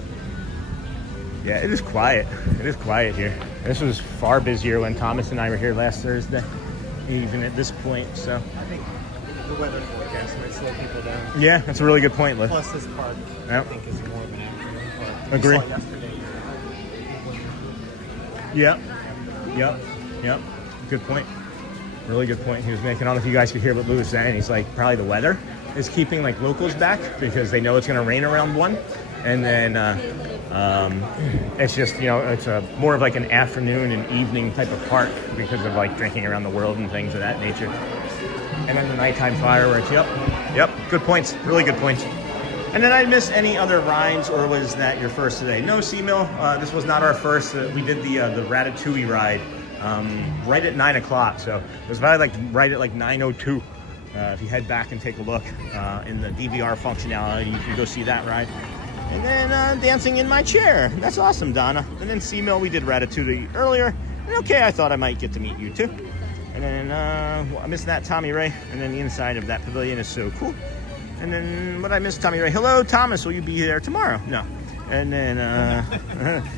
Yeah, it is quiet. It is quiet here. This was far busier when Thomas and I were here last Thursday, even at this point, so. I think the weather forecast might slow people down. Yeah, that's a really good point, Liv. Plus, this park, I think, is more of an afternoon park. Agree. We saw yesterday. Yep. Good point. Really good point he was making. I don't know if you guys could hear what Lou was saying. He's like, probably the weather is keeping like locals back because they know it's going to rain around 1. And then it's just, it's more of like an afternoon and evening type of park because of like drinking around the world and things of that nature. And then the nighttime fireworks. Yep. Good points. Really good points. And then I miss any other rides, or was that your first today? No, C-Mill. This was not our first. We did the Ratatouille ride right at 9 o'clock. So it was probably right at 9:02. If you head back and take a look in the DVR functionality, you can go see that ride. And then dancing in my chair. That's awesome, Donna. And then C-Mill, we did Ratatouille earlier. And okay, I thought I might get to meet you too. And then I missed that Tommy Ray. And then the inside of that pavilion is so cool. And then what I missed, Tommy Ray. Hello, Thomas. Will you be there tomorrow? No. And then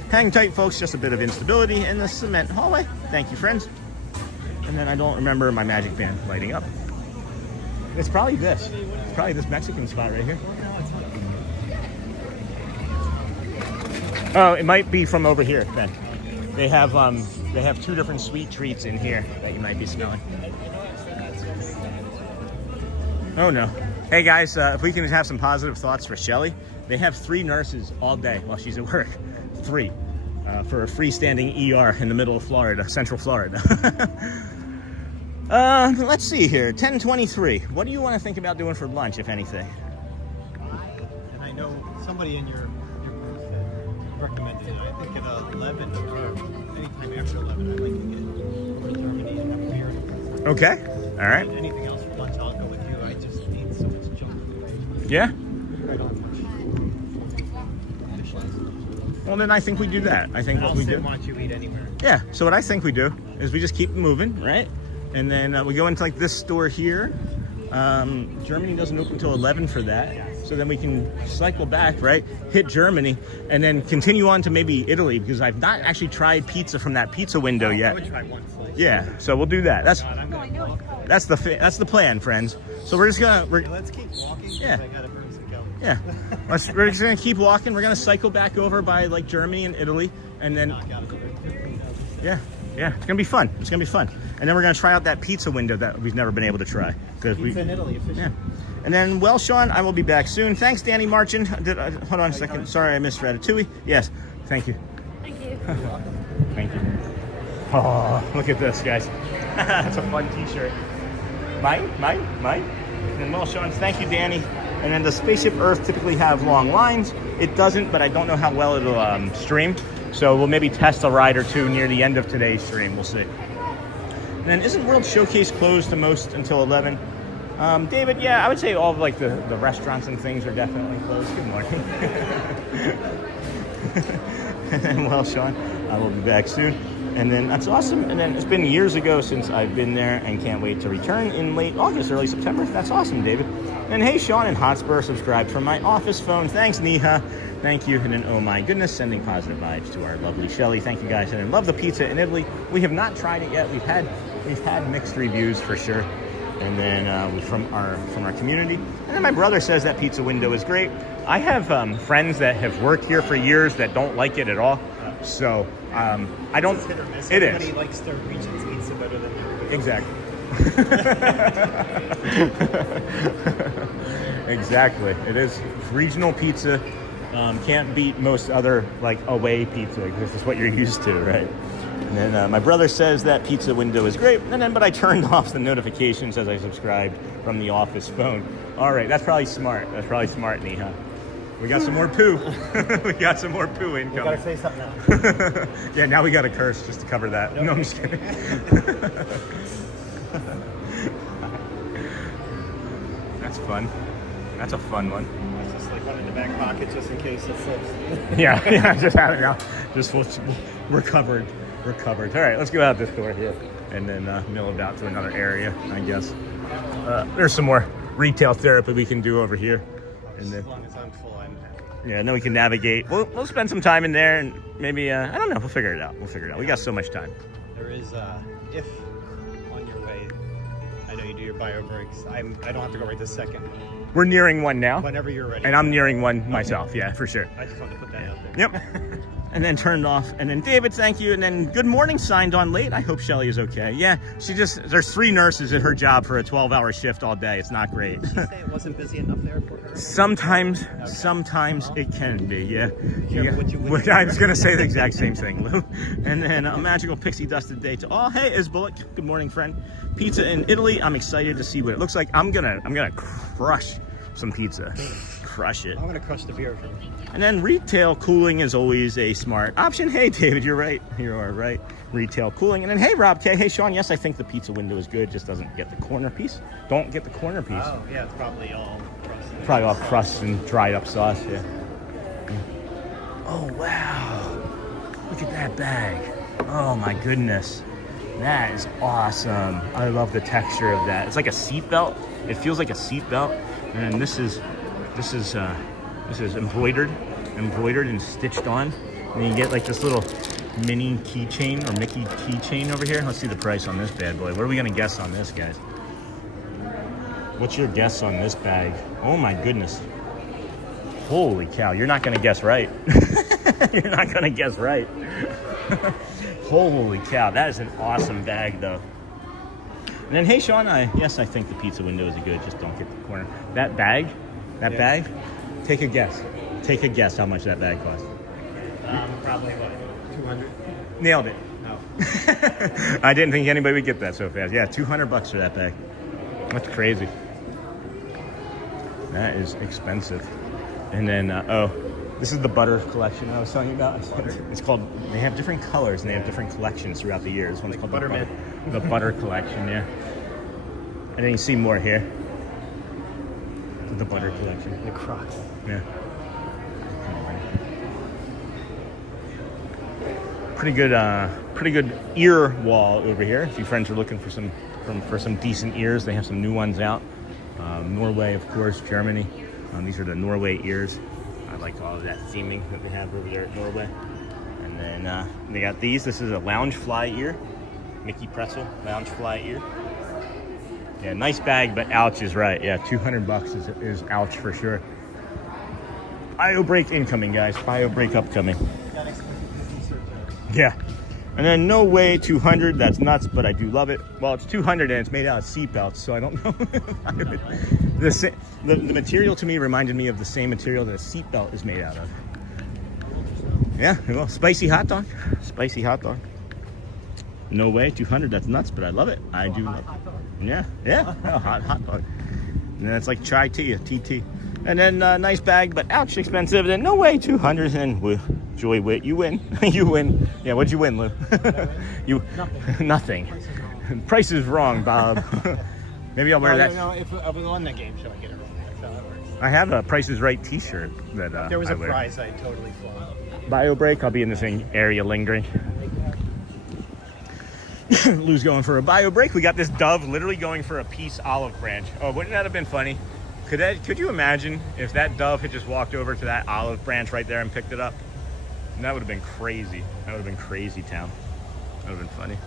hang tight, folks. Just a bit of instability in the cement hallway. Thank you, friends. And then I don't remember my magic band lighting up. It's probably this. It's probably this Mexican spot right here. Oh, it might be from over here, Ben. They have 2 different sweet treats in here that you might be smelling. Oh no. Hey guys, if we can have some positive thoughts for Shelly, they have 3 nurses all day while she's at work. 3 for a freestanding ER in the middle of Florida, Central Florida. Let's see here. 10:23. What do you want to think about doing for lunch, if anything? And I know somebody in your group said recommended it. I think at 11 or anytime after 11, I'd like to get to Germany and have a beer. Okay. All right. Anything else for lunch, I'll go with you. I just need so much junk food. Yeah? I don't have much dishes. Well, then I think we do that. I think what we do. Watch you eat anywhere. Yeah. So what I think we do is we just keep moving, right? And then we go into like this store here. Germany doesn't open until 11 for that. So then we can cycle back, right? Hit Germany and then continue on to maybe Italy because I've not actually tried pizza from that pizza window yet. I would try one slice. Yeah, so we'll do that. That's the plan, friends. So we're just gonna let's keep walking. Yeah. I gotta burn some calories. Yeah. We're just gonna keep walking. We're gonna cycle back over by like Germany and Italy, and then yeah, it's gonna be fun. It's gonna be fun. And then we're gonna try out that pizza window that we've never been able to try because Pizza in Italy, officially. Yeah. And then, well, Sean, I will be back soon. Thanks, Danny Marchin. Hold on a second. Sorry, I missed Ratatouille. Yes, thank you. Thank you. Thank you. Oh, look at this, guys. That's a fun t-shirt. Mine. And then, well, Sean, thank you, Danny. And then the Spaceship Earth typically have long lines. It doesn't, but I don't know how well it'll stream. So we'll maybe test a ride or 2 near the end of today's stream. We'll see. And then isn't World Showcase closed to most until 11? David, yeah, I would say all of like the restaurants and things are definitely closed. Good morning. And then, well, Sean, I will be back soon. And then that's awesome. And then it's been years ago since I've been there and can't wait to return in late August, early September. That's awesome, David. And hey, Sean in Hotspur subscribed from my office phone. Thanks, Neha. Thank you. And then, oh my goodness, sending positive vibes to our lovely Shelly. Thank you guys. And then love the pizza in Italy. We have not tried it yet. We've had mixed reviews for sure. And then from our community. And then my brother says that pizza window is great. I have friends that have worked here for years that don't like it at all. So I don't. It's hit or miss. It Everybody is. likes their region's pizza better than you. Exactly. Exactly. It is regional pizza. Can't beat most other like away pizza because it's what you're used to, right? And then my brother says that pizza window is great. And then, but I turned off the notifications as I subscribed from the office phone. All right, that's probably smart. That's probably smart, Neha. We got some more poo. We got some more poo You incoming. gotta say something now. Yeah, now we got to curse just to cover that. No, I'm just kidding. That's fun. That's a fun one. It's just like one in the back pocket just in case it slips. Yeah, just have it now. Just we're covered. We're covered. All right, let's go out this door here and then mill about to another area, I guess. There's some more retail therapy we can do over here. And then, As long as I'm full, I'm happy. yeah, and then we can navigate. We'll spend some time in there and maybe, I don't know, we'll figure it out. We got so much time. There is, if on your way, I know you do your bio breaks. I don't have to go right this second. We're nearing one now. Whenever you're ready. And I'm nearing one myself, yeah, for sure. I just want to put that out there. Yep. And then turned off. And then David, thank you. And then good morning signed on late. I hope Shelly is okay. Yeah, there's 3 nurses at her job for a 12-hour shift all day. It's not great. Did you say it wasn't busy enough there for her? Sometimes it can be, yeah. careful what you wish. I was going to say the exact same thing, Lou. And then a magical pixie dusted day to all. Hey, Isbullet. Good morning, friend. Pizza in Italy. I'm excited to see what it looks like. I'm gonna crush some pizza. Crush it. I'm gonna crush the beer for you. And then retail cooling is always a smart option. Hey, David, you're right. You are right. Retail cooling. And then, hey, Rob K. Hey, Sean, yes, I think the pizza window is good. Just doesn't get the corner piece. Don't get the corner piece. Oh, yeah, it's probably all crust. Probably all crust and dried up sauce, yeah. Oh, wow. Look at that bag. Oh, my goodness. That is awesome. I love the texture of that. It's like a seat belt. It feels like a seat belt. And this is embroidered and stitched on. And you get like this little mini keychain or Mickey keychain over here. Let's see the price on this bad boy. What are we gonna guess on this, guys? What's your guess on this bag? Oh my goodness. Holy cow, you're not gonna guess right. You're not gonna guess right. Holy cow, that is an awesome bag though. And then, hey Sean, yes, I think the pizza windows are good, just don't get the corner. That bag, take a guess. Take a guess how much that bag costs. Probably what, 200? Nailed it. No. I didn't think anybody would get that so fast. Yeah, $200 for that bag. That's crazy. That is expensive. And then, this is the butter collection I was telling you about. It's called, they have different colors and they have different collections throughout the year. This one's called the butter collection, yeah. And then you see more here. The butter collection. The Crocs. Yeah. Pretty good ear wall over here. If you friends are looking for some decent ears, they have some new ones out. Norway, of course, Germany. These are the Norway ears. I like all of that theming that they have over there at Norway. And then they got these. This is a lounge fly ear, Mickey Pretzel lounge fly ear. Yeah, nice bag, but ouch is right. Yeah, $200 is ouch for sure. Bio break incoming, guys. Bio break upcoming. Yeah. And then no way 200, that's nuts, but I do love it. Well, it's 200 and it's made out of seat belts, so I don't know. The material to me reminded me of the same material that a seat belt is made out of. Yeah, well, spicy hot dog. Spicy hot dog. No way 200, that's nuts, but I love it. I do love it. Yeah, hot dog. And then it's like chai tea, a TT. And then nice bag, but ouch, expensive. And then no way 200, and Joy Witt, you win. You win. Yeah, what'd you win, Lou? Nothing. Price is wrong, Bob. Maybe I'll wear that. No, if I was on that game show, I get it wrong. That's how that works. I have a Price is Right t-shirt that If there was I a wear. prize, I'd totally fall. Bio break, I'll be in the same area lingering. Lou's going for a bio break. We got this dove literally going for a peace olive branch. Oh, wouldn't that have been funny? Could you imagine if that dove had just walked over to that olive branch right there and picked it up? And that would have been crazy. That would have been crazy town. That would have been funny.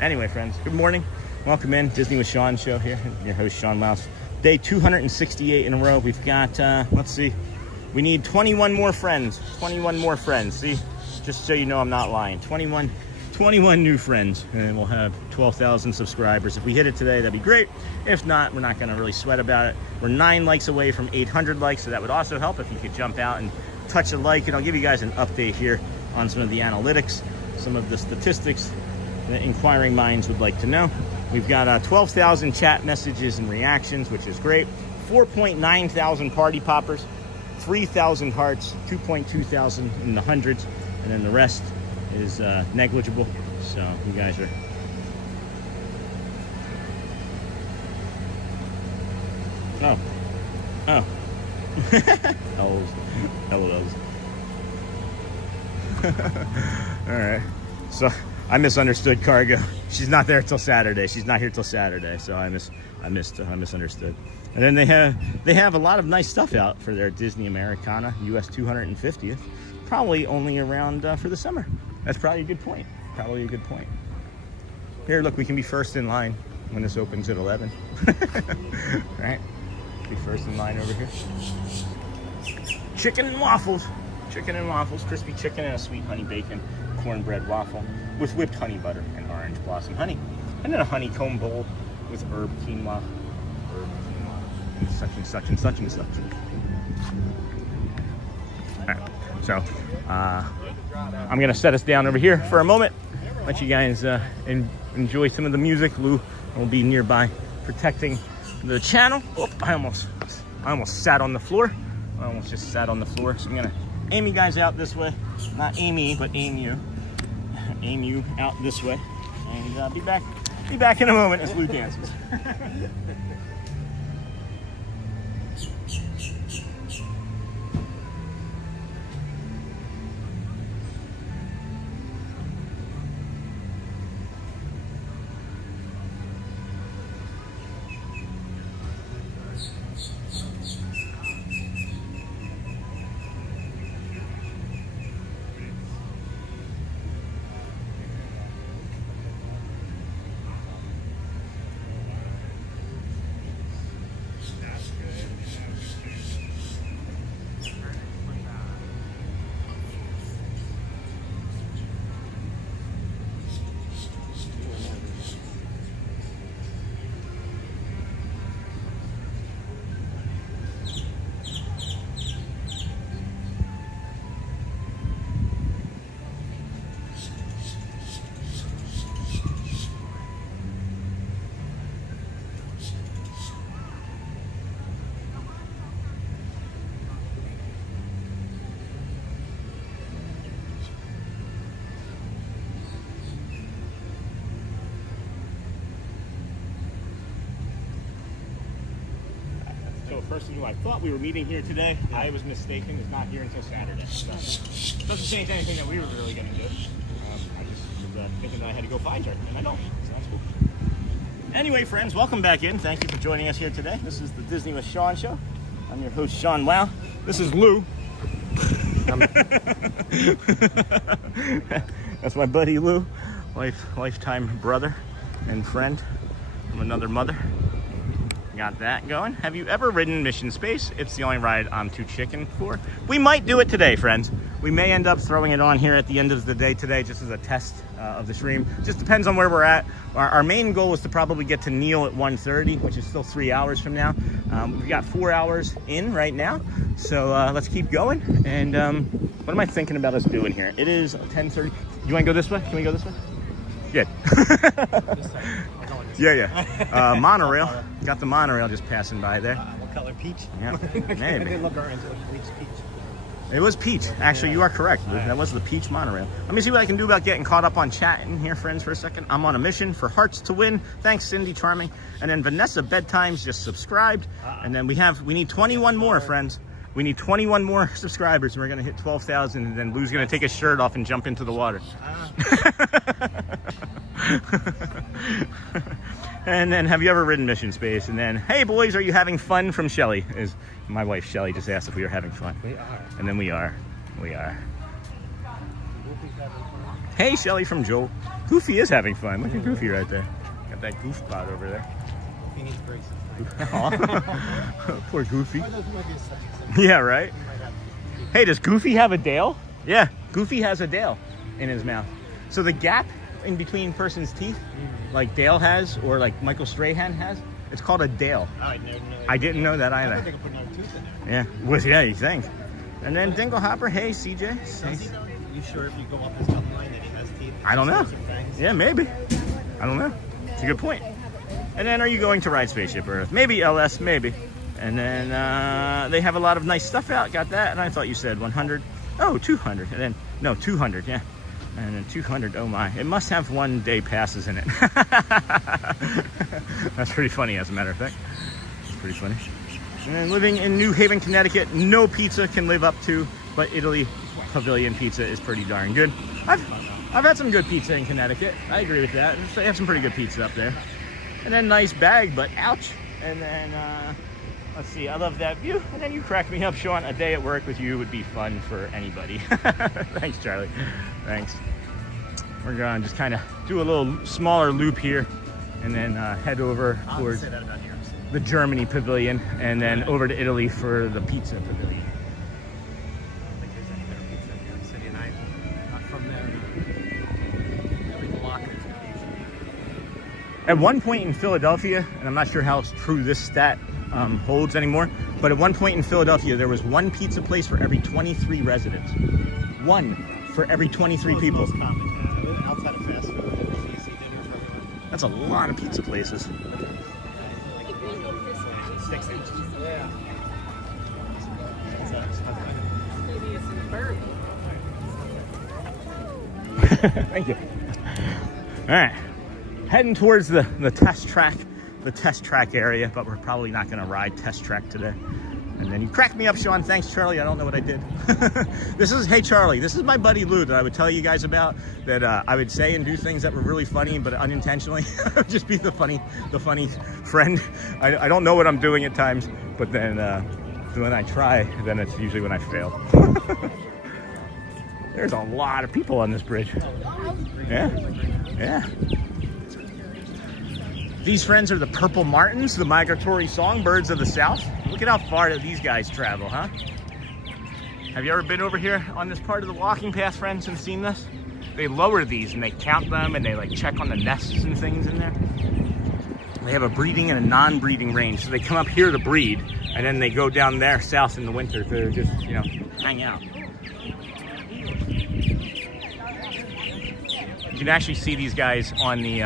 Anyway, friends, good morning. Welcome in. Disney with Sean show here. Your host, Sean Mouse. Day 268 in a row. We've got, let's see. We need 21 more friends. 21 more friends. See, just so you know I'm not lying. 21 new friends, and then we'll have 12,000 subscribers. If we hit it today, that'd be great. If not, we're not going to really sweat about it. We're 9 likes away from 800 likes, so that would also help if you could jump out and touch a like, and I'll give you guys an update here on some of the analytics, some of the statistics that inquiring minds would like to know. We've got 12,000 chat messages and reactions, which is great. 4.9 thousand party poppers, 3,000 hearts, 2.2 thousand in the hundreds, and then the rest is negligible. So you guys are LOLs. All right, so I misunderstood cargo. She's not there till Saturday. She's not here till Saturday, so I misunderstood. And then they have a lot of nice stuff out for their Disney Americana US 250th, probably only around for the summer. That's probably a good point. Here, look, we can be first in line when this opens at 11. Right? Be first in line over here. Chicken and waffles, crispy chicken and a sweet honey bacon cornbread waffle with whipped honey butter and orange blossom honey, and then a honeycomb bowl with herb quinoa, and such and such and such and such. All right, so I'm gonna set us down over here for a moment, let you guys enjoy some of the music. Lou will be nearby protecting the channel. Oh, I almost sat on the floor. I almost just sat on the floor. So I'm gonna aim you guys out this way. Not Amy, but aim you. Aim you out this way. And be back in a moment as Lou dances. So a person who I thought we were meeting here today, I was mistaken, is not here until Saturday. So doesn't change anything that we were really going to do. I just was thinking that I had to go find her, and I don't. So that's cool. Anyway, friends, welcome back in. Thank you for joining us here today. This is the Disney with Sean show. I'm your host, Sean Wow. This is Lou. That's my buddy Lou, lifetime brother and friend from another mother. Got that going. Have you ever ridden Mission Space? It's the only ride I'm too chicken for. We might do it today, friends. We may end up throwing it on here at the end of the day today, just as a test of the stream. Just depends on where we're at. Our main goal is to probably get to Neil at 1:30, which is still 3 hours from now. We got 4 hours in right now, so let's keep going. And what am I thinking about us doing here? It is 10:30. You want to go this way? Can we go this way? Good. Yeah. Monorail. Got the monorail just passing by there. What color? Peach? Yeah. I didn't look orange. It was peach. It was peach. Actually, you are correct, Luke. That was the peach monorail. Let me see what I can do about getting caught up on chatting here, friends, for a second. I'm on a mission for hearts to win. Thanks, Cindy Charming. And then Vanessa Bedtimes just subscribed. And then we need 21 more, friends. We need 21 more subscribers, and we're going to hit 12,000, and then Lou's going to take his shirt off and jump into the water. And then, have you ever ridden Mission Space? And then, hey boys, are you having fun? From Shelly. Is my wife Shelly just asked if we were having fun. We are. And then we are. Hey Shelly from Joel. Goofy is having fun. Look at Goofy right there. Got that goof spot over there. He needs braces. Aw. Poor Goofy. Oh, those might be a second. Yeah, right? He might have to- Hey, does Goofy have a Dale? Yeah, Goofy has a Dale in his mouth. So the gap in between person's teeth, like Dale has, or like Michael Strahan has, it's called a Dale. Oh, I never knew that. I didn't know that I either. thought they could put another tooth in there. Yeah, yeah, you think. And then Dinglehopper, hey CJ. Does he though? You sure if you go up his tongue line that he has teeth? I don't know. Some fangs? Yeah, maybe. I don't know. It's a good point. And then, are you going to ride Spaceship Earth? Maybe LS, maybe. And then they have a lot of nice stuff out. Got that. And I thought you said 100. Oh, 200. And then, no, 200, yeah. And then 200, oh my. It must have 1 day passes in it. That's pretty funny, as a matter of fact. It's pretty funny. And then, living in New Haven, Connecticut, no pizza can live up to, but Italy Pavilion pizza is pretty darn good. I've had some good pizza in Connecticut. I agree with that. They have some pretty good pizza up there. And then nice bag, but ouch. And then, let's see, I love that view. And then you crack me up, Sean. A day at work with you would be fun for anybody. Thanks, Charlie. Thanks. We're going to just kind of do a little smaller loop here and then head over towards Say that about New York City. the Germany Pavilion and then over to Italy for the Pizza Pavilion. I don't think there's any better pizza in New York City, and I'm not from there. Every block is pizza. At one point in Philadelphia, and I'm not sure how true this stat holds anymore, but at one point in Philadelphia, there was one pizza place for every 23 residents. One for every 23 people. Most common, yeah. Outside of fast food, you see dinner for everyone. That's a lot of pizza places. 6 inches. Yeah. Maybe it's in Burbank. Thank you. All right, heading towards the test track area, but we're probably not going to ride test track today. And then you cracked me up, Sean. Thanks, Charlie. I don't know what I did. Hey, Charlie, this is my buddy Lou that I would tell you guys about, that I would say and do things that were really funny, but unintentionally. Just be the funny friend. I don't know what I'm doing at times, but then when I try, then it's usually when I fail. There's a lot of people on this bridge. Yeah. These friends are the purple martins, the migratory songbirds of the South. Look at how far these guys travel, huh? Have you ever been over here on this part of the walking path, friends, and seen this? They lower these and they count them and they like check on the nests and things in there. They have a breeding and a non-breeding range, so they come up here to breed, and then they go down there south in the winter to just, hang out. You can actually see these guys on the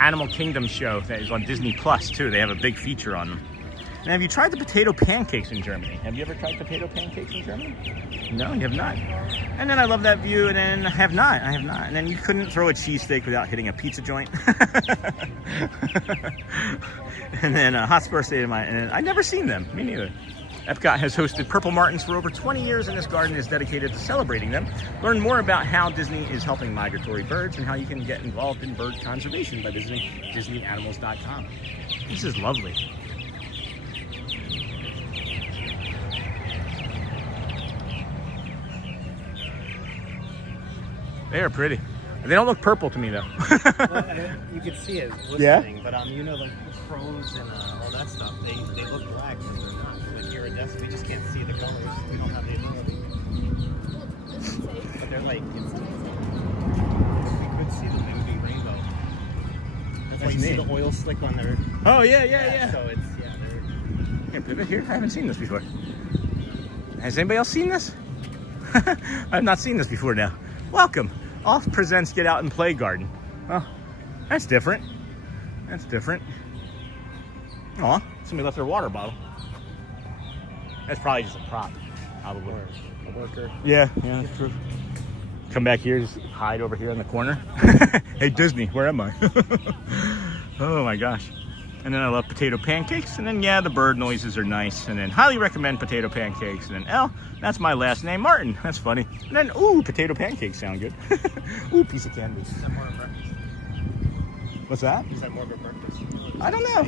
Animal Kingdom show that is on Disney Plus too. They have a big feature on them. And have you tried the potato pancakes in Germany? Have you ever tried potato pancakes in Germany? No, you have not. And then I love that view, and then I have not. And then you couldn't throw a cheesesteak without hitting a pizza joint. And then Hotspur State of Mind, and I've never seen them, me neither. EPCOT has hosted purple martins for over 20 years, and this garden is dedicated to celebrating them. Learn more about how Disney is helping migratory birds and how you can get involved in bird conservation by visiting DisneyAnimals.com. This is lovely. They are pretty. They don't look purple to me though. Well, you could see it glistening, but like the crows and all that stuff, they look black, but they're not. Like iridescent, we just can't see the colors. We don't have the ability. But they're like, we could see the movie rainbow. That's why you see the oil slick on their. Oh yeah. So it's they're. Here, pivot here. I haven't seen this before. Has anybody else seen this? I've not seen this before now. Welcome. Off presents Get Out and Play Garden. Oh, that's different. Aw, somebody left their water bottle. That's probably just a prop. Probably. A worker. Yeah, that's true. Come back here, just hide over here in the corner. Hey Disney, where am I? Oh my gosh. And then I love potato pancakes. And then the bird noises are nice. And then highly recommend potato pancakes. And then L, that's my last name, Martin. That's funny. And then, ooh, potato pancakes sound good. Ooh, piece of candy. Is that more of breakfast? What's that? Is that more of a breakfast? I don't know.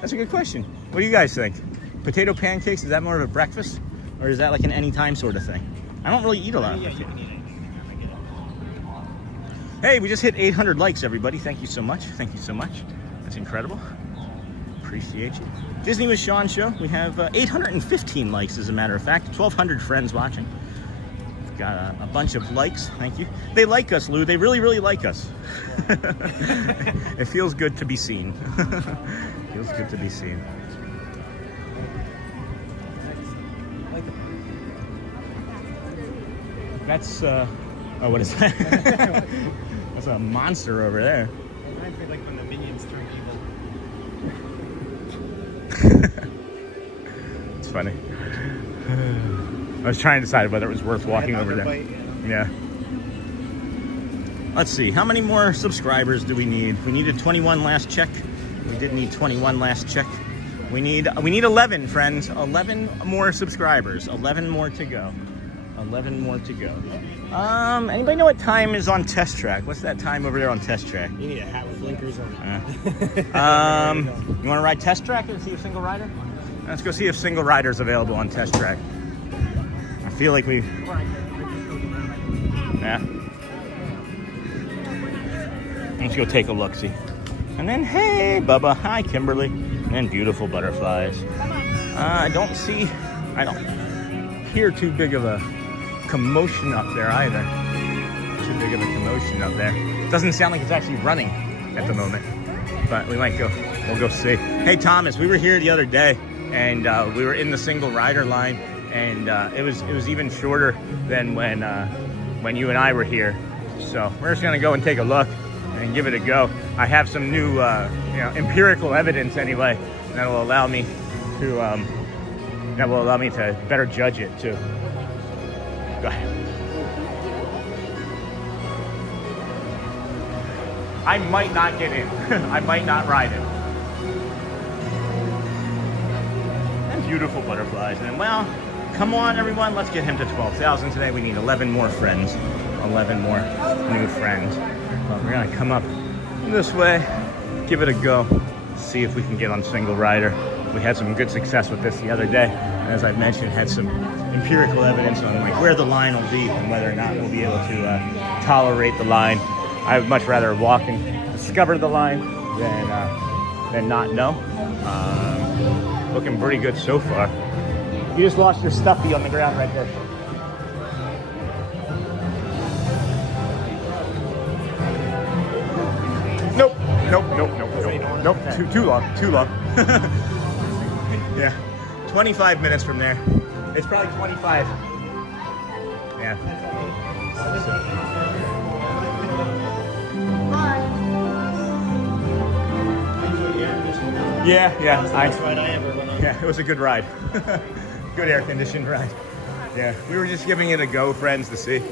That's a good question. What do you guys think? Potato pancakes, is that more of a breakfast? Or is that like an anytime sort of thing? I don't really eat a lot of Yeah, you potato. can eat anything. I get it. Hey, we just hit 800 likes, everybody. Thank you so much. Thank you so much. That's incredible. Appreciate you. Disney with Sean show. We have 815 likes, as a matter of fact. 1,200 friends watching. We've got a bunch of likes. Thank you. They like us, Lou. They really, really like us. It feels good to be seen. Feels good to be seen. That's, oh, what is that? That's a monster over there. It reminds me like when the minions turn evil. It's funny. I was trying to decide whether it was worth walking over there. Yeah. Let's see. How many more subscribers do we need? We needed 21 last check. We did need 21 last check. We need 11, friends. 11 more subscribers. 11 more to go. 11 more to go. Anybody know what time is on test track? What's that time over there on test track? You need a hat with blinkers on. You want to ride test track and see a single rider? Let's go see if single rider's available on test track. I feel like we... Yeah. Let's go take a look-see. And then, hey, Bubba. Hi, Kimberly. And then beautiful butterflies. I don't hear too big of a commotion up there either. Too big of a commotion up there. Doesn't sound like it's actually running at the moment. But we might go, we'll go see. Hey, Thomas, we were here the other day and we were in the single rider line, and it was even shorter than when you and I were here. So we're just gonna go and take a look and give it a go. I have some new empirical evidence anyway that will allow me to better judge it too. Go ahead. I might not get in. I might not ride it. And beautiful butterflies. And well, come on everyone, let's get him to 12,000 today. We need 11 more friends. 11 more new friends. But we're gonna come up this way, give it a go, see if we can get on single rider. We had some good success with this the other day. And as I mentioned, had some empirical evidence on like where the line will be and whether or not we'll be able to tolerate the line. I would much rather walk and discover the line than not know. Looking pretty good so far. You just lost your stuffy on the ground right there. Nope. Too long. Yeah, 25 minutes from there. It's probably 25. Yeah. Yeah. Yeah, it was a good ride. Good air conditioned ride. Yeah, we were just giving it a go, friends, to see.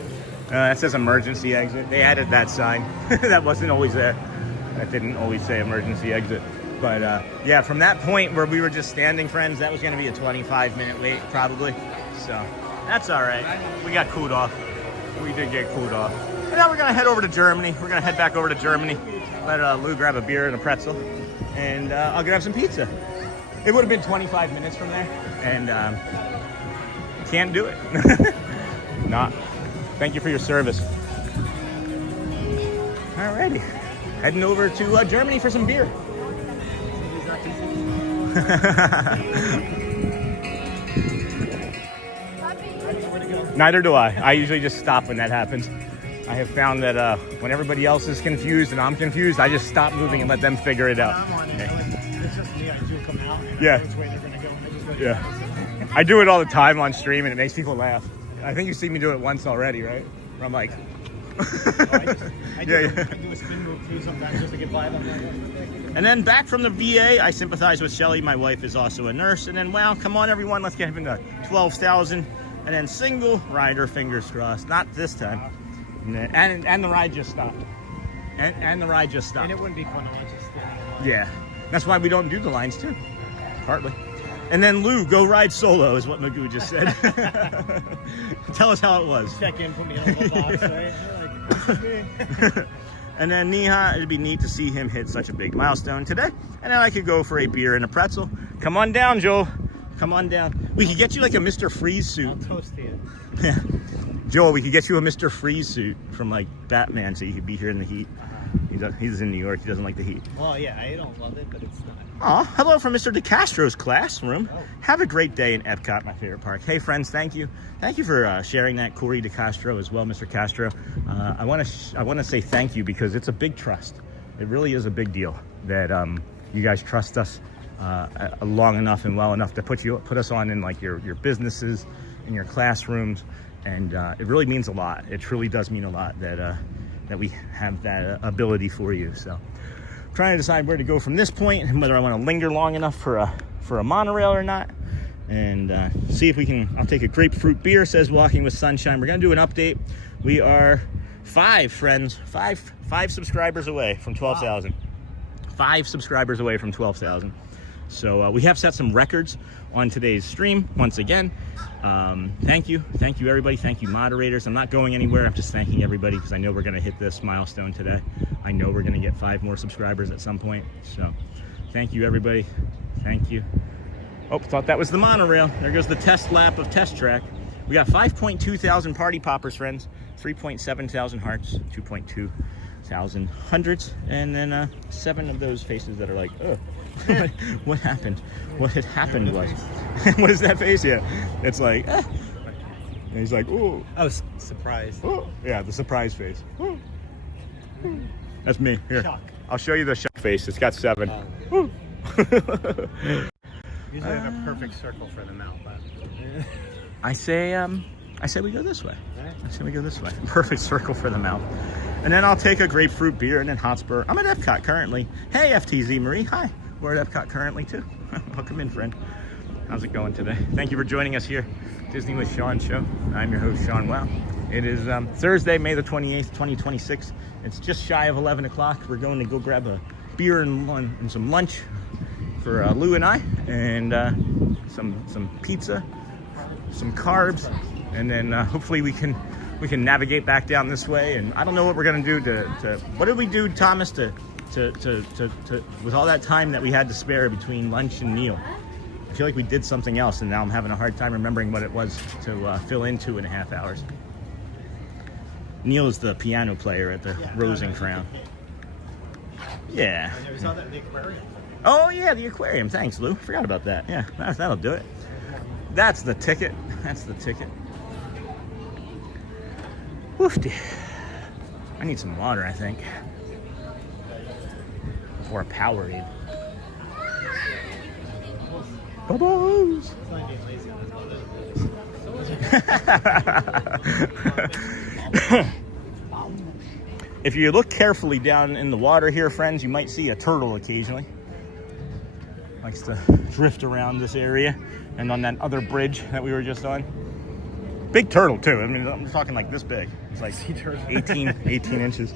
It says emergency exit. They added that sign. That wasn't always there. That didn't always say emergency exit. But yeah, from that point where we were just standing, friends, that was going to be a 25-minute wait, probably. So that's all right. We got cooled off. We did get cooled off. And now we're going to head over to Germany. We're going to head back over to Germany. Let Lou grab a beer and a pretzel. And I'll grab some pizza. It would have been 25 minutes from there. And can't do it. Not. Thank you for your service. Alrighty. Heading over to Germany for some beer. Neither do I. I usually just stop when that happens. I have found that when everybody else is confused and I'm confused, I just stop moving and let them figure it out. It's just me. I do come out. Yeah. Which way they're gonna go. I just go Yeah. I do it all the time on stream and it makes people laugh. I think you've seen me do it once already, right? Where I'm like... I do a spin move too sometimes just to get by them. And then back from the VA, I sympathize with Shelly. My wife is also a nurse. And then, wow, come on, everyone. Let's get him to 12,000. And then single rider, fingers crossed. Not this time. And the ride just stopped. And the ride just stopped. And it wouldn't be fun to just Yeah. That's why we don't do the lines, too. Partly. And then, Lou, go ride solo, is what Magoo just said. Tell us how it was. check in, put me in a little box, right? And then Niha, it'd be neat to see him hit such a big milestone today. And then I could go for a beer and a pretzel. Come on down, Joel. Come on down. We could get you like a Mr. Freeze suit. I'll toast to you. Yeah. Joel, we could get you a Mr. Freeze suit from like Batman so you could be here in the heat. He's in New York. He doesn't like the heat. Well, yeah, I don't love it, but it's not. Aw, hello from Mr. DeCastro's classroom. Oh. Have a great day in Epcot, my favorite park. Hey, friends, thank you. Thank you for sharing that, Corey DeCastro, as well, Mr. Castro. I want to say thank you because it's a big trust. It really is a big deal that you guys trust us long enough and well enough to put us on in like your businesses, in your classrooms, and it really means a lot. It truly does mean a lot that we have that ability for you. So I'm trying to decide where to go from this point and whether I want to linger long enough for a monorail or not, and see if we can. I'll take a grapefruit beer, says Walking with Sunshine. We're gonna do an update. We are 5 subscribers away from 12,000. 5 subscribers away from 12,000. So we have set some records on today's stream once again. Thank you everybody. Thank you moderators. I'm not going anywhere. I'm just thanking everybody because I know we're going to hit this milestone today. I know we're going to get 5 more subscribers at some point. So thank you everybody. Thank you. Oh, thought that was the monorail. There goes the test lap of Test Track. We got 5.2 thousand party poppers, friends. 3.7 thousand hearts. 2.2 thousand hundreds. And then 7 of those faces that are like, oh. What happened? What had happened was, what is that face? Yeah, it's like, and he's like, ooh. Oh, surprise. Ooh. Yeah, the surprise face. Ooh. That's me. Here, Shock. I'll show you the shock face. It's got 7. Usually I have a perfect circle for the mouth. I say we go this way. I say we go this way. Perfect circle for the mouth. And then I'll take a grapefruit beer and then Hotspur. I'm at Epcot currently. Hey, FTZ Marie. Hi. We're at Epcot currently too. Welcome in, friend. How's it going today? Thank you for joining us here. Disney with Sean show. I'm your host, Sean Wow. It is Thursday, May the 28th, 2026. It's just shy of 11 o'clock. We're going to go grab a beer and some lunch for Lou and I, and some pizza, some carbs, and then hopefully we can navigate back down this way. And I don't know what we're gonna do to what did we do, Thomas, to with all that time that we had to spare between lunch and meal. I feel like we did something else, and now I'm having a hard time remembering what it was to fill in 2.5 hours. Neil is the piano player at the Rose and Crown. Yeah. I never saw that in the aquarium. Oh yeah, the aquarium. Thanks, Lou. Forgot about that. Yeah, that'll do it. That's the ticket. That's the ticket. Woofy. I need some water, I think. Or a Powerade. Bubbles! It's not being lazy on this. If you look carefully down in the water here, friends, you might see a turtle occasionally. Likes to drift around this area and on that other bridge that we were just on. Big turtle too. I mean, I'm talking like this big. It's like 18 inches.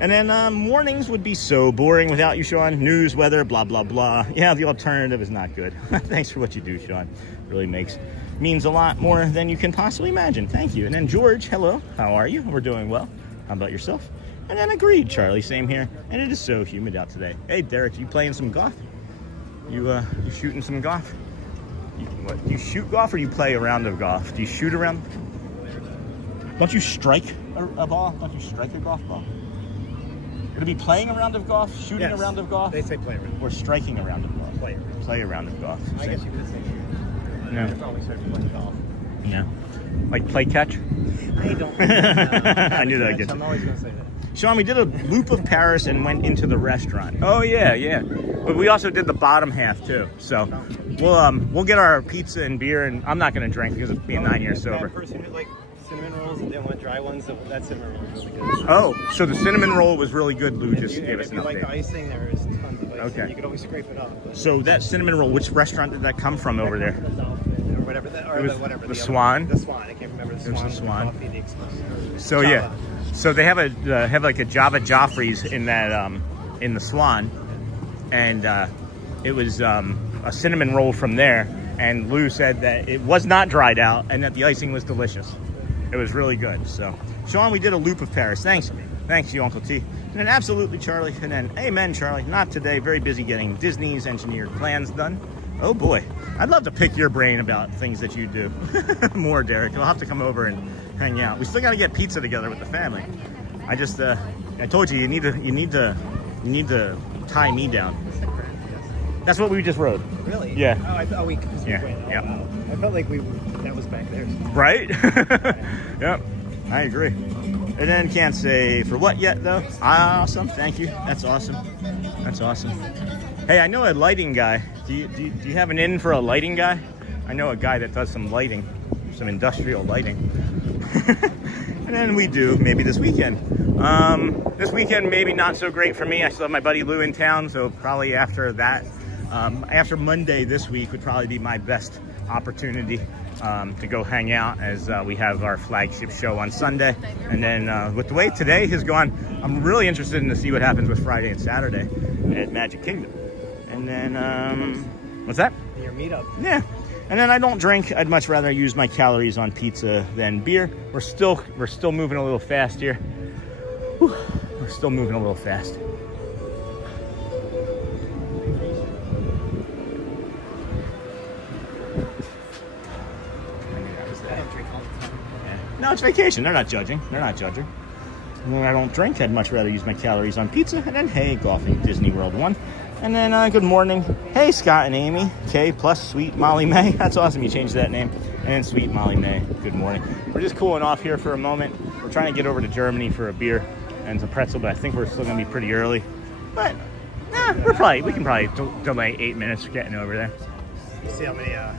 And then mornings would be so boring without you, Sean. News, weather, blah, blah, blah. Yeah, the alternative is not good. Thanks for what you do, Sean. Really means a lot more than you can possibly imagine. Thank you. And then George, hello. How are you? We're doing well. How about yourself? And then agreed, Charlie. Same here. And it is so humid out today. Hey, Derek, you playing some golf? You shooting some golf? Do you shoot golf or do you play a round of golf? Do you shoot around? Don't you strike a ball? Don't you strike a golf ball? It'll be playing a round of golf, shooting a round of golf? They say play around. Or striking a round of golf? Play a round of golf. I guess you could say shoot. No. I probably started playing golf. Yeah. Like play catch? I don't. I knew that I'd get I'm always going to say that. Sean, we did a loop of Paris and went into the restaurant. Oh yeah. But we also did the bottom half too. So we'll get our pizza and beer, and I'm not gonna drink because of being 9 years sober. That person who like cinnamon rolls and didn't want dry ones, that cinnamon roll was really good. Oh, so the cinnamon roll was really good. Lou just gave us an If you like the update. icing, there's tons of icing. Okay. You could always scrape it off. So that cinnamon roll, which restaurant did that come from over there? The Dolphin, or whatever. The the Swan? The Swan. I can't remember the It was Swan. the Swan. Coffee, the exclusive. So Java. yeah, so they have like a Java Joffrey's in that in the Swan, and it was a cinnamon roll from there. And Lou said that it was not dried out and that the icing was delicious. It was really good. So Sean, we did a loop of Paris. Thanks Thanks you, Uncle T. And then absolutely Charlie. And then amen, Charlie. Not today. Very busy getting Disney's engineered plans done. Oh boy. I'd love to pick your brain about things that you do. More, Derek. You'll have to come over and hang out. We still got to get pizza together with the family. I just, I told you, you need to tie me down. That's what we just rode. Really? Yeah. Oh, we Yeah. Yeah. Wow. I felt like that was back there. Right? Yep. I agree. And then can't say for what yet though. Awesome. Thank you. That's awesome. That's awesome. Hey, I know a lighting guy. Do you have an in for a lighting guy? I know a guy that does some lighting, some industrial lighting. And then we do maybe this weekend. This weekend maybe not so great for me. I still have my buddy Lou in town, so probably after that, after Monday this week would probably be my best opportunity to go hang out as we have our flagship show on Sunday. And then with the way today has gone, I'm really interested in to see what happens with Friday and Saturday at Magic Kingdom. And then, what's that? Your meetup. Yeah. And then I don't drink. I'd much rather use my calories on pizza than beer. We're still moving a little fast here. Whew. We're still moving a little fast. I don't drink all the time. Yeah. No, it's vacation. They're not judging. They're not judging. And when I don't drink, I'd much rather use my calories on pizza. And then, hey, golfing, Disney World 1. And then, good morning. Hey, Scott and Amy. K plus Sweet Molly May. That's awesome. You changed that name. And then Sweet Molly May. Good morning. We're just cooling off here for a moment. We're trying to get over to Germany for a beer and some pretzel, but I think we're still going to be pretty early. But, we can probably delay 8 minutes getting over there. See how many, I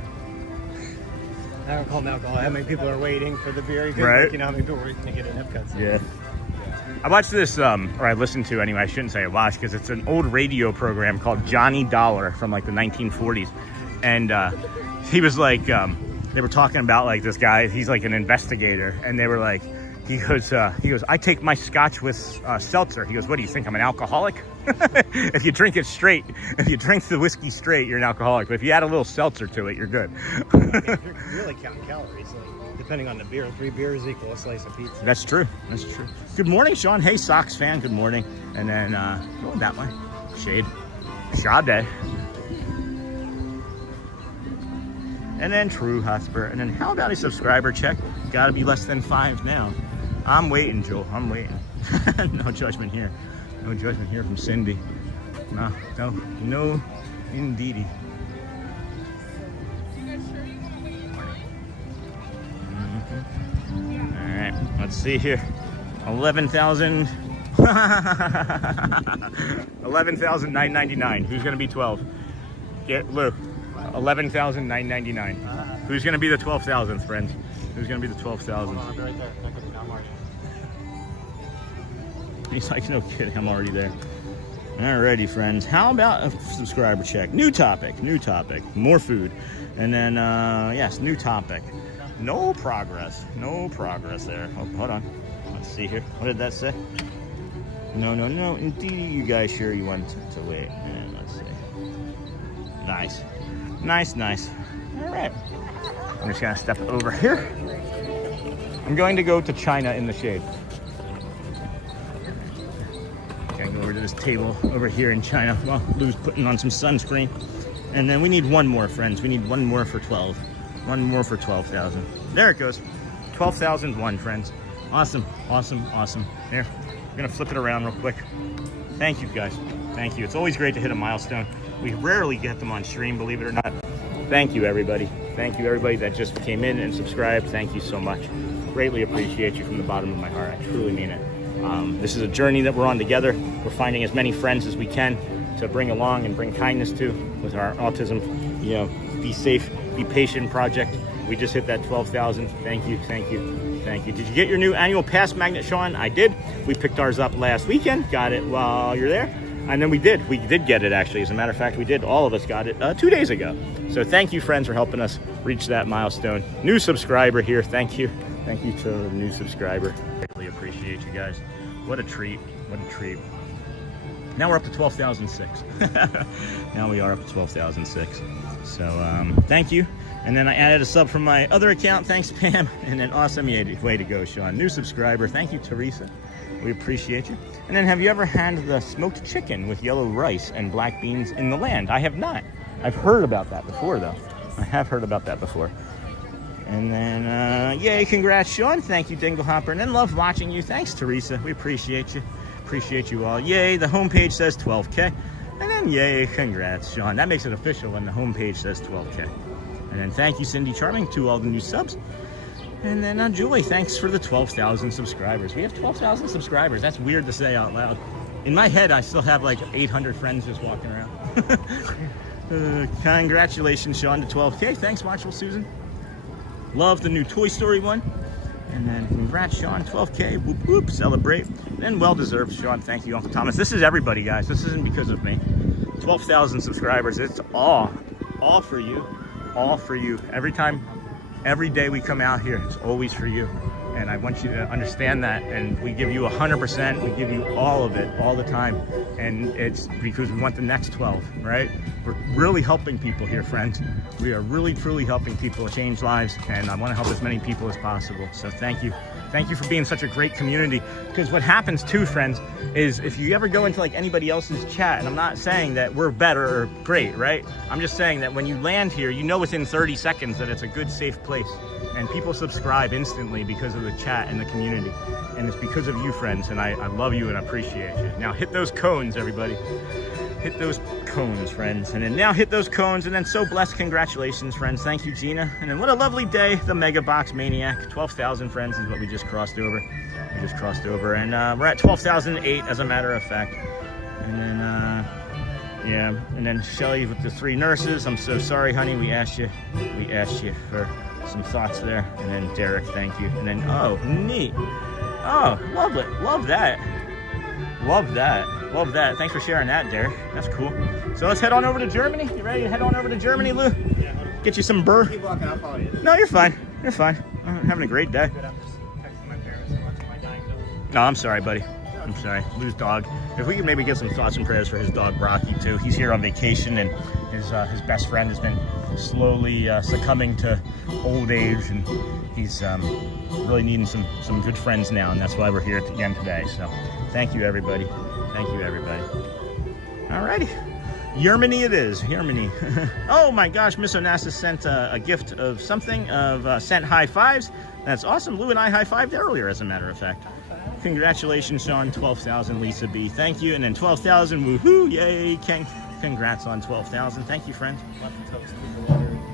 don't call them alcohol. How many people are waiting for the beer? Right. Like, you know how many people are waiting to get an EPCOT? So. Yeah. I watched this, or I listened to anyway, I shouldn't say I watched, because it's an old radio program called Johnny Dollar from like the 1940s. And he was like, they were talking about like this guy, he's like an investigator. And they were like, he goes, I take my scotch with seltzer. He goes, what do you think, I'm an alcoholic? If you drink it straight, if you drink the whiskey straight, you're an alcoholic. But if you add a little seltzer to it, you're good. I mean, you're really counting calories. Like, depending on the beer, 3 beers equal a slice of pizza. That's true. That's true. Good morning, Sean. Hey, Sox fan. Good morning. And then going that way. Shade. Sade. And then True Hotspur. And then how about a subscriber check? Got to be less than 5 now. I'm waiting, Joel. I'm waiting. No judgment here. No judgment here from Cindy. No, indeedy. All right, let's see here. 11,000. 11,999. Who's gonna be 12? Get Lou. 11,999. Who's gonna be the 12,000th, friends? Who's gonna be the 12,000th? I'll be right there. I'm already. He's like, no kidding, I'm already there. Alrighty, friends. How about a subscriber check? New topic. More food. And then, yes, new topic. No progress there. Oh, hold on. Let's see here. What did that say? No. Indeed, you guys sure you want to wait? And let's see. Nice. All right. I'm just gonna step over here. I'm going to go to China in the shade. Gonna go over to this table over here in China while Lou's putting on some sunscreen. And then we need one more, friends. We need one more for 12. One more for 12,000. There it goes. 12,001, friends. Awesome. Here, we're gonna flip it around real quick. Thank you, guys. Thank you. It's always great to hit a milestone. We rarely get them on stream, believe it or not. Thank you, everybody. Thank you, everybody that just came in and subscribed. Thank you so much. Greatly appreciate you from the bottom of my heart. I truly mean it. This is a journey that we're on together. We're finding as many friends as we can to bring along and bring kindness to with our autism, be safe, be patient project. We just hit that 12,000. Thank you. Did you get your new annual pass magnet, Sean? I did. We picked ours up last weekend. Got it while you're there. And then we did get it, actually. As a matter of fact, we did. All of us got it 2 days ago. So thank you, friends, for helping us reach that milestone. New subscriber here. Thank you to the new subscriber. Greatly appreciate you guys. What a treat. Now we're up to 12,006. Now we are up to 12,006. So thank you. And then I added a sub from my other account. Thanks, Pam. And then awesome. Yeah, way to go, Sean. New subscriber. Thank you, Teresa. We appreciate you. And then, have you ever had the smoked chicken with yellow rice and black beans in the land? I have not. I've heard about that before, though. I have heard about that before. And then, yay, congrats, Sean. Thank you, Dingle Hopper. And then love watching you. Thanks, Teresa. We appreciate you. Appreciate you all. Yay, the homepage says 12K. And then, yay, congrats, Sean. That makes it official when the homepage says 12K. And then thank you, Cindy Charming, to all the new subs. And then, Julie, thanks for the 12,000 subscribers. We have 12,000 subscribers. That's weird to say out loud. In my head, I still have like 800 friends just walking around. Congratulations, Sean, to 12K. Thanks, Watchful Susan. Love the new Toy Story one. And then congrats, Sean, 12K. Whoop, whoop, celebrate. And then well-deserved, Sean. Thank you, Uncle Thomas. This is everybody, guys. This isn't because of me. 12,000 subscribers. It's all for you. All for you. Every time, every day we come out here, it's always for you. And I want you to understand that. And we give you 100%. We give you all of it, all the time. And it's because we want the next 12, right? We're really helping people here, friends. We are really, truly helping people change lives. And I want to help as many people as possible. So thank you. Thank you for being such a great community. Because what happens too, friends, is if you ever go into like anybody else's chat, and I'm not saying that we're better or great, right? I'm just saying that when you land here, you know within 30 seconds that it's a good, safe place. And people subscribe instantly because of the chat and the community. And it's because of you, friends. And I love you and I appreciate you. Now hit those cones, everybody. Hit those cones, friends. And then now hit those cones. And then so blessed. Congratulations, friends. Thank you, Gina. And then what a lovely day. The Mega Box Maniac. 12,000, friends, is what we just crossed over. We just crossed over. And we're at 12,008, as a matter of fact. And then, yeah. And then Shelly with the 3 nurses. I'm so sorry, honey. We asked you for some thoughts there. And then Derek, thank you. And then, oh, neat. Oh, love it. Love that. Love that. Love that. Thanks for sharing that, Derek. That's cool. So let's head on over to Germany. You ready to head on over to Germany, Lou? Yeah, hold on. Get you some burr. Keep walking, I'll follow you. No, you're fine. You're fine. I'm having a great day. Good, I'm just texting my parents and watching my dying dog. No, I'm sorry, buddy. I'm sorry. Lou's dog. If we could maybe get some thoughts and prayers for his dog, Rocky, too. He's here on vacation, and his best friend has been slowly succumbing to old age, and he's really needing some good friends now, and that's why we're here again today. So thank you, everybody. Thank you, everybody. Alrighty. Germany it is. Germany. Oh my gosh, Miss Onassis sent a gift of something, sent high fives. That's awesome. Lou and I high-fived earlier, as a matter of fact. Congratulations, Sean. 12,000, Lisa B. Thank you. And then 12,000, woohoo, yay. Congrats on 12,000. Thank you, friend.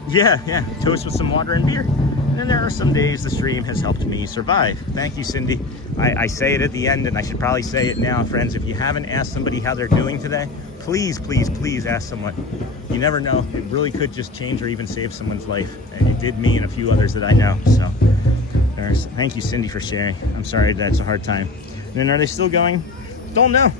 Yeah, toast with some water and beer. And then there are some days the stream has helped me survive. Thank you, Cindy. I say it at the end, and I should probably say it now, friends. If you haven't asked somebody how they're doing today, please, please, please ask someone. You never know. It really could just change or even save someone's life. And it did me and a few others that I know. So thank you, Cindy, for sharing. I'm sorry that's a hard time. And then are they still going? Don't know.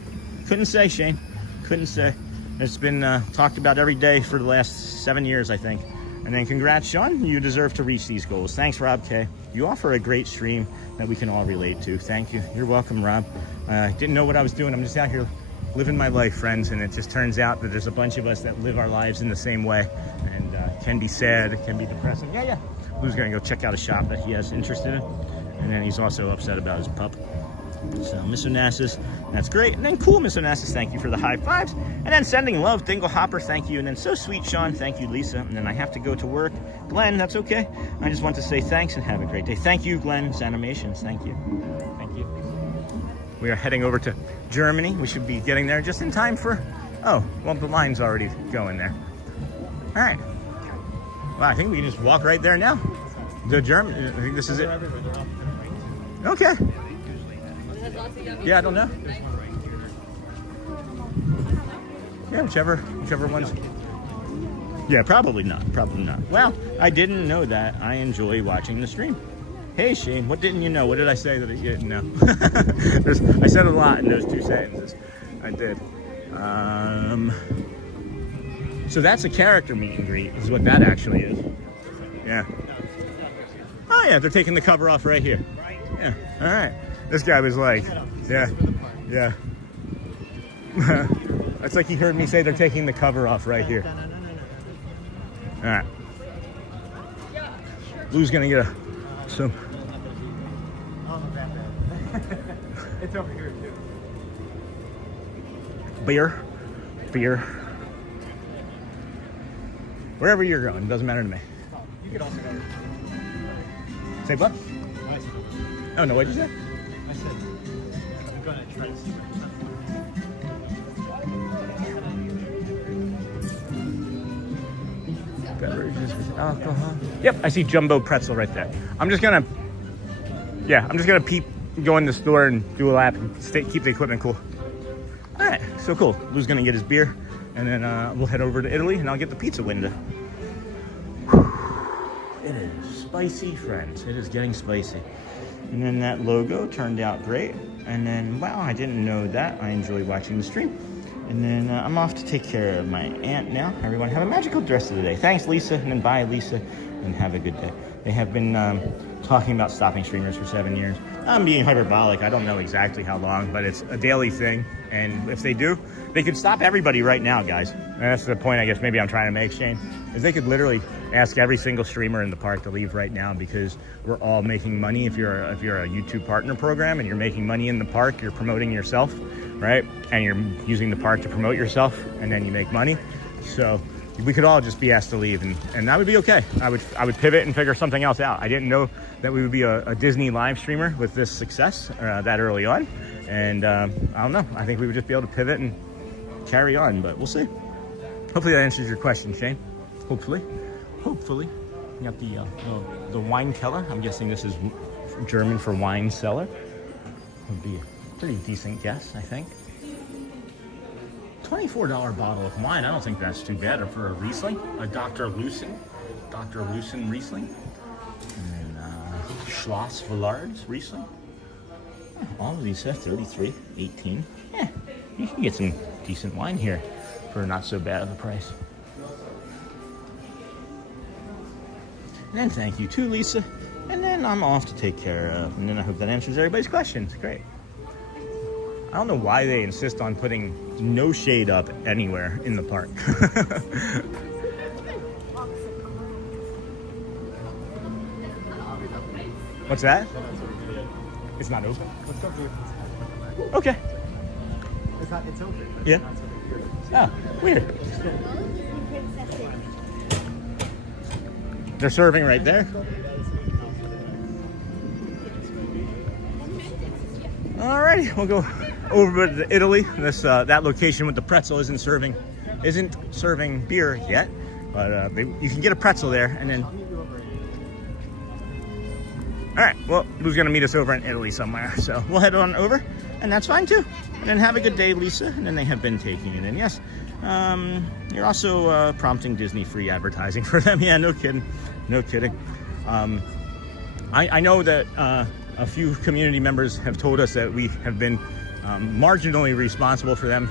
Couldn't say, Shane. Couldn't say. It's been talked about every day for the last 7 years, I think. And then congrats, Sean. You deserve to reach these goals. Thanks, Rob K. You offer a great stream that we can all relate to. Thank you. You're welcome, Rob. I didn't know what I was doing. I'm just out here living my life, friends. And it just turns out that there's a bunch of us that live our lives in the same way. And it can be sad. It can be depressing. Yeah. Lou's going to go check out a shop that he has interested in. And then he's also upset about his pup. So, Miss Onassis, that's great. And then cool, Miss Onassis, thank you for the high fives. And then sending love, Dingle Hopper, thank you. And then so sweet, Sean, thank you, Lisa. And then I have to go to work. Glenn, that's okay. I just want to say thanks and have a great day. Thank you, Glenn's Animations. Thank you. Thank you. We are heading over to Germany. We should be getting there just in time for, oh, well, the line's already going there. All right. Well, I think we can just walk right there now. The German, I think this is it. Okay. Yeah, I don't know. Yeah, whichever one's. Yeah, probably not. Well, I didn't know that. I enjoy watching the stream. Hey, Shane, what didn't you know? What did I say that you didn't know? I said a lot in those 2 sentences. I did. So that's a character meet and greet, is what that actually is. Yeah. Oh, yeah, they're taking the cover off right here. Yeah, all right. This guy was like, yeah. It's like he heard me say they're taking the cover off right here. All right. Lou's gonna get some. It's over here too. Beer. Wherever you're going, doesn't matter to me. Oh, you could also go. Say what? I said, Oh no, what'd you say? I'm gonna try to see. Beverages with alcohol. Yep, I see jumbo pretzel right there. I'm just gonna peep, go in the store and do a lap and keep the equipment cool. All right, so cool. Lou's gonna get his beer, and then we'll head over to Italy, and I'll get the pizza window. It is spicy, friends. It is getting spicy. And then that logo turned out great. And then, wow, I didn't know that. I enjoy watching the stream. And then I'm off to take care of my aunt now. Everyone have a magical rest of the day. Thanks, Lisa, and then bye, Lisa, and have a good day. They have been talking about stopping streamers for 7 years. I'm being hyperbolic. I don't know exactly how long, but it's a daily thing. And if they do, they could stop everybody right now, guys. And that's the point I guess maybe I'm trying to make, Shane, is they could literally ask every single streamer in the park to leave right now, because we're all making money. If you're a YouTube partner program and you're making money in the park, you're promoting yourself, right? And you're using the park to promote yourself, and then you make money. So we could all just be asked to leave, and that would be okay. I would pivot and figure something else out. I didn't know that we would be a Disney live streamer with this success that early on. And I don't know. I think we would just be able to pivot and carry on, but we'll see. Hopefully that answers your question, Shane. Hopefully. You got the wine cellar. I'm guessing this is German for wine cellar. Would be a pretty decent guess, I think. $24 bottle of wine. I don't think that's too bad for a Riesling. A Dr. Lucen Riesling. And then Schloss Villards Riesling. All of these have 33, 18. Yeah, you can get some decent wine here for not so bad of a price. And then thank you to Lisa. And then I'm off to take care of. And then I hope that answers everybody's questions. Great. I don't know why they insist on putting no shade up anywhere in the park. What's that? It's not open. Let's go do it. Okay. It's open. But Yeah. It's not Oh, weird. They're serving right there. Alrighty, we'll go over to Italy. This that location with the pretzel isn't serving beer yet, but you can get a pretzel there, and then. All right, well, Lou's gonna meet us over in Italy somewhere, so we'll head on over, and that's fine too. And then have a good day, Lisa. And then they have been taking it in. Yes, you're also prompting Disney free advertising for them. Yeah, no kidding. I know that a few community members have told us that we have been marginally responsible for them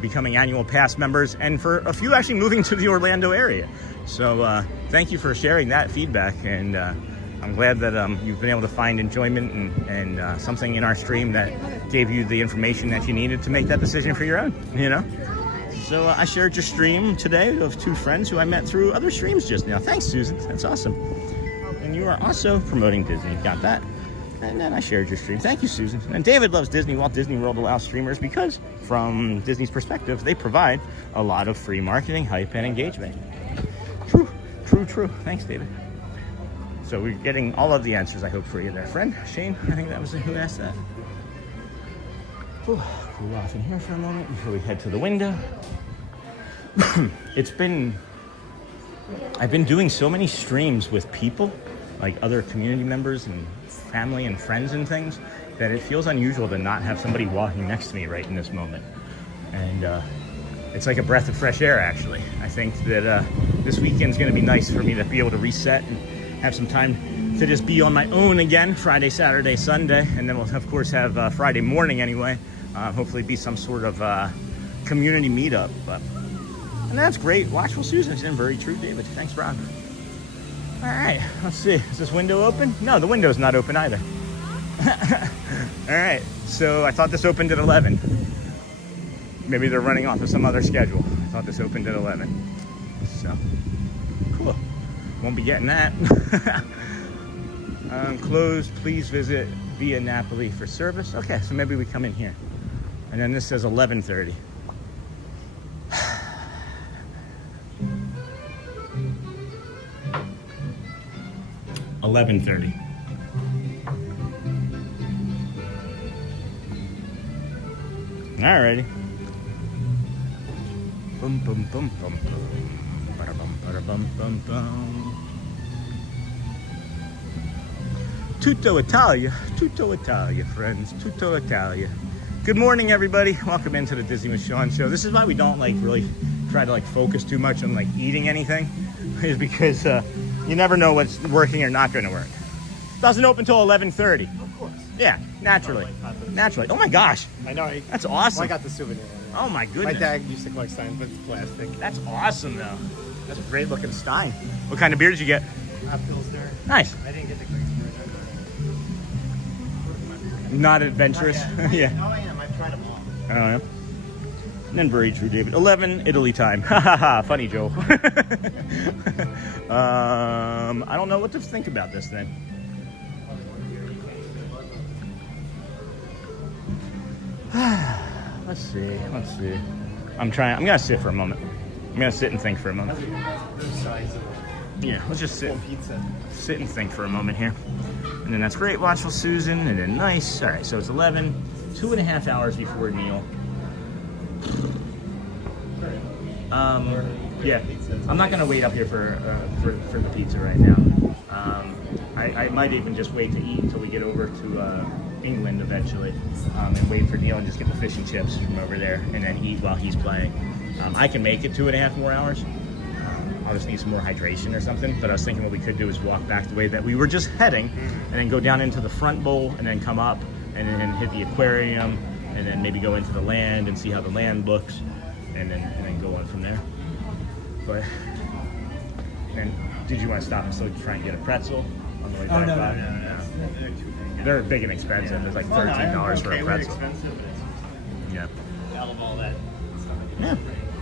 becoming annual pass members, and for a few actually moving to the Orlando area. So thank you for sharing that feedback, and I'm glad that you've been able to find enjoyment and something in our stream that gave you the information that you needed to make that decision for your own, you know? So I shared your stream today of two friends who I met through other streams just now. Thanks, Susan. That's awesome. And you are also promoting Disney. Got that? And then I shared your stream. Thank you, Susan. And David loves Disney. Walt Disney World allows streamers because, from Disney's perspective, they provide a lot of free marketing, hype, and engagement. True. Thanks, David. So we're getting all of the answers, I hope, for you there, friend. Shane, I think that was who asked that. Cool off in here for a moment before we head to the window. I've been doing so many streams with people, like other community members and family and friends and things, that it feels unusual to not have somebody walking next to me right in this moment. And it's like a breath of fresh air, actually. I think that this weekend's gonna be nice for me to be able to reset and have some time to just be on my own again, Friday, Saturday, Sunday, and then we'll of course have Friday morning anyway. Hopefully be some sort of community meetup. And that's great. Watchful Susan, and very true, David. Thanks, Ron. All right, let's see. Is this window open? No, the window's not open either. All right, so I thought this opened at 11. Maybe they're running off of some other schedule. I thought this opened at 11. So, cool. Won't be getting that. Closed, please visit via Napoli for service. Okay, so maybe we come in here. And then this says 11:30. $11:30. Alrighty. Bum bum bum bum bum. Bada bum bum bum. Tutto Italia, friends, tutto Italia. Good morning, everybody. Welcome into the Disney with Sean show. This is why we don't like really try to like focus too much on like eating anything, is because you never know what's working or not going to work. Doesn't open till 11:30. Of course. Yeah, naturally. Naturally. Oh my gosh. I know. That's awesome. Well, I got the souvenir. Oh my goodness. My dad used to collect Steins, but it's plastic. That's awesome, though. That's a great looking Stein. What kind of beer did you get? Pilsner. Nice. I didn't get the Greek version. Not adventurous. Yeah. Oh, I am. I've tried them all. Oh, yeah. And then very true, David. 11 Italy time. Ha ha ha. Funny, Joe. I don't know what to think about this thing. Let's see. I'm gonna sit for a moment. I'm gonna sit and think for a moment. Yeah, let's just sit and think for a moment here. And then that's Great Watchful Susan, and then nice. All right, so it's 11, 2.5 hours before meal. Yeah, I'm not gonna wait up here for the pizza right now. I might even just wait to eat until we get over to England eventually, and wait for Neil and just get the fish and chips from over there, and then eat while he's playing. I can make it 2.5 more hours. I'll just need some more hydration or something. But I was thinking what we could do is walk back the way that we were just heading, and then go down into the front bowl, and then come up, and then hit the aquarium, and then maybe go into the land and see how the land looks, and then go on from there. But then, did you want to stop and still try and get a pretzel on the way back? No. They're too big. They're big and expensive. There's like $13 for a pretzel. Expensive, but it's Yeah. out of all that stuff. Yeah.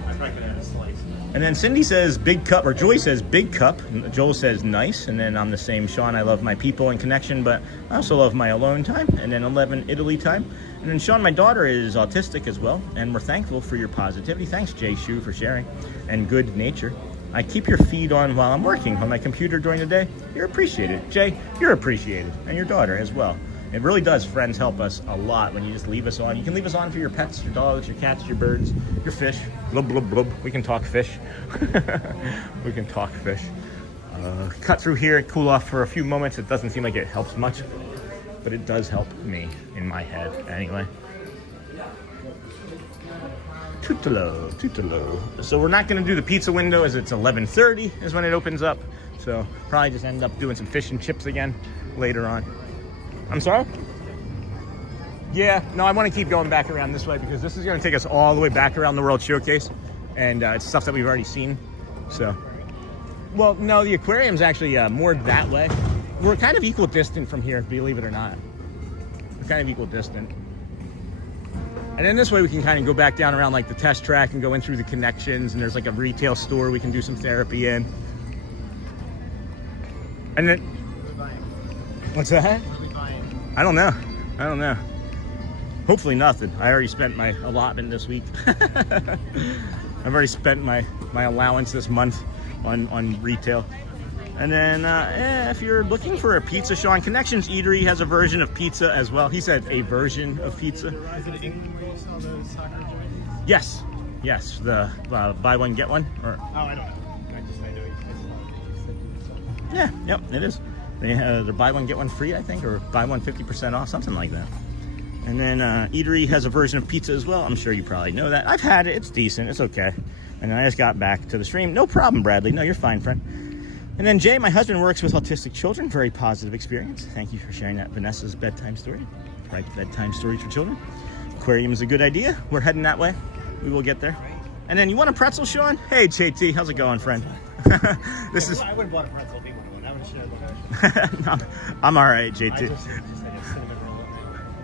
I'm probably gonna have a slice. And then Cindy says big cup, or Joy says big cup. And Joel says nice. And then I'm the same, Sean. I love my people and connection, but I also love my alone time. And then 11 Italy time. And then Sean, my daughter, is autistic as well, and we're thankful for your positivity. Thanks, Jay Shu, for sharing, and good nature. I keep your feed on while I'm working on my computer during the day. You're appreciated. Jay, you're appreciated, and your daughter as well. It really does, friends, help us a lot when you just leave us on. You can leave us on for your pets, your dogs, your cats, your birds, your fish. Blub, blub, blub. We can talk fish. We can talk fish. Cut through here, cool off for a few moments. It doesn't seem like it helps much, but it does help me in my head anyway. Tutolo. So we're not going to do the pizza window as it's 11:30 is when it opens up. So probably just end up doing some fish and chips again later on. I'm sorry? Yeah, no, I want to keep going back around this way because this is going to take us all the way back around the World Showcase. And it's stuff that we've already seen. So, well, no, the aquarium's actually more that way. We're kind of equidistant from here, believe it or not. We're kind of equidistant. And then this way we can kind of go back down around like the test track and go in through the connections, and there's like a retail store we can do some therapy in. And then, what's that? I don't know. Hopefully nothing. I already spent my allotment this week. I've already spent my allowance this month on retail. And then if you're looking for a pizza, Sean, Connections Eatery has a version of pizza as well. He said a version of pizza. Is it England where you sell those soccer joints? Yes. The buy one get one. Or Oh, I don't know. I know. yeah, yep, it is. They're buy one get one free, I think, or buy one 50% off, something like that. And then Eatery has a version of pizza as well. I'm sure you probably know that. I've had it. It's decent. It's okay. And then I just got back to the stream. No problem, Bradley. No, you're fine, friend. And then Jay, my husband, works with autistic children. Very positive experience. Thank you for sharing that. Vanessa's bedtime story. Right, bedtime stories for children. Aquarium is a good idea. We're heading that way. We will get there. And then you want a pretzel, Sean? Hey, JT, how's it going, friend? This is. I would have bought a pretzel if he wanted one. I would have shared one. I'm all right, JT. I just had a cinnamon roll.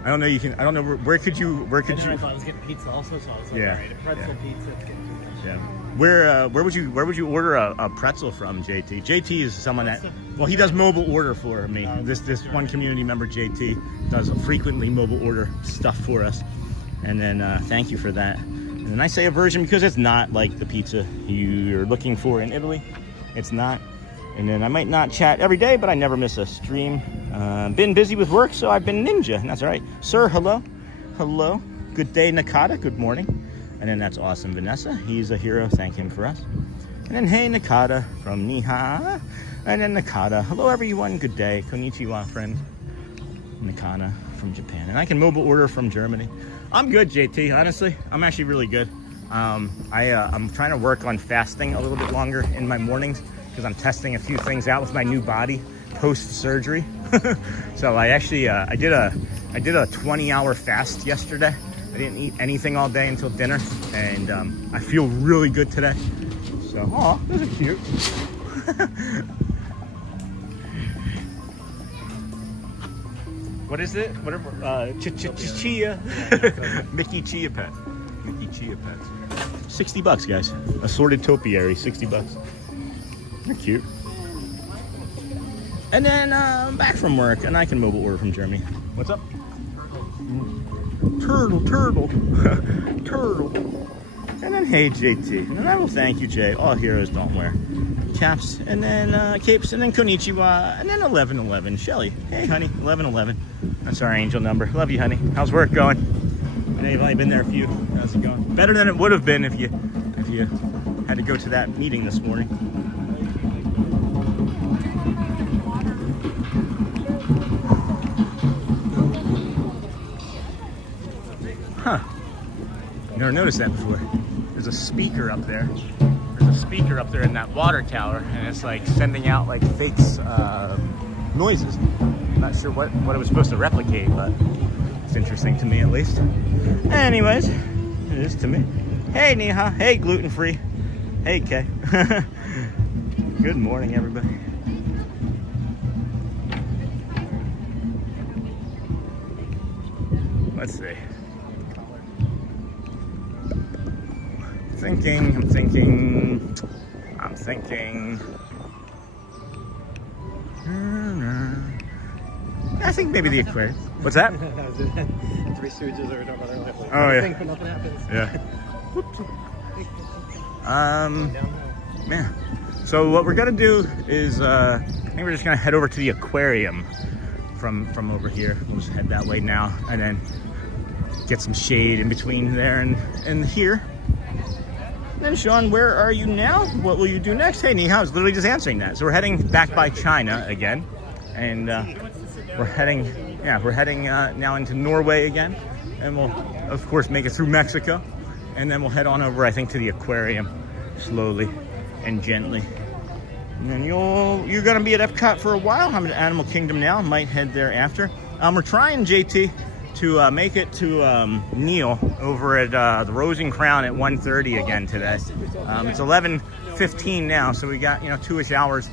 I don't know. You can. I don't know. Where could you? I thought I was getting pizza also, so I was like, Yeah, all right, a pretzel pizza. It's getting too much. Yeah. Where would you order a pretzel from, JT? JT is someone that, well, he does mobile order for me. This one community member, JT, does frequently mobile order stuff for us. And then thank you for that. And then I say a version because it's not like the pizza you're looking for in Italy. It's not. And then I might not chat every day, but I never miss a stream. Been busy with work, so I've been ninja. That's right. Sir, hello. Hello. Good day, Nakata. Good morning. And then that's awesome, Vanessa. He's a hero. Thank him for us. And then, hey, Nakata from Niha. And then Nakata. Hello, everyone. Good day. Konnichiwa, friend. Nakana from Japan. And I can mobile order from Germany. I'm good, JT. Honestly, I'm actually really good. I'm trying to work on fasting a little bit longer in my mornings because I'm testing a few things out with my new body post-surgery. So I actually, I did a 20-hour fast yesterday. I didn't eat anything all day until dinner, and I feel really good today. So, aw, those are cute. What is it? Whatever. Chia. Mickey Chia Pet. Mickey Chia Pets. $60, guys. Assorted topiary, $60. They're cute. And then I'm back from work, and I can mobile order from Germany. What's up? Turtle. And then, hey, JT. And then I will thank you, Jay. All heroes don't wear caps. And then capes. And then konnichiwa. And then 1111. Shelly. Hey, honey. 1111. That's our angel number. Love you, honey. How's work going? I know you've only been there a few. How's it going? Better than it would have been if you had to go to that meeting this morning. Huh. Never noticed that before. There's a speaker up there. There's a speaker up there in that water tower, and it's like sending out like fake noises. I'm not sure what it was supposed to replicate, but it's interesting to me at least. Anyways, it is to me. Hey, Neha. Hey, gluten-free. Hey, Kay. Good morning, everybody. Let's see. I'm thinking. I think maybe the aquarium. What's that? Three Stooges or whatever. Oh, yeah. Think nothing happens. Yeah. Yeah. So what we're gonna do is I think we're just gonna head over to the aquarium from over here. We'll just head that way now, and then get some shade in between there and here. And then Sean, where are you now? What will you do next? Hey, Neha, I was literally just answering that. So we're heading back by China again, and we're heading now into Norway again, and we'll of course make it through Mexico, and then we'll head on over, I think, to the aquarium slowly and gently. And then you're gonna be at EPCOT for a while. I'm at Animal Kingdom now. Might head there after. We're trying, JT, to make it to Neil over at the Rose and Crown at 1:30 again today. It's 11:15 now, so we got 2-ish hours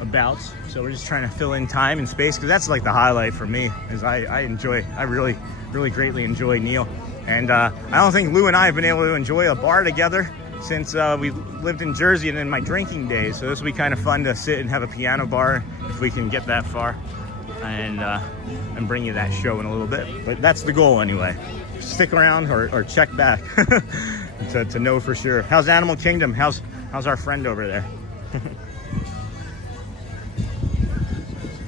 about. So we're just trying to fill in time and space, because that's like the highlight for me. Is I really greatly enjoy Neil, and I don't think Lou and I have been able to enjoy a bar together since we lived in Jersey and in my drinking days. So this will be kind of fun to sit and have a piano bar if we can get that far, and bring you that show in a little bit. But that's the goal anyway. Stick around or check back to know for sure. How's Animal Kingdom? How's our friend over there?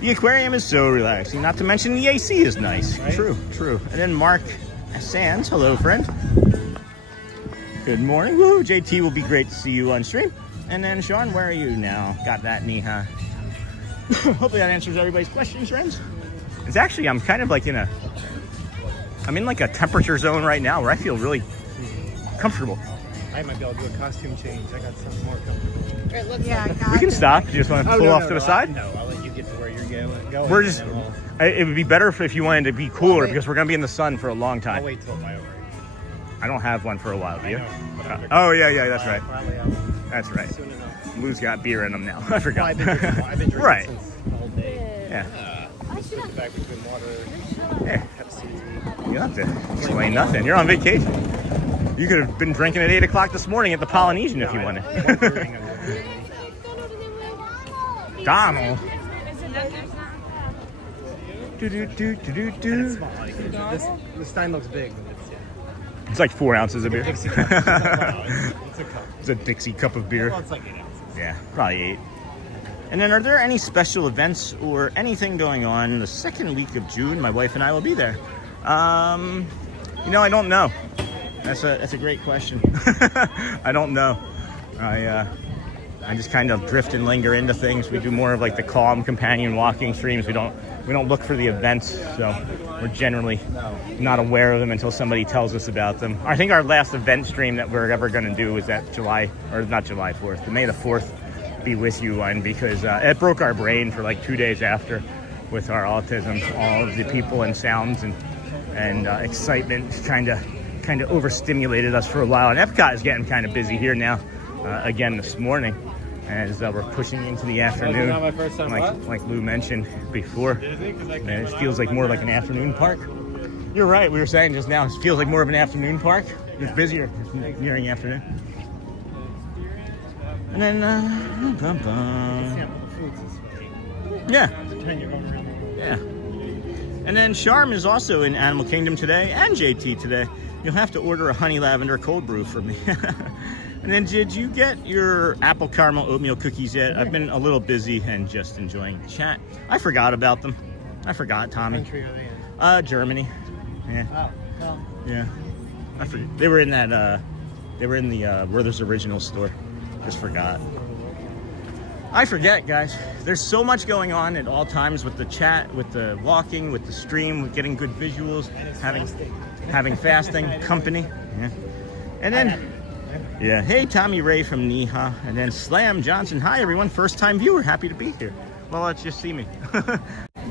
The aquarium is so relaxing. Not to mention the AC is nice. Right? True. And then Mark Sands, hello friend. Good morning. Woo, JT, will be great to see you on stream. And then Sean, where are you now? Got that, Neha. Hopefully that answers everybody's questions, friends. It's actually, I'm kind of like in like a temperature zone right now where I feel really comfortable. I might be able to do a costume change. I got something more comfortable. Yeah, We can stop. You just want to pull off to the side? No, I'll let you get to where you're going. We're just, it would be better if you wanted to be cooler, because we're going to be in the sun for a long time. I'll wait till my over. I don't have one for a while, do you? Oh, yeah, that's right. Probably That's right. soon enough. Lou's got beer in them now. I forgot. Well, I've been drinking Right. since the whole day. Yeah. Switch back between water, Yeah. Pepsi. You don't have to explain nothing. You're on vacation. You could have been drinking at 8 o'clock this morning at the Polynesian if you wanted. Donald. This stein looks big. It's like 4 ounces of beer. Dixie cup. It's a cup. It's a Dixie cup of beer. Well, it's like 8 ounces. Yeah, probably 8. And then are there any special events or anything going on the second week of June? My wife and I will be there. You know, I don't know. That's a great question. I don't know. I just kind of drift and linger into things. We do more of like the calm companion walking streams. We don't look for the events, so we're generally not aware of them until somebody tells us about them. I think our last event stream that we're ever going to do was that not July 4th, the May the 4th Be With You one, because it broke our brain for like 2 days after with our autism. All of the people and sounds and excitement kind of overstimulated us for a while. And EPCOT is getting kind of busy here now again this morning as we're pushing into the afternoon. Like Lou mentioned before, and it feels like more like an afternoon park. You're right, we were saying just now, it feels like more of an afternoon park. It's busier, it's nearing afternoon. And then, yeah. Yeah. And then Charm is also in Animal Kingdom today, and JT today. You'll have to order a honey lavender cold brew for me. And then, did you get your apple caramel oatmeal cookies yet? I've been a little busy and just enjoying the chat. I forgot about them. I forgot, Tommy. What country are they in? Germany. Yeah. Oh, well. Yeah. I forget. They were in that. They were in the Werther's Original store. Just forgot. I forget, guys. There's so much going on at all times with the chat, with the walking, with the stream, with getting good visuals, having fasting company. Yeah. And then, yeah. Hey, Tommy Ray from Niha, and then Slam Johnson. Hi, everyone. First time viewer. Happy to be here. Well, let's just see me. Do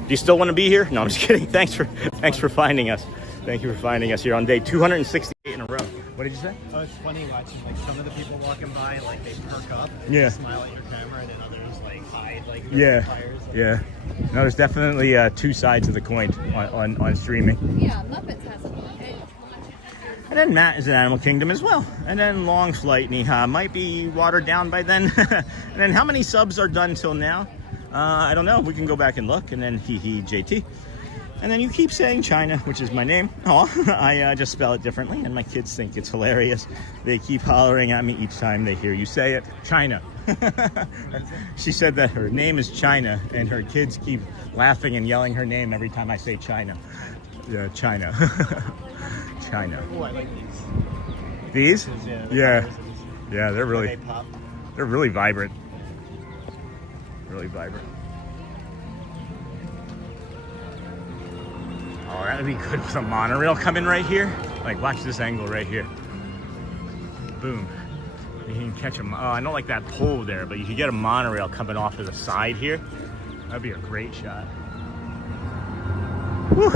you still want to be here? No, I'm just kidding. Thanks for finding us. Thank you for finding us here on day 268 in a row. What did you say? Oh, it's funny watching like some of the people walking by, like they perk up, and yeah, smile at your camera, and then others like hide, like yeah, fires. Like, yeah. No, there's definitely two sides of the coin on streaming. Yeah, Muppets has a lot. And then Matt is in Animal Kingdom as well. And then Long Flight Niha might be watered down by then. And then how many subs are done till now? I don't know. We can go back and look. And then JT. And then you keep saying China, which is my name. Oh, I just spell it differently, and my kids think it's hilarious. They keep hollering at me each time they hear you say it. China. She said that her name is China, and her kids keep laughing and yelling her name every time I say China. Yeah, China. China. Oh, I like these. These? Yeah. Yeah, they're really, they pop. they're really vibrant. Really vibrant. Oh, that would be good with a monorail coming right here. Like, watch this angle right here. Boom. You can catch them. Oh, I don't like that pole there, but you could get a monorail coming off to the side here. That'd be a great shot. Whew.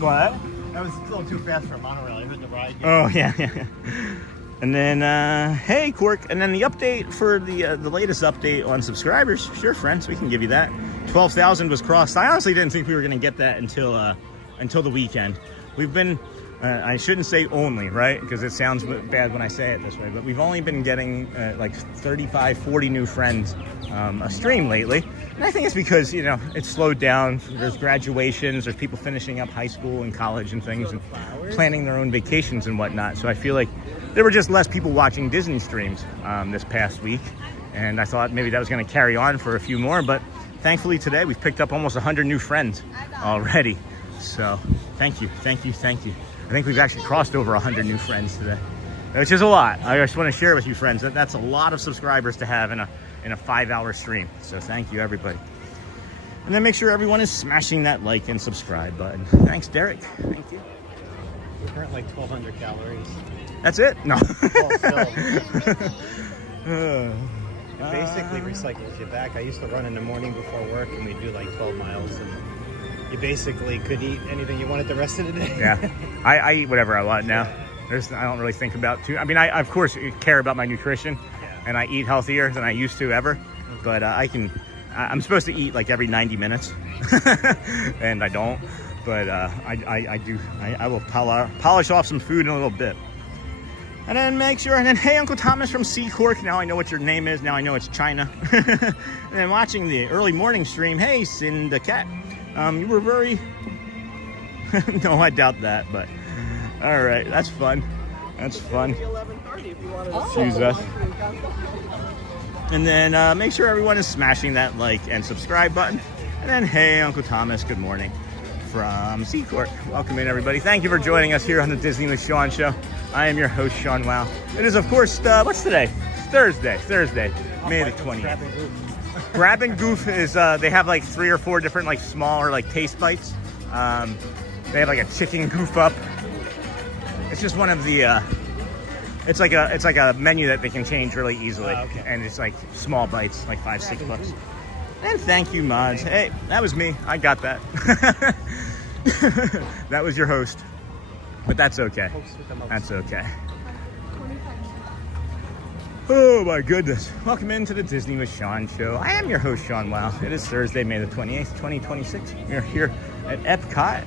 What? That was a little too fast for a monorail. I heard the ride. Oh, yeah. And then, hey, Quark. And then the update for the latest update on subscribers. Sure, friends, we can give you that. 12,000 was crossed. I honestly didn't think we were going to get that until the weekend. We've been, I shouldn't say only, right? Because it sounds bad when I say it this way. But we've only been getting like 35, 40 new friends a stream lately. And I think it's because, you know, it's slowed down. There's graduations, there's people finishing up high school and college and things and planning their own vacations and whatnot. So I feel like there were just less people watching Disney streams this past week. And I thought maybe that was going to carry on for a few more. But thankfully today we've picked up almost 100 new friends already. So thank you. I think we've actually crossed over 100 new friends today, which is a lot. I just want to share with you, friends, that that's a lot of subscribers to have in a 5-hour stream. So thank you, everybody. And then make sure everyone is smashing that like and subscribe button. Thanks, Derek. Thank you. We burnt like 1,200 calories. That's it? No. It basically recycles you back. I used to run in the morning before work, and we'd do like 12 miles, and you basically could eat anything you wanted the rest of the day. Yeah, I eat whatever I want now. I don't really think about too. I mean, I of course care about my nutrition, and I eat healthier than I used to ever. But I'm supposed to eat like every 90 minutes, and I don't. but I will polish off some food in a little bit. And then make sure, and then, hey, Uncle Thomas from Sea Cork. Now I know what your name is. Now I know it's China. And then watching the early morning stream. Hey, Cinda Cat. You were very, no, I doubt that, but all right, that's fun. That's fun. Excuse us. And then make sure everyone is smashing that like and subscribe button. And then, hey, Uncle Thomas, good morning from Sea Cork. Welcome in, everybody. Thank you for joining us here on the Disney with Sean show. I am your host, Sean Wow. It is, of course, what's today? Thursday, May the 20th. Grab and Goof is, they have like 3 or 4 different like smaller like taste bites. They have like a chicken goof up. It's just one of the, it's like a menu that they can change really easily. Okay. And it's like small bites, like $5-6. And thank you, mods. Hey, that was me. I got that. That was your host. But that's okay. That's okay. Oh my goodness. Welcome into the Disney with Sean show. I am your host, Sean Wow. It is Thursday, May the 28th, 2026. We're here at EPCOT.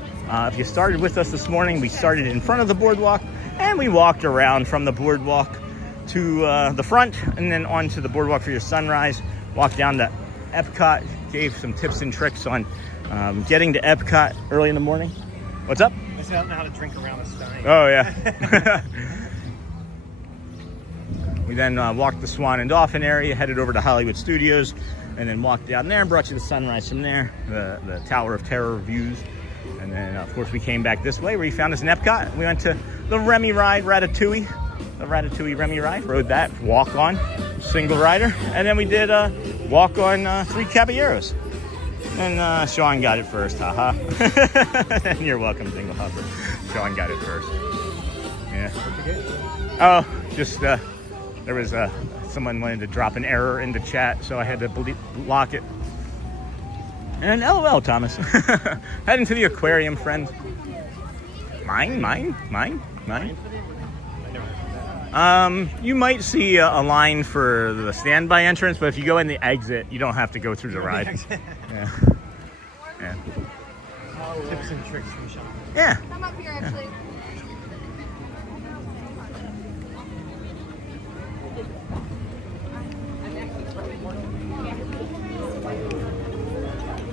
If you started with us this morning, we started in front of the boardwalk and we walked around from the boardwalk to the front and then onto the boardwalk for your sunrise. Walked down to EPCOT, gave some tips and tricks on getting to EPCOT early in the morning. What's up? I don't know how to drink around a stein. Oh, yeah. We then walked the Swan and Dolphin area, headed over to Hollywood Studios, and then walked down there, brought you the sunrise from there, the Tower of Terror views. And then, of course, we came back this way where you found us in EPCOT. We went to the Remy ride, Ratatouille. The Ratatouille Remy ride, rode that, walk on, single rider. And then we did walk on 3 Caballeros. And Sean got it first, haha. And you're welcome, Dingle Hopper. Sean got it first. Yeah. Oh, just there was someone wanted to drop an error in the chat, so I had to block it. And LOL, Thomas. Heading to the aquarium, friends. Mine. You might see a line for the standby entrance, but if you go in the exit, you don't have to go through the ride. Yeah. Tips and tricks from Sean. Yeah. Come up here, actually.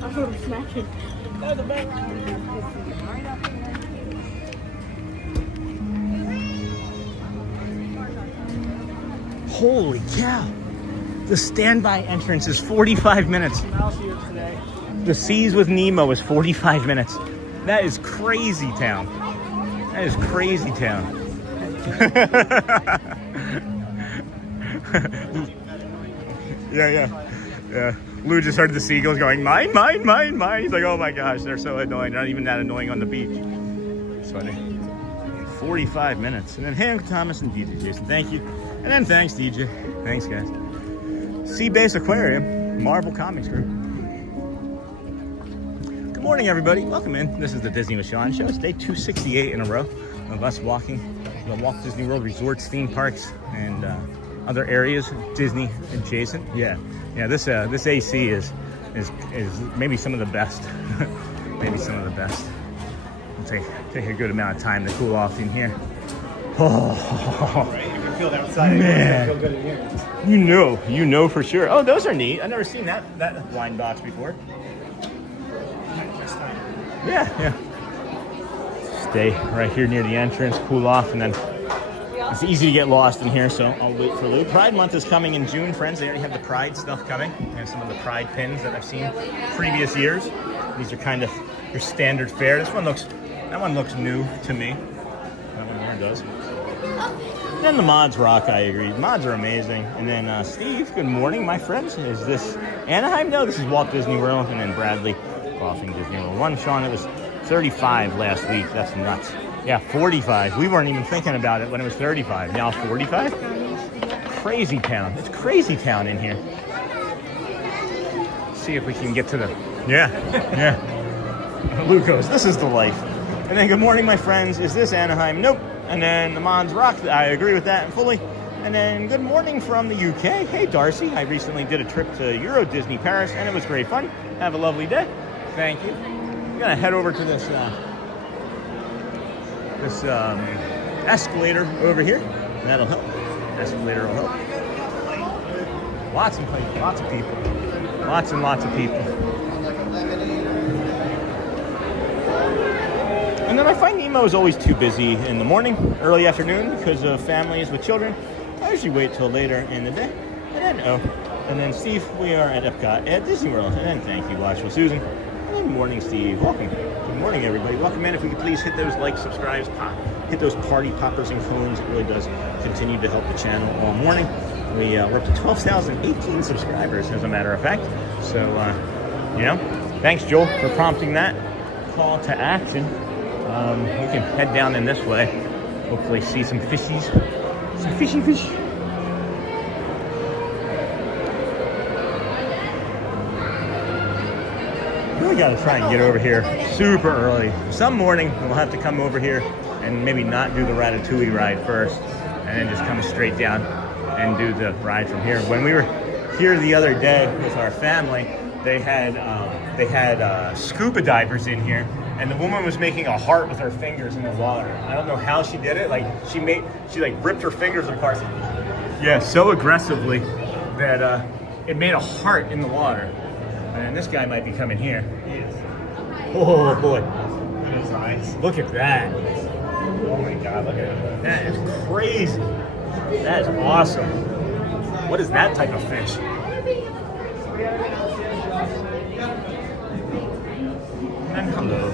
I'm smacking. Holy cow. The standby entrance is 45 minutes. The Seas with Nemo is 45 minutes. That is crazy town. That is crazy town. Yeah. Lou just heard the seagulls going, mine. He's like, oh my gosh, they're so annoying. They're not even that annoying on the beach. It's funny. 45 minutes. And then Hank Thomas and DJ Jason, thank you. And then thanks, DJ. Thanks, guys. Sea Base Aquarium, Marvel Comics Group. Good morning, everybody. Welcome in. This is the Disney with Sean show. It's day 268 in a row of us walking the Walt Disney World resorts, theme parks, and other areas Disney adjacent. Yeah. This AC is maybe some of the best. Maybe some of the best. It'll take a good amount of time to cool off in here. Oh, Right? You can feel it outside. man. Feel good in here. You know for sure. Oh, those are neat. I've never seen that wine box before. Yeah. Stay right here near the entrance, cool off, and then it's easy to get lost in here, so I'll wait for Lou. Pride Month is coming in June, friends. They already have the Pride stuff coming. They have some of the Pride pins that I've seen previous years. These are kind of your standard fare. That one looks new to me. That one here does. And then the mods rock, I agree. The mods are amazing. And then Steve, good morning, my friends. Is this Anaheim? No, this is Walt Disney World. And then Bradley, Crossing Disney World 1. Sean, it was 35 last week. That's nuts. Yeah, 45. We weren't even thinking about it when it was 35. Now 45? Crazy town. It's crazy town in here. Let's see if we can get to the... Yeah. Lou goes, this is the life. And then good morning, my friends. Is this Anaheim? Nope. And then the mods rock. I agree with that fully. And then good morning from the UK. Hey, Darcy. I recently did a trip to Euro Disney Paris, and it was great fun. Have a lovely day. Thank you. gonna head over to this escalator over here. That'll help. Escalator will help. Lots of people. Lots and lots of people. And then I find Nemo is always too busy in the morning, early afternoon, because of families with children. I usually wait till later in the day. And then Steve, we are at EPCOT at Disney World. And then thank you, Watchful Susan. And then morning, Steve. Welcome. Good morning, everybody. Welcome in. If we could please hit those likes, subscribes, hit those party poppers and cones. It really does continue to help the channel all morning. We're up to 12,018 subscribers, as a matter of fact. So, thanks, Joel, for prompting that call to action. We can head down in this way. Hopefully see some fishies. Some fishy fish. We gotta try and get over here super early. Some morning we'll have to come over here and maybe not do the Ratatouille ride first, and then just come straight down and do the ride from here. When we were here the other day with our family, they had scuba divers in here, and the woman was making a heart with her fingers in the water. I don't know how she did it. Like she ripped her fingers apart. Yeah, so aggressively that it made a heart in the water. And this guy might be coming here. Yes. Oh boy. His eyes. Look at that. Oh my God, look at that. That is crazy. That is awesome. What is that type of fish? And hello.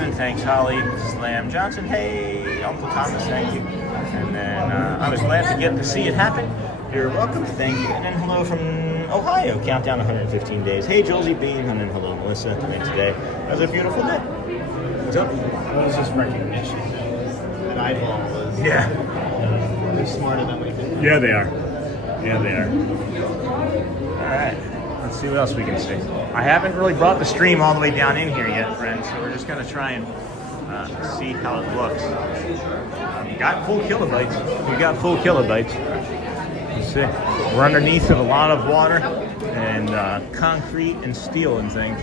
And thanks, Holly Slam Johnson. Hey, Uncle Thomas, thank you. And then I was glad to get to see it happen. You're welcome, thank you. And then hello from Ohio, countdown 115 days. Hey, Josie Bean, and then hello, Melissa. And today was a beautiful day. What's up? It was just recognition. That eyeball was they're smarter than we think. Yeah, they are. Yeah, they are. All right, let's see what else we can see. I haven't really brought the stream all the way down in here yet, friends, so we're just going to try and see how it looks. Got full kilobytes. We got full kilobytes. Let's see. We're underneath of a lot of water and concrete and steel and things.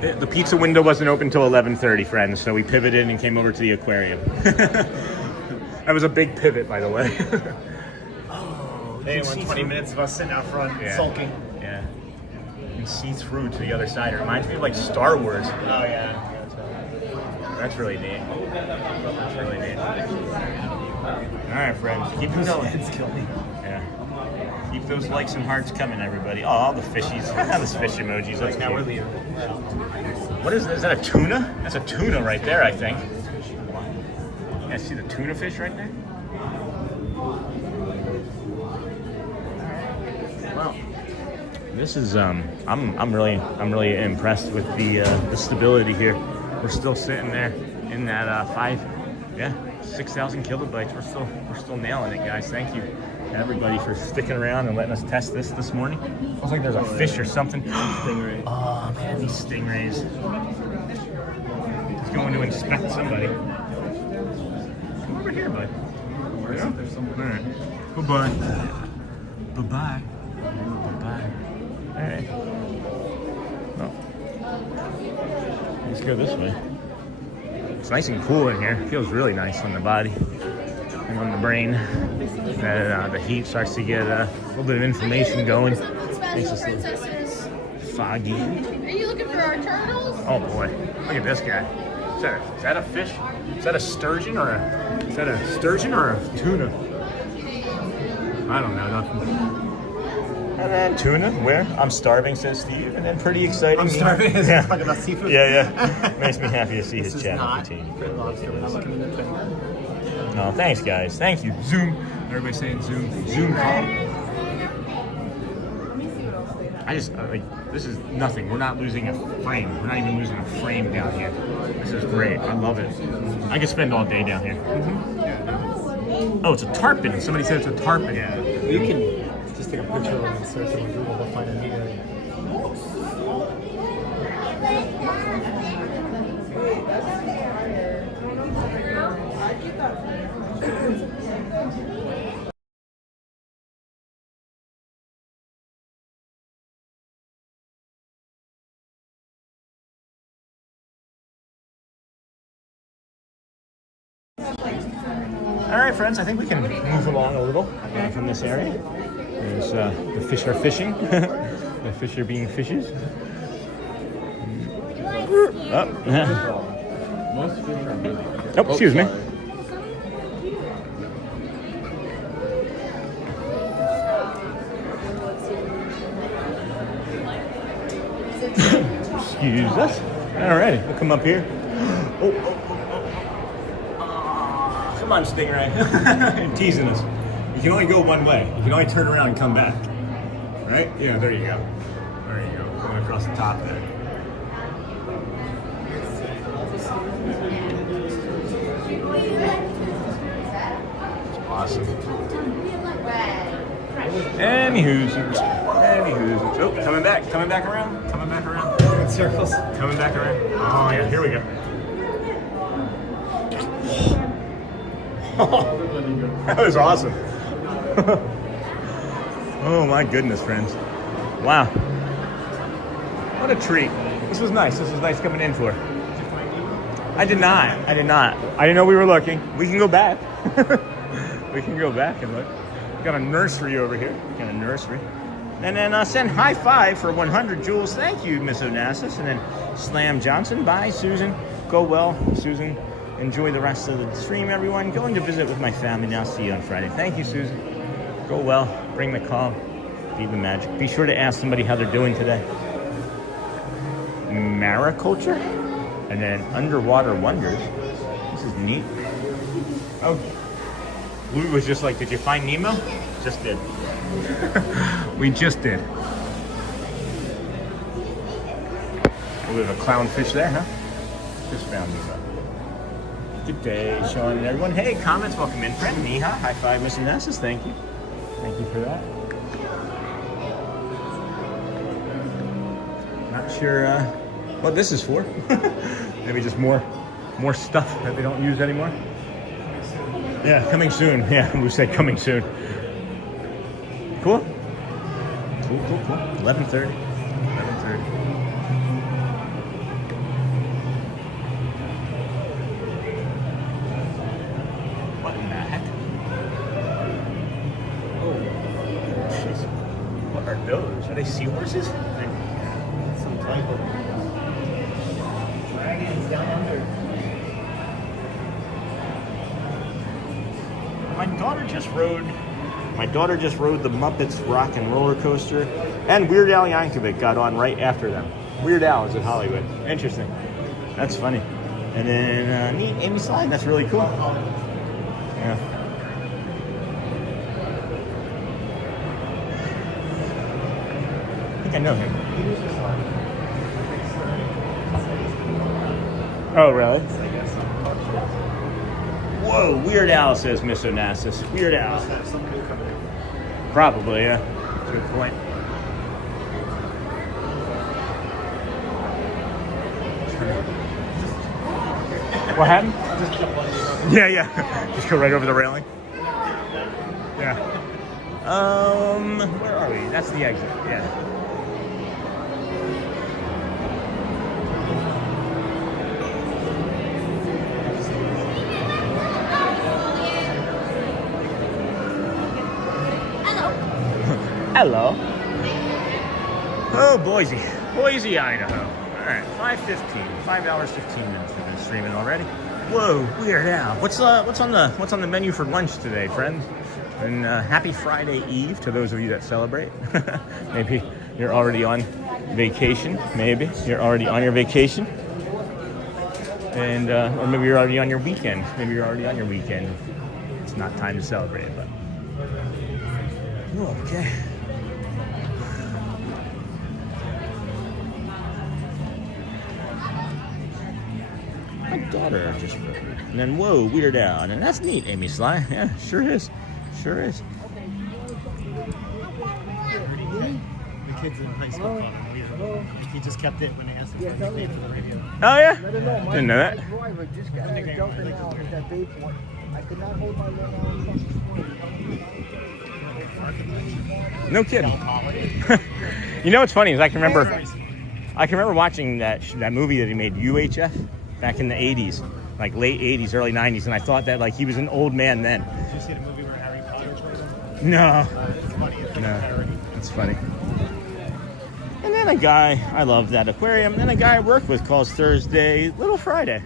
The pizza window wasn't open until 11:30, friends, so we pivoted and came over to the aquarium. That was a big pivot, by the way. Hey, 20 minutes of us sitting out front sulking. Yeah. You can see through to the other side. It reminds me of like Star Wars. Oh, yeah. That's really neat. That's really neat. All right, friends. Keep them going. It's killing. Yeah. Keep those likes and hearts coming, everybody. Oh, all the fishies. Those fish emojis. That's Now we're leaving. What is that? Is that a tuna? That's a tuna right there, I think. Yeah, see the tuna fish right there? Wow. This is I'm really impressed with the stability here. We're still sitting there in that 6,000 kilobytes. We're still nailing it, guys. Thank you everybody for sticking around and letting us test this morning. Looks like there's a fish or something. Stingray. Oh man, these stingrays. He's going to inspect somebody. Come over here, bud. Yeah? There's something. All right. Bye-bye. Bye-bye. Bye-bye. All right. Well, let's go this way. It's nice and cool in here. It feels really nice on the body and on the brain. The heat starts to get a little bit of inflammation going. Makes us a little foggy. Are you looking for our turtles? Oh boy, look at this guy. Is that a fish? Is that a sturgeon or a tuna? I don't know, nothing. And then tuna, where? I'm starving, says Steve. And then pretty exciting. I'm starving. Yeah. Talking about seafood. Yeah. Makes me happy to see This his is channel not continue. Red Lobster. We're not looking in the thing. Oh, thanks, guys. Thank you. Zoom. Everybody's saying Zoom. Zoom call. This is nothing. We're not losing a frame. We're not even losing a frame down here. This is great. I love it. I could spend all day down here. Mm-hmm. Oh, it's a tarpon. Somebody said it's a tarpon. Yeah. You can just take a picture of them and search them on Google to find a meter. All right, friends, I think we can move along a little from this area. There's the fish are fishing. The fish are being fishes. Oh, excuse me. Excuse us. All right, we'll come up here. Come on, Stingray. You're teasing us. You can only go one way. You can only turn around and come back. Right? Yeah, there you go. There you go. Going across the top there. Awesome. Anywho's. Oh, coming back around. In circles. Coming back around. Oh yeah, here we go. That was awesome. Oh my goodness, friends. Wow. What a treat. This was nice coming in for. I did not. I didn't know we were looking. We can go back. We can go back and look. Got a nursery over here. Got a nursery. And then send high five for 100 Jules. Thank you, Miss Onassis. And then Slam Johnson. Bye, Susan. Go well, Susan. Enjoy the rest of the stream, everyone. Going to visit with my family now. See you on Friday. Thank you, Susan. Go well. Bring the calm. Be the magic. Be sure to ask somebody how they're doing today. Mariculture? And then Underwater Wonders. This is neat. Oh. Lou was just like, did you find Nemo? Just did. We just did. A bit of a clownfish there, huh? Just found Nemo. Good day, Sean and everyone. Hey, comments, welcome in. Friend Neha, high five, Miss Onassis. Thank you. Thank you for that. Not sure what this is for. Maybe just more stuff that they don't use anymore. Yeah, coming soon. Yeah, we said coming soon. Cool. Cool. 11:30. What in the heck? Oh, jeez. What are those? Are they seahorses? Some type of dragons down under. My daughter just rode the Muppets Rock and Roller Coaster, and Weird Al Yankovic got on right after them. Weird Al is in Hollywood. Interesting. That's funny. And then neat Amy Slide. That's really cool. Yeah. I think I know him. Oh, really? Whoa, Weird Al, says Miss Onassis. Weird Al. Probably, yeah. Good point. What happened? Yeah. Just go right over the railing. Yeah. Where are we? That's the exit. Yeah. Hello. Oh, Boise, Idaho. All right, 5:15. 5 hours 15 minutes we've been streaming already. Whoa, Weird Al. What's on the menu for lunch today, friends? And happy Friday Eve to those of you that celebrate. Maybe you're already on vacation. Maybe you're already on your vacation, and or maybe you're already on your weekend. Maybe you're already on your weekend. It's not time to celebrate, but okay. My daughter just wrote. And then, whoa, Weird Al. And that's neat, Amy Sly. Yeah, sure is. The kids in high school called him Weird. He just kept it when they asked him for a nickname for the radio. Oh, yeah? Didn't know that. I could not hold my No kidding. You know what's funny is I can remember watching that movie that he made, UHF, back in the 80s. like late 80s, early 90s, and I thought that like he was an old man then. Did you see the movie where Harry Potter played him? No. It's funny. It's like a No. parody. It's funny. And then a guy, I love that aquarium, and then a guy I work with calls Thursday Little Friday.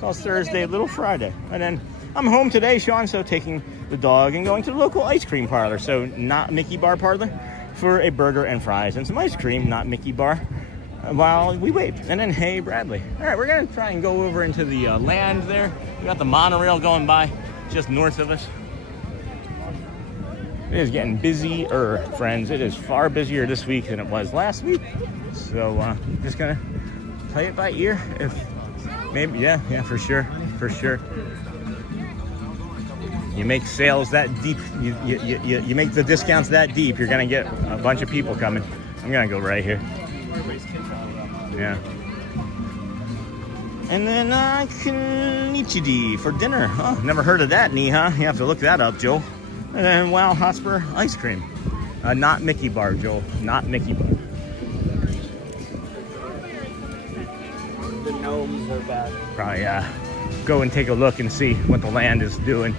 Calls Thursday Little Friday. And then I'm home today, Sean, so taking the dog and going to the local ice cream parlor. So not Mickey Bar Parlor, for a burger and fries and some ice cream, not Mickey Bar, while we wait. And then, hey, Bradley. All right, we're going to try and go over into the land there. We got the monorail going by just north of us. It is getting busier, friends. It is far busier this week than it was last week. So just going to play it by ear. If maybe, yeah, for sure. You make sales that deep, you make the discounts that deep, you're gonna get a bunch of people coming. I'm gonna go right here. Yeah. And then Konichidi for dinner. Oh, never heard of that, Neha. You have to look that up, Joel. And then Wow Hotspur ice cream. Not Mickey Bar, Joel. Not Mickey Bar. The gnomes are bad. Probably go and take a look and see what the land is doing.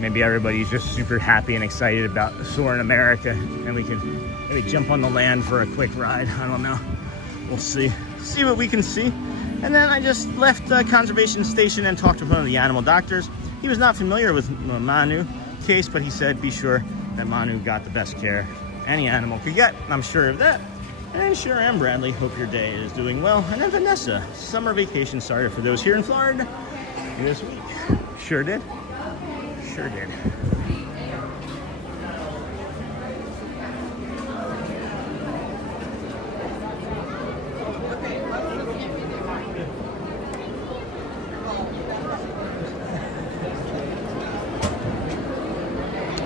Maybe everybody's just super happy and excited about Soarin' America, and we can maybe jump on the land for a quick ride. I don't know. We'll see. See what we can see. And then I just left the conservation station and talked to one of the animal doctors. He was not familiar with Manu case, but he said be sure that Manu got the best care any animal could get. I'm sure of that. And sure am, Bradley. Hope your day is doing well. And then Vanessa, summer vacation started for those here in Florida this week. Sure did. Sure did.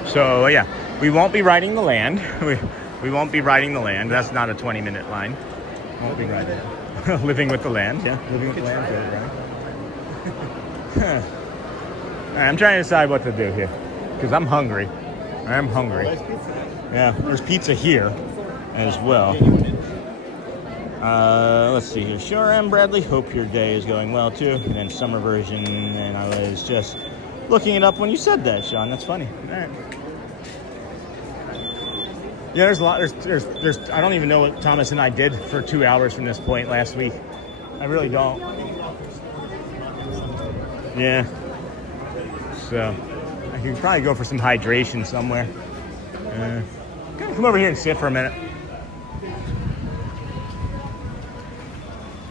So yeah, we won't be riding the land. We won't be riding the land. That's not a 20-minute line. Won't be riding it. Living with the land, yeah. Living with the land. Right? All right, I'm trying to decide what to do here because I'm hungry. I'm hungry. Yeah, there's pizza here as well. Let's see here. Sure am, Bradley. Hope your day is going well too. And then summer version. And I was just looking it up when you said that, Sean. That's funny. All right. Yeah, there's a lot. There's. I don't even know what Thomas and I did for 2 hours from this point last week. I really don't. Yeah. So I could probably go for some hydration somewhere. Come over here and sit for a minute.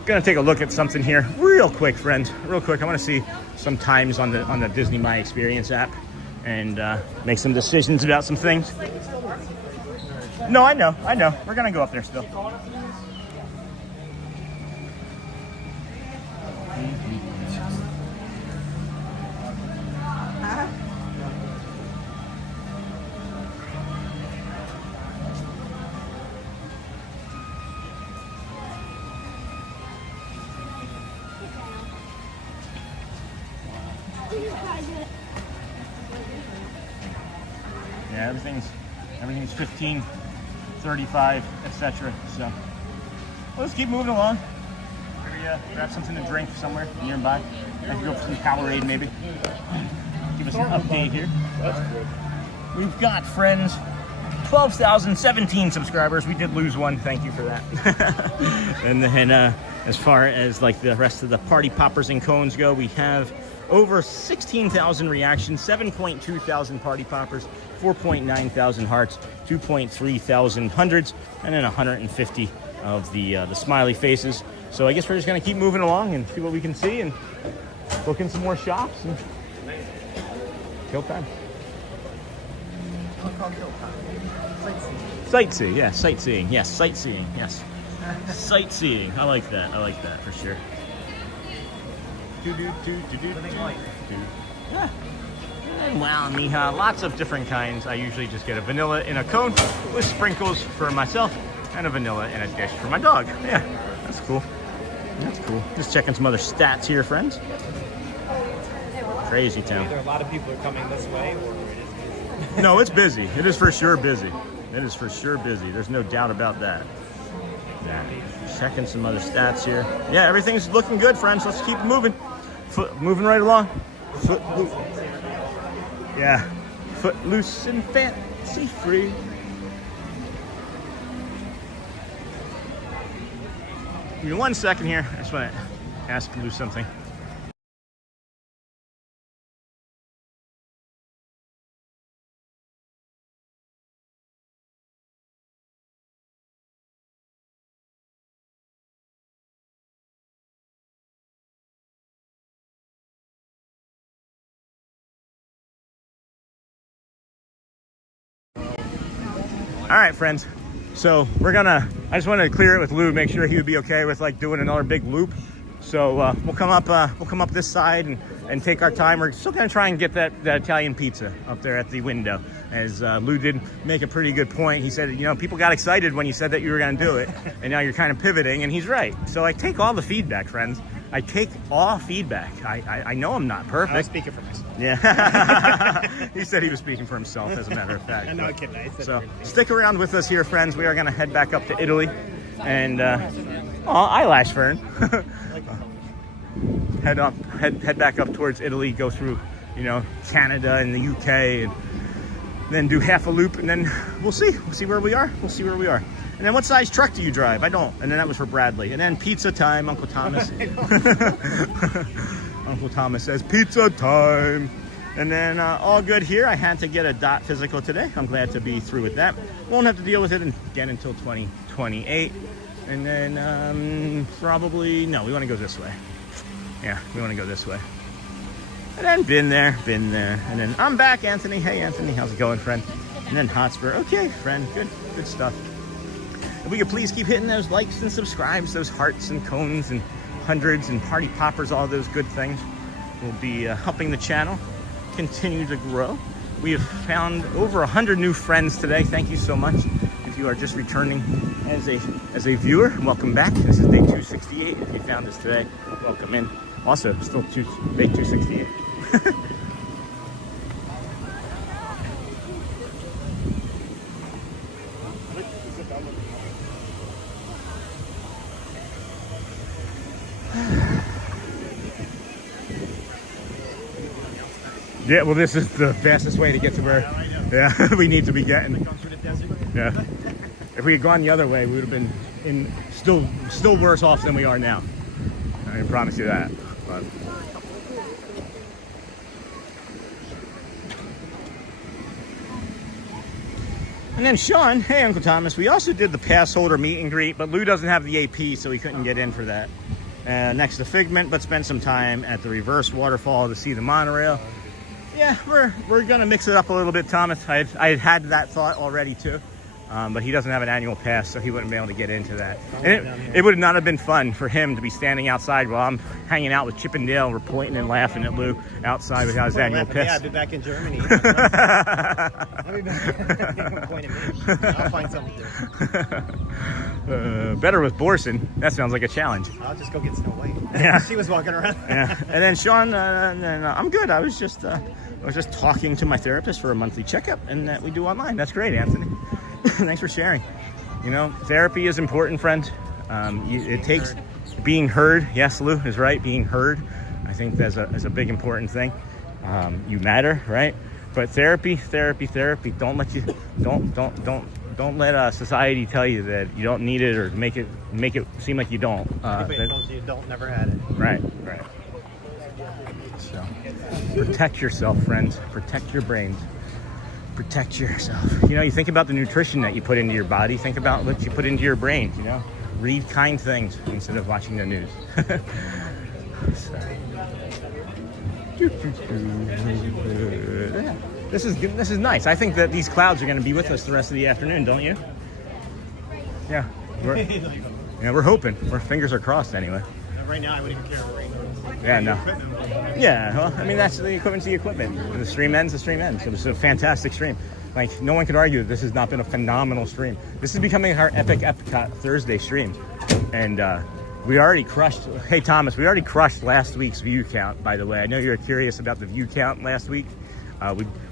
Gonna take a look at something here real quick, friends. Real quick. I want to see some times on the Disney My Experience app and make some decisions about some things. No, I know. We're gonna go up there still. Yeah, everything's 15, 35, etc. So let's keep moving along. Maybe grab something to drink somewhere nearby. I can go for some Powerade maybe. Give us an update here. That's good. We've got, friends, 12,017 subscribers. We did lose one. Thank you for that. and as far as like the rest of the party poppers and cones go, we have over 16,000 reactions, 7.2 thousand party poppers, 4.9 thousand hearts, 2.3 thousand hundreds, and then 150 of the smiley faces. So I guess we're just gonna keep moving along and see what we can see and book in some more shops and kill time. Sightseeing, yeah, sightseeing, yes, sightseeing, yes. Sightseeing, I like that for sure. Yeah. And wow, Miha, lots of different kinds. I usually just get a vanilla in a cone with sprinkles for myself and a vanilla in a dish for my dog. Yeah, that's cool. That's cool. Just checking some other stats here, friends. Crazy town. Either a lot of people are coming this way or it is busy. No, it's busy. It is for sure busy. It is for sure busy. There's no doubt about that. Yeah. Checking some other stats here. Yeah, everything's looking good, friends. Let's keep moving. moving right along. Footloose. Yeah, footloose and fancy free. Give me 1 second here. I just want to ask Lou something. All right, friends. So I just wanted to clear it with Lou, make sure he would be okay with like doing another big loop. So we'll come up this side and take our time. We're still gonna try and get that Italian pizza up there at the window. As Lou did make a pretty good point. He said, you know, people got excited when you said that you were gonna do it, and now you're kind of pivoting, and he's right. So I take all the feedback, friends. I take all feedback. I know I'm not perfect. I was speaking for myself. Yeah. He said he was speaking for himself, as a matter of fact. I know, kidding. I said so everything. stick around with us here, friends. We are going to head back up to Italy. And, eyelash fern. head back up towards Italy, go through, you know, Canada and the UK, and then do half a loop, and then we'll see where we are. And then what size truck do you drive? I don't. And then that was for Bradley. And then pizza time, Uncle Thomas. Uncle Thomas says pizza time. And then all good here. I had to get a dot physical today. I'm glad to be through with that. Won't have to deal with it again until 2028. And then probably, no, we want to go this way. Yeah, we want to go this way. And then been there. And then I'm back, Anthony. Hey, Anthony, how's it going, friend? And then Hotspur. Okay, friend, good stuff. If we could please keep hitting those likes and subscribes, those hearts and cones and hundreds and party poppers, all those good things, will be helping the channel continue to grow. We have found over 100 new friends today. Thank you so much. If you are just returning as a viewer, welcome back. This is day 268. If you found us today, welcome in. Also, still day 268. Yeah, well, this is the fastest way to get to where we need to be getting. Yeah. If we had gone the other way, we would have been still worse off than we are now. I can promise you that. But and then Sean, hey Uncle Thomas, we also did the pass holder meet and greet, but Lou doesn't have the AP, so he couldn't get in for that. Next to Figment, but spent some time at the reverse waterfall to see the monorail. Yeah, we're gonna mix it up a little bit, Thomas. I had that thought already too, but he doesn't have an annual pass, so he wouldn't be able to get into that. And it would not have been fun for him to be standing outside while I'm hanging out with Chip and Dale. We're pointing and laughing at Lou outside without his annual pass. Yeah, I'll be back in Germany. I'll be back. I'll find something to do. Better with Borson. That sounds like a challenge. I'll just go get Snow White. Yeah. She was walking around. Yeah. And then Sean, I'm good. I was just talking to my therapist for a monthly checkup, and that we do online. That's great, Anthony. Thanks for sharing. You know, therapy is important, friend. It takes being heard. Yes, Lou is right. Being heard, I think that's a big important thing. You matter, right? But therapy. Don't let society tell you that you don't need it or make it seem like you don't. Anybody tells you don't, never had it. Right. So protect yourself, friends. Protect your brains. Protect yourself. You know, you think about the nutrition that you put into your body. Think about what you put into your brain. You know, read kind things instead of watching the news. This is nice. I think that these clouds are going to be with us the rest of the afternoon, don't you? Yeah. We're hoping. Our fingers are crossed anyway. Right now, I wouldn't even care what rain is. Yeah, no. Yeah, well, I mean, that's the equipment's the equipment. The stream ends. It was a fantastic stream. Like, no one could argue that this has not been a phenomenal stream. This is becoming our epic EPCOT Thursday stream. And we already crushed, hey Thomas, we already crushed last week's view count, by the way. I know you're curious about the view count last week.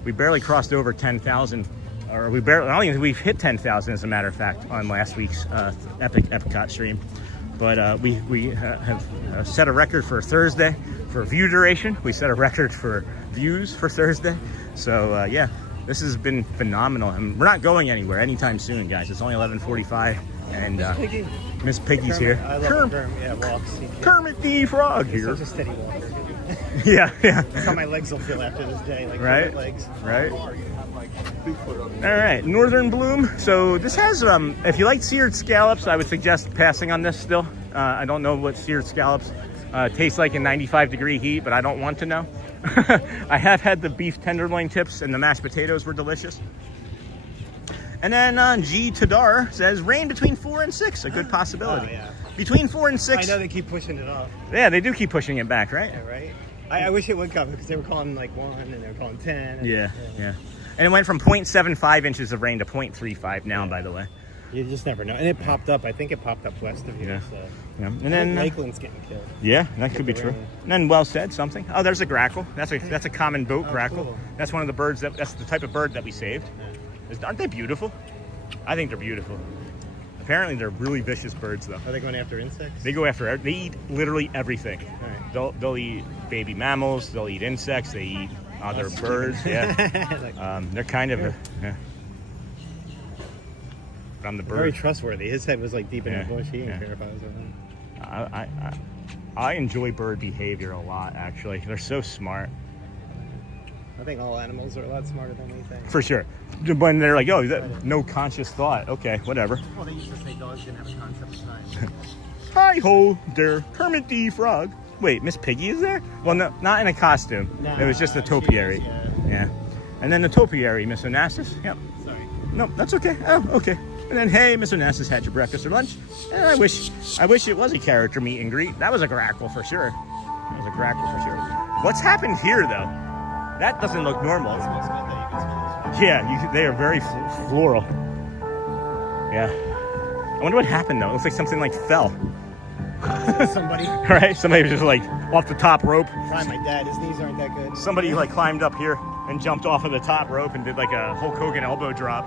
We barely crossed over 10,000, or I don't even think we've hit 10,000 as a matter of fact on last week's epic EPCOT stream. But we have set a record for Thursday for view duration. We set a record for views for Thursday. So yeah, this has been phenomenal. And we're not going anywhere anytime soon, guys. It's only 11:45, and Miss Piggy's here. I love Kermit. Yeah, walks. Kermit the Frog He's here. such a steady walker. Yeah. That's how my legs will feel after this day. Like Right. legs. Right. All right, Northern Bloom. So this has, if you like seared scallops, I would suggest passing on this still. I don't know what seared scallops taste like in 95-degree heat, but I don't want to know. I have had the beef tenderloin tips, and the mashed potatoes were delicious. And then G. Tadar says rain between 4 and 6, a good possibility. Oh, yeah. Between 4 and 6. I know they keep pushing it off. Yeah, they do keep pushing it back, right? Yeah, right. I wish it would come because they were calling like 1 and they were calling 10. And, Yeah. And it went from 0.75 inches of rain to 0.35 now, by the way. You just never know. And it popped up. I think it popped up west of here. Yeah. So. Yeah. And I then think Lakeland's getting killed. yeah, that could be the true. rain. And then well said, something. Oh, there's a grackle. That's a common boat grackle. Cool. That's one of the birds that's the type of bird that we saved. Aren't they beautiful? I think they're beautiful. Apparently they're really vicious birds though. Are they going after insects? They go after, they eat literally everything. Right. They'll eat baby mammals, they'll eat insects, they eat other birds. Yeah. Like, They're kind of yeah. But I'm the bird. very trustworthy. His head was like deep in Yeah, the bush. He didn't yeah. care if I was on him. I enjoy bird behavior a lot, actually. They're so smart. I think all animals are a lot smarter than we think. For sure. When they're like, oh, no conscious thought. Okay, whatever. Well, they used to say dogs didn't have a concept of time. Hi ho, there, Kermit the Frog. Wait, Miss Piggy is there? Well, no, not in a costume. It was just the topiary. She is, Yeah. And then the topiary, Miss Onassis. Yep. Sorry. No, that's okay. Oh, okay. And then, hey, Miss Onassis had your breakfast or lunch. And I wish it was a character meet and greet. That was a grackle for sure. That was a grackle for sure. What's happened here, though? That doesn't look normal. It smells good that you can smell this. Yeah, they are very floral. Yeah. I wonder what happened, though. It looks like something like fell. Somebody. Right? Somebody was just like off the top rope. Try my dad. His knees aren't that good. Somebody like climbed up here and jumped off of the top rope and did like a Hulk Hogan elbow drop.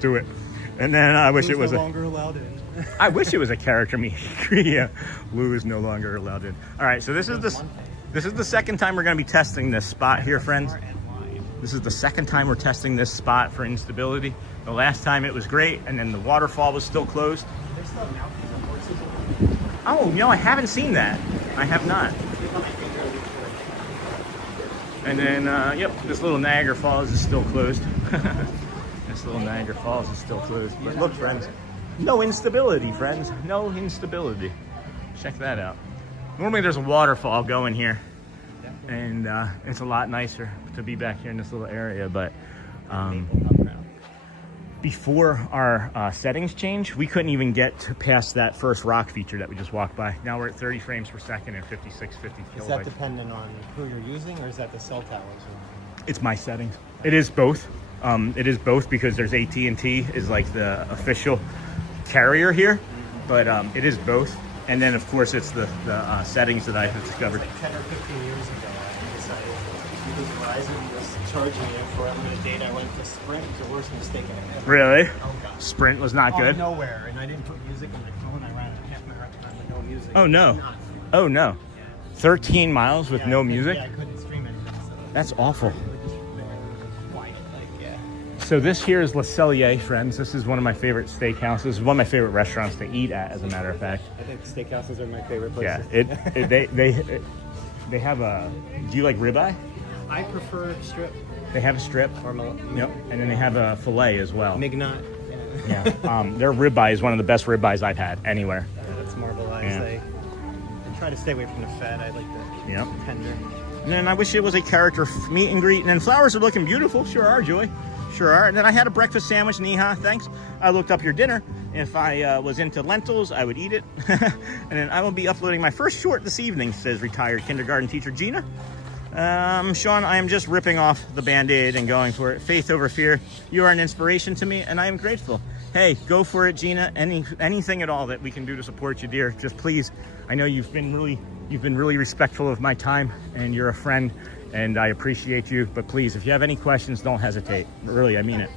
Do it. And then I wish it was no longer allowed in. I wish it was a character meet. Yeah. Lou is no longer allowed in. All right, so this is the second time we're going to be testing this spot here, friends. This is the second time we're testing this spot for instability. The last time it was great, and then the waterfall was still closed. Oh, no, I haven't seen that. I have not. And then, yep, this little Niagara Falls is still closed. This little Niagara Falls is still closed. But look, friends, no instability, friends. No instability. Check that out. Normally there's a waterfall going here, and it's a lot nicer to be back here in this little area, but before our settings change, we couldn't even get past that first rock feature that we just walked by. Now we're at 30 frames per second and 5650 kilobytes. Is that dependent on who you're using, or is that the cell towers? It's my settings. It is both. It is both because there's AT&T is like the official carrier here, but it is both. And then of course it's the settings that I've discovered. Like 10 or 15 years ago, I decided because Verizon was charging me for unlimited data, I went to Sprint. It was the worst mistake I ever. Really? Oh god. Sprint was not good. Nowhere, and I didn't put music on my phone. I ran half my runtime with no music. Oh no. Not fun. Oh no. Yeah. 13 miles with no music? Yeah, I couldn't stream anything. So That's awful. it was just quiet, like, yeah. So this here is Le Cellier, friends. This is one of my favorite steakhouses. This is one of my favorite restaurants to eat at, as a matter of fact. I think steakhouses are my favorite Yeah, places. they have a. Do you like ribeye? I prefer strip They have a strip. or Yep, and then they have a fillet as well. Mignot. Yeah, their ribeye is one of the best ribeyes I've had anywhere. That's marbleized. Yeah. I try to stay away from the fat. I like the Yep. tender. And then I wish it was a character meet and greet. And then flowers are looking beautiful. Sure are, Joy. Sure are. And then I had a breakfast sandwich. Niha, thanks. I looked up your dinner. If I was into lentils, I would eat it. And then I will be uploading my first short this evening, says retired kindergarten teacher Gina. Sean, I am just ripping off the Band-Aid and going for it. Faith over fear. You are an inspiration to me, and I am grateful. Hey, go for it, Gina. Anything at all that we can do to support you, dear. Just please. I know you've been really respectful of my time, and you're a friend, and I appreciate you. But please, if you have any questions, don't hesitate. Really, I mean it.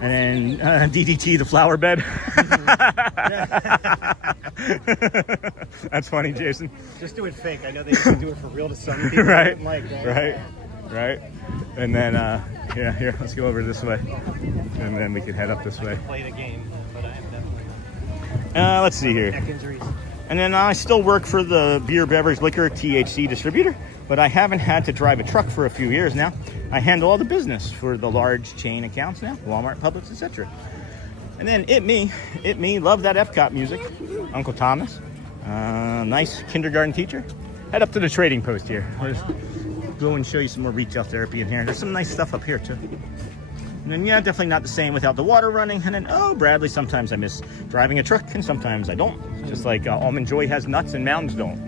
And then DDT, the flower bed. That's funny, Jason. Just do it fake. I know they used to do it for real to some people. Right, Right. And then, yeah, here, let's go over this way. And then we can head up this way. Play the game, but I'm definitely Let's see here. neck injuries. And then I still work for the beer, beverage, liquor, THC distributor, but I haven't had to drive a truck for a few years now. I handle all the business for the large chain accounts now, Walmart, Publix, etc. And then it me, love that EPCOT music. Uncle Thomas, nice kindergarten teacher. Head up to the trading post here. Let's go and show you some more retail therapy in here. There's some nice stuff up here too. And then, yeah, definitely not the same without the water running. And then, oh, Bradley, sometimes I miss driving a truck and sometimes I don't. Just like Almond Joy has nuts and Mounds don't.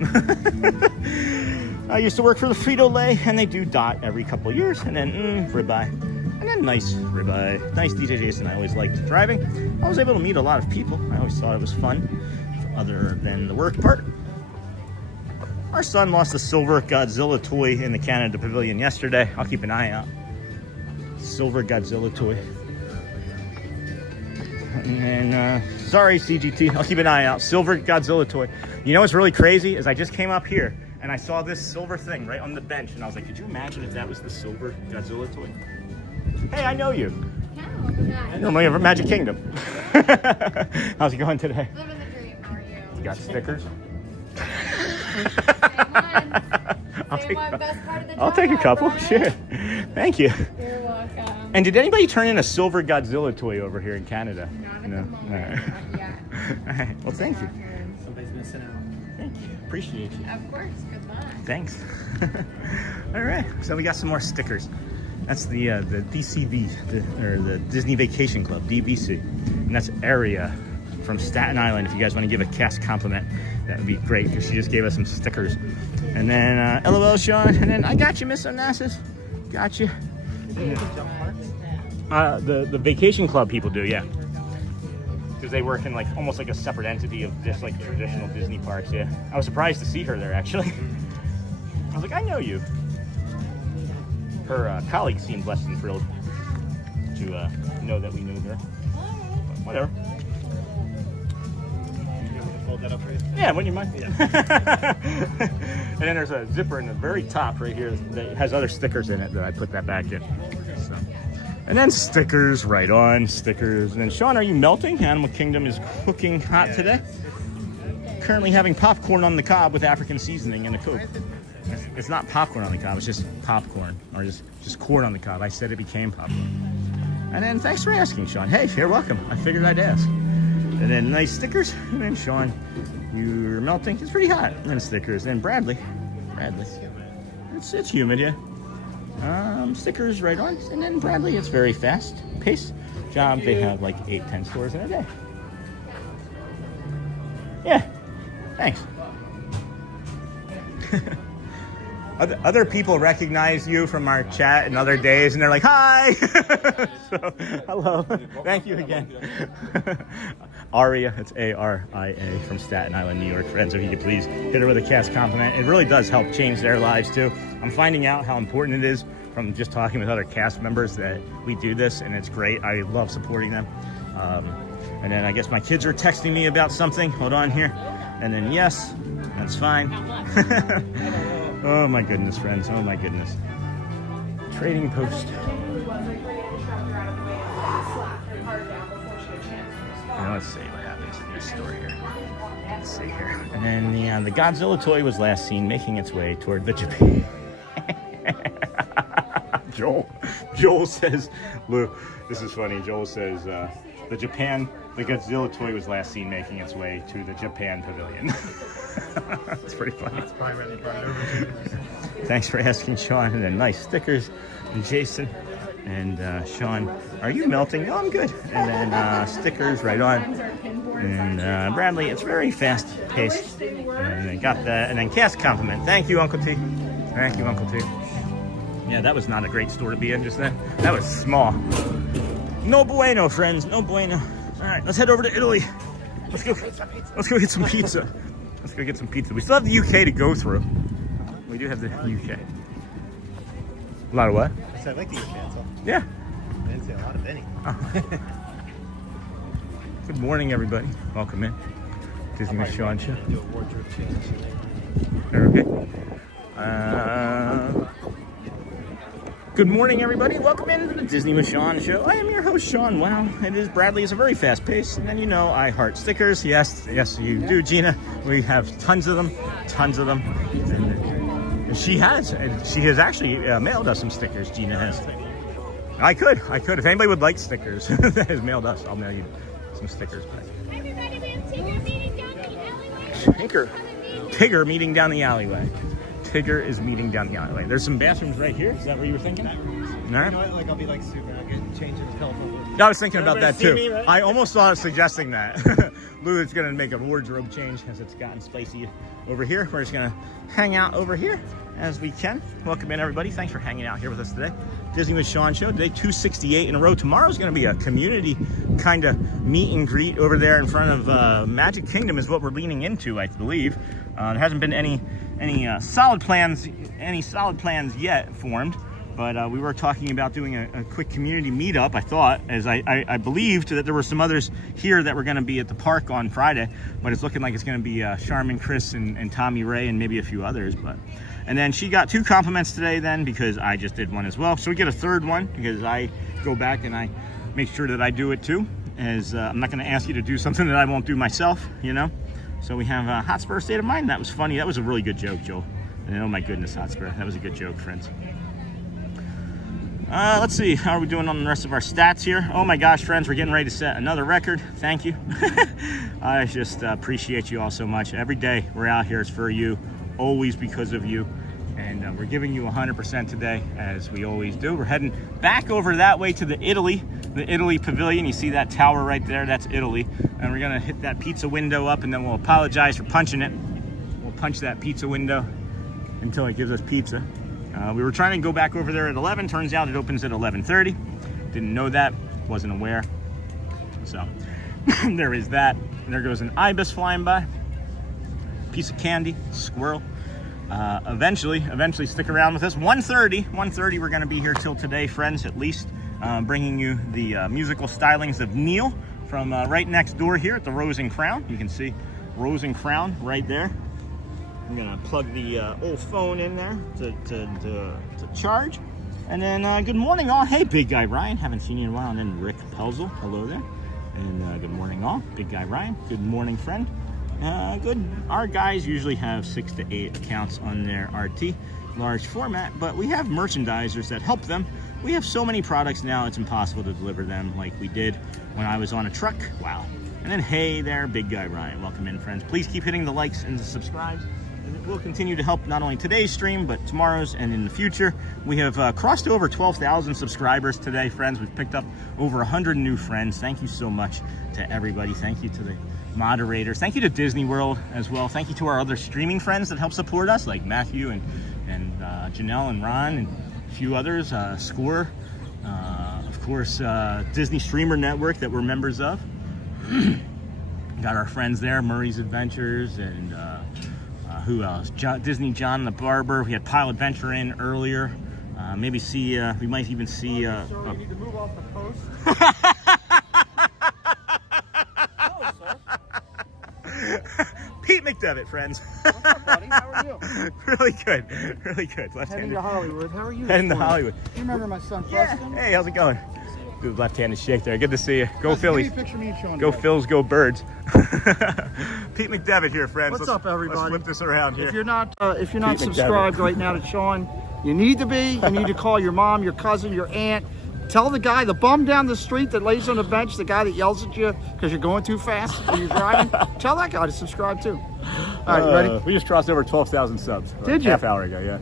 I used to work for the Frito-Lay, and they do dot every couple of years. And then, ribeye. And then nice ribeye. Nice DJ Jason. I always liked driving. I was able to meet a lot of people. I always thought it was fun, other than the work part. Our son lost a silver Godzilla toy in the Canada Pavilion yesterday. I'll keep an eye out. Silver Godzilla toy. And then, sorry, CGT. I'll keep an eye out. Silver Godzilla toy. You know what's really crazy is I just came up here and I saw this silver thing right on the bench. And I was like, could you imagine if that was the silver Godzilla toy? Hey, I know you. Normally over Magic Kingdom. How's it going today? Living the dream. How are you? You got stickers? I'll take a couple. Brother. Sure. Thank you. You're welcome. And did anybody turn in a silver Godzilla toy over here in Canada? Not at No. the moment. All right. Yeah. All right. Well, thank you. Somebody's missing out. Thank you. Appreciate you. Of course. Good luck. Thanks. All right. So we got some more stickers. That's the DCV, or the Disney Vacation Club, DVC, and that's Aria from Staten Island. If you guys want to give a Cass compliment, that would be great because she just gave us some stickers. And then LOL Sean, and then I got you, Miss Onassis. Got you. The Vacation Club people do, yeah. Because they work in like almost like a separate entity of just like traditional Disney parks, yeah. I was surprised to see her there actually. I was like, I know you. Her colleagues seemed less than thrilled to know that we knew her. But whatever. Hold that up for you? Yeah, wouldn't you mind? Yeah. And then there's a zipper in the very top right here that has other stickers in it that I put that back in. So. And then stickers, right on, stickers. And then Sean, are you melting? Animal Kingdom is cooking hot today. Currently having popcorn on the cob with African seasoning and a Coke. It's not popcorn on the cob, it's just popcorn, or just corn on the cob. I said it became popcorn. And then thanks for asking, Sean. Hey, you're welcome. I figured I'd ask. And then nice stickers. And then Sean, you're melting. It's pretty hot. And then stickers. And Bradley. It's humid, yeah. Stickers right on. And then Bradley, it's very fast pace job. They have like 8-10 stores in a day. Yeah. Thanks. Other people recognize you from our chat in other days, and they're like, hi! So, hello. Thank you again. Aria, it's A-R-I-A from Staten Island, New York. Friends, if you could please hit her with a Cass compliment. It really does help change their lives, too. I'm finding out how important it is from just talking with other cast members that we do this, and it's great. I love supporting them. And then I guess my kids are texting me about something. Hold on here. And then, yes, that's fine. Oh my goodness, friends. Oh my goodness. Trading post. Now let's see what happens in this store here. Let's see here. And then the Godzilla toy was last seen making its way toward the Japan. Joel says, look, this is funny. Joel says, the Godzilla toy was last seen making its way to the Japan Pavilion. That's pretty funny. That's probably where they brought it over to. Thanks for asking, Sean. And then nice stickers. And Jason and Sean, are you melting? No, I'm good. And then stickers right on. And Bradley, it's very fast paced. And I got that. And then Cass compliment. Thank you, Uncle T. Thank you, Uncle T. Yeah, that was not a great store to be in just then. That was small. No bueno, friends. No bueno. All right, let's head over to Italy. Let's go get some pizza. Let's go get some pizza. We still have the UK to go through. We do have the UK. A lot of what? So I like the UK, so. Yeah. didn't say a lot of any. Good morning, everybody. Welcome in. Disney with Sean Show. Do a wardrobe change. Okay. Good morning, everybody. Welcome into the Disney with Sean Show. I am your host, Sean. Wow, it is Bradley. It's a very fast pace, and then you know I heart stickers. Yes, you do, Gina. We have tons of them, and she has actually mailed us some stickers. Gina has. I could. If anybody would like stickers, that has mailed us. I'll mail you some stickers back. Everybody, we have Tigger meeting down the alleyway. Tigger meeting down the alleyway. Tigger is meeting down the alleyway. There's some bathrooms right here. Is that what you were thinking? You know what? Like I'll be like super. I'll get change in the telephone. I was thinking about that too. Me, right? I almost thought of suggesting that. Lou is going to make a wardrobe change as it's gotten spicy over here. We're just going to hang out over here as we can. Welcome in, everybody. Thanks for hanging out here with us today. Disney with Sean Show. Today, 268 in a row. Tomorrow's going to be a community kind of meet and greet over there in front of Magic Kingdom is what we're leaning into, I believe. There hasn't been any solid plans yet formed. But we were talking about doing a quick community meetup, I thought, as I believed that there were some others here that were going to be at the park on Friday, but it's looking like it's going to be Charmin, Chris, and Tommy Ray, and maybe a few others. And then she got 2 compliments today then because I just did one as well. So we get a third one because I go back and I make sure that I do it too, as I'm not going to ask you to do something that I won't do myself, you know? So we have Hotspur State of Mind. That was funny. That was a really good joke, Joel. And oh my goodness, Hotspur. That was a good joke, friends. Let's see, how are we doing on the rest of our stats here? Oh my gosh, friends, we're getting ready to set another record. Thank you. I just appreciate you all so much. Every day we're out here is for you, always because of you. And we're giving you 100% today, as we always do. We're heading back over that way to the Italy Pavilion. You see that tower right there? That's Italy. And we're gonna hit that pizza window up, and then we'll apologize for punching it. We'll punch that pizza window until it gives us pizza. We were trying to go back over there at 11. Turns out it opens at 11:30. Didn't know that. Wasn't aware. So there is that. And there goes an ibis flying by. Piece of candy. Squirrel. Eventually stick around with us. 1:30. We're going to be here till today, friends, at least. Bringing you the musical stylings of Neil from right next door here at the Rose and Crown. You can see Rose and Crown right there. I'm gonna plug the old phone in there to charge. And then good morning all. Hey, big guy Ryan, haven't seen you in a while. And then Rick Pelzel, hello there. And good morning all. Big guy Ryan, good morning friend. Good. Our guys usually have 6 to 8 accounts on their RT large format, but we have merchandisers that help them. We have so many products now it's impossible to deliver them like we did when I was on a truck. Wow. And then hey there, big guy Ryan, welcome in friends. Please keep hitting the likes and the subscribes. And it will continue to help not only today's stream, but tomorrow's and in the future. We have crossed over 12,000 subscribers today, friends. We've picked up over 100 new friends. Thank you so much to everybody. Thank you to the moderators. Thank you to Disney World as well. Thank you to our other streaming friends that help support us, like Matthew and Janelle and Ron and a few others. Score, of course, Disney Streamer Network that we're members of. Got our friends there, Murray's Adventures, and who else? Disney John the Barber. We had Pile Adventure in earlier. Maybe see, we might even see. Sir, you need to move off the post. Pete McDevitt, friends. What's up, buddy? How are you? Really good. Heading to Hollywood. How are you? Heading to Hollywood. You remember my son, Yeah. Preston? Hey, how's it going? Do the left-handed shake there. Good to see you. Go Phillies. Give me a picture of me and Sean Go together. Phils, go Birds. Pete McDevitt here, friends. What's up, everybody? Let's flip this around here. If you're not Pete subscribed McDevitt. right now to Sean, you need to be. You need to call your mom, your cousin, your aunt. Tell the guy, the bum down the street that lays on the bench, the guy that yells at you because you're going too fast when you're driving. Tell that guy to subscribe too. All right, you ready? We just crossed over 12,000 subs. Did you? Half hour ago, yeah.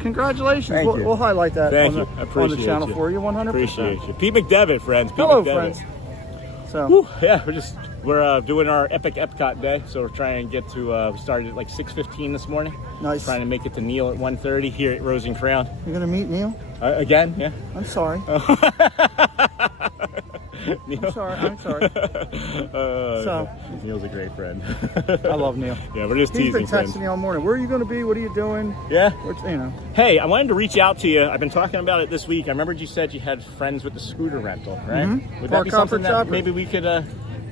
Congratulations. Thank you. We'll highlight that Thank on you. the, I on the appreciate channel you. for you 100%. Appreciate you. Pete McDevitt, friends. Pete Hello, McDevitt. friends. So, Whew, yeah, we're doing our epic EPCOT day, so we're trying to get to. We started at like 6:15 this morning. nice. Trying to make it to Neil at 1:30 here at Rose and Crown. You're going to meet Neil? Again, yeah. I'm sorry. Neil? I'm sorry. So Neil's a great friend. I love Neil. Yeah, we're just He's teasing been texting me all morning. Where are you going to be? What are you doing? Yeah. You know. Hey, I wanted to reach out to you. I've been talking about it this week. I remembered you said you had friends with the scooter rental, right? Mm-hmm. Would that be something that maybe we could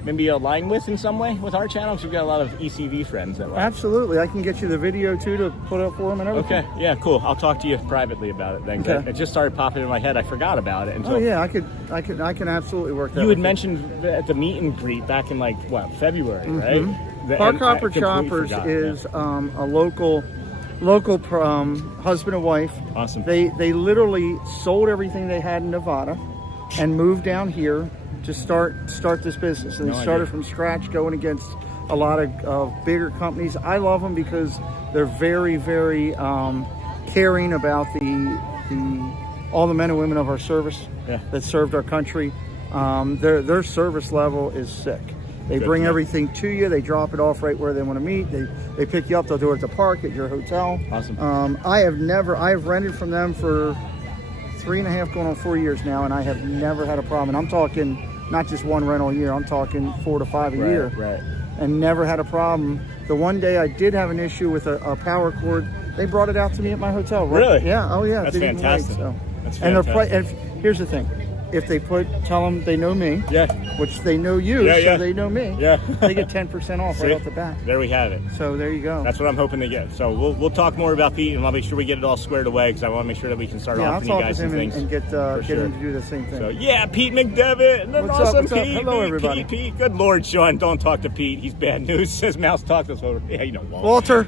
maybe align with in some way with our channel? Because we've got a lot of ECV friends that way. Absolutely. I can get you the video too to put up for them and everything. Okay. Yeah, cool. I'll talk to you privately about it then. Okay. It just started popping in my head. I forgot about it until. Oh yeah, I can absolutely work that. You had mentioned at the meet and greet back in like what, February, right? Park Hopper Choppers is a local husband and wife. Awesome. They literally sold everything they had in Nevada and moved down here to start this business. And they started from scratch, going against a lot of bigger companies. I love them because they're very, very caring about all the men and women of our service that served our country. Their service level is sick. They bring everything to you. They drop it off right where they want to meet. They pick you up. They'll do it at the park, at your hotel. Awesome. I have rented from them for 3.5 going on 4 years now, and I have never had a problem. And I'm talking not just one rental a year. I'm talking 4 to 5 a year. Right. And never had a problem. The one day I did have an issue with a power cord, they brought it out to me at my hotel. Right? Really? Yeah. Oh yeah. That's fantastic. That's and fantastic. Here's the thing. If they tell them they know me, which they know you, so they know me, they get 10% off right off the bat. There we have it. So there you go. That's what I'm hoping to get. So we'll talk more about Pete, and I'll make sure we get it all squared away because I want to make sure that we can start offering you guys some things. And get him to do the same thing. So Pete McDevitt, What's awesome up? Pete. Hello, everybody. Pete. Good Lord, Sean, don't talk to Pete. He's bad news. Says Mouse talk this over. Yeah, you know Walt. Walter.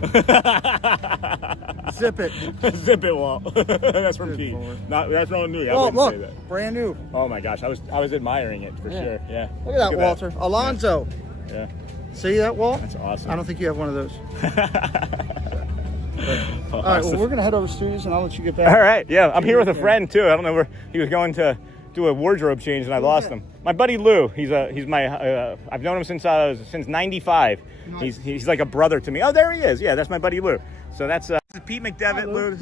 Zip it. Zip it, Walt. That's from Pete. That's not new. I wouldn't say that. Brand new. Oh my gosh, I was admiring it for sure. Yeah. Look at that, Walter. Alonzo. Yeah. See that, Walt? That's awesome. I don't think you have one of those. All right, well, we're going to head over to studios, and I'll let you get back. All right, yeah. I'm here with a friend, too. I don't know where he was going to do a wardrobe change, and I lost him. My buddy Lou. He's my. I've known him since '95. Nice. He's like a brother to me. Oh, there he is. Yeah, that's my buddy Lou. So that's Pete McDevitt. Lou.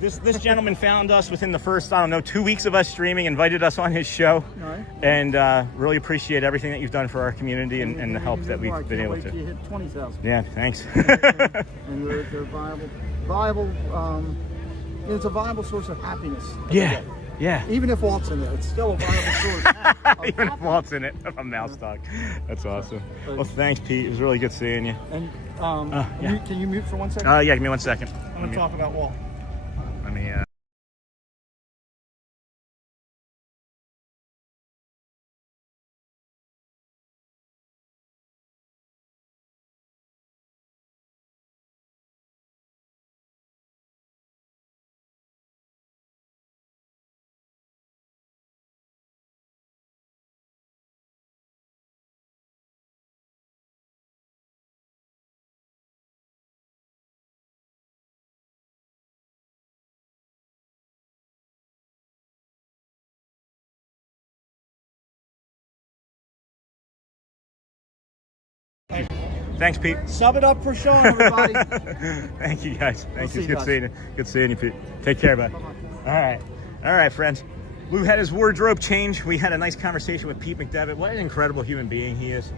This gentleman found us within the first 2 weeks of us streaming, invited us on his show, and really appreciate everything that you've done for our community and the help that we've been able to. You hit 20,000. Yeah, thanks. And they're viable. It's a viable source of happiness. Yeah. Even if Walt's in it, it's still a viable source. Even if Walt's in it, I'm mouse talk. That's awesome. Well, thanks, Pete. It was really good seeing you. And can you mute for 1 second? Yeah, give me 1 second. I'm going to talk about Walt. Let me. Thanks, Pete. Sub it up for Sean, everybody. Thank you, guys. Thank you. Good seeing you. Good seeing you, Pete. Take care, bud. All right, friends. Lou had his wardrobe change. We had a nice conversation with Pete McDevitt. What an incredible human being he is.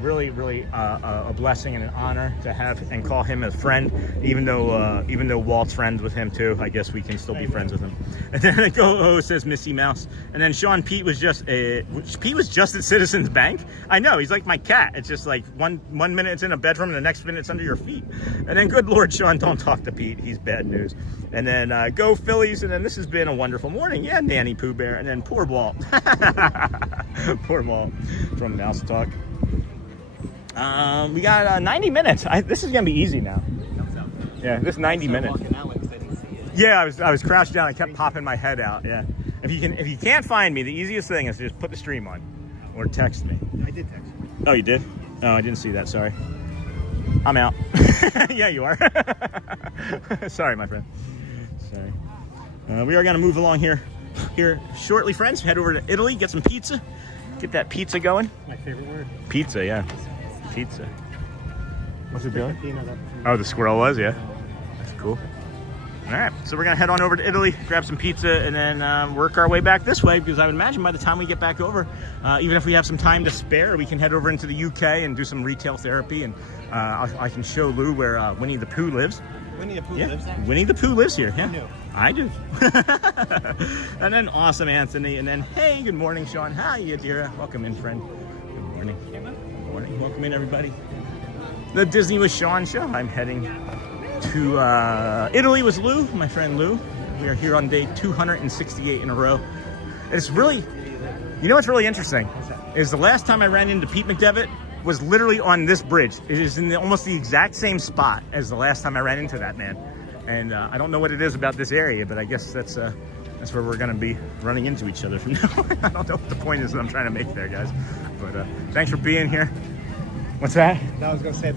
Really a blessing and an honor to have and call him a friend, even though Walt's friends with him too. I guess we can still be friends with him. And then says Missy Mouse. And then Pete was just at Citizens Bank. I know, he's like my cat. It's just like one minute it's in a bedroom and the next minute it's under your feet. And then good Lord, Sean, don't talk to Pete. He's bad news. And then go Phillies. And then this has been a wonderful morning. Yeah, Nanny Pooh Bear. And then poor Walt. Poor Walt from Mouse Talk. We got 90 minutes. This is gonna be easy now. Yeah, this 90 minutes. Yeah, I was crouched down. I kept popping my head out. Yeah. If you can't find me, the easiest thing is to just put the stream on, or text me. I did text you. Oh, you did? Oh, I didn't see that. Sorry. I'm out. Yeah, you are. Sorry, my friend. Sorry. We are gonna move along here shortly, friends. Head over to Italy, get some pizza. Get that pizza going. My favorite word. Pizza, yeah. Pizza. What's it doing? Oh, the squirrel was, yeah. That's cool. All right, so we're gonna head on over to Italy, grab some pizza, and then work our way back this way, because I would imagine by the time we get back over, even if we have some time to spare, we can head over into the UK and do some retail therapy, and I can show Lou where Winnie the Pooh lives. Winnie the Pooh lives there? Winnie the Pooh lives here, yeah. I knew. I do. And then awesome Anthony, and then hey, good morning, Sean. Hi, Yadira. Welcome in, friend. Good morning. Good morning. Welcome in, everybody. The Disney with Sean show. I'm heading to Italy with Lou, my friend Lou. We are here on day 268 in a row. It's really, you know what's really interesting is the last time I ran into Pete McDevitt was literally on this bridge. It is in almost the exact same spot as the last time I ran into that man. And I don't know what it is about this area, but I guess that's where we're gonna be running into each other from now on. I don't know what the point is that I'm trying to make there, guys. But thanks for being here. What's that? No, I was gonna say it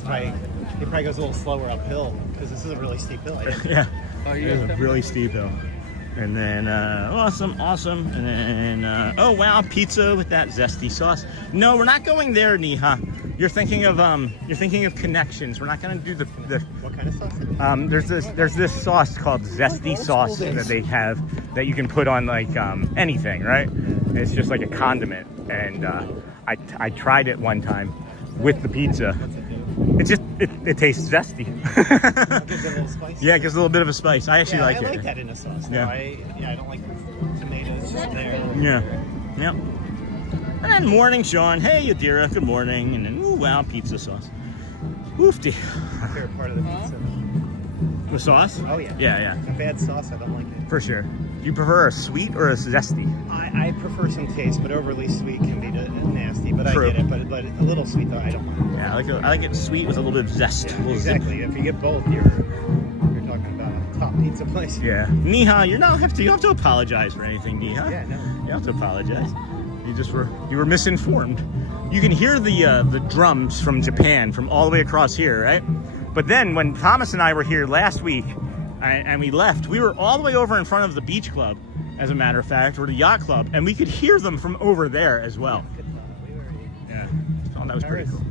probably goes a little slower uphill because this is a really steep hill. Yeah, it is a really steep hill. And then awesome, and then oh wow, pizza with that zesty sauce. No, we're not going there, Neha. You're thinking of connections. We're not gonna do the What kind of sauce? There's this sauce called zesty sauce that they have that you can put on like anything, right? It's just like a condiment, and I tried it one time with the pizza. It tastes zesty. Gives it a little spice. Yeah, it gives a little bit of a spice. I actually like it. I like that in a sauce. Yeah. No, I don't like tomatoes just there. Yeah. Yep. And then morning, Sean. Hey, Yadira. Good morning. And then ooh wow, pizza sauce. Woofty. My favorite part of the pizza. The sauce? Oh yeah. Yeah. A bad sauce, I don't like it. For sure. Do you prefer a sweet or a zesty? I prefer some taste, but overly sweet can be nasty. But True. I get it. But a little sweet though, I don't mind. Yeah, I like it sweet with a little bit of zest. Yeah, A little exactly. zip. If you get both, you're talking about a top pizza place. Yeah. Neha, you don't have to apologize for anything, Neha. Yeah, no. You don't have to apologize. You were misinformed. You can hear the drums from Japan from all the way across here, right? But then when Thomas and I were here last week and we left, we were all the way over in front of the beach club, as a matter of fact, or the yacht club, and we could hear them from over there as well. Yeah. Oh, that was pretty cool.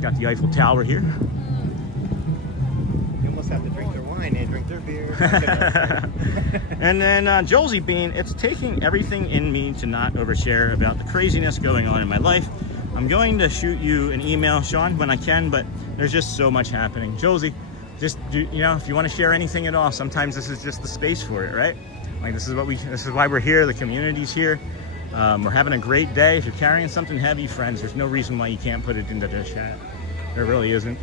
Got the Eiffel Tower here. You almost have to drink their wine and drink their beer. And then Josie Bean, it's taking everything in me to not overshare about the craziness going on in my life. I'm going to shoot you an email, Sean, when I can, but there's just so much happening. Josie, just if you want to share anything at all, sometimes this is just the space for it, right? Like this is why we're here. The community's here. We're having a great day. If you're carrying something heavy, friends, there's no reason why you can't put it into the chat. There really isn't.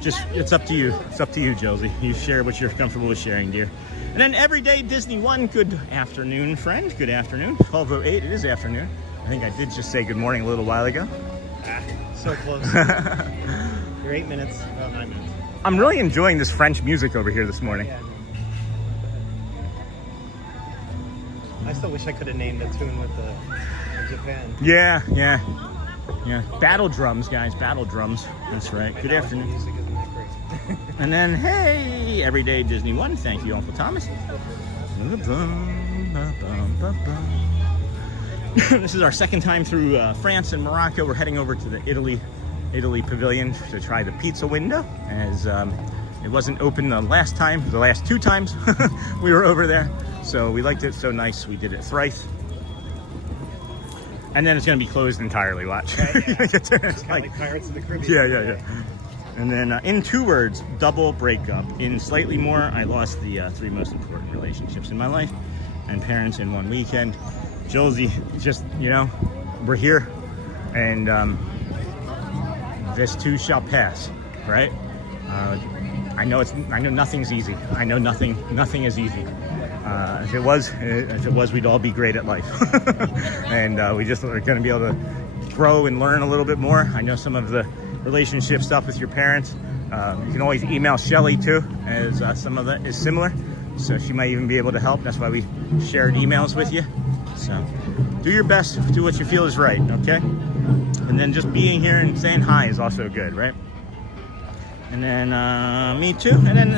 Just, it's up to you. It's up to you, Josie. You share what you're comfortable with sharing, dear. And then Everyday Disney 1, good afternoon, friend. Good afternoon. 12:08, it is afternoon. I think I did just say good morning a little while ago. So close. You're 8 minutes, about 9 minutes. I'm really enjoying this French music over here this morning. Yeah, I still wish I could have named the tune with the Japan. Yeah. Battle drums, guys. Battle drums. That's right. Good afternoon. Music isn't that great. And then, hey, Everyday Disney 1. Thank you, Uncle Thomas. This is our second time through France and Morocco. We're heading over to the Italy pavilion to try the pizza window, as it wasn't open the last two times we were over there. So we liked it so nice, we did it thrice. And then it's going to be closed entirely, watch. Right, yeah. It's like Pirates of the Caribbean. Yeah. And then in 2 words, double breakup. In slightly more, I lost the 3 most important relationships in my life and parents in 1 weekend. Josie, just, we're here, and this too shall pass, right? I know nothing's easy. I know nothing is easy. If it was, we'd all be great at life. And we just are going to be able to grow and learn a little bit more. I know some of the relationship stuff with your parents. You can always email Shelly too, as some of that is similar. So she might even be able to help. That's why we shared emails with you. So do your best, do what you feel is right, okay? And then just being here and saying hi is also good, right? And then me too. And then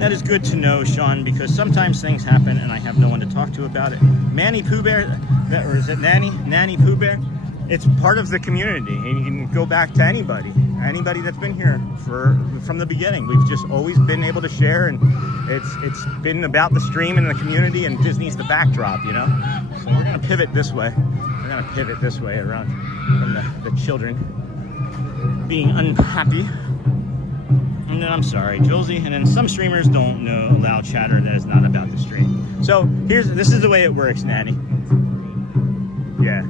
that is good to know, Sean, because sometimes things happen and I have no one to talk to about it. Manny Pooh Bear, or is it Nanny Pooh Bear? It's part of the community, and you can go back to anybody. anybody that's been here from the beginning. We've just always been able to share, and it's been about the stream and the community, and Disney's the backdrop, you know. So we're gonna pivot this way. We're gonna pivot this way around from the children being unhappy. And then I'm sorry, Josie. And then some streamers don't allow chatter that is not about the stream. So this is the way it works, Nanny. Yeah,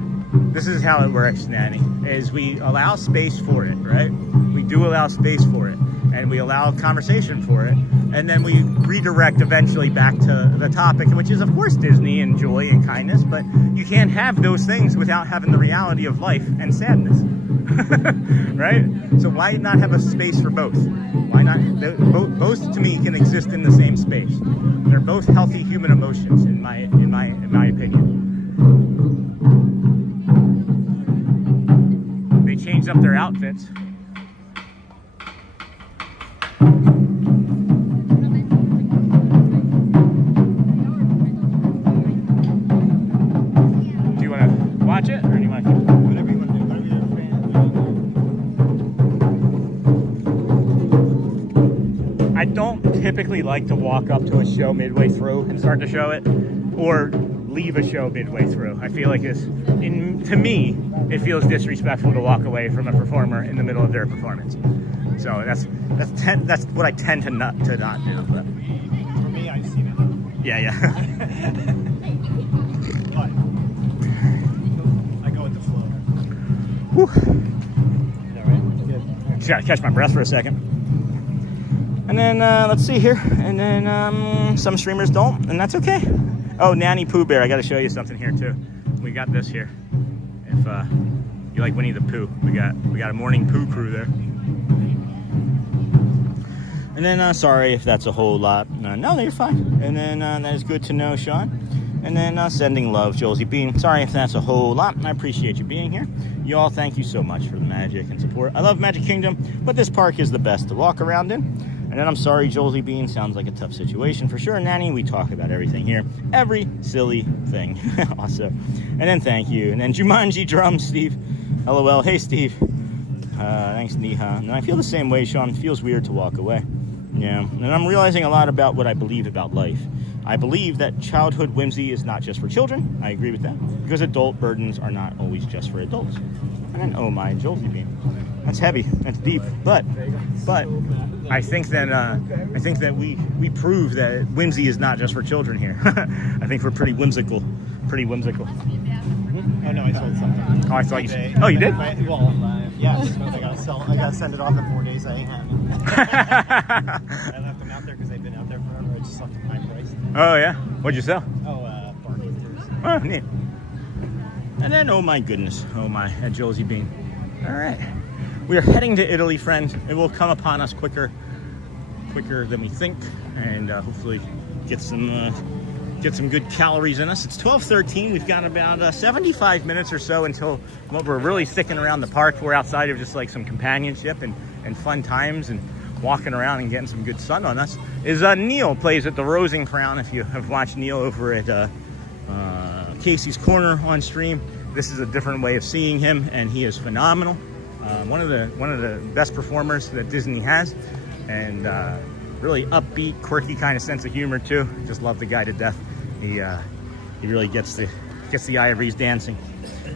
this is how it works, Nanny. Is we allow space for it, right? We do allow space for it, and we allow conversation for it, and then we redirect eventually back to the topic, which is of course Disney and joy and kindness. But you can't have those things without having the reality of life and sadness. Right? So why not have a space for both? Why not? Both to me can exist in the same space. They're both healthy human emotions, in my opinion. They changed up their outfits. Do you want to watch it, or do you want to keep whatever you want to do? Whatever you're a fan. I don't typically like to walk up to a show midway through and start to show it, or leave a show midway through. I feel like to me, it feels disrespectful to walk away from a performer in the middle of their performance. So that's what I tend to not do. But For me, I've seen it. yeah. But I go with the flow. Whew. All right, good. Just gotta catch my breath for a second. And then let's see here. And then some streamers don't, and that's okay. Oh, Nanny Pooh Bear, I got to show you something here too. We got this here. If you like Winnie the Pooh, we got a morning Pooh crew there. And then sorry if that's a whole lot. No, you're fine. And then that is good to know, Sean. And then sending love, Josie Bean. Sorry if that's a whole lot. I appreciate you being here. You all, thank you so much for the magic and support. I love Magic Kingdom, but this park is the best to walk around in. And then I'm sorry, Josie Bean. Sounds like a tough situation for sure. Nanny, we talk about everything here. Every silly thing. Also. And then thank you. And then Jumanji Drums, Steve. LOL. Hey, Steve. Thanks, Neha. And I feel the same way, Sean. It feels weird to walk away. Yeah. And I'm realizing a lot about what I believe about life. I believe that childhood whimsy is not just for children. I agree with that. Because adult burdens are not always just for adults. And then, oh my, Josie Bean. That's heavy. That's deep. But I think that we prove that whimsy is not just for children here. I think we're pretty whimsical. Pretty whimsical. Oh no, I sold something. Oh, I thought you. Oh, you did? Yes. I gotta send it off in 4 days. I ain't having it. I left them out there because they've been out there forever. I just left them high priced. Oh yeah. What'd you sell? Bargain. Oh, neat. And then, oh my goodness, oh my, at Josie Bean. All right, we are heading to Italy, friends. It will come upon us quicker than we think, and hopefully get some good calories in us. It's 12:13. We've got about 75 minutes or so until we're really sticking around the park. We're outside of just like some companionship and fun times and walking around and getting some good sun on us. Is Neil plays at the Rose and Crown. If you have watched Neil over at Casey's Corner on stream, this is a different way of seeing him, and he is phenomenal. One of the best performers that Disney has, and really upbeat, quirky kind of sense of humor too. Just love the guy to death. He really gets the ivories dancing.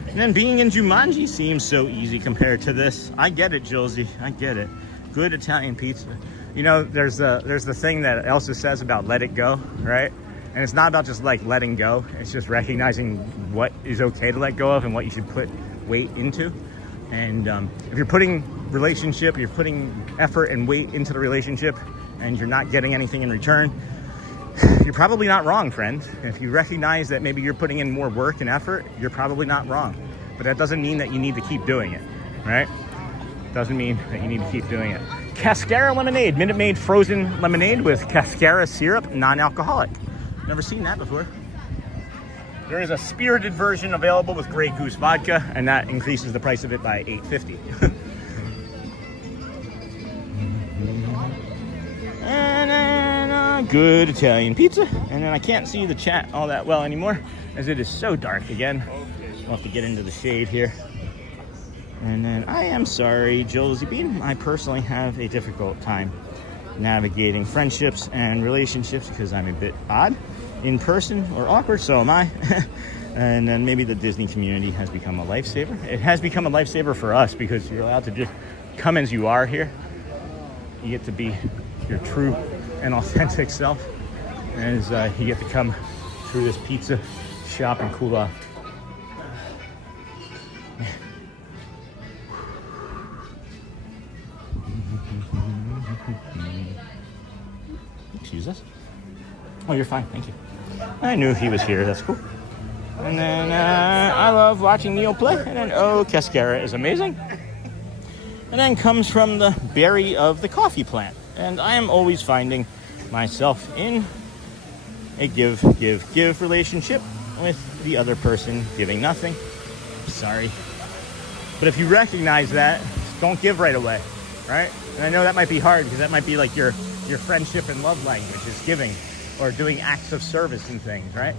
And then being in Jumanji seems so easy compared to this. I get it, Josie. I get it. Good Italian pizza. You know, there's the thing that Elsa says about let it go, right? And it's not about just like letting go. It's just recognizing what is okay to let go of and what you should put weight into. And if you're putting you're putting effort and weight into the relationship and you're not getting anything in return, you're probably not wrong, friend. If you recognize that maybe you're putting in more work and effort, you're probably not wrong. But that doesn't mean that you need to keep doing it, right? Doesn't mean that you need to keep doing it. Cascara lemonade, Minute Maid frozen lemonade with cascara syrup, non-alcoholic. Never seen that before. There is a spirited version available with Grey Goose vodka, and that increases the price of it by $8.50. And then good Italian pizza. And then I can't see the chat all that well anymore, as it is so dark again. We'll have to get into the shade here. And then I am sorry, Josie Bean. I personally have a difficult time navigating friendships and relationships because I'm a bit odd in person, or awkward, so am I. And then maybe the Disney community has become a lifesaver. It has become a lifesaver for us because you're allowed to just come as you are here. You get to be your true and authentic self as you get to come through this pizza shop and cool off. Excuse us. Oh, you're fine, thank you. I knew he was here, that's cool. And then I love watching Neil play. And then, oh, Cascara is amazing. And then comes from the berry of the coffee plant. And I am always finding myself in a give relationship with the other person giving nothing. Sorry. But if you recognize that, don't give right away, right? And I know that might be hard because that might be like your friendship and love language is giving or doing acts of service and things, right?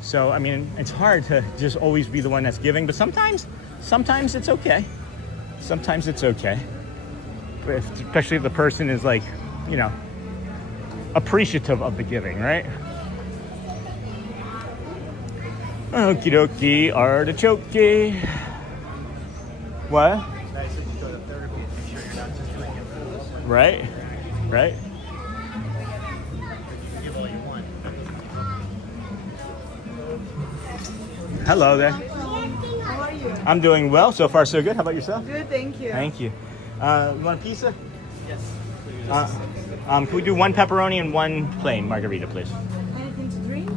So, I mean, it's hard to just always be the one that's giving, but sometimes it's okay. Sometimes it's okay. Especially if the person is like, you know, appreciative of the giving, right? Okie dokie, artichoke. What? Right? Right? Give all you want. Hello there. How are you? I'm doing well. So far, so good. How about yourself? Good, thank you. Thank you. You want a pizza? Yes. Can we do one pepperoni and one plain margarita, please? Anything to drink?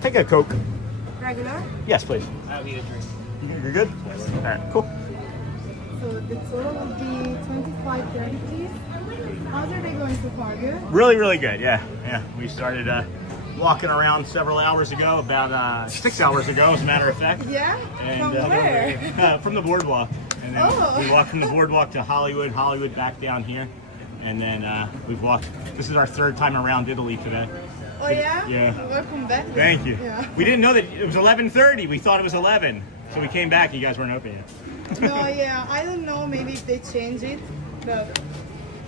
Take a Coke. Regular? Yes, please. I'll need a drink. You're good? All right, cool. So the total would be $25.30, please. How's your day going so far? Good? Really, really good. Yeah. We started walking around several hours ago, about 6 hours ago, as a matter of fact. Yeah? And, From where? from the BoardWalk. And then Oh. we walked from the BoardWalk to Hollywood back down here. And then we've walked, this is our third time around Italy today. Oh yeah? Yeah. Welcome back. Thank you. Yeah. We didn't know that it was 11:30. We thought it was 11. So we came back, you guys weren't open yet. No, yeah. I don't know. Maybe if they change it, but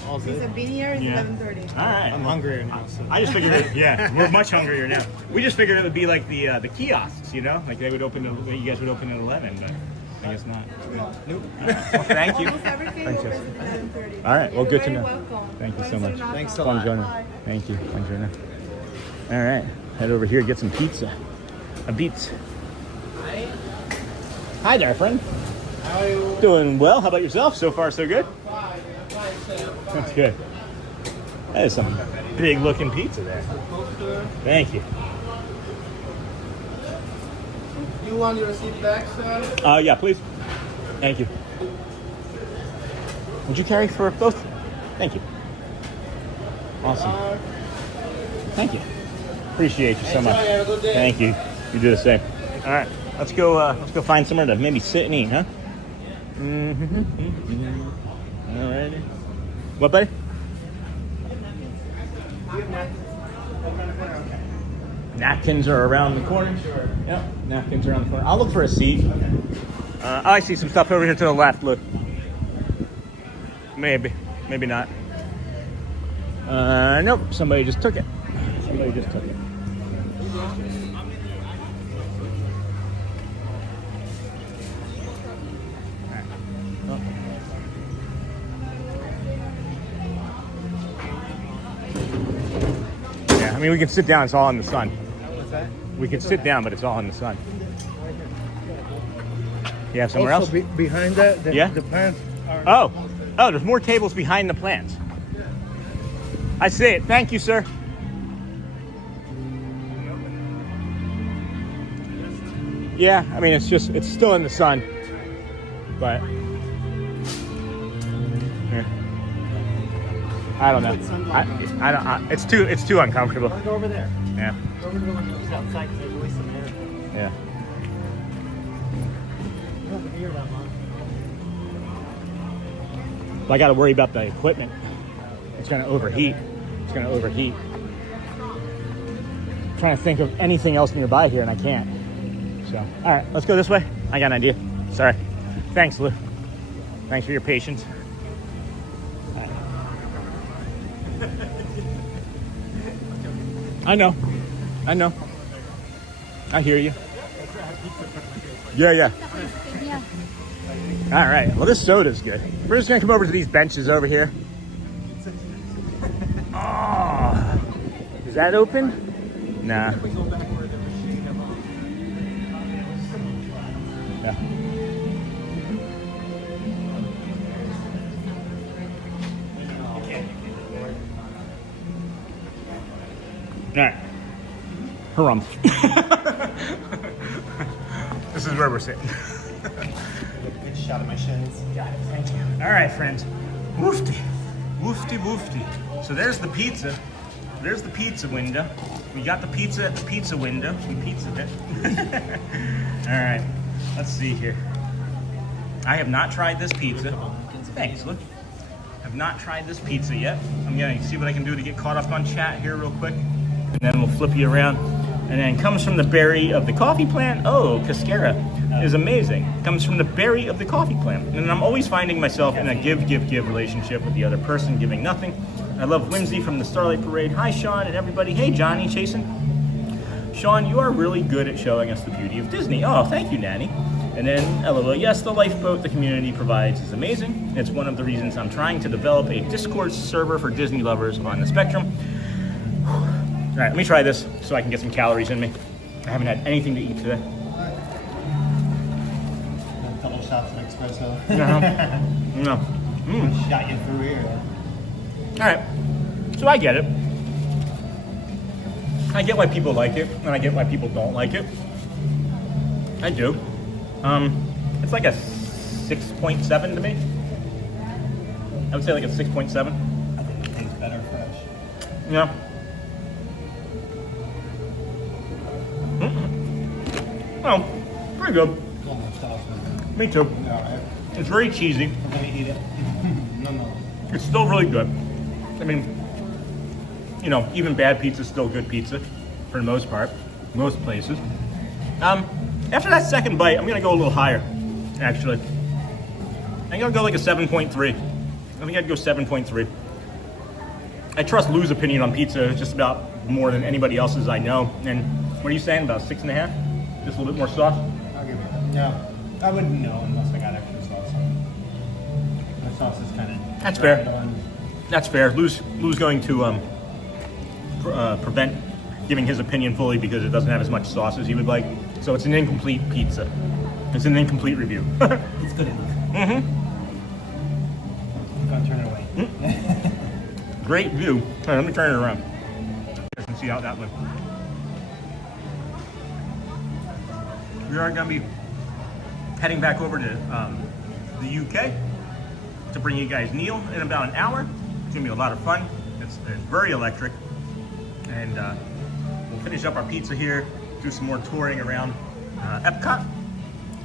All since good. I've been here, it's Yeah. 11:30. All right. I'm hungrier now. So. I just figured, we're much hungrier now. We just figured it would be like the kiosks, you know, like they would open, you guys would open at 11, but I guess not. Nope. Well, thank you. Almost everything Thank you. opens at 11:30. All right, well, good to You're know. very welcome. Thank you so much. Thanks a lot. Buongiorno. Thank you. Buongiorno. All right, head over here, get some pizza. A beats. Hi there, friend. How are you? Doing well. How about yourself? So far, so good. That's good. That is some big looking pizza there. Thank you. You want your receipt back, sir? Yeah, please. Thank you. Would you carry for both? Thank you. Awesome. Thank you. Appreciate you so much. Have a good day. Thank you. You do the same. All right, let's go find somewhere to maybe sit and eat, huh? All right. What, buddy? Napkins are around the corner. Sure. Yep, napkins are around the corner. I'll look for a seat. I see some stuff over here to the left. Look. Maybe not. Nope. Somebody just took it. Yeah, I mean, we can sit down. It's all in the sun. What's that? We can sit down, but it's all in the sun. You have somewhere Also, else? behind that, Yeah? the plants are... Oh, there's more tables behind the plants. I see it. Thank you, sir. Yeah, I mean, it's still in the sun, but yeah. I don't know. I don't. It's too uncomfortable. Go over there. Yeah. Go over to the windows outside because there's always some air. Yeah. You don't hear that much. I got to worry about the equipment. It's going to overheat. I'm trying to think of anything else nearby here, and I can't. So, all right, let's go this way. I got an idea. Sorry. Thanks, Lou. Thanks for your patience. All right. I know. I hear you. Yeah. All right. Well, this soda's good. We're just gonna come over to these benches over here. Oh, is that open? Nah. Yeah. All right. Harumph. This is where we're sitting. Good shot of my shins. Got it, thank you. All right, friends. Woofty. So there's the pizza. There's the pizza window. We got the pizza at the pizza window. We pizzaed it. All right, let's see here. I have not tried this pizza. Thanks, look. Have not tried this pizza yet. I'm gonna see what I can do to get caught up on chat here real quick. And then we'll flip you around. And then comes from the berry of the coffee plant. Oh, cascara is amazing. Comes from the berry of the coffee plant. And I'm always finding myself in a give relationship with the other person, giving nothing. I love Whimsy from the Starlight Parade. Hi, Sean and everybody. Hey, Johnny, Chasen. Sean, you are really good at showing us the beauty of Disney. Oh, thank you, Nanny. And then, LOL, yes, the lifeboat the community provides is amazing. It's one of the reasons I'm trying to develop a Discord server for Disney lovers on the spectrum. All right, let me try this so I can get some calories in me. I haven't had anything to eat today. A couple shots of espresso. No. Shot you through here. All right, so I get it. I get why people like it, and I get why people don't like it. I do. It's like a 6.7 to me. I would say like a 6.7. I think it tastes better fresh. Yeah. Oh, pretty good. Me too. Alright. It's very cheesy. I'm gonna eat it. No. It's still really good. I mean, you know, even bad pizza is still good pizza for the most part, most places. After that second bite, I'm gonna go a little higher, actually. I'm gonna go like a 7.3. I think I'd go 7.3. I trust Lou's opinion on pizza just about more than anybody else's I know. And what are you saying, about 6.5? Just a little bit more sauce? I'll give you that. No, I wouldn't know unless I got extra sauce on it. My sauce is kind of... That's fair. That's fair. Lou's going to prevent giving his opinion fully because it doesn't have as much sauce as he would like. So it's an incomplete pizza. It's an incomplete review. It's good enough. Mm-hmm. Don't turn it away. Great view. All right, let me turn it around. You can see out that way. We are going to be heading back over to the UK to bring you guys Neil in about an hour. It's going to be a lot of fun. It's very electric. And we'll finish up our pizza here, do some more touring around EPCOT,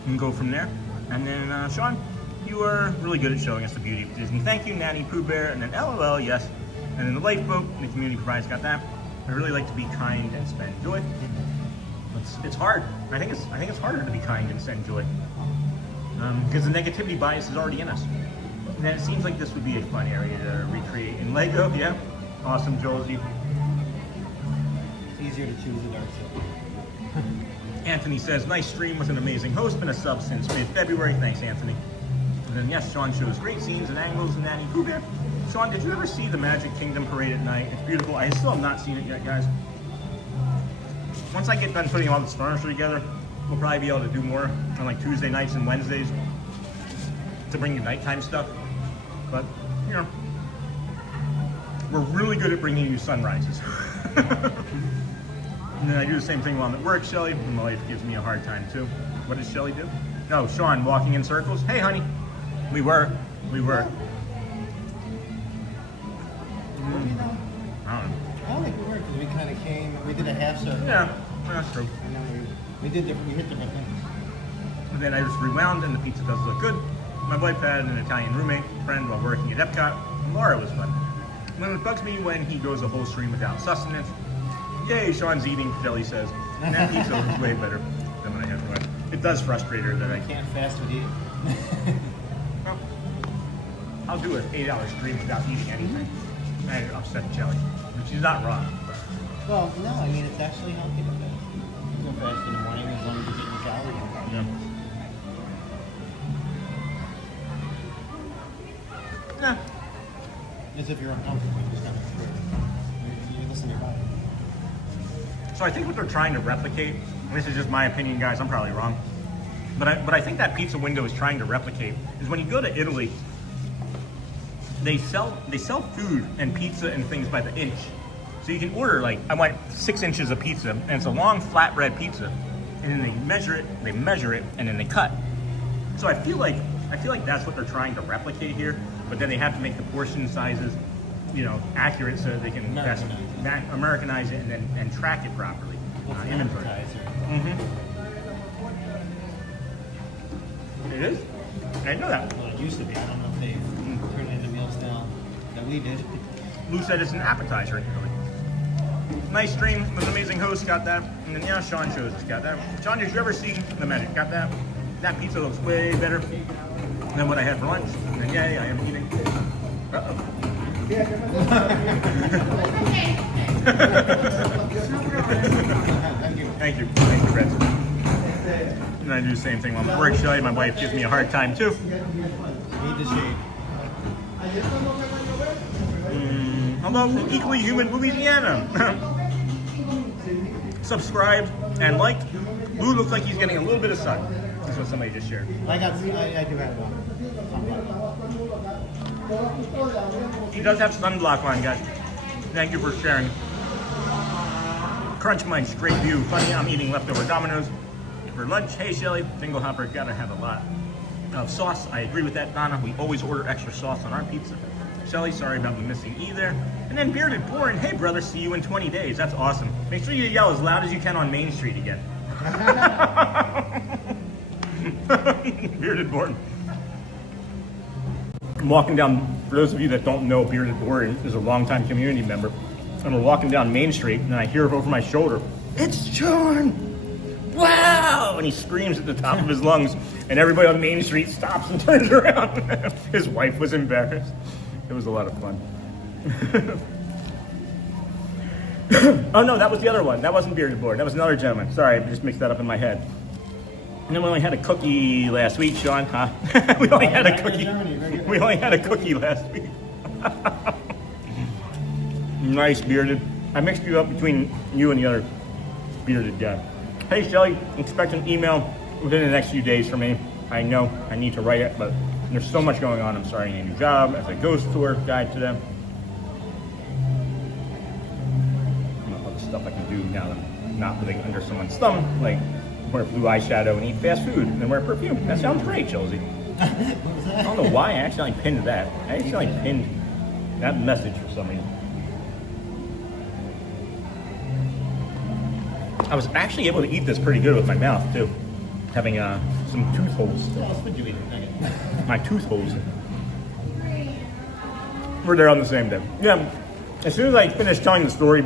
and go from there. And then, Sean, you are really good at showing us the beauty of Disney. Thank you, Nanny Pooh Bear, and then LOL, yes. And then the lifeboat, the community provides, got that. I really like to be kind and spend joy. It's hard. I think it's harder to be kind and send joy because the negativity bias is already in us. And then it seems like this would be a fun area to recreate in Lego. Yeah, awesome, Josie. It's easier to choose the dark side. Anthony says, nice stream with an amazing host. Been a sub since mid-February. Thanks, Anthony. And then yes, Sean shows great scenes and angles and Nanny Pooh Bear. Sean, did you ever see the Magic Kingdom parade at night? It's beautiful. I still have not seen it yet, guys. Once I get done putting all this furniture together, we'll probably be able to do more on like Tuesday nights and Wednesdays to bring you nighttime stuff. But, you know, we're really good at bringing you sunrises. And then I do the same thing while I'm at work, Shelly. My wife gives me a hard time too. What does Shelly do? No, Sean, walking in circles. Hey, honey. We were. I don't think we were because we kind of came. We did a half circle. Yeah, that's true. And then we hit different things. And then I just rewound, and the pizza does look good. My wife had an Italian roommate friend while working at EPCOT. Laura was fun. When it bugs me when he goes a whole stream without sustenance. Yay, Sean's eating, Shelly says. And that pizza was way better. than what I had for lunch. It does frustrate her that I can't. Can't fast food eat. Well, I'll do an 8-hour stream without eating anything. And upset Jelly. But she's not wrong. Well, no, I mean, it's actually healthy to fast. You can fast in the morning as long as you're getting calories. Yeah. Nah. As if you're uncomfortable, you just gotta make sure you listen to your body. So I think what they're trying to replicate, and this is just my opinion, guys, I'm probably wrong, but I think that pizza window is trying to replicate is when you go to Italy, they sell food and pizza and things by the inch. So you can order, like, I want 6 inches of pizza, and it's a long flatbread pizza, and then they measure it, and then they cut. So I feel like that's what they're trying to replicate here, but then they have to make the portion sizes, you know, accurate so that they can Americanize it and track it properly. Inventory. It is? I didn't know that. Well, it used to be. I don't know if they've turned into meals now that we did. Lou said it's an appetizer in Italy. Nice stream with an amazing host, got that. And then yeah, Sean shows us, got that. Sean, did you ever see the Magic? Got that. That pizza looks way better than what I had for lunch. And yeah, I am eating. Uh-oh. Thank you, Brett. And I do the same thing while I'm at work. Shelly, my wife, gives me a hard time too. Need the shade. Hello from Equally Human Louisiana. Subscribe and like. Lou looks like he's getting a little bit of sun. That's what somebody just shared. I do have one. He does have sunblock on, guys. Thank you for sharing. Crunch Munch, great view. Funny, I'm eating leftover Domino's for lunch. Hey, Shelly, single hopper, gotta have a lot of sauce. I agree with that, Donna. We always order extra sauce on our pizza. Shelly, sorry about the missing E there. And then Bearded Born, hey brother, see you in 20 days. That's awesome. Make sure you yell as loud as you can on Main Street again. Bearded Born. I'm walking down, for those of you that don't know, Bearded Born is a longtime community member. And we're walking down Main Street, and I hear over my shoulder, "It's John! Wow!" And he screams at the top of his lungs, and everybody on Main Street stops and turns around. His wife was embarrassed. It was a lot of fun. Oh no, that was the other one. That wasn't Bearded Born. That was another gentleman. Sorry, I just mixed that up in my head. And then we only had a cookie last week, Sean, huh? We only had a cookie. We only had a cookie last week. Nice, Bearded. I mixed you up between you and the other Bearded guy. Hey, Shelly, expect an email within the next few days from me. I know I need to write it, but there's so much going on. I'm starting a new job as a ghost tour guide to them. I don't know all the stuff I can do now that I'm not living under someone's thumb, like wear blue eyeshadow and eat fast food and wear perfume. That sounds great, Chelsea. I don't know why I accidentally pinned that. I accidentally pinned that message for some reason. I was actually able to eat this pretty good with my mouth too, having some tooth holes. What else would you eat? My tooth holes. We're there on the same day. Yeah. As soon as I finished telling the story,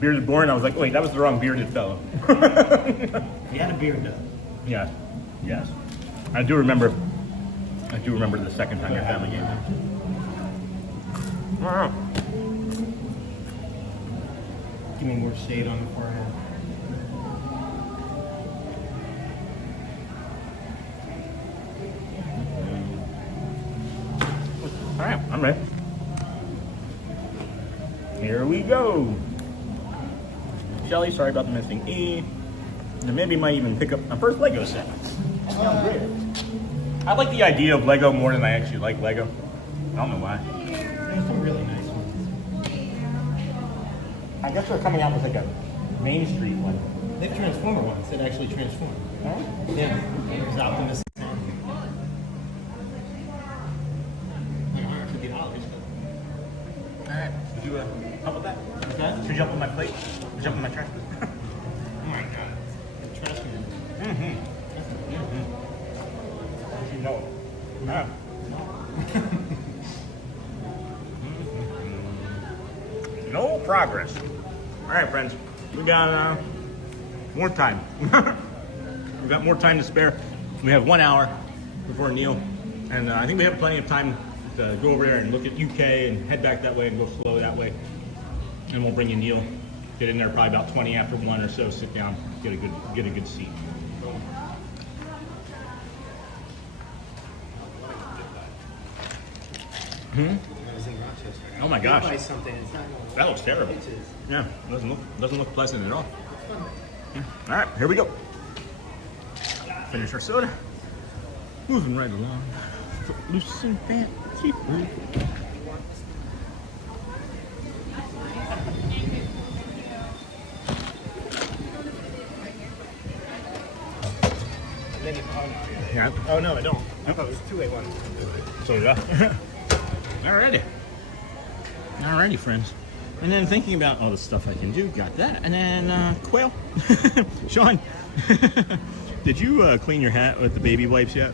Bearded Born, I was like, wait, that was the wrong bearded fellow. He had a beard though. Yeah. Yes. I do remember the second time your family gave me. Give me more shade on the forehead. All right, I'm ready. Here we go. Shelly, sorry about the missing E. And maybe might even pick up my first Lego set. That sounds great. I like the idea of Lego more than I actually like Lego. I don't know why. There's some really nice ones. I guess they're coming out with like a Main Street one. They have Transformer ones that actually transform. Huh? Yeah. There's Optimus. Alright, would you help with that? Okay. Should you jump on my plate? Or jump on my trash? Oh my god. The trash can. You know it. Ah. No progress. All right, friends. We got more time. We've got more time to spare. We have 1 hour before Neil, and I think we have plenty of time to go over there and look at UK and head back that way and go slow that way. And we'll bring you Neil. Get in there probably about 20 after 1 or so. Sit down, get a good seat. Oh my gosh, that looks terrible. Yeah, doesn't look pleasant at all. Yeah. All right, here we go. Finish our soda. Moving right along. Footloose and fancy free. Yeah. Oh no, I don't. I thought it was 281. So yeah. Alrighty, friends. And then thinking about all the stuff I can do, got that. And then quail. Sean, did you clean your hat with the baby wipes yet?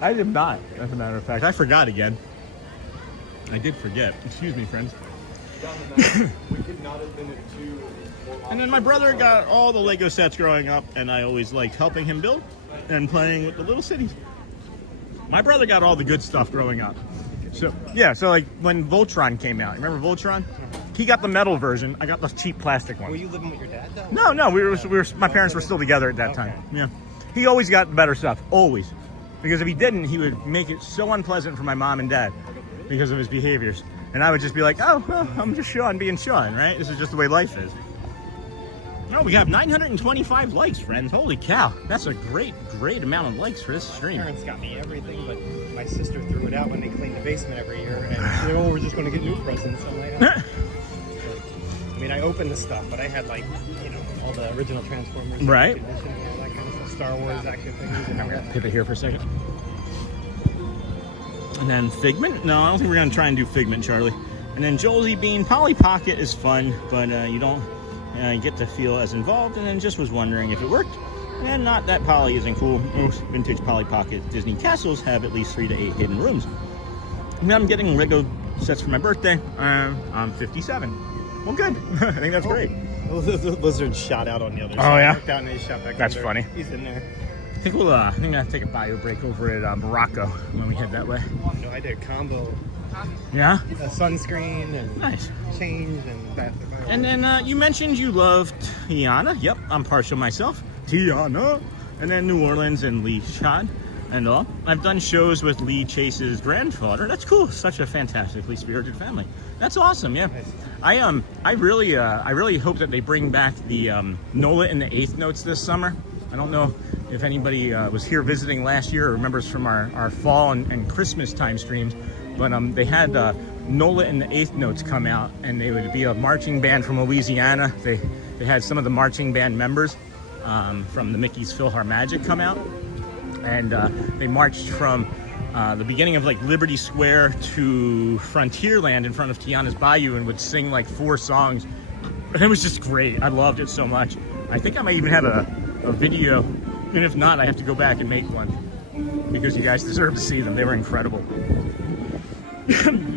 I did not, as a matter of fact. I forgot again. I did forget. Excuse me, friends. And then my brother got all the Lego sets growing up, and I always liked helping him build and playing with the little cities. My brother got all the good stuff growing up. So yeah, so like when Voltron came out, remember Voltron? He got the metal version. I got the cheap plastic one. Were you living with your dad though? No, we were. My parents were still together at that time. Yeah, he always got the better stuff, always, because if he didn't, he would make it so unpleasant for my mom and dad because of his behaviors. And I would just be like, oh, well, I'm just Sean being Sean, right? This is just the way life is. No, we have 925 likes, friends. Holy cow. That's a great amount of likes for this stream. My parents got me everything, but my sister threw it out when they cleaned the basement every year. And they were just going to get new presents. I'm like, oh. I mean, I opened the stuff, but I had like, all the original Transformers. Right. Edition, all that kind of stuff, Star Wars action things. And I'm going to pivot here for a second. And then Figment. No, I don't think we're going to try and do Figment, Charlie. And then Jolzy Bean. Polly Pocket is fun, but you don't get to feel as involved. And then just was wondering if it worked. And not that Polly isn't cool. Most vintage Polly Pocket Disney castles have at least 3 to 8 hidden rooms. And I'm getting Lego sets for my birthday. I'm 57. Well, good. I think that's great. The lizard shot out on the other side. Oh, yeah? Out and he shot back That's under. funny. He's in there. I think we'll take a bio break over at Morocco when we head that way. No, I did a combo. Yeah? Sunscreen and Nice. change and bathroom. And then you mentioned you loved Tiana. Yep, I'm partial myself. Tiana. And then New Orleans and Lee Chad and all. I've done shows with Lee Chase's grandfather. That's cool. Such a fantastically spirited family. That's awesome. Yeah. Nice. I really hope that they bring back the Nola and the Eighth Notes this summer. I don't know if anybody was here visiting last year or remembers from our fall and Christmas time streams, but they had Nola and the Eighth Notes come out, and they would be a marching band from Louisiana. They had some of the marching band members from the Mickey's PhilharMagic come out, and they marched from the beginning of like Liberty Square to Frontierland in front of Tiana's Bayou and would sing like 4 songs. And it was just great. I loved it so much. I think I might even have a video, and if not, I have to go back and make one because you guys deserve to see them. They were incredible.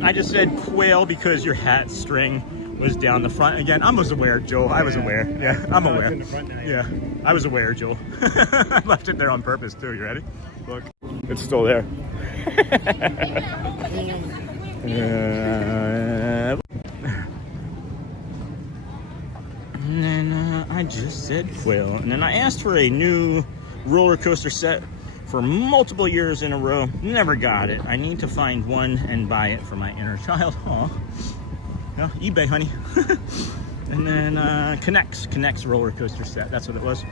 I just said quail because your hat string was down the front. Again, I was aware, Joel. I was aware. Yeah, I'm aware. It's in the front now. Yeah, I was aware, Joel. I left it there on purpose too. You ready? Look, it's still there. And then I just said quail. And then I asked for a new roller coaster set for multiple years in a row. Never got it. I need to find one and buy it for my inner child. Aw. Yeah, eBay, honey. And then Connects roller coaster set. That's what it was.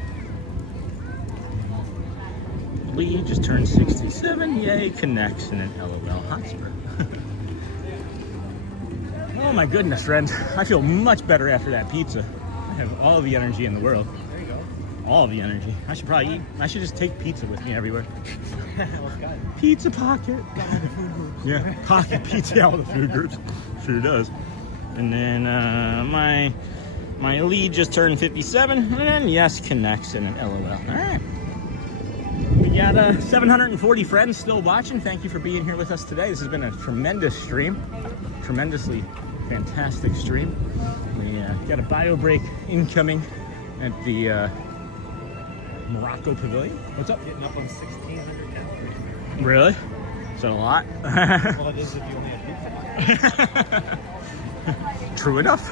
Lee just turned 67. Yay, Connects and an LOL Hotspur. Oh my goodness, friends. I feel much better after that pizza. I have all the energy in the world. There you go. All the energy. I should probably eat. I should just take pizza with me everywhere. Well, Pizza pocket. Yeah, pocket pizza out of the food groups. Sure does. And then my lead just turned 57. And then yes, Connects and an LOL. All right. We got 740 friends still watching. Thank you for being here with us today. This has been a tremendous stream. Tremendously fantastic stream. We Got a bio break incoming at the Morocco Pavilion. What's up? Getting up on 1,600 calories. Really? Is that a lot? Well, it is if you only have pizza. True enough.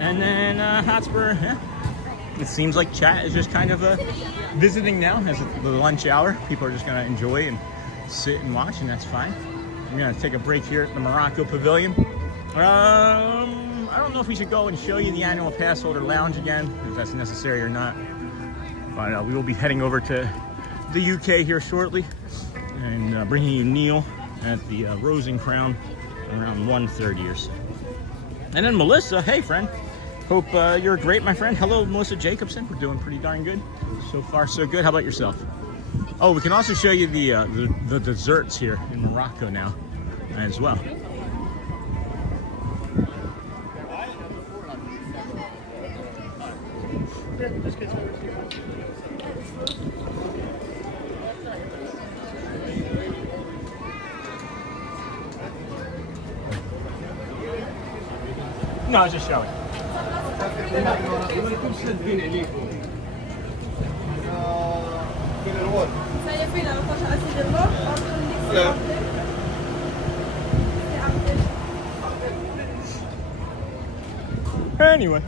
And then Hotspur, yeah. It seems like chat is just kind of visiting now as the lunch hour. People are just going to enjoy and sit and watch, and that's fine. I'm going to take a break here at the Morocco Pavilion. I don't know if we should go and show you the annual pass holder lounge again, if that's necessary or not. But we will be heading over to the UK here shortly and bringing you Neil at the Rose and Crown around 1:30 or so. And then Melissa, hey friend. Hope you're great, my friend. Hello, Melissa Jacobson. We're doing pretty darn good. So far, so good. How about yourself? Oh, we can also show you the desserts here in Morocco now as well. No, I was just showing. Anyway,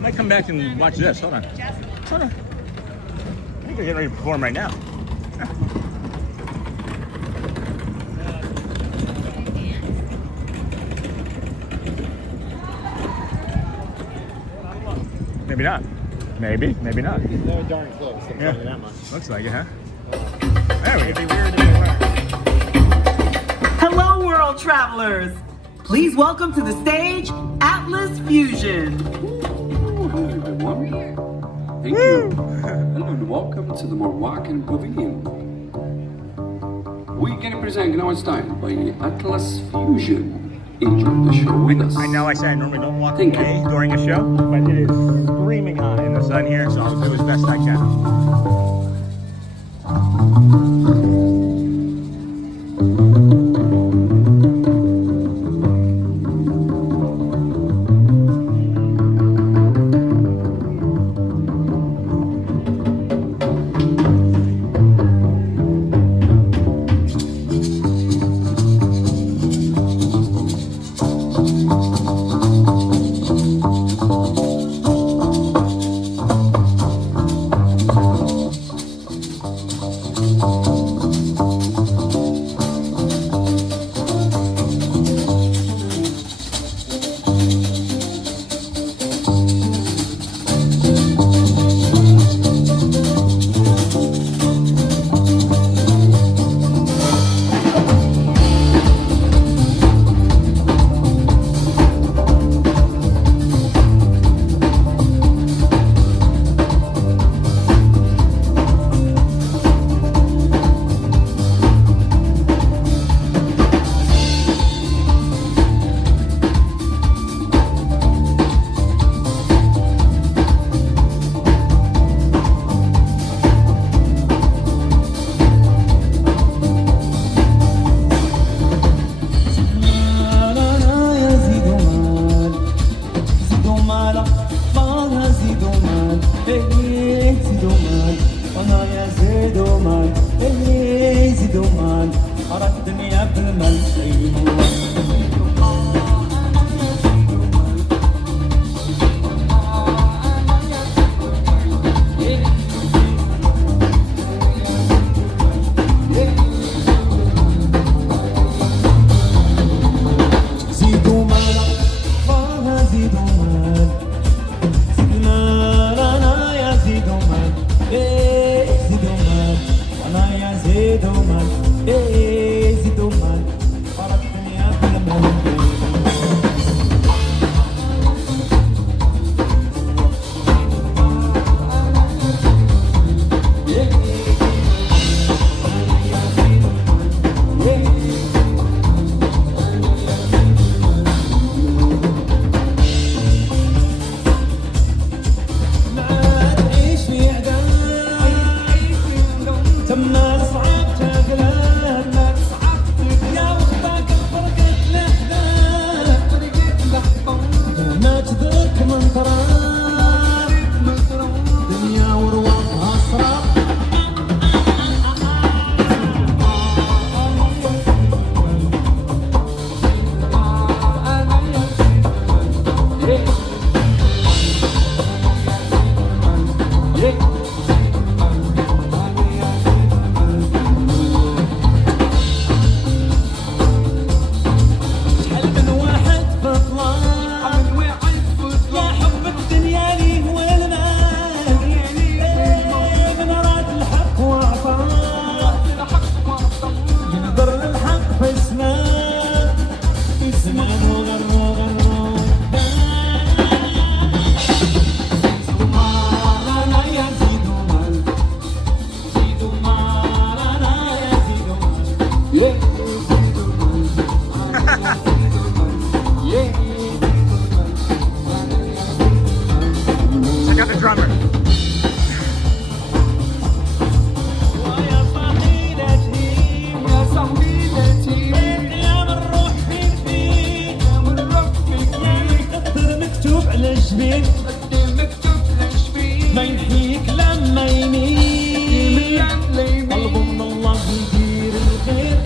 might come back and watch this. Hold on. Hold on. I think they're getting ready to perform right now. Maybe not. Maybe not. They're darn close. I'm telling you that much. Looks like it, huh? There we go. Hello, world travelers. Please welcome to the stage Atlas Fusion. Hello, everyone. Thank you. Hello and welcome to the Moroccan Pavilion. We're gonna present our style by Atlas Fusion. Enjoy the show with us. I know I say I normally don't walk away during a show, but it is screaming hot in the sun here, so I'll do as best I can. Check out the drummer. ما ينحيك لما يميل قلبه من الله يدير الخير.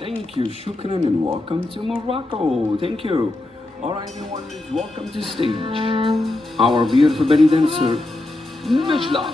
Thank you, shukran, and welcome to Morocco. Thank you. All right, everyone, welcome to stage. Our beautiful belly dancer, Najla.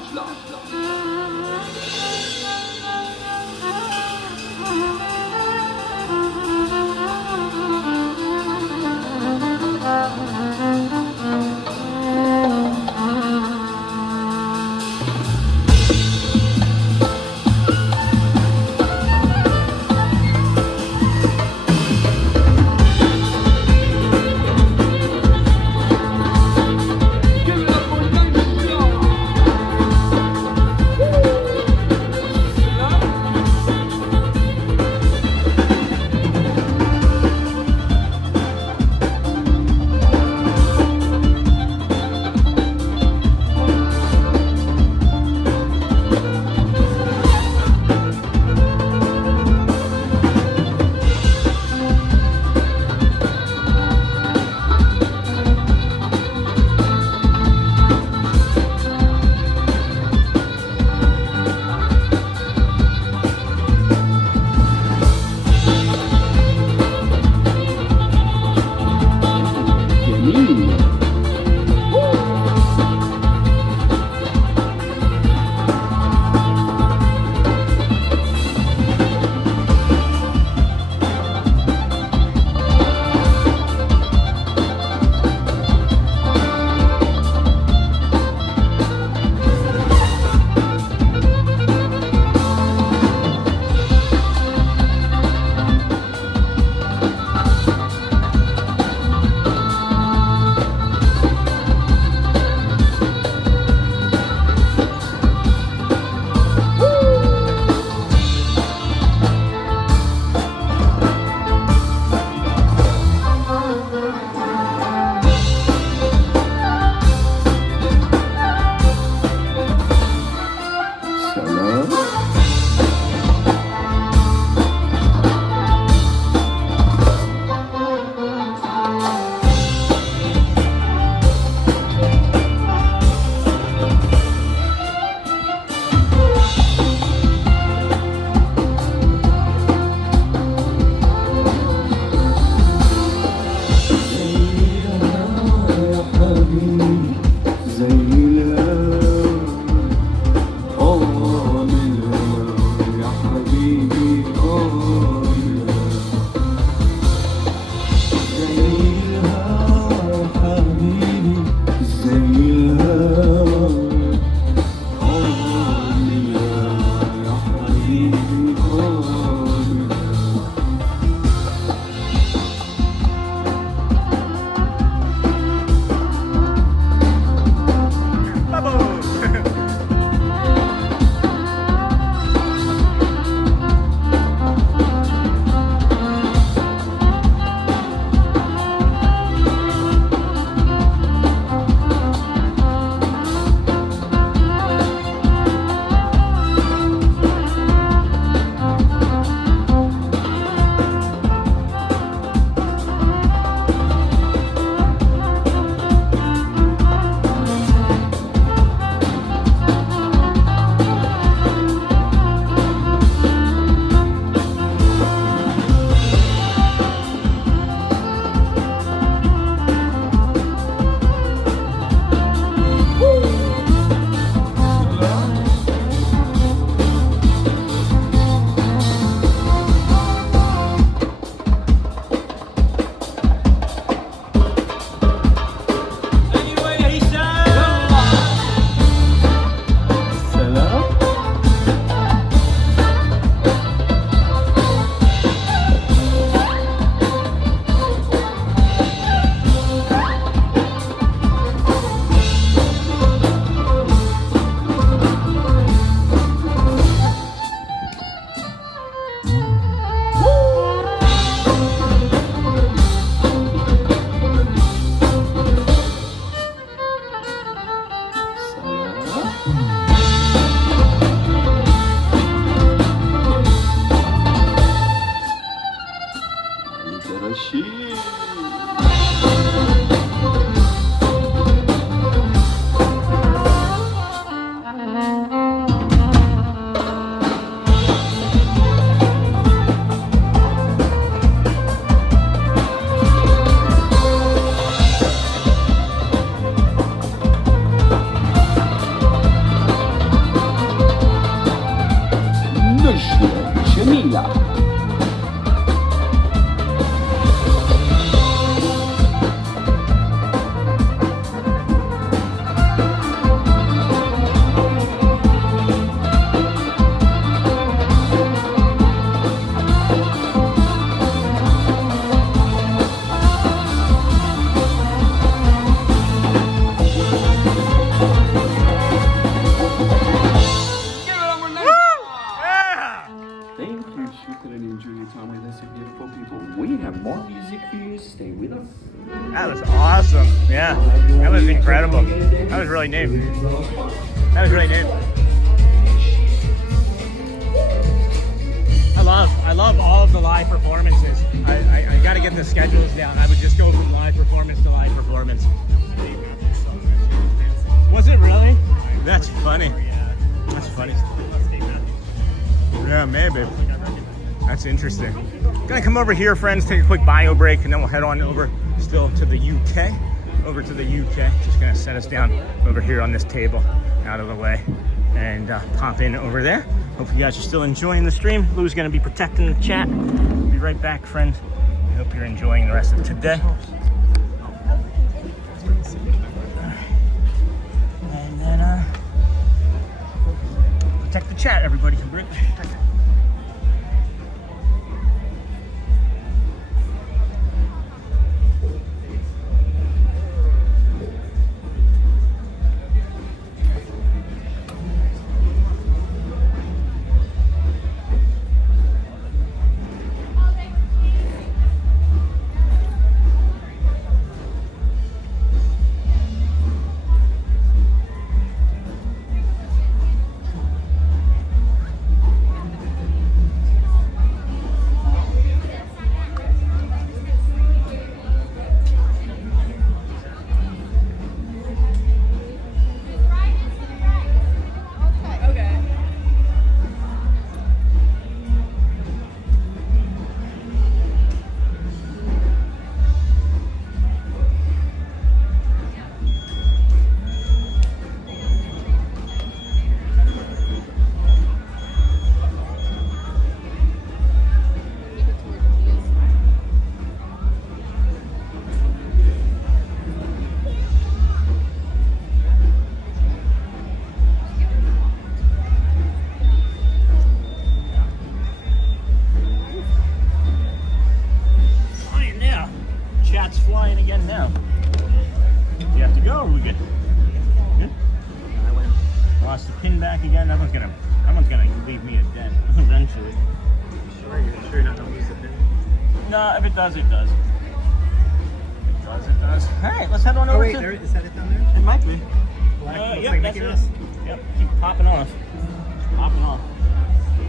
That was awesome. Yeah, that was incredible. That was really neat. That was really neat. I love all of the live performances. I got to get the schedules down. I would just go from live performance to live performance. Was it really? That's funny. That's funny. Yeah, maybe. That's interesting. Gonna come over here, friends, take a quick bio break, and then we'll head on over still to the UK. Over to the UK. Just gonna set us down over here on this table, out of the way, and pop in over there. Hope you guys are still enjoying the stream. Lou's gonna be protecting the chat. Be right back, friends. I hope you're enjoying the rest of today. And then protect the chat, everybody. It does. It does. Hey, let's head on over to... There, is that it down there? It might be. Yep, that's it. Yep, keep popping off. Popping off.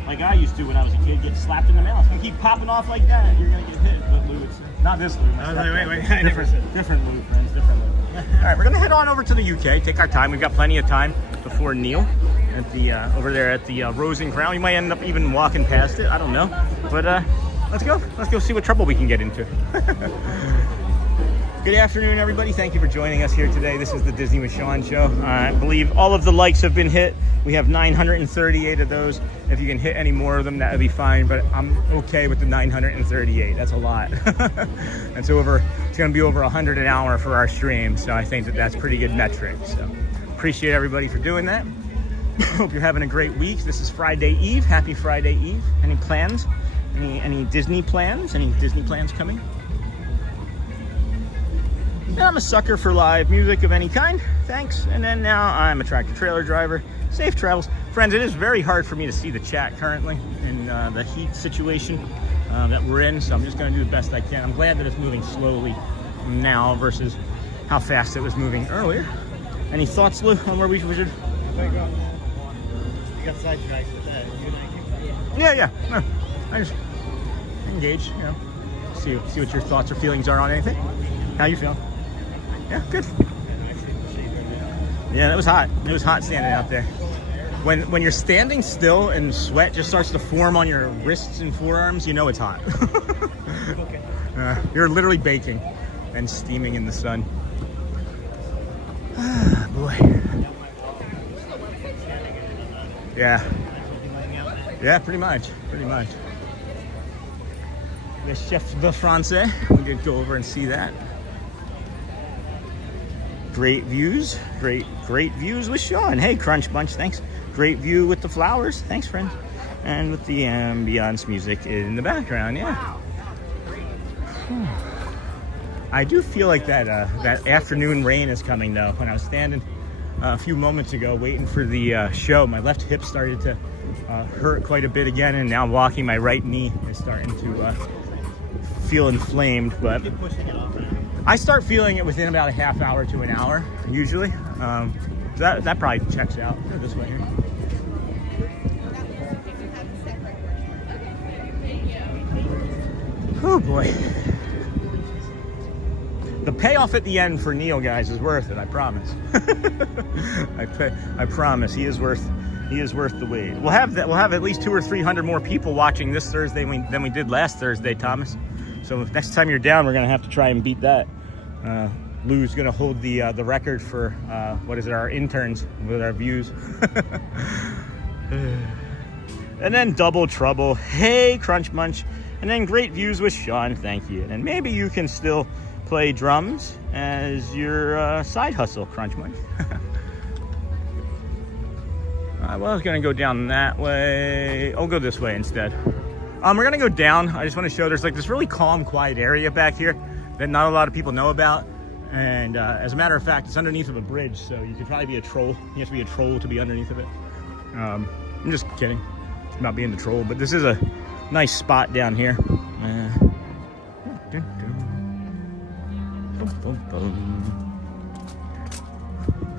Like I used to when I was a kid, get slapped in the mouth. You keep popping off like that, you're going to get hit. But Lou, it's not this Lou. Wait. Different Lou, friends. Different Lou. All right, we're going to head on over to the UK. Take our time. We've got plenty of time before Neil at the over there at the Rose and Crown. You might end up even walking past it. I don't know. But let's go. Let's go see what trouble we can get into. Good afternoon, everybody. Thank you for joining us here today. This is the Disney with Sean show. I believe all of the likes have been hit. We have 938 of those. If you can hit any more of them, that would be fine. But I'm okay with the 938. That's a lot. It's going to be over 100 an hour for our stream. So I think that's pretty good metric. So appreciate everybody for doing that. Hope you're having a great week. This is Friday Eve. Happy Friday Eve. Any plans? Any Disney plans? Any Disney plans coming? And I'm a sucker for live music of any kind. Thanks. And then now I'm a tractor trailer driver. Safe travels. Friends, it is very hard for me to see the chat currently in the heat situation that we're in. So I'm just going to do the best I can. I'm glad that it's moving slowly now versus how fast it was moving earlier. Any thoughts, Lou, on where we should? You got sidetracked with that. Yeah. No, I just engage, you know. See what your thoughts or feelings are on anything. How you feeling? Yeah, good. Yeah, that was hot. It was hot standing out there. When you're standing still and sweat just starts to form on your wrists and forearms, you know it's hot. You're literally baking and steaming in the sun. Ah, boy. Yeah, pretty much. The Chef de Francais. We could go over and see that. Great views with Sean. Hey, Crunch Bunch, thanks. Great view with the flowers. Thanks, friend. And with the ambiance music in the background, yeah. I do feel like that afternoon rain is coming, though. When I was standing a few moments ago waiting for the show, my left hip started to hurt quite a bit again, and now walking, my right knee is starting to feel inflamed. But I start feeling it within about a half hour to an hour, usually. So that probably checks out. Go this way here. Oh boy. The payoff at the end for Neil, guys, is worth it. I promise. I promise he is worth the wait. We'll have at least 200 or 300 more people watching this Thursday than we did last Thursday, Thomas. So if next time you're down, we're gonna have to try and beat that. Lou's gonna hold the record for what is it, our interns with our views. And then Double Trouble. Hey, Crunch Munch. And then Great Views with Sean. Thank you. And maybe you can still play drums as your side hustle, Crunch Munch. Well, I was gonna go down that way. I'll go this way instead. We're gonna go down. I just want to show there's like this really calm, quiet area back here that not a lot of people know about. And as a matter of fact, it's underneath of a bridge, so you could probably be a troll. You have to be a troll to be underneath of it. I'm just kidding about being the troll, but this is a nice spot down here.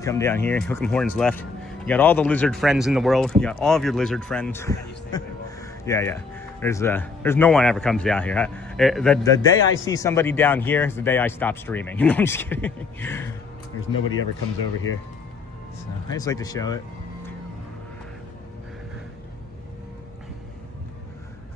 Come down here, hook 'em horns left. You got all the lizard friends in the world. You got all of your lizard friends. Yeah. There's no one ever comes down here. The day I see somebody down here is the day I stop streaming. No, I'm just kidding. There's nobody ever comes over here. So I just like to show it.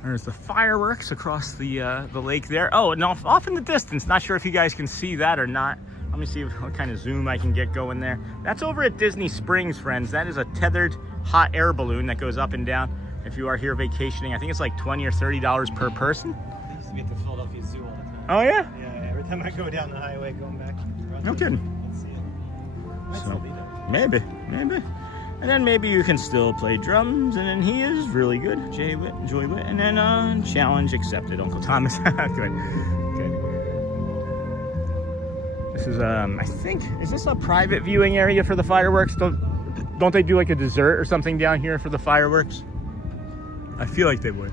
There's the fireworks across the lake there. Oh, and off in the distance. Not sure if you guys can see that or not. Let me see what kind of zoom I can get going there. That's over at Disney Springs, friends. That is a tethered hot air balloon that goes up and down. If you are here vacationing, I think it's like $20 or $30 per person. I used to be at the Philadelphia Zoo all the time. Oh yeah? Yeah, every time I go down the highway going back. No kidding. Let's see it. Might still be there. Maybe. And then maybe you can still play drums, and then he is really good. Joy Witt, and then challenge accepted, Uncle Thomas. Good. This is I think, is this a private viewing area for the fireworks? Don't they do like a dessert or something down here for the fireworks? I feel like they would.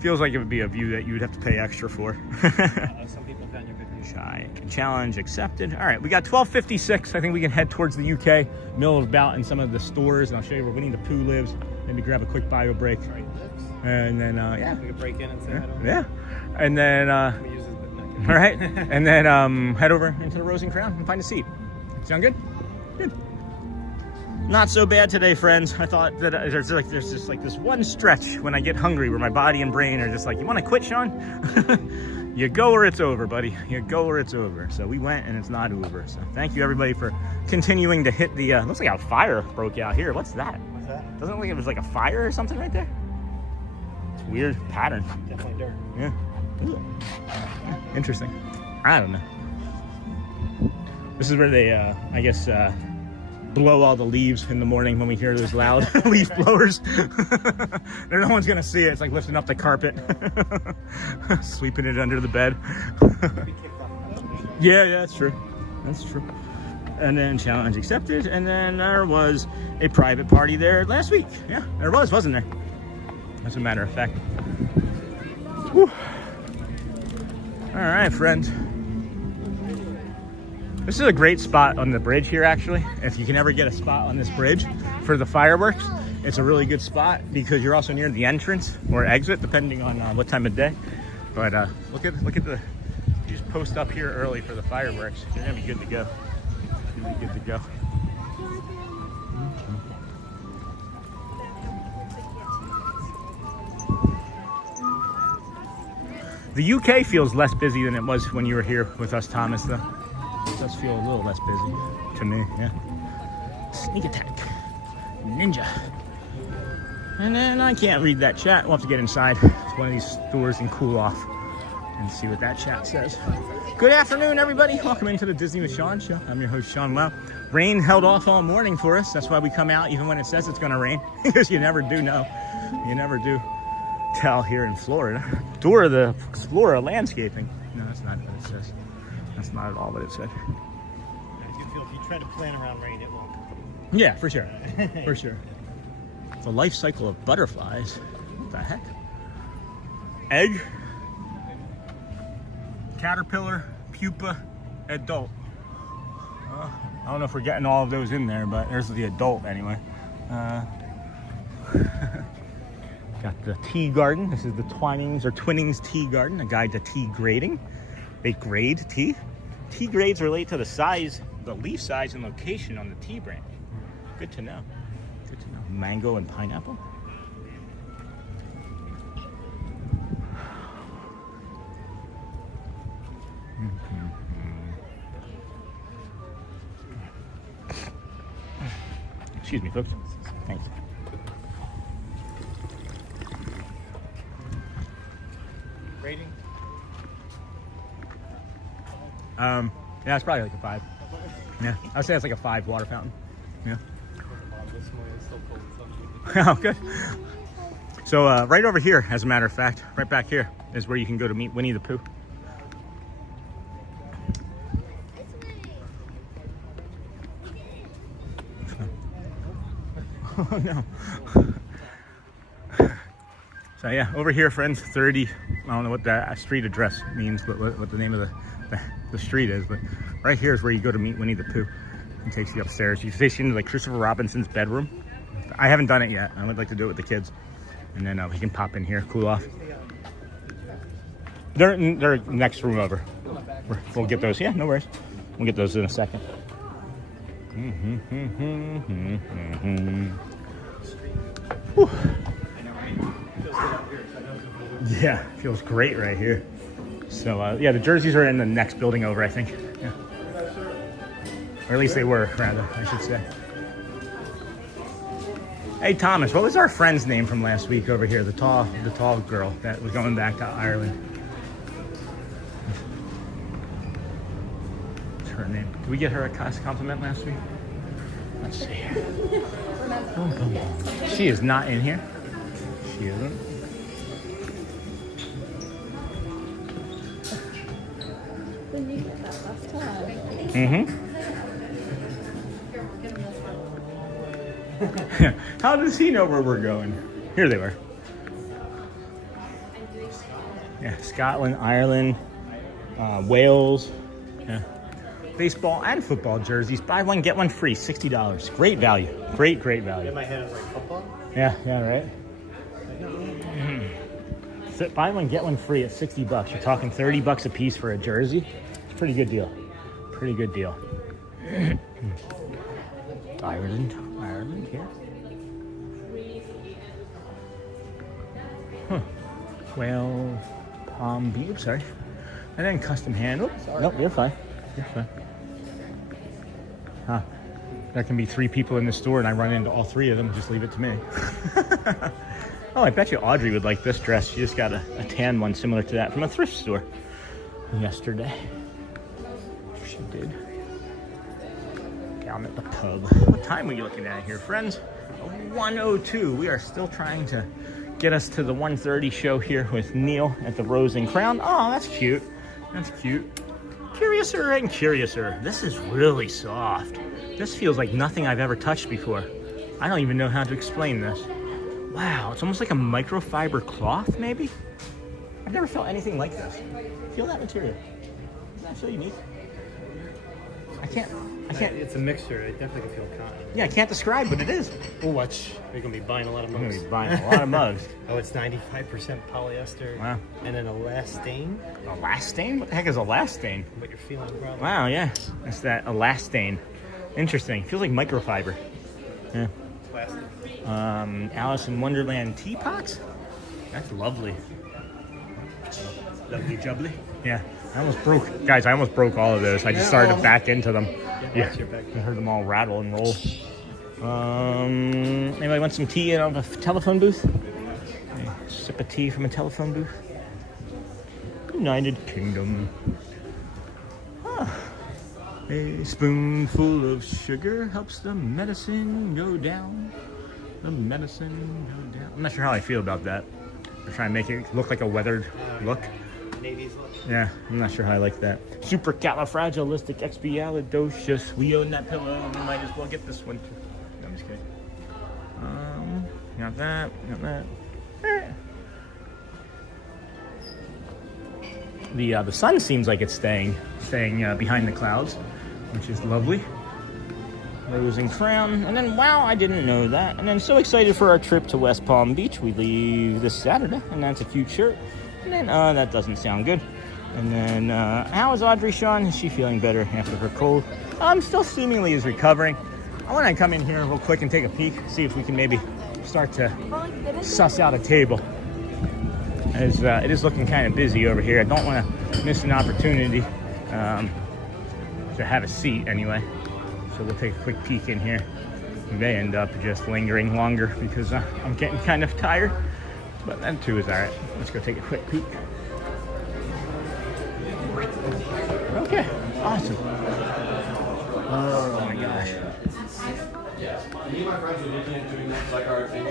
Feels like it would be a view that you would have to pay extra for. Some people found your good view. Shy. Challenge accepted. All right, we got 12:56. I think we can head towards the UK. Mill about in some of the stores, and I'll show you where Winnie the Pooh lives. Maybe grab a quick bio break. And then, yeah. We could break in and say hi to him. Yeah. And then, all right. And then head over into the Rose and Crown and find a seat. Sound good? Good. Not so bad today, friends. I thought that there's just like this one stretch when I get hungry where my body and brain are just like, you want to quit, Sean? You go or it's over, buddy. You go or it's over. So we went and it's not over. So thank you everybody for continuing to hit the, looks like a fire broke out here. What's that? What's that? Doesn't it look like it was like a fire or something right there? It's a weird pattern. Definitely dirt. Yeah. Interesting. I don't know. This is where they, I guess, blow all the leaves in the morning when we hear those loud leaf blowers. No one's gonna see it. It's like lifting up the carpet, sweeping it under the bed. Yeah, that's true. That's true. And then challenge accepted. And then there was a private party there last week. Yeah, there was, wasn't there? As a matter of fact. Whew. All right, friends. This is a great spot on the bridge here, actually. If you can ever get a spot on this bridge for the fireworks, it's a really good spot because you're also near the entrance or exit, depending on what time of day. But look at the, you just post up here early for the fireworks. You're gonna be good to go. Really good to go. The UK feels less busy than it was when you were here with us, Thomas, though. It does feel a little less busy to me, yeah. Sneak attack. Ninja. And then I can't read that chat. We'll have to get inside one of these stores and cool off and see what that chat says. Good afternoon, everybody. Welcome into the Disney with Sean show. I'm your host, Sean Lau. Rain held off all morning for us. That's why we come out even when it says it's going to rain, because you never do know. You never do tell here in Florida. Tour the Explorer landscaping. No, that's not what it says. That's not at all what it said. I do feel if you try to plan around rain, it won't. Yeah, for sure. For sure. The life cycle of butterflies. What the heck? Egg? caterpillar, pupa, adult. I don't know if we're getting all of those in there, but there's the adult anyway. Got the tea garden. This is the Twinnings tea garden, a guide to tea grading. They grade tea. Tea grades relate to the size, the leaf size and location on the tea branch. Good to know. Good to know. Mango and pineapple. Excuse me, folks. Thanks. Rating? Yeah, it's probably like a 5. Yeah, I would say it's like a 5 water fountain. Yeah. Oh, good. So right over here, as a matter of fact, right back here is where you can go to meet Winnie the Pooh. Oh no. So yeah, over here, friends, 30, I don't know what that street address means, but what the name of the street is, but right here is where you go to meet Winnie the Pooh. It takes you upstairs. You take you into like Christopher Robinson's bedroom. I haven't done it yet. I would like to do it with the kids. And then we can pop in here, cool off. They're next room over. We'll get those. Yeah, no worries. We'll get those in a second. Whew. Yeah, feels great right here. So yeah, the jerseys are in the next building over, I think. Yeah. Or at least they were, rather, I should say. Hey Thomas, what was our friend's name from last week over here? The tall girl that was going back to Ireland. What's her name? Did we get her a compliment last week? Let's see. Boom, boom, boom. She is not in here. She isn't. Didn't you get that last time? Mm-hmm. How does he know where we're going? Here they were. Yeah, Scotland, Ireland, Wales. Yeah. Baseball and football jerseys. Buy one, get one free. $60. Great value. Great value. Get my head on like football? Yeah, right? So buy one, get one free at $60. You're talking $30 a piece for a jersey. It's a pretty good deal. Pretty good deal. Ireland here. Huh. Well, Palm Beach, sorry. And then custom handled. Nope, you're fine. You're fine. Huh. There can be 3 people in the store and I run into all 3 of them. Just leave it to me. Oh, I bet you Audrey would like this dress. She just got a tan one similar to that from a thrift store yesterday. She did. Down at the pub. What time are you looking at here, friends? 1:02. We are still trying to get us to the 1:30 show here with Neil at the Rose and Crown. Oh, that's cute. That's cute. Curiouser and curiouser. This is really soft. This feels like nothing I've ever touched before. I don't even know how to explain this. Wow, it's almost like a microfiber cloth, maybe? I've never felt anything like this. Feel that material. Isn't that so unique? I can't. It's a mixture. I definitely can feel cotton. Yeah, I can't describe what it is. Oh, watch. You're going to be buying a lot of mugs. I'm going to be buying a lot of mugs. Oh, it's 95% polyester. Wow. And then elastane. Elastane? What the heck is elastane? What you're feeling, probably. Wow, yeah. It's that elastane. Interesting. Feels like microfiber. Yeah. Plastic. Alice in Wonderland teapots? That's lovely. Lovely jubbly. Yeah. I almost broke, guys, I almost broke all of those. I just started to back into them. Yeah, I heard them all rattle and roll. Anybody want some tea out of a telephone booth? A sip of tea from a telephone booth? United Kingdom. A spoonful of sugar helps the medicine go down. The medicine go down. I'm not sure how I feel about that. I'm trying to make it look like a weathered look. Yeah, I'm not sure how I like that. Supercalifragilisticexpialidocious. We own that pillow. We might as well get this one too. No, I'm just kidding. Got that. Got that. The sun seems like it's staying behind the clouds, which is lovely. Rose and Crown, and then wow, I didn't know that. And then so excited for our trip to West Palm Beach. We leave this Saturday, and that's a cute shirt. And then that doesn't sound good. And then how is Audrey, Sean? Is she feeling better after her cold? Still seemingly is recovering. I want to come in here real quick and take a peek, see if we can maybe start to suss out a table. As it is looking kind of busy over here. I don't want to miss an opportunity to have a seat anyway. So we'll take a quick peek in here. We may end up just lingering longer because I'm getting kind of tired, but that too is all right. Let's go take a quick peek. Okay, awesome. Oh my gosh. Me and my friends were looking at doing that, like our thing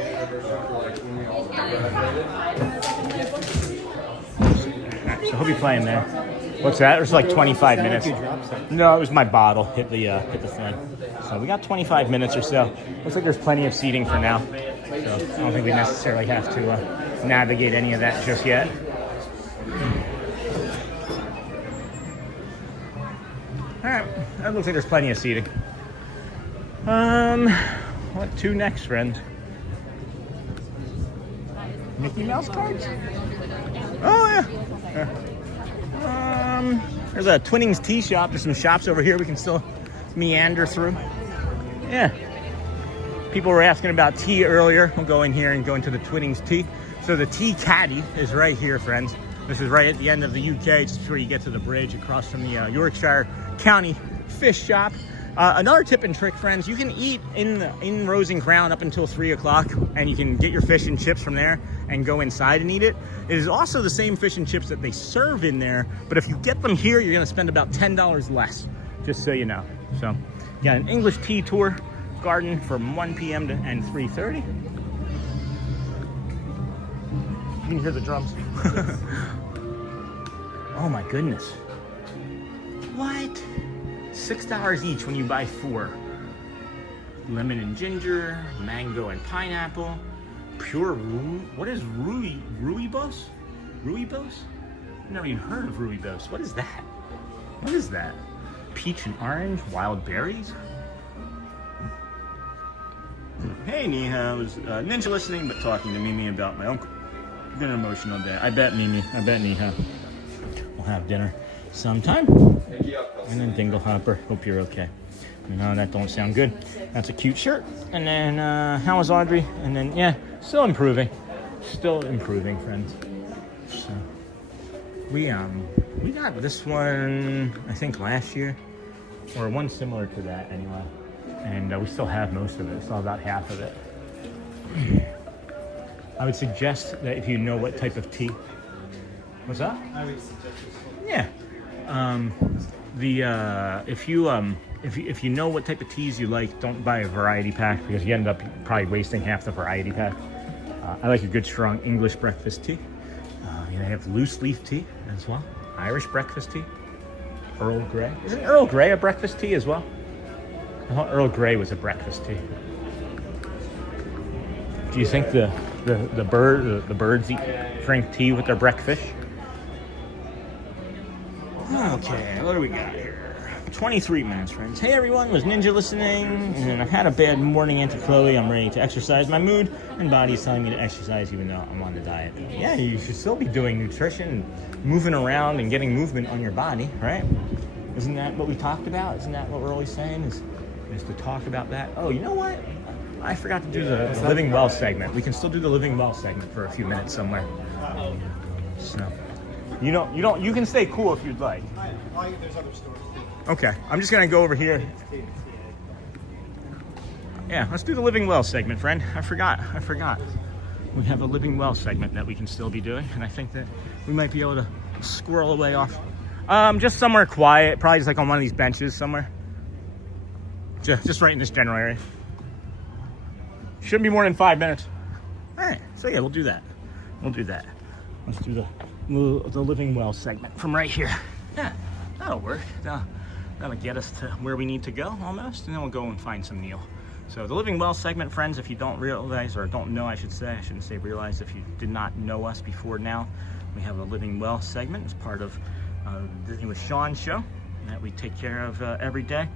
So he'll be playing there. What's that? It was like 25 minutes. No, it was my bottle hit the thing. So we got 25 minutes or so. Looks like there's plenty of seating for now. So I don't think we necessarily have to navigate any of that just yet. All right, that looks like there's plenty of seating. What to next, friend? Mickey Mouse cards? Oh yeah. There's a Twinnings tea shop. There's some shops over here we can still meander through. Yeah. People were asking about tea earlier. We'll go in here and go into the Twinnings tea. So the tea caddy is right here, friends. This is right at the end of the UK, just before you get to the bridge across from the Yorkshire County Fish Shop. Another tip and trick, friends, you can eat in Rose and Crown up until 3 o'clock, and you can get your fish and chips from there and go inside and eat it. It is also the same fish and chips that they serve in there, but if you get them here, you're gonna spend about $10 less, just so you know. So, you got an English tea tour garden from 1 p.m. and 3:30. You can hear the drums. Oh my goodness. What? $6 each when you buy 4. Lemon and ginger, mango and pineapple, pure rui. What is rooibos? Rooibos? I've never even heard of rooibos. What is that? What is that? Peach and orange, wild berries? Hey, Niha. I was ninja listening, but talking to Mimi about my uncle. Been an emotional day. I bet Mimi. I bet Niha. We'll have dinner sometime. And then Dingle Hopper. Hope you're okay. No, that don't sound good. That's a cute shirt. And then how is Audrey? And then yeah, still improving. Still improving, friends. So we got this one I think last year, or one similar to that anyway. And we still have most of it. Still about half of it. I would suggest that if you know what type of tea. What's that? I would suggest this. Yeah. If you know what type of teas you like, don't buy a variety pack because you end up probably wasting half the variety pack. I like a good strong English breakfast tea. They have loose leaf tea as well. Irish breakfast tea. Earl Grey. Isn't Earl Grey a breakfast tea as well? I thought Earl Grey was a breakfast tea. Do you think the birds drink tea with their breakfast? Okay, what do we got here? 23 minutes, friends. Hey everyone, was Ninja listening? And I've had a bad morning, Auntie Chloe. I'm ready to exercise. My mood and body is telling me to exercise even though I'm on the diet. Yeah, you should still be doing nutrition, moving around and getting movement on your body, right? Isn't that what we talked about? Isn't that what we're always saying is to talk about that? Oh, you know what? I forgot to do the Living Well segment. We can still do the Living Well segment for a few minutes somewhere. So, you can stay cool if you'd like. There's other stores too. Okay, I'm just gonna go over here. Yeah, let's do the Living Well segment, friend. I forgot. We have a Living Well segment that we can still be doing, and I think that we might be able to squirrel away off. Just somewhere quiet, probably just like on one of these benches somewhere. Just right in this general area. Shouldn't be more than 5 minutes. All right, so yeah, we'll do that. Let's do the Living Well segment from right here. Yeah, that'll work. That'll get us to where we need to go almost, and then we'll go and find some meal. So the Living Well segment, friends, if you don't realize, or don't know, I should say, I shouldn't say realize, if you did not know us before now, We have a Living Well segment as part of the Disney with Sean show that we take care of every day.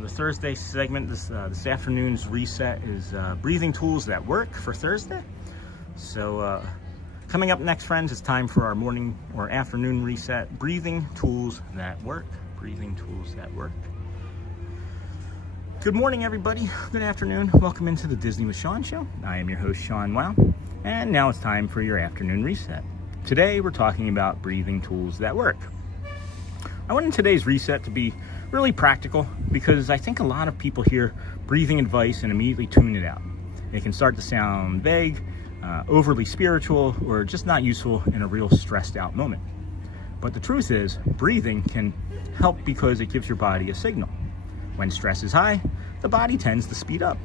The Thursday segment, this afternoon's reset is breathing tools that work for Thursday. So coming up next, friends, it's time for our morning or afternoon reset. Breathing tools that work. Breathing tools that work. Good morning, everybody. Good afternoon. Welcome into the Disney with Sean show. I am your host, Sean Wow. And now it's time for your afternoon reset. Today, we're talking about breathing tools that work. I wanted today's reset to be really practical because I think a lot of people hear breathing advice and immediately tune it out. It can start to sound vague, overly spiritual, or just not useful in a real stressed out moment. But the truth is, breathing can help because it gives your body a signal. When stress is high, the body tends to speed up.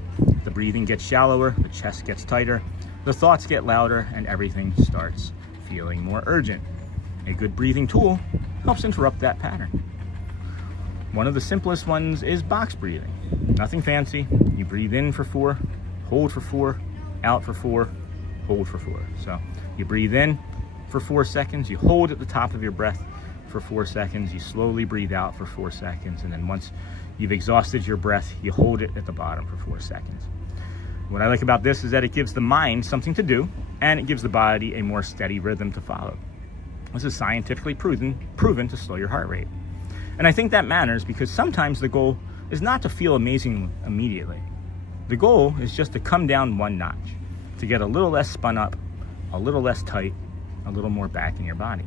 The breathing gets shallower, the chest gets tighter, the thoughts get louder, and everything starts feeling more urgent. A good breathing tool helps interrupt that pattern. One of the simplest ones is box breathing. Nothing fancy. You breathe in for 4, hold for 4, out for 4, hold for 4. So you breathe in for 4 seconds, you hold at the top of your breath for 4 seconds, you slowly breathe out for 4 seconds, and then once you've exhausted your breath, you hold it at the bottom for 4 seconds. What I like about this is that it gives the mind something to do, and it gives the body a more steady rhythm to follow. This is scientifically proven to slow your heart rate. And I think that matters because sometimes the goal is not to feel amazing immediately. The goal is just to come down one notch, to get a little less spun up, a little less tight, a little more back in your body.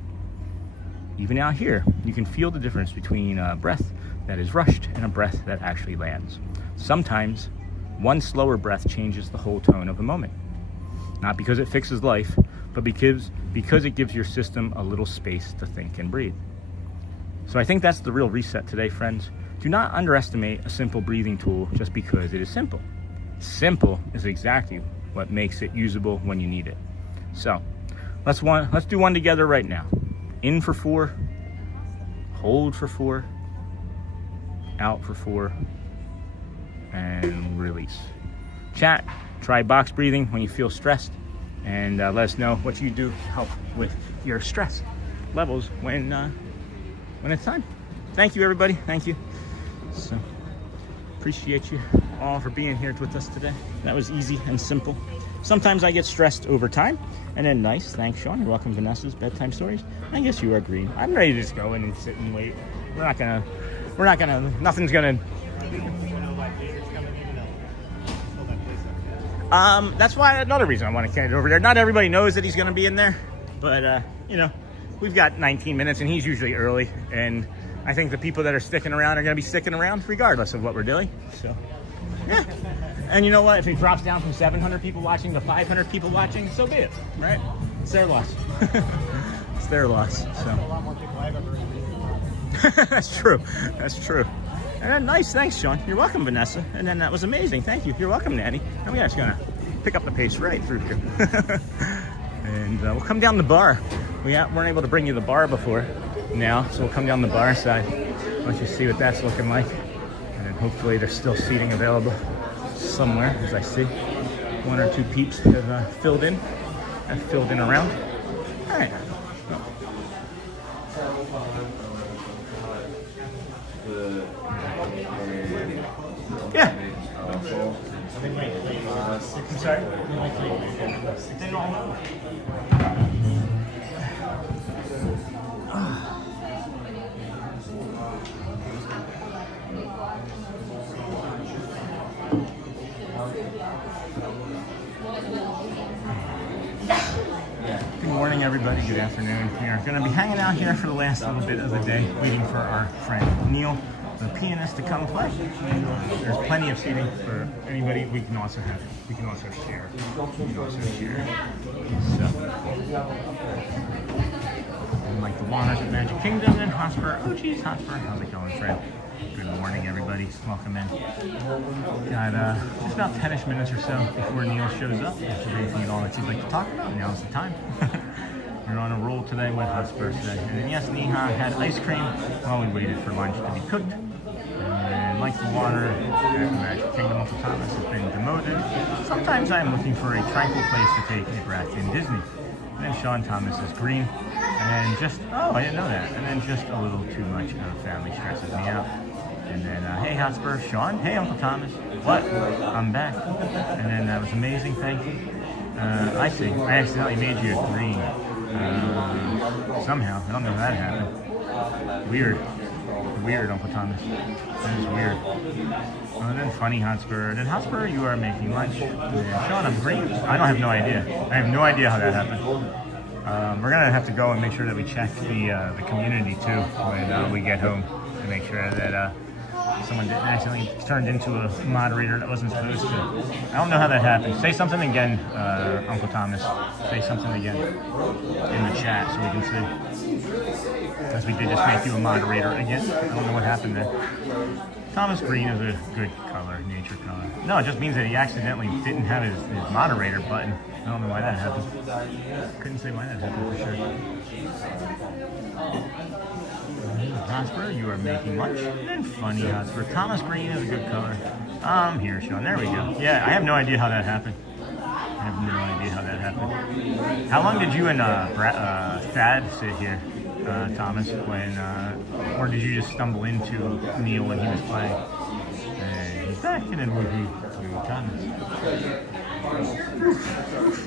Even out here, you can feel the difference between a breath that is rushed and a breath that actually lands. Sometimes, one slower breath changes the whole tone of a moment. Not because it fixes life, but because it gives your system a little space to think and breathe. So I think that's the real reset today, friends. Do not underestimate a simple breathing tool just because it is simple. Simple is exactly what makes it usable when you need it. So let's do one together right now. In for 4, hold for 4, out for 4, and release. Chat, try box breathing when you feel stressed, and let us know what you do to help with your stress levels when it's time. Thank you, everybody. Thank you. So appreciate you all for being here with us today. That was easy and simple. Sometimes I get stressed over time, and then nice. Thanks, Sean. You're welcome. Vanessa's bedtime stories. I guess you are green. I'm ready to just go in and sit and wait. Nothing's gonna. That's why another reason I want to carry it over there. Not everybody knows that he's gonna be in there, but we've got 19 minutes, and he's usually early, and I think the people that are sticking around are gonna be sticking around regardless of what we're doing. So, yeah. And you know what? If it drops down from 700 people watching to 500 people watching, so be it, right? It's their loss. It's their loss. So. That's true. That's true. And then nice. Thanks, Sean. You're welcome, Vanessa. And then that was amazing. Thank you. You're welcome, Nanny. And we're just gonna pick up the pace right through here. And we'll come down the bar. We weren't able to bring you the bar before now, so we'll come down the bar side. Let you see what that's looking like. And then hopefully there's still seating available somewhere, as I see. 1 or 2 peeps have filled in around. All right. Yeah. I'm sorry. Good morning, everybody. Good afternoon. We are going to be hanging out here for the last little bit of the day, waiting for our friend Neil, the pianist, to come play. There's plenty of seating for anybody. We can also share. So, like the Waters at Magic Kingdom and Hotspur. Oh, geez, Hotspur. How's it going, friend? Good morning, everybody. Welcome in. Got just about 10-ish minutes or so before Neil shows up. If there's anything at all that you'd like to talk about, now's the time. We're on a roll today with Hotspur today. And then, yes, Neha had ice cream while we waited for lunch to be cooked. And like the Water at the Magic Kingdom, Uncle Thomas has been demoted. Sometimes I am looking for a tranquil place to take a breath in Disney. And then Sean Thomas is green. And then just, oh, I didn't know that. And then just a little too much of family stresses me out. And then, hey Hotspur, Sean, hey Uncle Thomas, what? I'm back. And then that was amazing, thank you. I see, I accidentally made you a green. Somehow, I don't know how that happened. Weird, Uncle Thomas. That is weird. And then funny Hotspur. And then Hotspur, you are making lunch. And Sean, I'm green. I don't have no idea. I have no idea how that happened. We're gonna have to go and make sure that we check the community too when we get home to make sure that someone didn't accidentally turned into a moderator that wasn't supposed to. I don't know how that happened. Say something again, Uncle Thomas. Say something again in the chat so we can see. Because we did just make you a moderator again. I don't know what happened there. Thomas Green is a good color, nature color. No, it just means that he accidentally didn't have his moderator button. I don't know why that happened. Couldn't say why that happened for sure. Hotspur, you are making lunch. And funny Hotspur. Thomas Green is a good color. Here, Sean. There we go. Yeah, I have no idea how that happened. I have no idea how that happened. How long did you and Thad sit here, Thomas, when, or did you just stumble into Neil when he was playing? And he's back in a movie. Thomas.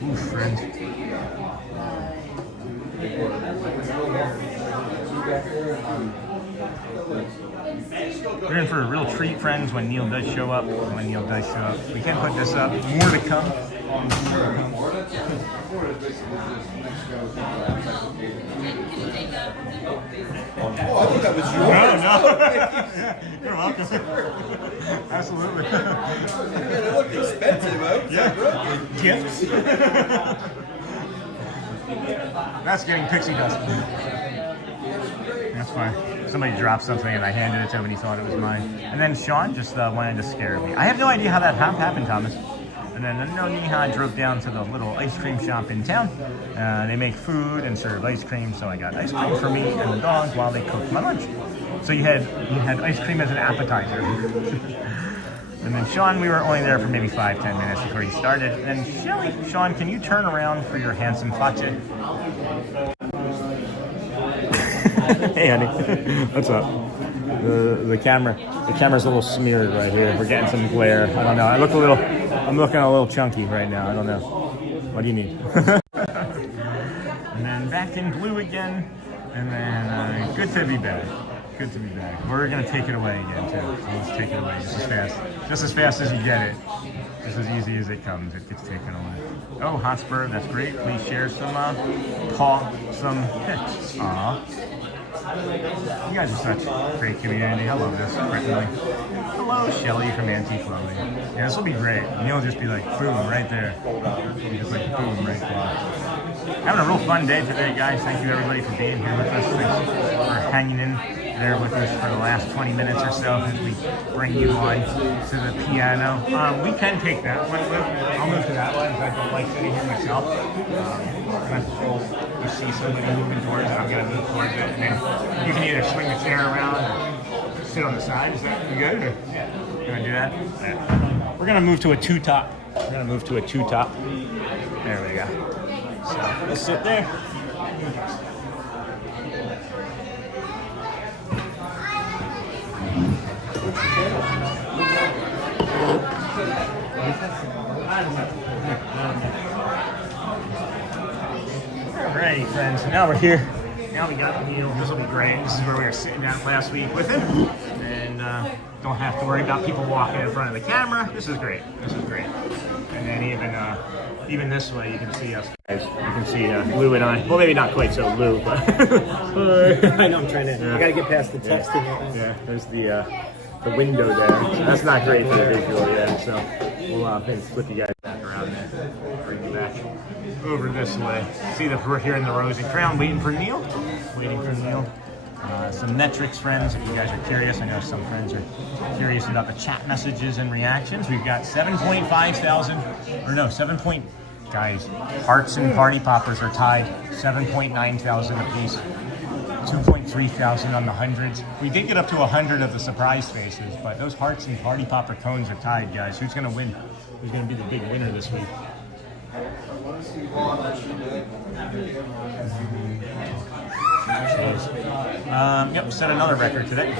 Ooh, friends. We're in for a real treat, friends, when Neil does show up. We can put this up. More to come. Oh, I thought that was yours. No. You're welcome. Absolutely. Man, it looked expensive. Yeah. Gifts. That's getting pixie dust. That's fine. Somebody dropped something and I handed it to him and he thought it was mine. And then Sean just wanted to scare me. I have no idea how that happened, Thomas. And then I drove down to the little ice cream shop in town. They make food and serve ice cream, so I got ice cream for me and the dogs while they cooked my lunch. So you had ice cream as an appetizer. And then Sean, we were only there for maybe 5-10 minutes before he started. And Shelly, Sean, can you turn around for your handsome face? Hey, honey. What's up? The camera's a little smeared right here. We're getting some glare. I don't know. I'm looking a little chunky right now. I don't know. What do you need? And then back in blue again. And then good to be back. Good to be back. We're gonna take it away again too. So let's take it away just as fast as you get it. Just as easy as it comes, it gets taken away. Oh, Hotspur, that's great. Please share some pics. Aw. You guys are such a great community. I love this. Friendly. Hello, Shelly from Auntie Chloe. Yeah, this will be great. And you'll just be like, boom, right there. Just like, boom, right there. Having a real fun day today, guys. Thank you, everybody, for being here with us. Thanks for hanging in there with us for the last 20 minutes or so as we bring you on to the piano. We can take that one. I'll move to that one because I don't like sitting here myself. You see somebody moving towards it, I'm going to move towards it. And then you can either swing the chair around or sit on the side. Is that you good? Or you want to do that? Yeah. We're going to move to a two-top. There we go. So we'll sit there. Alrighty, friends. So now we're here. Now we got Neil. This will be great. This is where we were sitting down last week with him, and don't have to worry about people walking in front of the camera. This is great. And then even this way, you can see us. Guys, you can see Lou and I. Well, maybe not quite so Lou, but I know I'm trying to. I got to get past the texting. Yeah, there's the window there. So that's not great for the visual yet. So we'll flip you guys back around there. Bring you back over this way. See that we're here in the Rose and Crown, waiting for Neil. Some metrics, friends, if you guys are curious. I know some friends are curious about the chat messages and reactions. We've got 7.5 guys, hearts and party poppers are tied. 7.9 thousand apiece. 2.3 thousand on the hundreds. We did get up to 100 of the surprise faces, but those hearts and party popper cones are tied, guys. Who's going to win? Who's going to be the big winner this week? Yep, set another record today.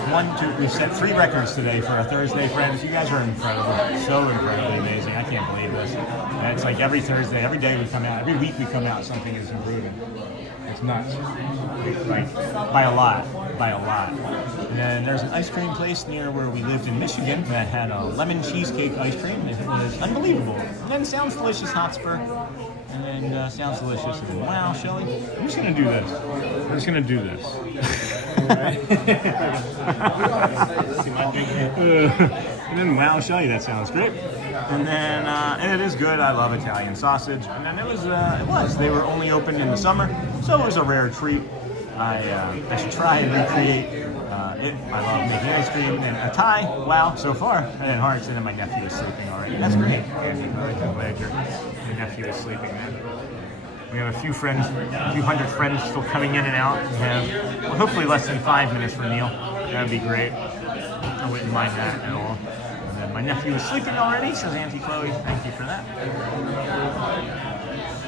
We set 3 records today for our Thursday friends. You guys are incredible. So incredibly amazing. I can't believe this. And it's like every Thursday, every day we come out, every week we come out, something is improving. It's nuts. Like, by a lot. And then there's an ice cream place near where we lived in Michigan that had a lemon cheesecake ice cream. It was unbelievable. And then Sounds Delicious Hotspur. And then Sounds Delicious. And then, wow, Shelly, I'm just going to do this. I'm just going to do this. And then, wow, Shelly, that sounds great. And then, and it is good. I love Italian sausage. And then it was. They were only open in the summer, so it was a rare treat. I should try and recreate it. I love making ice cream and a tie. Wow, so far. And then Hearts, and then my nephew is sleeping already. That's great. I'm glad your nephew is sleeping, man. We have a few hundred friends still coming in and out. We have, well, hopefully less than 5 minutes for Neil. That would be great. I wouldn't mind that at all. And then my nephew is sleeping already, says Auntie Chloe. Thank you for that.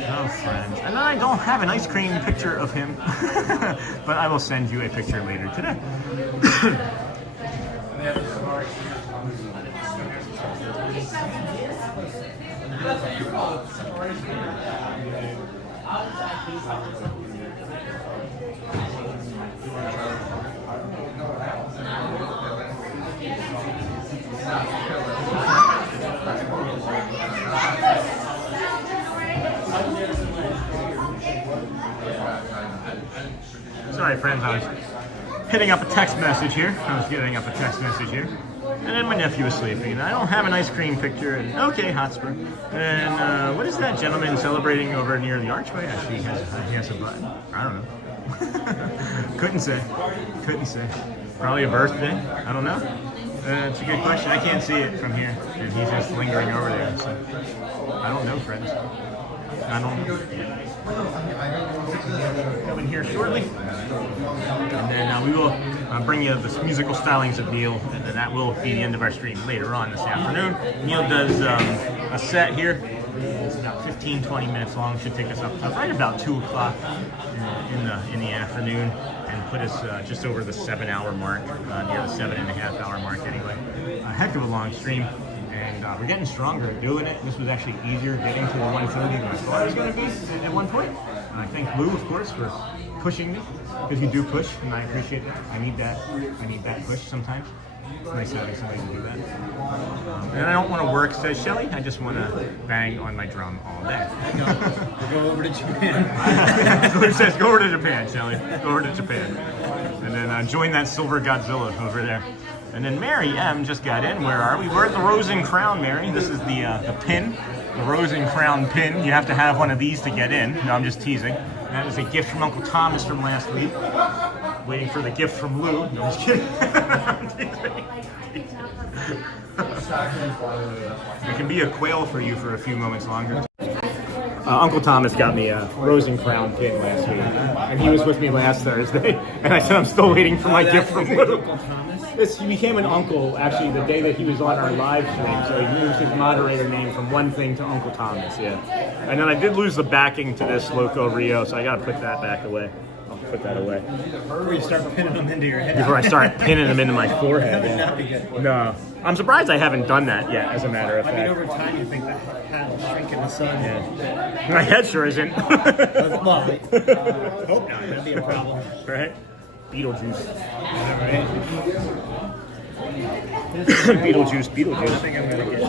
Oh, friends. And then I don't have an ice cream picture of him, but I will send you a picture later today. Sorry, friends, I was hitting up a text message here. And then my nephew is sleeping, and I don't have an ice cream picture. And okay, Hotspur. And what is that gentleman celebrating over near the archway? Actually, he has a button. I don't know. Couldn't say. Probably a birthday. I don't know. It's a good question. I can't see it from here, and he's just lingering over there. So I don't know, friends. I don't know. Coming here shortly, and then we will bring you the musical stylings of Neil, and then that will be the end of our stream later on this afternoon. Neil does a set here. It's about 15-20 minutes long. Should take us up to right about 2 o'clock in the afternoon, and put us just over the 7-hour mark, near the 7.5-hour mark anyway. A heck of a long stream. And we're getting stronger at doing it. This was actually easier getting to the 130 than I thought it was going to be at one point. And I thank Lou, of course, for pushing me, because you do push, and I appreciate that. I need that push sometimes. It's nice having somebody to do that. And I don't want to work, says Shelly. I just want to bang on my drum all day. Go over to Japan. It says, go over to Japan, Shelly. Go over to Japan. And then join that Silver Godzilla over there. And then Mary M just got in. Where are we? We're at the Rose and Crown, Mary. This is the pin, the Rose and Crown pin. You have to have one of these to get in. No, I'm just teasing. That is a gift from Uncle Thomas from last week. Waiting for the gift from Lou. No, I'm just kidding. It can be a quail for you for a few moments longer. Uncle Thomas got me a Rose and Crown pin last week, and he was with me last Thursday. And I said I'm still waiting for my gift from Lou. He became an uncle, actually, the day that he was on our live stream, so he moved his moderator name from one thing to Uncle Thomas, yeah. And then I did lose the backing to this Loco Rio, so I gotta put that back away. I'll put that away. Before you start pinning them into your head. Before I start pinning them into my forehead, That would not be good. No. I'm surprised I haven't done that yet, as a matter of fact. I mean, over time, you think that hat will shrink in the sun. Yeah. My head sure isn't. Well, hope not. That'd be a problem. Right? Beetlejuice. Right? Beetlejuice. I think I'm gonna get.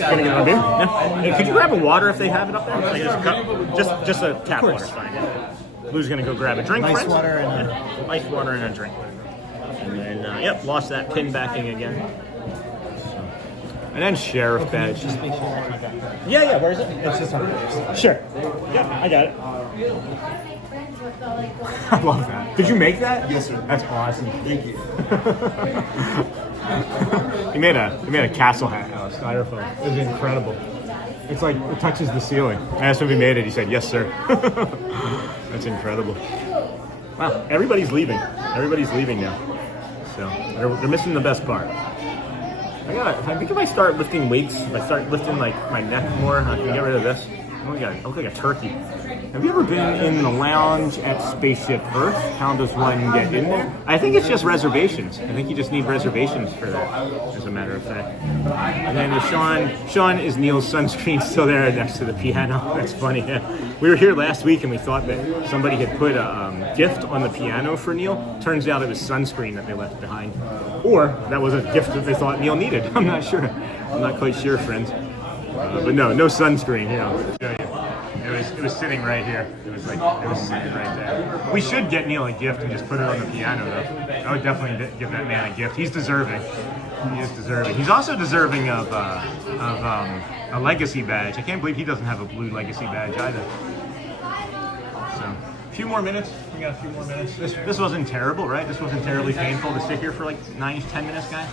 Gonna get a beer? Yeah. Hey, could you grab a water if they have it up there? Like just a tap water's fine. Yeah. Lou's gonna go grab a drink. Ice friends. water and ice water and a drink. And then yep, lost that pin backing again. And then sheriff badge. Yeah. Where is it? It's just on the Sure. Yep, I got it. I love that. Did you make that? Yes, sir. That's awesome. Thank you. He made a castle hat out of styrofoam. It was incredible. It's like it touches the ceiling. I asked him if he made it. He said, "Yes, sir." That's incredible. Wow, everybody's leaving. Everybody's leaving now. So they're missing the best part. I think if I start lifting weights, if I start lifting like my neck more, I can get rid of this. Oh, yeah, I look like a turkey. Have you ever been in the lounge at Spaceship Earth? How does one get in there? I think it's just reservations. I think you just need reservations for that, as a matter of fact. And then Sean is Neil's sunscreen still there next to the piano. That's funny. Yeah. We were here last week and we thought that somebody had put a gift on the piano for Neil. Turns out it was sunscreen that they left behind. Or that was a gift that they thought Neil needed. I'm not sure. I'm not quite sure, friends. But no sunscreen, you know. It was sitting right here. It was sitting right there. We should get Neil a gift and just put it on the piano, though. I would definitely give that man a gift. He's deserving. He is deserving. He's also deserving of a legacy badge. I can't believe he doesn't have a blue legacy badge either. So, a few more minutes. We got a few more minutes. This wasn't terrible, right? This wasn't terribly painful to sit here for like 9-10 minutes, guys.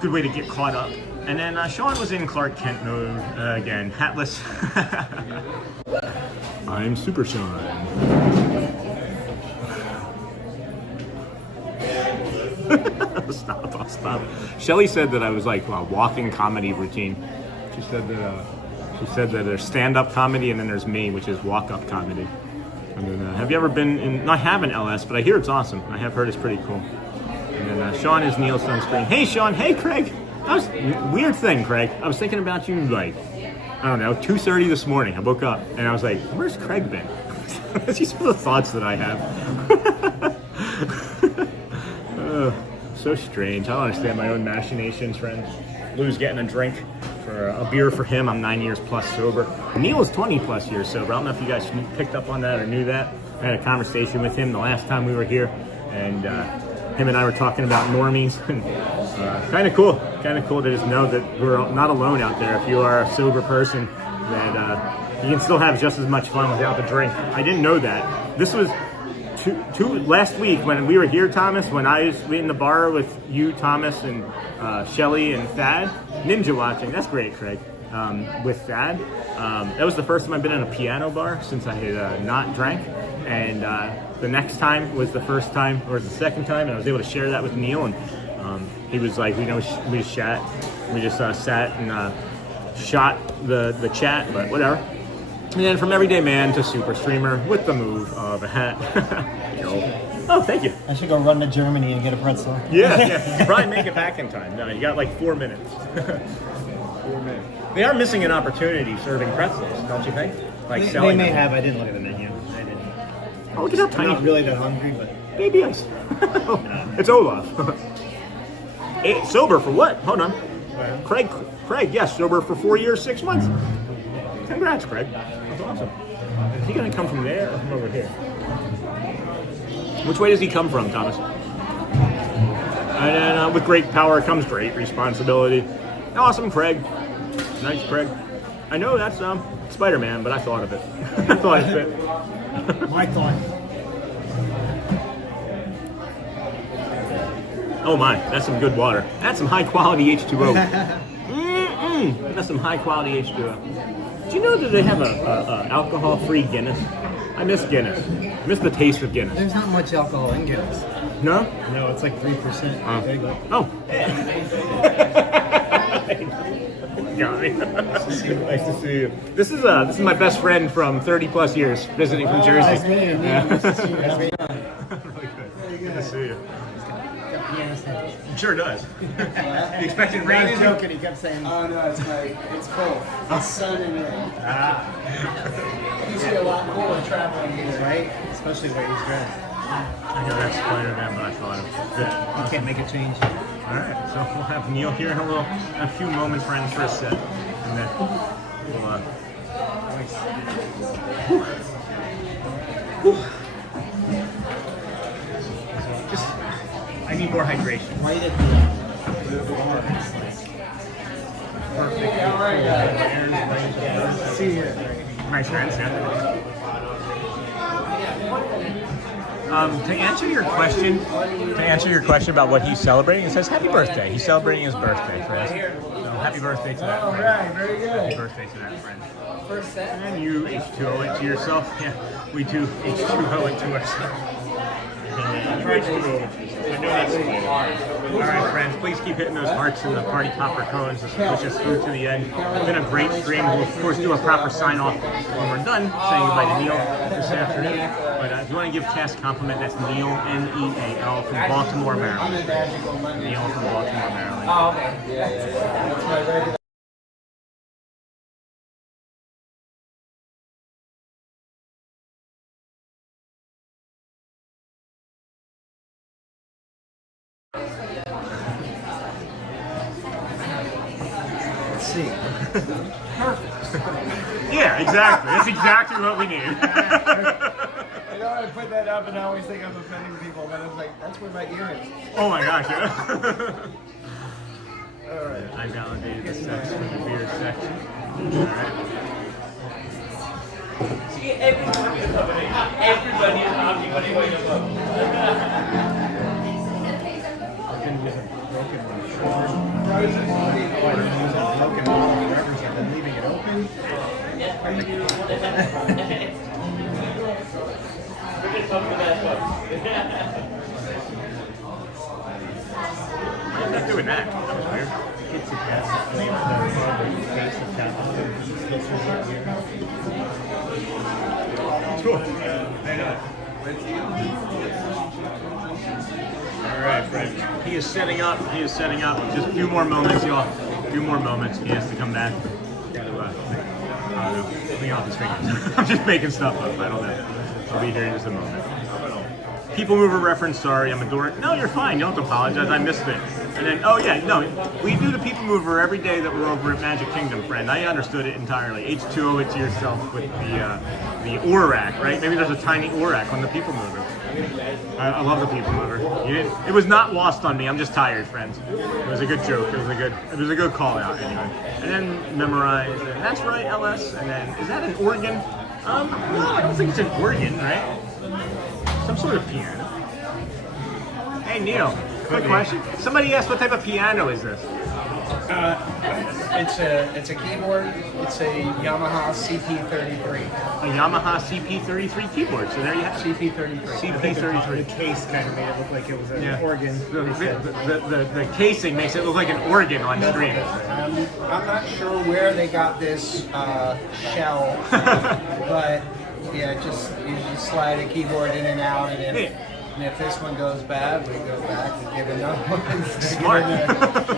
Good way to get caught up. And then Sean was in Clark Kent mode again, hatless. I'm Super Sean. I'll stop. Shelly said that I was like a walking comedy routine. She said that there's stand-up comedy and then there's me, which is walk-up comedy. And then, have you ever been in? No, I haven't LS, but I hear it's awesome. I have heard it's pretty cool. And then Sean is Neil's sunscreen. Hey Sean, hey Craig. Weird thing, Craig. I was thinking about you like, I don't know, 2:30 this morning. I woke up and I was like, where's Craig been? These are the thoughts that I have. So strange. I don't understand my own machinations, friends. Lou's getting a drink for a beer for him. I'm 9 years plus sober. Neil is 20 plus years sober. I don't know if you guys picked up on that or knew that. I had a conversation with him the last time we were here, and him and I were talking about normies. Kind of cool to just know that we're not alone out there. If you are a sober person, that you can still have just as much fun without the drink. I didn't know that. This was last week when we were here, Thomas, when I was in the bar with you, Thomas, and Shelly and Thad, ninja watching. That's great, Craig. With Thad. That was the first time I've been in a piano bar since I had not drank. And the next time was the first time, or the second time, and I was able to share that with Neil. And he was like, we just sat and shot the chat, but whatever. And then from everyday man to super streamer with the move of a hat. Oh, thank you. I should go run to Germany and get a pretzel. Yeah. You can probably make it back in time. No, you got like 4 minutes. 4 minutes. They are missing an opportunity serving pretzels, don't you think? Like they may have. I didn't look at the menu. I didn't. Oh, look at how tiny. I'm not really that hungry, but baby ice. It's Olaf. Sober for what? Hold on. Craig, yes, sober for 4 years, 6 months. Congrats, Craig. That's awesome. Is he going to come from there or from over here? Which way does he come from, Thomas? And then with great power comes great responsibility. Awesome, Craig. Nice, Craig. I know that's Spider-Man, but I thought of it. I thought it fit. My thought. Oh my, that's some good water. That's some high quality H2O. That's some high quality H2O. Do you know that they have a alcohol-free Guinness? I miss Guinness. I miss the taste of Guinness. There's not much alcohol in Guinness. No? No, it's like 3%. Oh. Got me. Nice to see you. This is my best friend from 30 plus years visiting from Jersey. Nice meeting you. Really good. Good to see you. It sure does. You expected rain? I was joking. He kept saying, "Oh no, it's cold. It's sun and rain." Usually a lot cooler traveling here, right? Especially where he's dressed. I know that's Spider-Man, but I thought it was good. You can't make a change. All right, so we'll have Neil here in a few moments, friends, for a set, and then we'll. I need more hydration. Right at the bar, it's like perfect. Yeah, see you. Nice friends, yeah. To answer your question about what he's celebrating, it says happy birthday. He's celebrating his birthday, friends. So happy birthday to that friend. All right, very good. Happy birthday to that friend. First set. And you H2O it to yourself. Yeah, we do H2O it to ourselves. No need to. All right, friends, please keep hitting those hearts and the party popper cones to push us through to the end. It's been a great stream. We'll, of course, do a proper sign-off when we're done, saying goodbye to Neil this afternoon. But if you want to give Cass a compliment, that's Neil, N-E-A-L, from Baltimore, Maryland. Neil from Baltimore, Maryland. Oh, okay. Yeah. That's my regular. Yeah, exactly. That's exactly what we need. I know I put that up and I always think I'm offending people, but I was like, that's where my ear is. Oh my gosh, yeah. Alright. I validated the sex for the beer section. Alright. See, everybody is asking what anybody knows. Broken bottle forever, so I've been leaving it open. I'm not doing that. That was weird. It's a gas name of the base of capital. It's cool. All right, friends. He is setting up. He is setting up. Just a few more moments, y'all. A few more moments. He has to come back. I don't know. Clean off his fingers. I'm just making stuff up. I don't know. I'll be here in just a moment. People mover reference. Sorry, I'm a dork. No, you're fine. You don't have to apologize. I missed it. And then, oh yeah, no, we do the people mover every day that we're over at Magic Kingdom, friend. I understood it entirely. H2O it to yourself with the ore rack, right? Maybe there's a tiny ore rack on the people mover. I love the people mover. It was not lost on me. I'm just tired, friends. It was a good joke. It was a good call out anyway. And then memorize. And that's right, LS. And then is that an organ? No, I don't think it's an organ, right? Some sort of piano. Hey Neil, quick question. Somebody asked what type of piano is this? It's a keyboard. It's a Yamaha CP33. A Yamaha CP33 keyboard. So there you have it. CP33. CP33. The case kind of made it look like it was an organ. The casing makes it look like an organ on screen. I'm not sure where they got this shell, but yeah, you just slide a keyboard in and out, and if this one goes bad, we go back and get another one. Smart.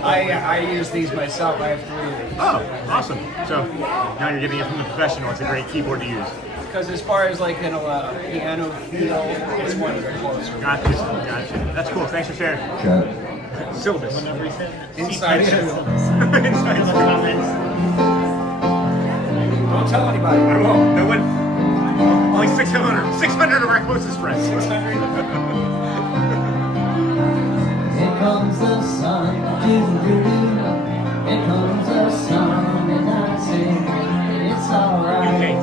I use these myself. I have 3 of these. Oh, awesome. So now you're getting it from the professional. It's a great keyboard to use. Because as far as like piano feel, it's one of the closer. Gotcha. That's cool. Thanks for sharing. Syllabus. Inside syllabus. Inside comments. Don't tell anybody. I won't. No one. Only 600. 600 of our closest friends. 600. Here comes the sun, doo-doo-doo. Here comes the sun, and I sing, it's alright.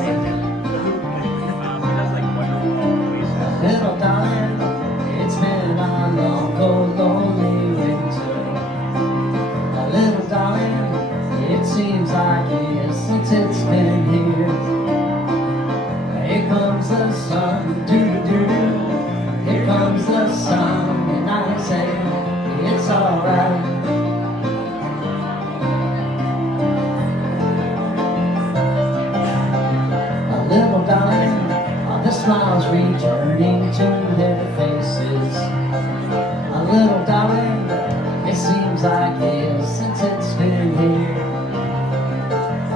Little darling, it's been a long, cold, lonely winter. Little darling, it seems like years since it's been here. Here comes the sun, doo-doo-doo-doo. Here comes the sun, and I say, it's alright. A little darling, the smiles returning to their faces. A little darling, it seems like years since it's been here.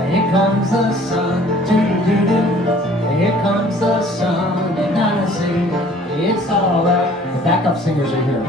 Here comes the sun, doo-doo-doo-doo. Here comes the sun, and I sing, it's alright. The backup singers are here.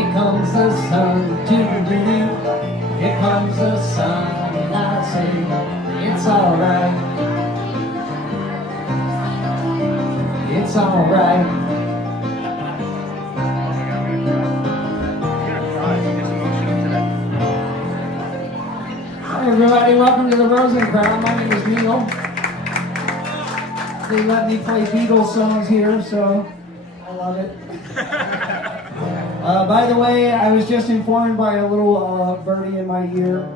Here comes the sun, doo-doo-doo. Here comes the sun, and I say, it's alright. It's alright. Hi everybody, welcome to the Rosencrantz. My name is Neil. They let me play Beatles songs here, so I love it. By the way, I was just informed by a little birdie in my ear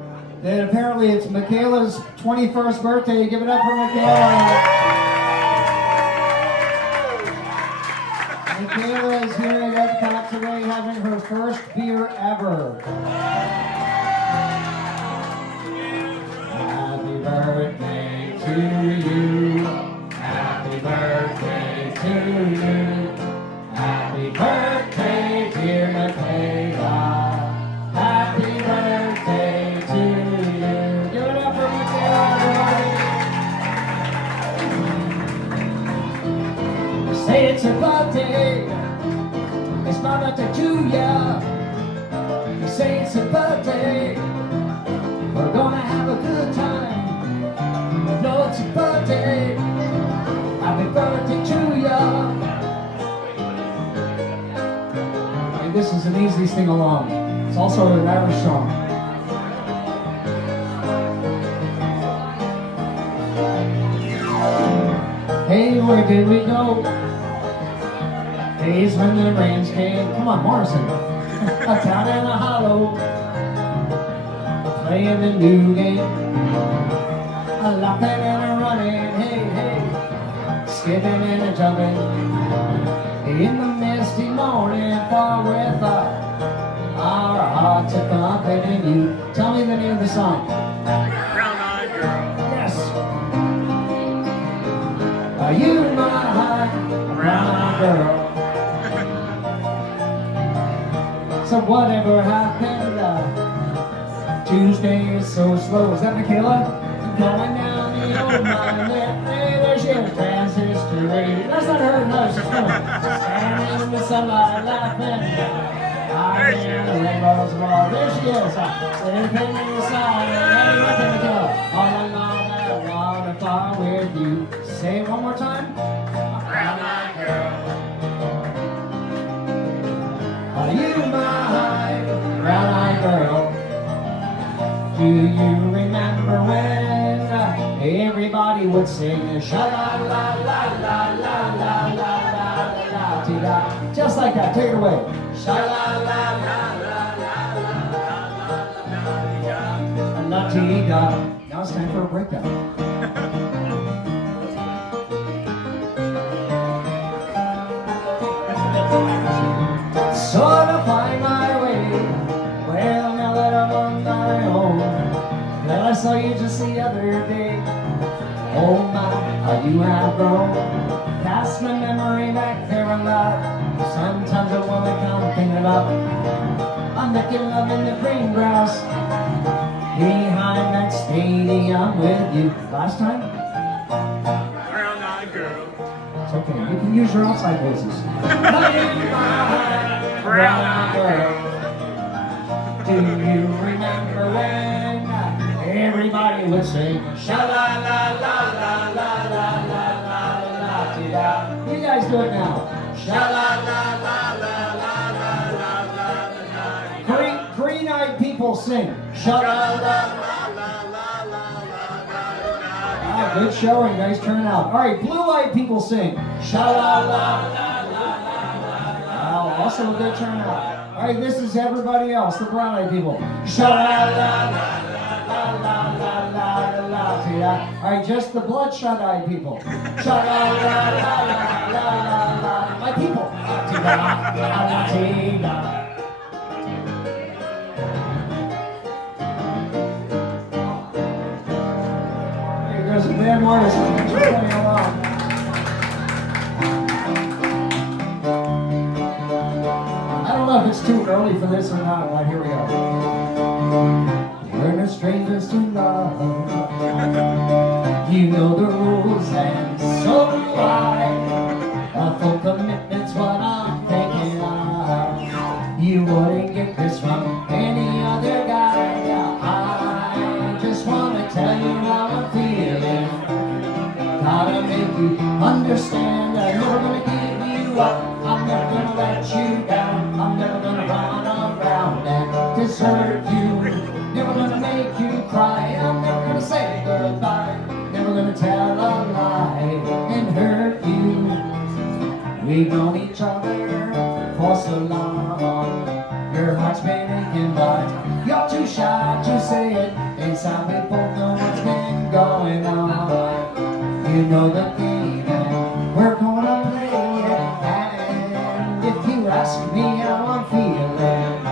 that apparently it's Michaela's 21st birthday. Give it up for Michaela. Michaela is here at EPCOT today having her first beer ever. Happy birthday to you. Happy birthday to you. Happy birthday, dear Michaela. Happy birthday to you. Give it up for Michaela, everybody. Say it's her birthday. It's my birthday to ya. You say it's her birthday. We're gonna have a good time. You know it's your birthday. Happy birthday to ya. And this is an easy sing along. It's also an Irish song. Hey, where did we go? Days when the rains came. Come on, Morrison. A town in a hollow. Playing a new game. A laughing and a running. Hey, hey. Skipping and a jumping. In the misty morning, far with our hearts are thumping. And you tell me the name of the song. Brown-eyed girl. Yes. Are you my brown-eyed girl? So whatever happened, Tuesday is so slow. Is that Michaela? Going down the old mine there. Hey, there she is, transistor radio. That's not her, no, she's standing in the sunlight laughing. There she is. There she is. Sleeping in the sun. Hey, nothing to go. All along that waterfall with you. Say it one more time. Brown-eyed girl. Are you my brown-eyed girl? Do you remember when everybody would sing sha-la-la-la-la-la-la-la-la-la-la-la-la? Just like that, take it away. Sha-la-la-la-la-la-la-la-la-la. Now it's time for a breakdown. Sort of find my way. Well, now that I'm on my own. Well, I saw you just the other day. Oh my, how you have grown. Cast my memory back there a lot. Sometimes I wanna come thinking about I'm making love in the green grass behind that stadium with you. Last time? Brown-eyed girl. It's okay, you can use your outside voices. Brown-eyed girl. Do you remember when everybody would sing sha-la-la-la-la-la-la-la-la-la-la-la? You guys do it now. Sha-la-la-la-la-la-la-la-la. Green-eyed people sing sha-la-la-la-la-la-la-la-la. Good showing, nice turnout. All right, blue-eyed people sing sha-la-la-la-la-la-la-la-la. Also a good turnout. All right, this is everybody else, the brown-eyed people. Sha-la-la-la-la-la-la-la-la-la. All right, just the bloodshot-eyed people. Sha-la-la-la-la-la-la-la. My people. Here goes a band artist. Thanks for playing along. I don't know if it's too early for this or not, but here we go. We're no strangers to love. You know the rules and so do I. A full commitment's what I'm thinking of. You wouldn't gotta make you understand. I'm never gonna give you up, I'm never gonna let you down. I'm never gonna run around and desert you. Never gonna make you cry, I'm never gonna say goodbye. Never gonna tell a lie and hurt you. We've known each other for so long. Your heart's been aching, but you're too shy to say it. Inside we both know what's been going on. You know the game and we're gonna play it. And if you ask me how I'm feeling,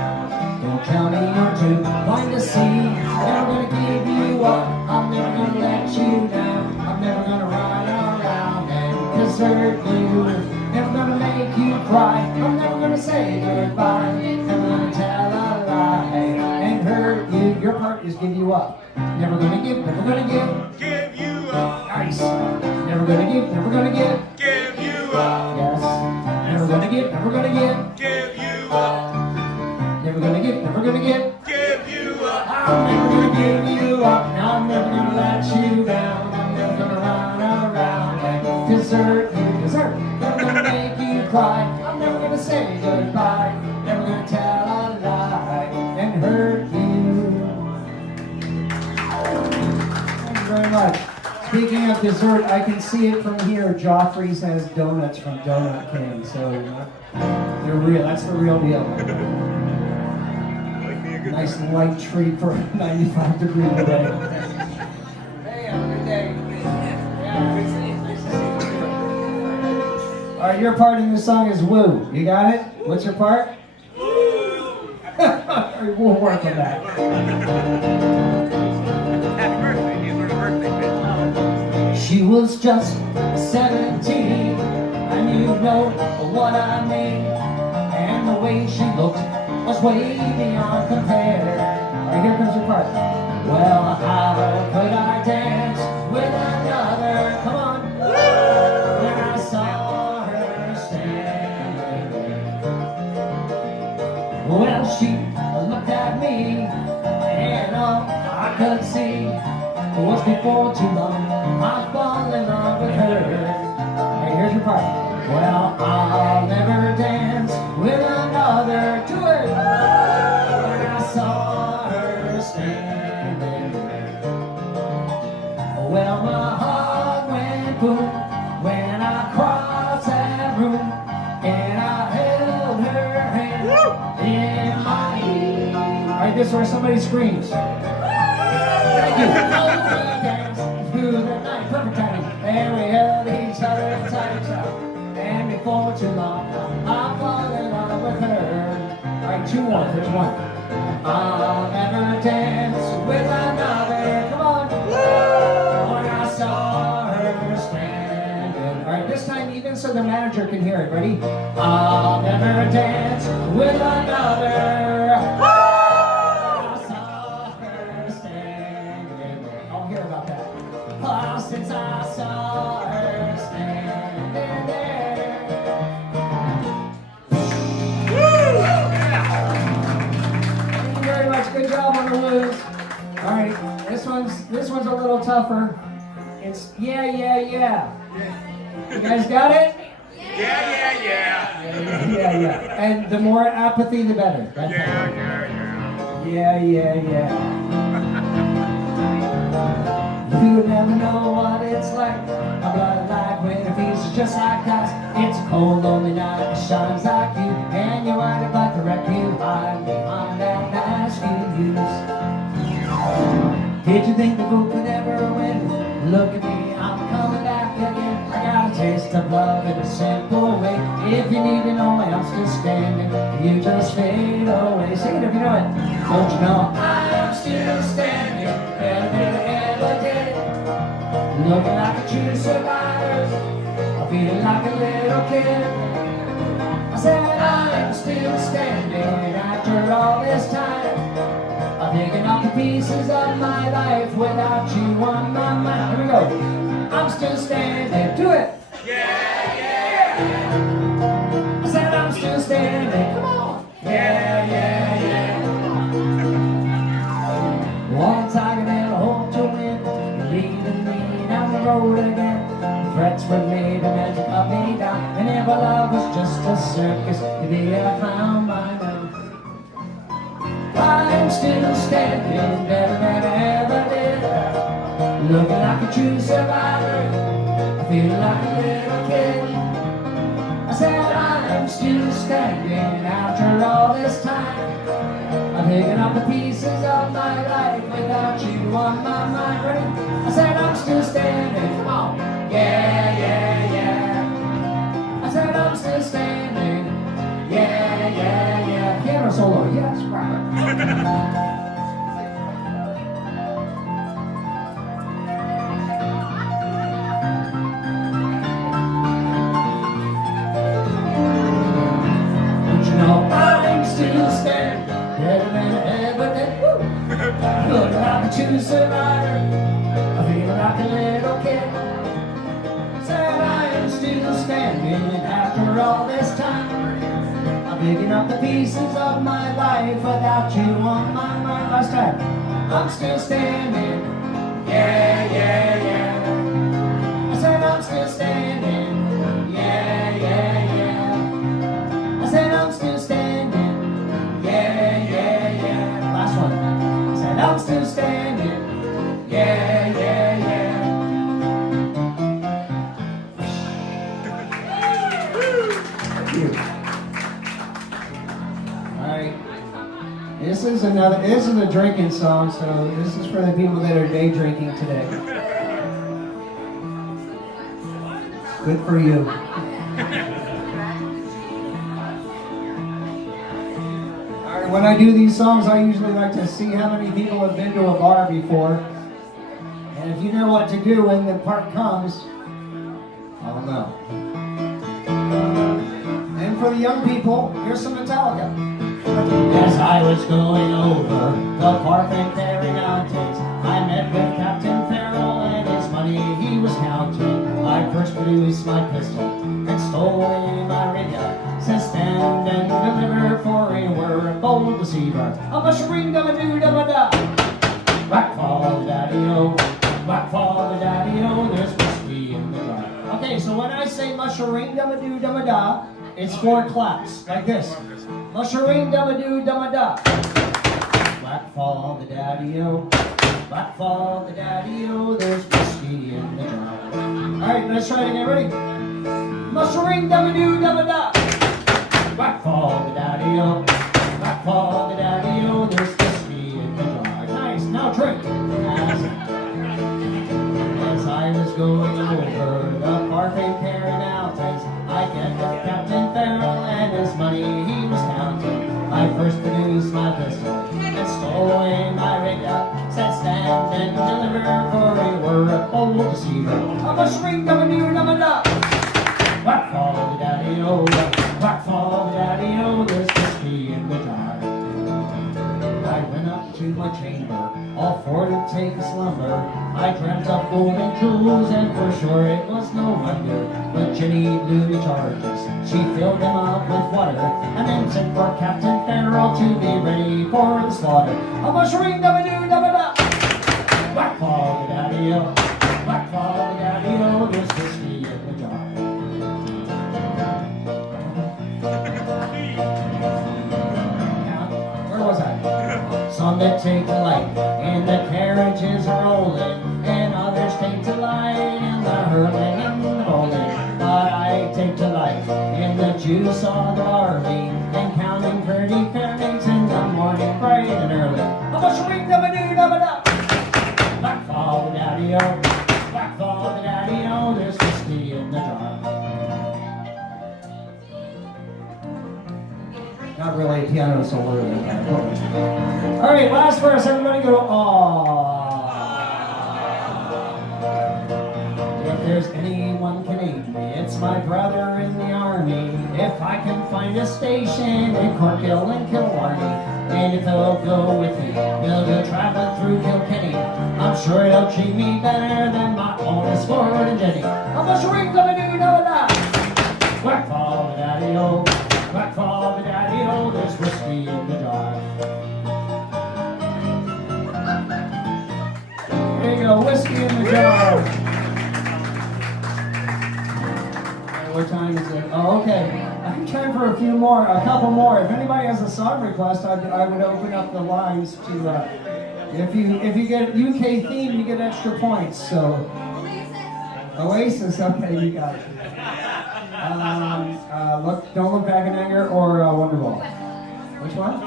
don't tell me you're too blind to see. Never gonna give you up, I'm never gonna let you down. I'm never gonna run around and desert you. Never gonna make you cry, I'm never gonna say goodbye. Never gonna tell a lie and hurt you. Your part is give you up. Never gonna give you up. Nice. Never gonna give you up. Yes. Never gonna give you up. Never gonna give you up. I'm never gonna give you up. Now I'm never gonna let you down. I'm never gonna run around and desert you. Never gonna make you cry. I'm never gonna say goodbye. Never gonna tell a lie and hurt you. Thank you very much. Speaking of dessert, I can see it from here. Joffrey's has donuts from Donut King, so they're real. That's the real deal. Nice light treat for a 95-degree day. Hey, have a good day. All right, your part in this song is woo. You got it? What's your part? Woo! We'll work on that. Happy birthday. He's on a birthday bitch. She was just 17, and you know what I mean. And the way she looked was way beyond compare. All right, here comes your part. Well, how could I dance with another? Come on. When I saw her standing there. Well, she looked at me, and all I could see was before too long I fall in love with her. Hey, here's your part. Well, I'll never dance with another. Do it. When I saw her standing there. Well, my heart went boom when I crossed that room, and I held her hand in my hand. All right, this is where somebody screams. Thank you. Through the night, perfect timing, and we held each other tight. And before too long, I fall in love with her. All right, two more. There's one. I'll never dance with another. Come on. When I saw her standing. All right, this time even so the manager can hear it. Ready? I'll never dance with another. Since I saw her standing there. Thank you very much. Good job on the woos. All right, this one's a little tougher. It's yeah, yeah, yeah. You guys got it? Yeah. And the more apathy, the better. Right? Yeah. You never know what it's like. A blood like when it feels just like us. It's a cold, lonely night. It shines like you, and you wind up like the wreck you hide behind that mask you use. Did you think the book would ever win? Look at me, I'm coming back again. I got a taste of love in a simple way. If you need to know me, I'm still standing. You just fade away. Sing it if you know it. Don't you know I'm still standing? Ever did. Looking like a true survivor, I feel like a little kid. I said I'm still standing after all this time. I'm picking up the pieces of my life without you on my mind. Here we go. I'm still standing. Do it. Yeah. I said I'm still standing. Come on. Yeah. One tiger and a hope to win. Leading me down the road again. threats were made and had to cut me down. And if our love was just a circus, you'd be a clown by now. I'm still standing better than I ever did, looking like a true survivor, I feel like a little kid. I said I'm still standing after all this time. I'm picking up the pieces of my life without you on my mind. Ready? I said I'm still standing. Come on. Yeah, yeah, yeah. I said I'm still standing. Yeah, yeah, yeah. Piano solo. Yes, Robert. But you know I'm still standing. Better than I ever did. Woo! Looking like a true survivor. I feel like a little kid. Said I am still standing after all this time. I'm picking up the pieces of my life without you on my mind. Last time. I'm still standing. Yeah, yeah, yeah. I said I'm still standing. Yeah, yeah, yeah. I said I'm still standing. Yeah, yeah, yeah. Last one. I said I'm still standing. Yeah, yeah, yeah. Thank you. All right. This is a drinking song, so this is for the people that are day drinking today. Good for you. When I do these songs, I usually like to see how many people have been to a bar before. And if you know what to do when the part comes, I'll know. And for the young people, here's some Metallica. As I was going over the Parfait Ferry Mountains, I met with Captain Farrell and his money he was counting. I first produced my pistol and stole away my radio. Said stand and deliver, for you were a bold deceiver. A mushroom dum-a-doo-dum-a-da. Whack fall the daddy-o, whack fall the daddy-o, there's whiskey in the jar. Okay, so when I say mushroom dum-a-doo-dum-a-da, it's 4 claps, like this. Mushroom dum-a-doo-dum-a-da. Whack fall the daddy-o, whack fall the daddy-o, there's whiskey in the jar. Alright, let's try it again, ready? Mushroom dum-a-doo-dum-a-da. Whack fall the daddy-o, whack fall the daddy-o, there's whiskey in the jar. Nice, now drink. As I was going over the Parfait Ferry Mountains, I met with Captain Farrell and his money he was counting. I first produced my pistol and stole away my radio. Said stand and deliver, for you were a bold deceiver. A mushroom dum-a-doo-dum-a-da. Whack fall the daddy-o, whack fall the daddy-o, there's whiskey in the jar. I went up to my chamber, all for to take a slumber. I dreamt of gold and jewels, and for sure it was no wonder. But Jenny blew me charges, she filled them up with water, and then sent for Captain Farrell to be ready for the slaughter. A mushroom dum-a-doo-dum-a-da. Whack fall the daddy-o, whack fall the daddy-o, there's whiskey in the jar. Where was I? Some that take delight in the carriages rolling, and others take delight in the hurling and the bowling. But I take delight in the juice of the barley, and counting pretty fairmates in the morning bright and early. A mushroom dum-a-doo-dum-a-da. Whack fall the daddy-o, whack fall the daddy-o, there's whiskey in the jar. Not really a piano solo. All right, last verse. Everybody go, aww. If there's anyone can aid me, it's my brother in the army. If I can find a station in Corkhill and Killarney, and if he'll go with me, he'll go traveling through Kilkenny. I'm sure he'll treat me better than my oldest Ford and Jenny. I'm a shrink of a do-do-da. Whack fall the daddy-o, whack fall the daddy-o, there's whiskey in the jar. There you go, whiskey in the jar. What time is it? Oh, okay. I have time for a couple more. If anybody has a song request, I would open up the lines to. If you get UK theme, you get extra points. So. Oasis. Okay, you got it. Don't Look Back in Anger or Wonderwall. Which one?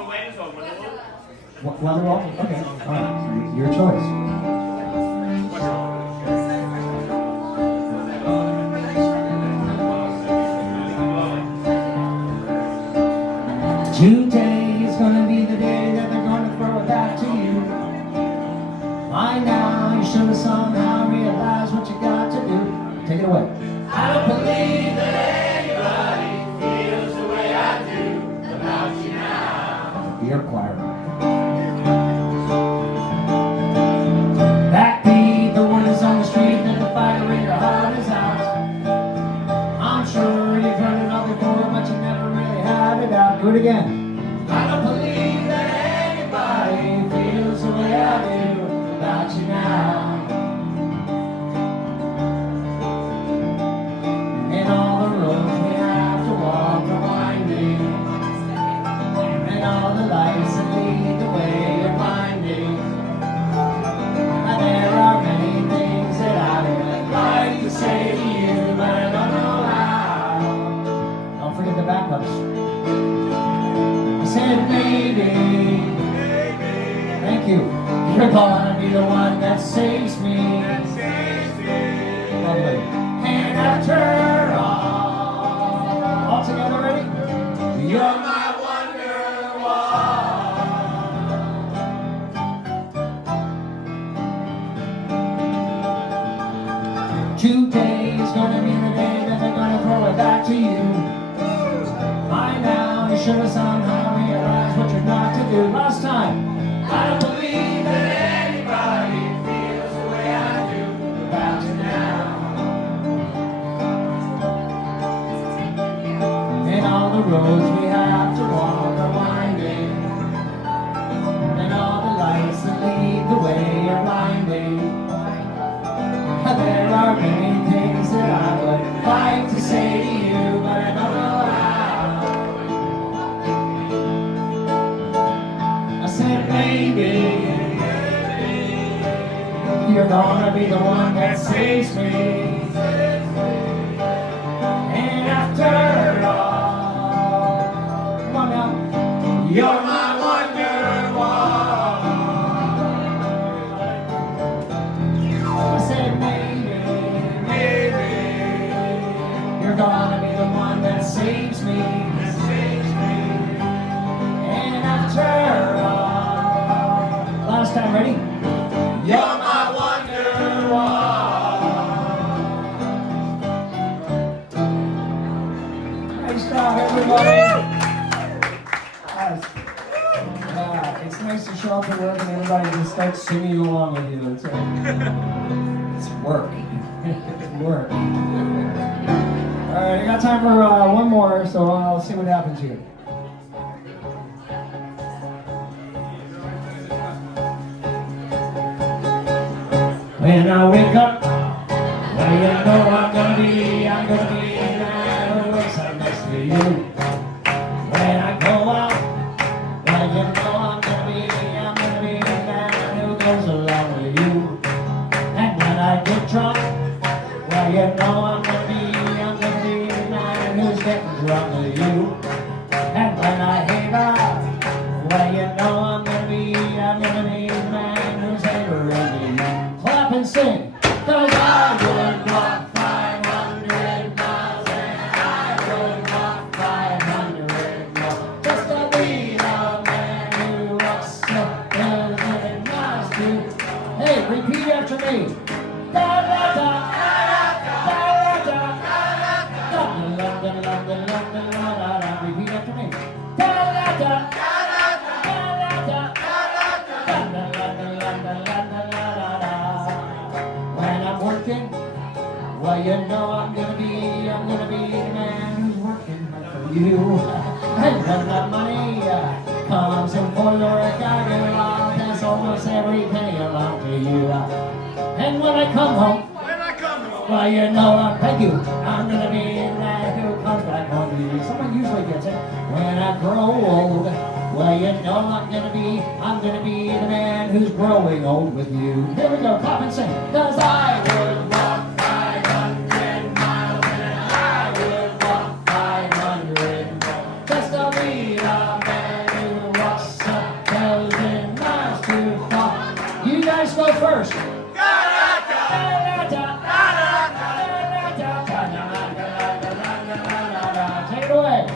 Wonderwall. Okay. All right. Your choice. 2 days gonna be the day that they're gonna throw it back to you. By now, you should have somehow realized what you got to do. Take it away. I don't believe that anybody feels the way I do about you now. Beer choir. Backbeat, the one is on the street, and the fire in your heart is out. I'm sure you've heard it all before, but you never really had it out. Do it again. I don't believe that anybody feels the way I do about you now. And all the roads we have to walk are winding, and all the lights that lead the way are blinding. And there are many things that I would like to say to you, but I don't know how. Don't forget the backups. I said maybe, thank you, you're gonna be the one that saves me. Lovely. And after all together, ready? You're my wonderwall. 2 days gonna be the day that they're gonna throw it back to you. By now, you should have somehow realized what you're not to do. Last time. I don't believe that anybody feels the way I do about you now. And all the roads we have to walk are winding, and all the lights that lead the way are blinding. There are many things that I would like to say to you, but I don't know how. I said maybe you're gonna be the one that saves me. And after all, come on now, you're my wonderwall. I said maybe you're gonna be the one that saves me. And after all, last time, ready? You're my wonderwall. Nice job, everybody. It's nice to show up to work and everybody just starts singing along with you. It's work. It's work. All right, I got time for one more, so I'll see what happens here. When I wake up, well, you know I'm gonna be the man who wakes up next to you. When I go out, well, you know I'm gonna be the man who goes along with you. And when I get drunk, well, you know I'm gonna be the man who's getting drunk with you. And when I hang out, well, you know I'm gonna be the man who's havering with you. Clap and sing, 'cause I would walk 500 miles and I would walk 500 more just to be the man who walks 500 miles too. Hey, repeat after me. Da da da, da da da, da da da da. Repeat after me. Da da da, da da da, da da da. When I'm working, well, you know I'm gonna be the man who's working hard for you. And when the money comes in for your account, that's almost every penny along to you. And when I come home, well, you know thank you, I'm gonna be the man melody. Someone usually gets it. When I grow old, well, you know I'm gonna be the man who's growing old with you. Here we go, clap and sing. 'Cause I would walk 500 miles and I would walk 500 more just to be the man who walks 1,000 miles too far. You guys go first. Take it away.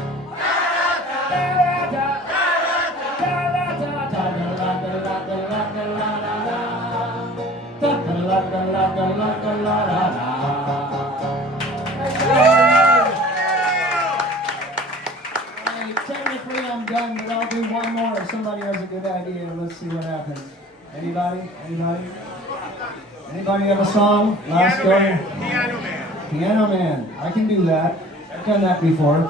Technically I'm done, but I'll do one more if somebody has a good idea. Let's see what happens. Anybody? Anybody? Anybody have a song? Last go. Piano Man. Piano Man. I can do that. I've done that before.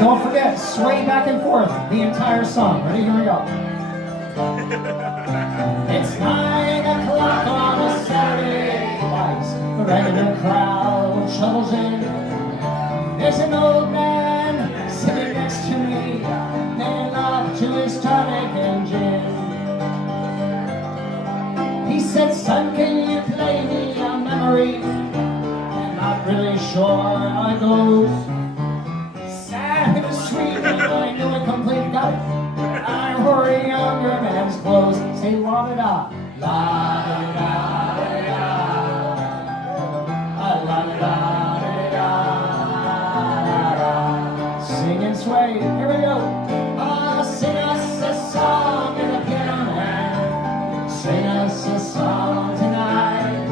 Don't forget, sway back and forth the entire song. Ready? Here we go. It's 9 o'clock on a Saturday. Twice the regular crowd shovels in. There's an old man sitting next to me, making love to his tonic and gin. He said, "Son, can you play me a memory? I'm not really sure how it goes." Sweet, I knew it completely got it. I wore a younger man's clothes. Say la da da, la da da da da, la da da da. Sing and sway. Here we go. Sing us a song in the piano man. Sing us a song tonight.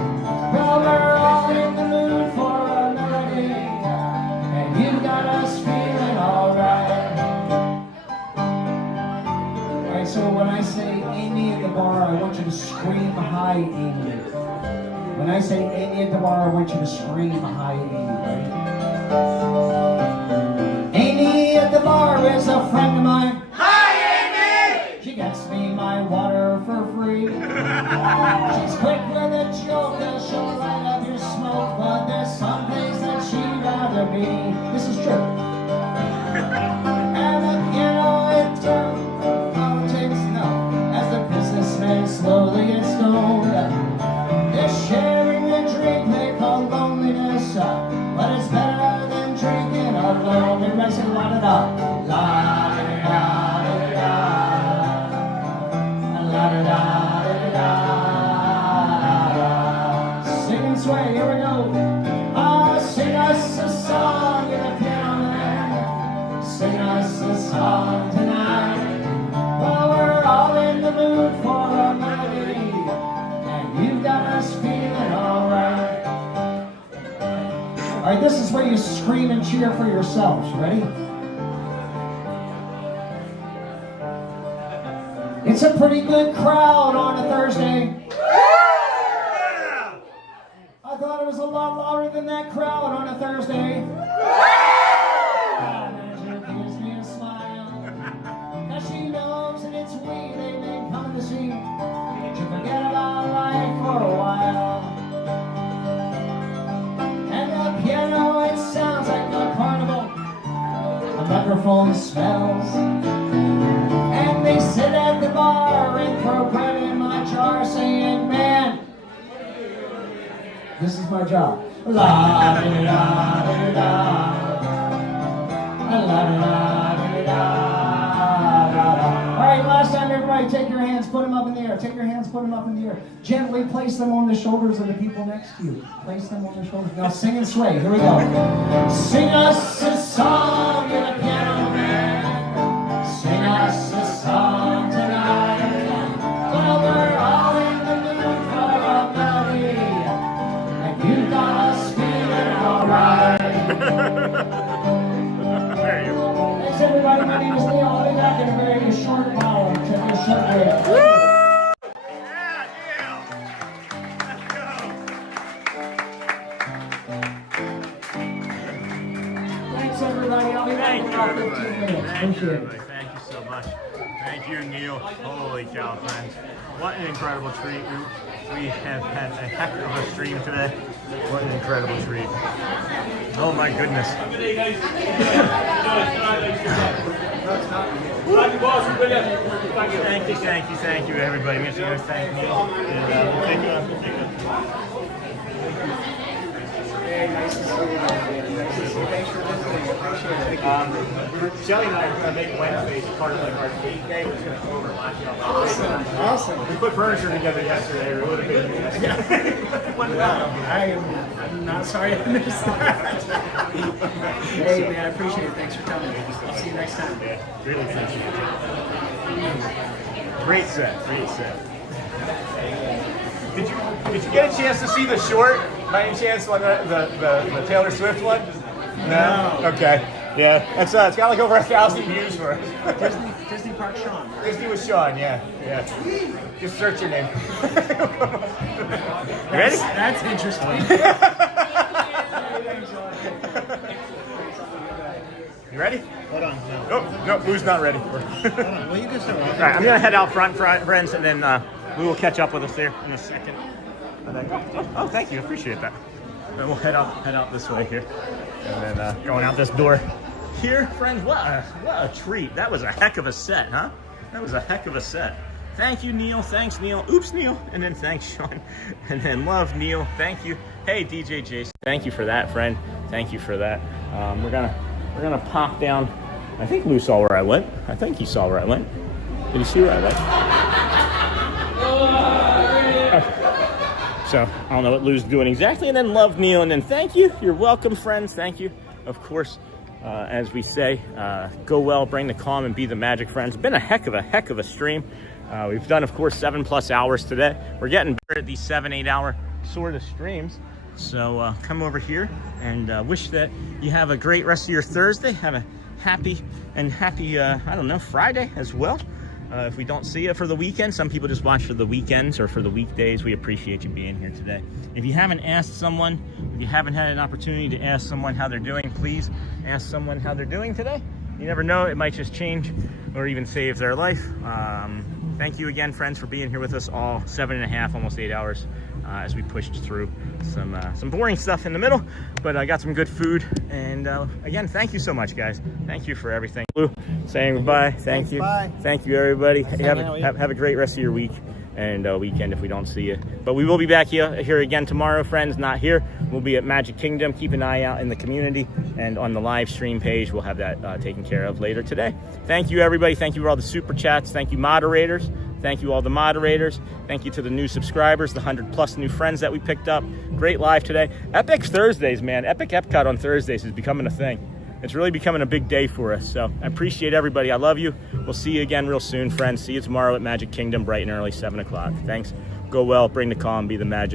Well, we're all in the mood for a melody, and you got us feeling alright. So when I say Amy at the bar, I want you to scream hi, Amy. When I say Amy at the bar, I want you to scream hi, Amy. Ready? Amy at the bar is a friend of mine. Hi, Amy! She gets me my water for free. She's quick with a joke, she'll light up your smoke, but there's some place that she'd rather be. This is true. And you know it too. Slowly get stoned. They're sharing a drink they call loneliness, but it's better than drinking alone. Everybody say la da da, la da da da da, la da da da da. Sing and sway, here we go. Sing us a song in a piano man. Sing us a song tonight. Well, we're all in the mood for a melody, and you got us feeling alright. Alright, this is where you scream and cheer for yourselves. Ready? It's a pretty good crowd on a Thursday. I thought it was a lot louder than that crowd on a Thursday. Manager gives me a smile. Now she knows that it's we they've been coming to see, to forget about life for a while. And the piano, it sounds like a carnival. The microphone smells. And they sit at the bar and throw bread in my jar saying, "Man, this is my job." La da da da da, la da da da. All right, last time, everybody, take your hands, put them up in the air. Take your hands, put them up in the air. Gently place them on the shoulders of the people next to you. Place them on the shoulders. Now sing and sway. Here we go. Sing us a song in a piano man. Sing us a song tonight. Well, we're all in the mood for a melody, and you got us feeling alright. Thanks, everybody. My name is Neil. I'll be back in a very short while. Check your short break. Appreciate it. Thank you so much. Thank you, Neil. Holy cow, friends. What an incredible treat. We have had a heck of a stream today. What an incredible treat. Oh my goodness. Thank you, everybody. Make sure you thank Neil. And we'll take Hey, nice to see you again. Thanks for visiting. Appreciate it. Shelly and I are going to make Wednesdays part of like our date day. We're just going to go over and watch y'all. Awesome. We put furniture together yesterday. We would have been. I'm not sorry I missed that. Hey, man, I appreciate it. Thanks for coming. I'll see you next time. Yeah, really appreciate it. Great set. Did you get a chance to see the short? By any chance, like the Taylor Swift one? No. Okay. Yeah, it's got like over 1,000 views for us. Disney Park Sean. Disney with Sean, yeah. Just search your name. You ready? That's interesting. You ready? Hold on. No, Lou's not ready. Hold on. Well, you can start. All right, I'm gonna head out front, friends, and then Lou will catch up with us there in a second. And then, oh, thank you, appreciate that. Then we'll head out this way here, and then going out this door here, friends. What a treat! That was a heck of a set, huh? That was a heck of a set. Thank you, Neil. Thanks, Neil. Oops, Neil. And then thanks, Sean. And then love, Neil. Thank you. Hey, DJ Jason. Thank you for that, friend. Thank you for that. We're gonna pop down. I think Lou saw where I went. I think he saw where I went. Did you see where I went? So I don't know what Lou's doing exactly. And then love, Neil. And then thank you. You're welcome, friends. Thank you. Of course, as we say, go well, bring the calm, and be the magic, friends. It's been a heck of a stream. We've done, of course, 7+ hours today. We're getting better at these 7-8 hour sort of streams. So come over here and wish that you have a great rest of your Thursday. Have a happy, I don't know, Friday as well. If we don't see you for the weekend, some people just watch for the weekends or for the weekdays. We appreciate you being here today. If you haven't asked someone, if you haven't had an opportunity to ask someone how they're doing, please ask someone how they're doing today. You never know, it might just change or even save their life. Thank you again, friends, for being here with us all 7.5, almost 8 hours as we pushed through some boring stuff in the middle, but I got some good food. And again, thank you so much, guys. Thank you for everything. Lou, saying goodbye. Thank you. Bye. Thank you, everybody. Have a great rest of your week and weekend if we don't see you. But we will be back here again tomorrow, friends. Not here. We'll be at Magic Kingdom. Keep an eye out in the community and on the live stream page. We'll have that taken care of later today. Thank you, everybody. Thank you for all the super chats. Thank you, moderators. Thank you, all the moderators. Thank you to the new subscribers, the 100+ new friends that we picked up. Great live today. Epic Thursdays, man. Epic EPCOT on Thursdays is becoming a thing. It's really becoming a big day for us. So I appreciate everybody. I love you. We'll see you again real soon, friends. See you tomorrow at Magic Kingdom, bright and early, 7 o'clock. Thanks. Go well, bring the calm, be the magic.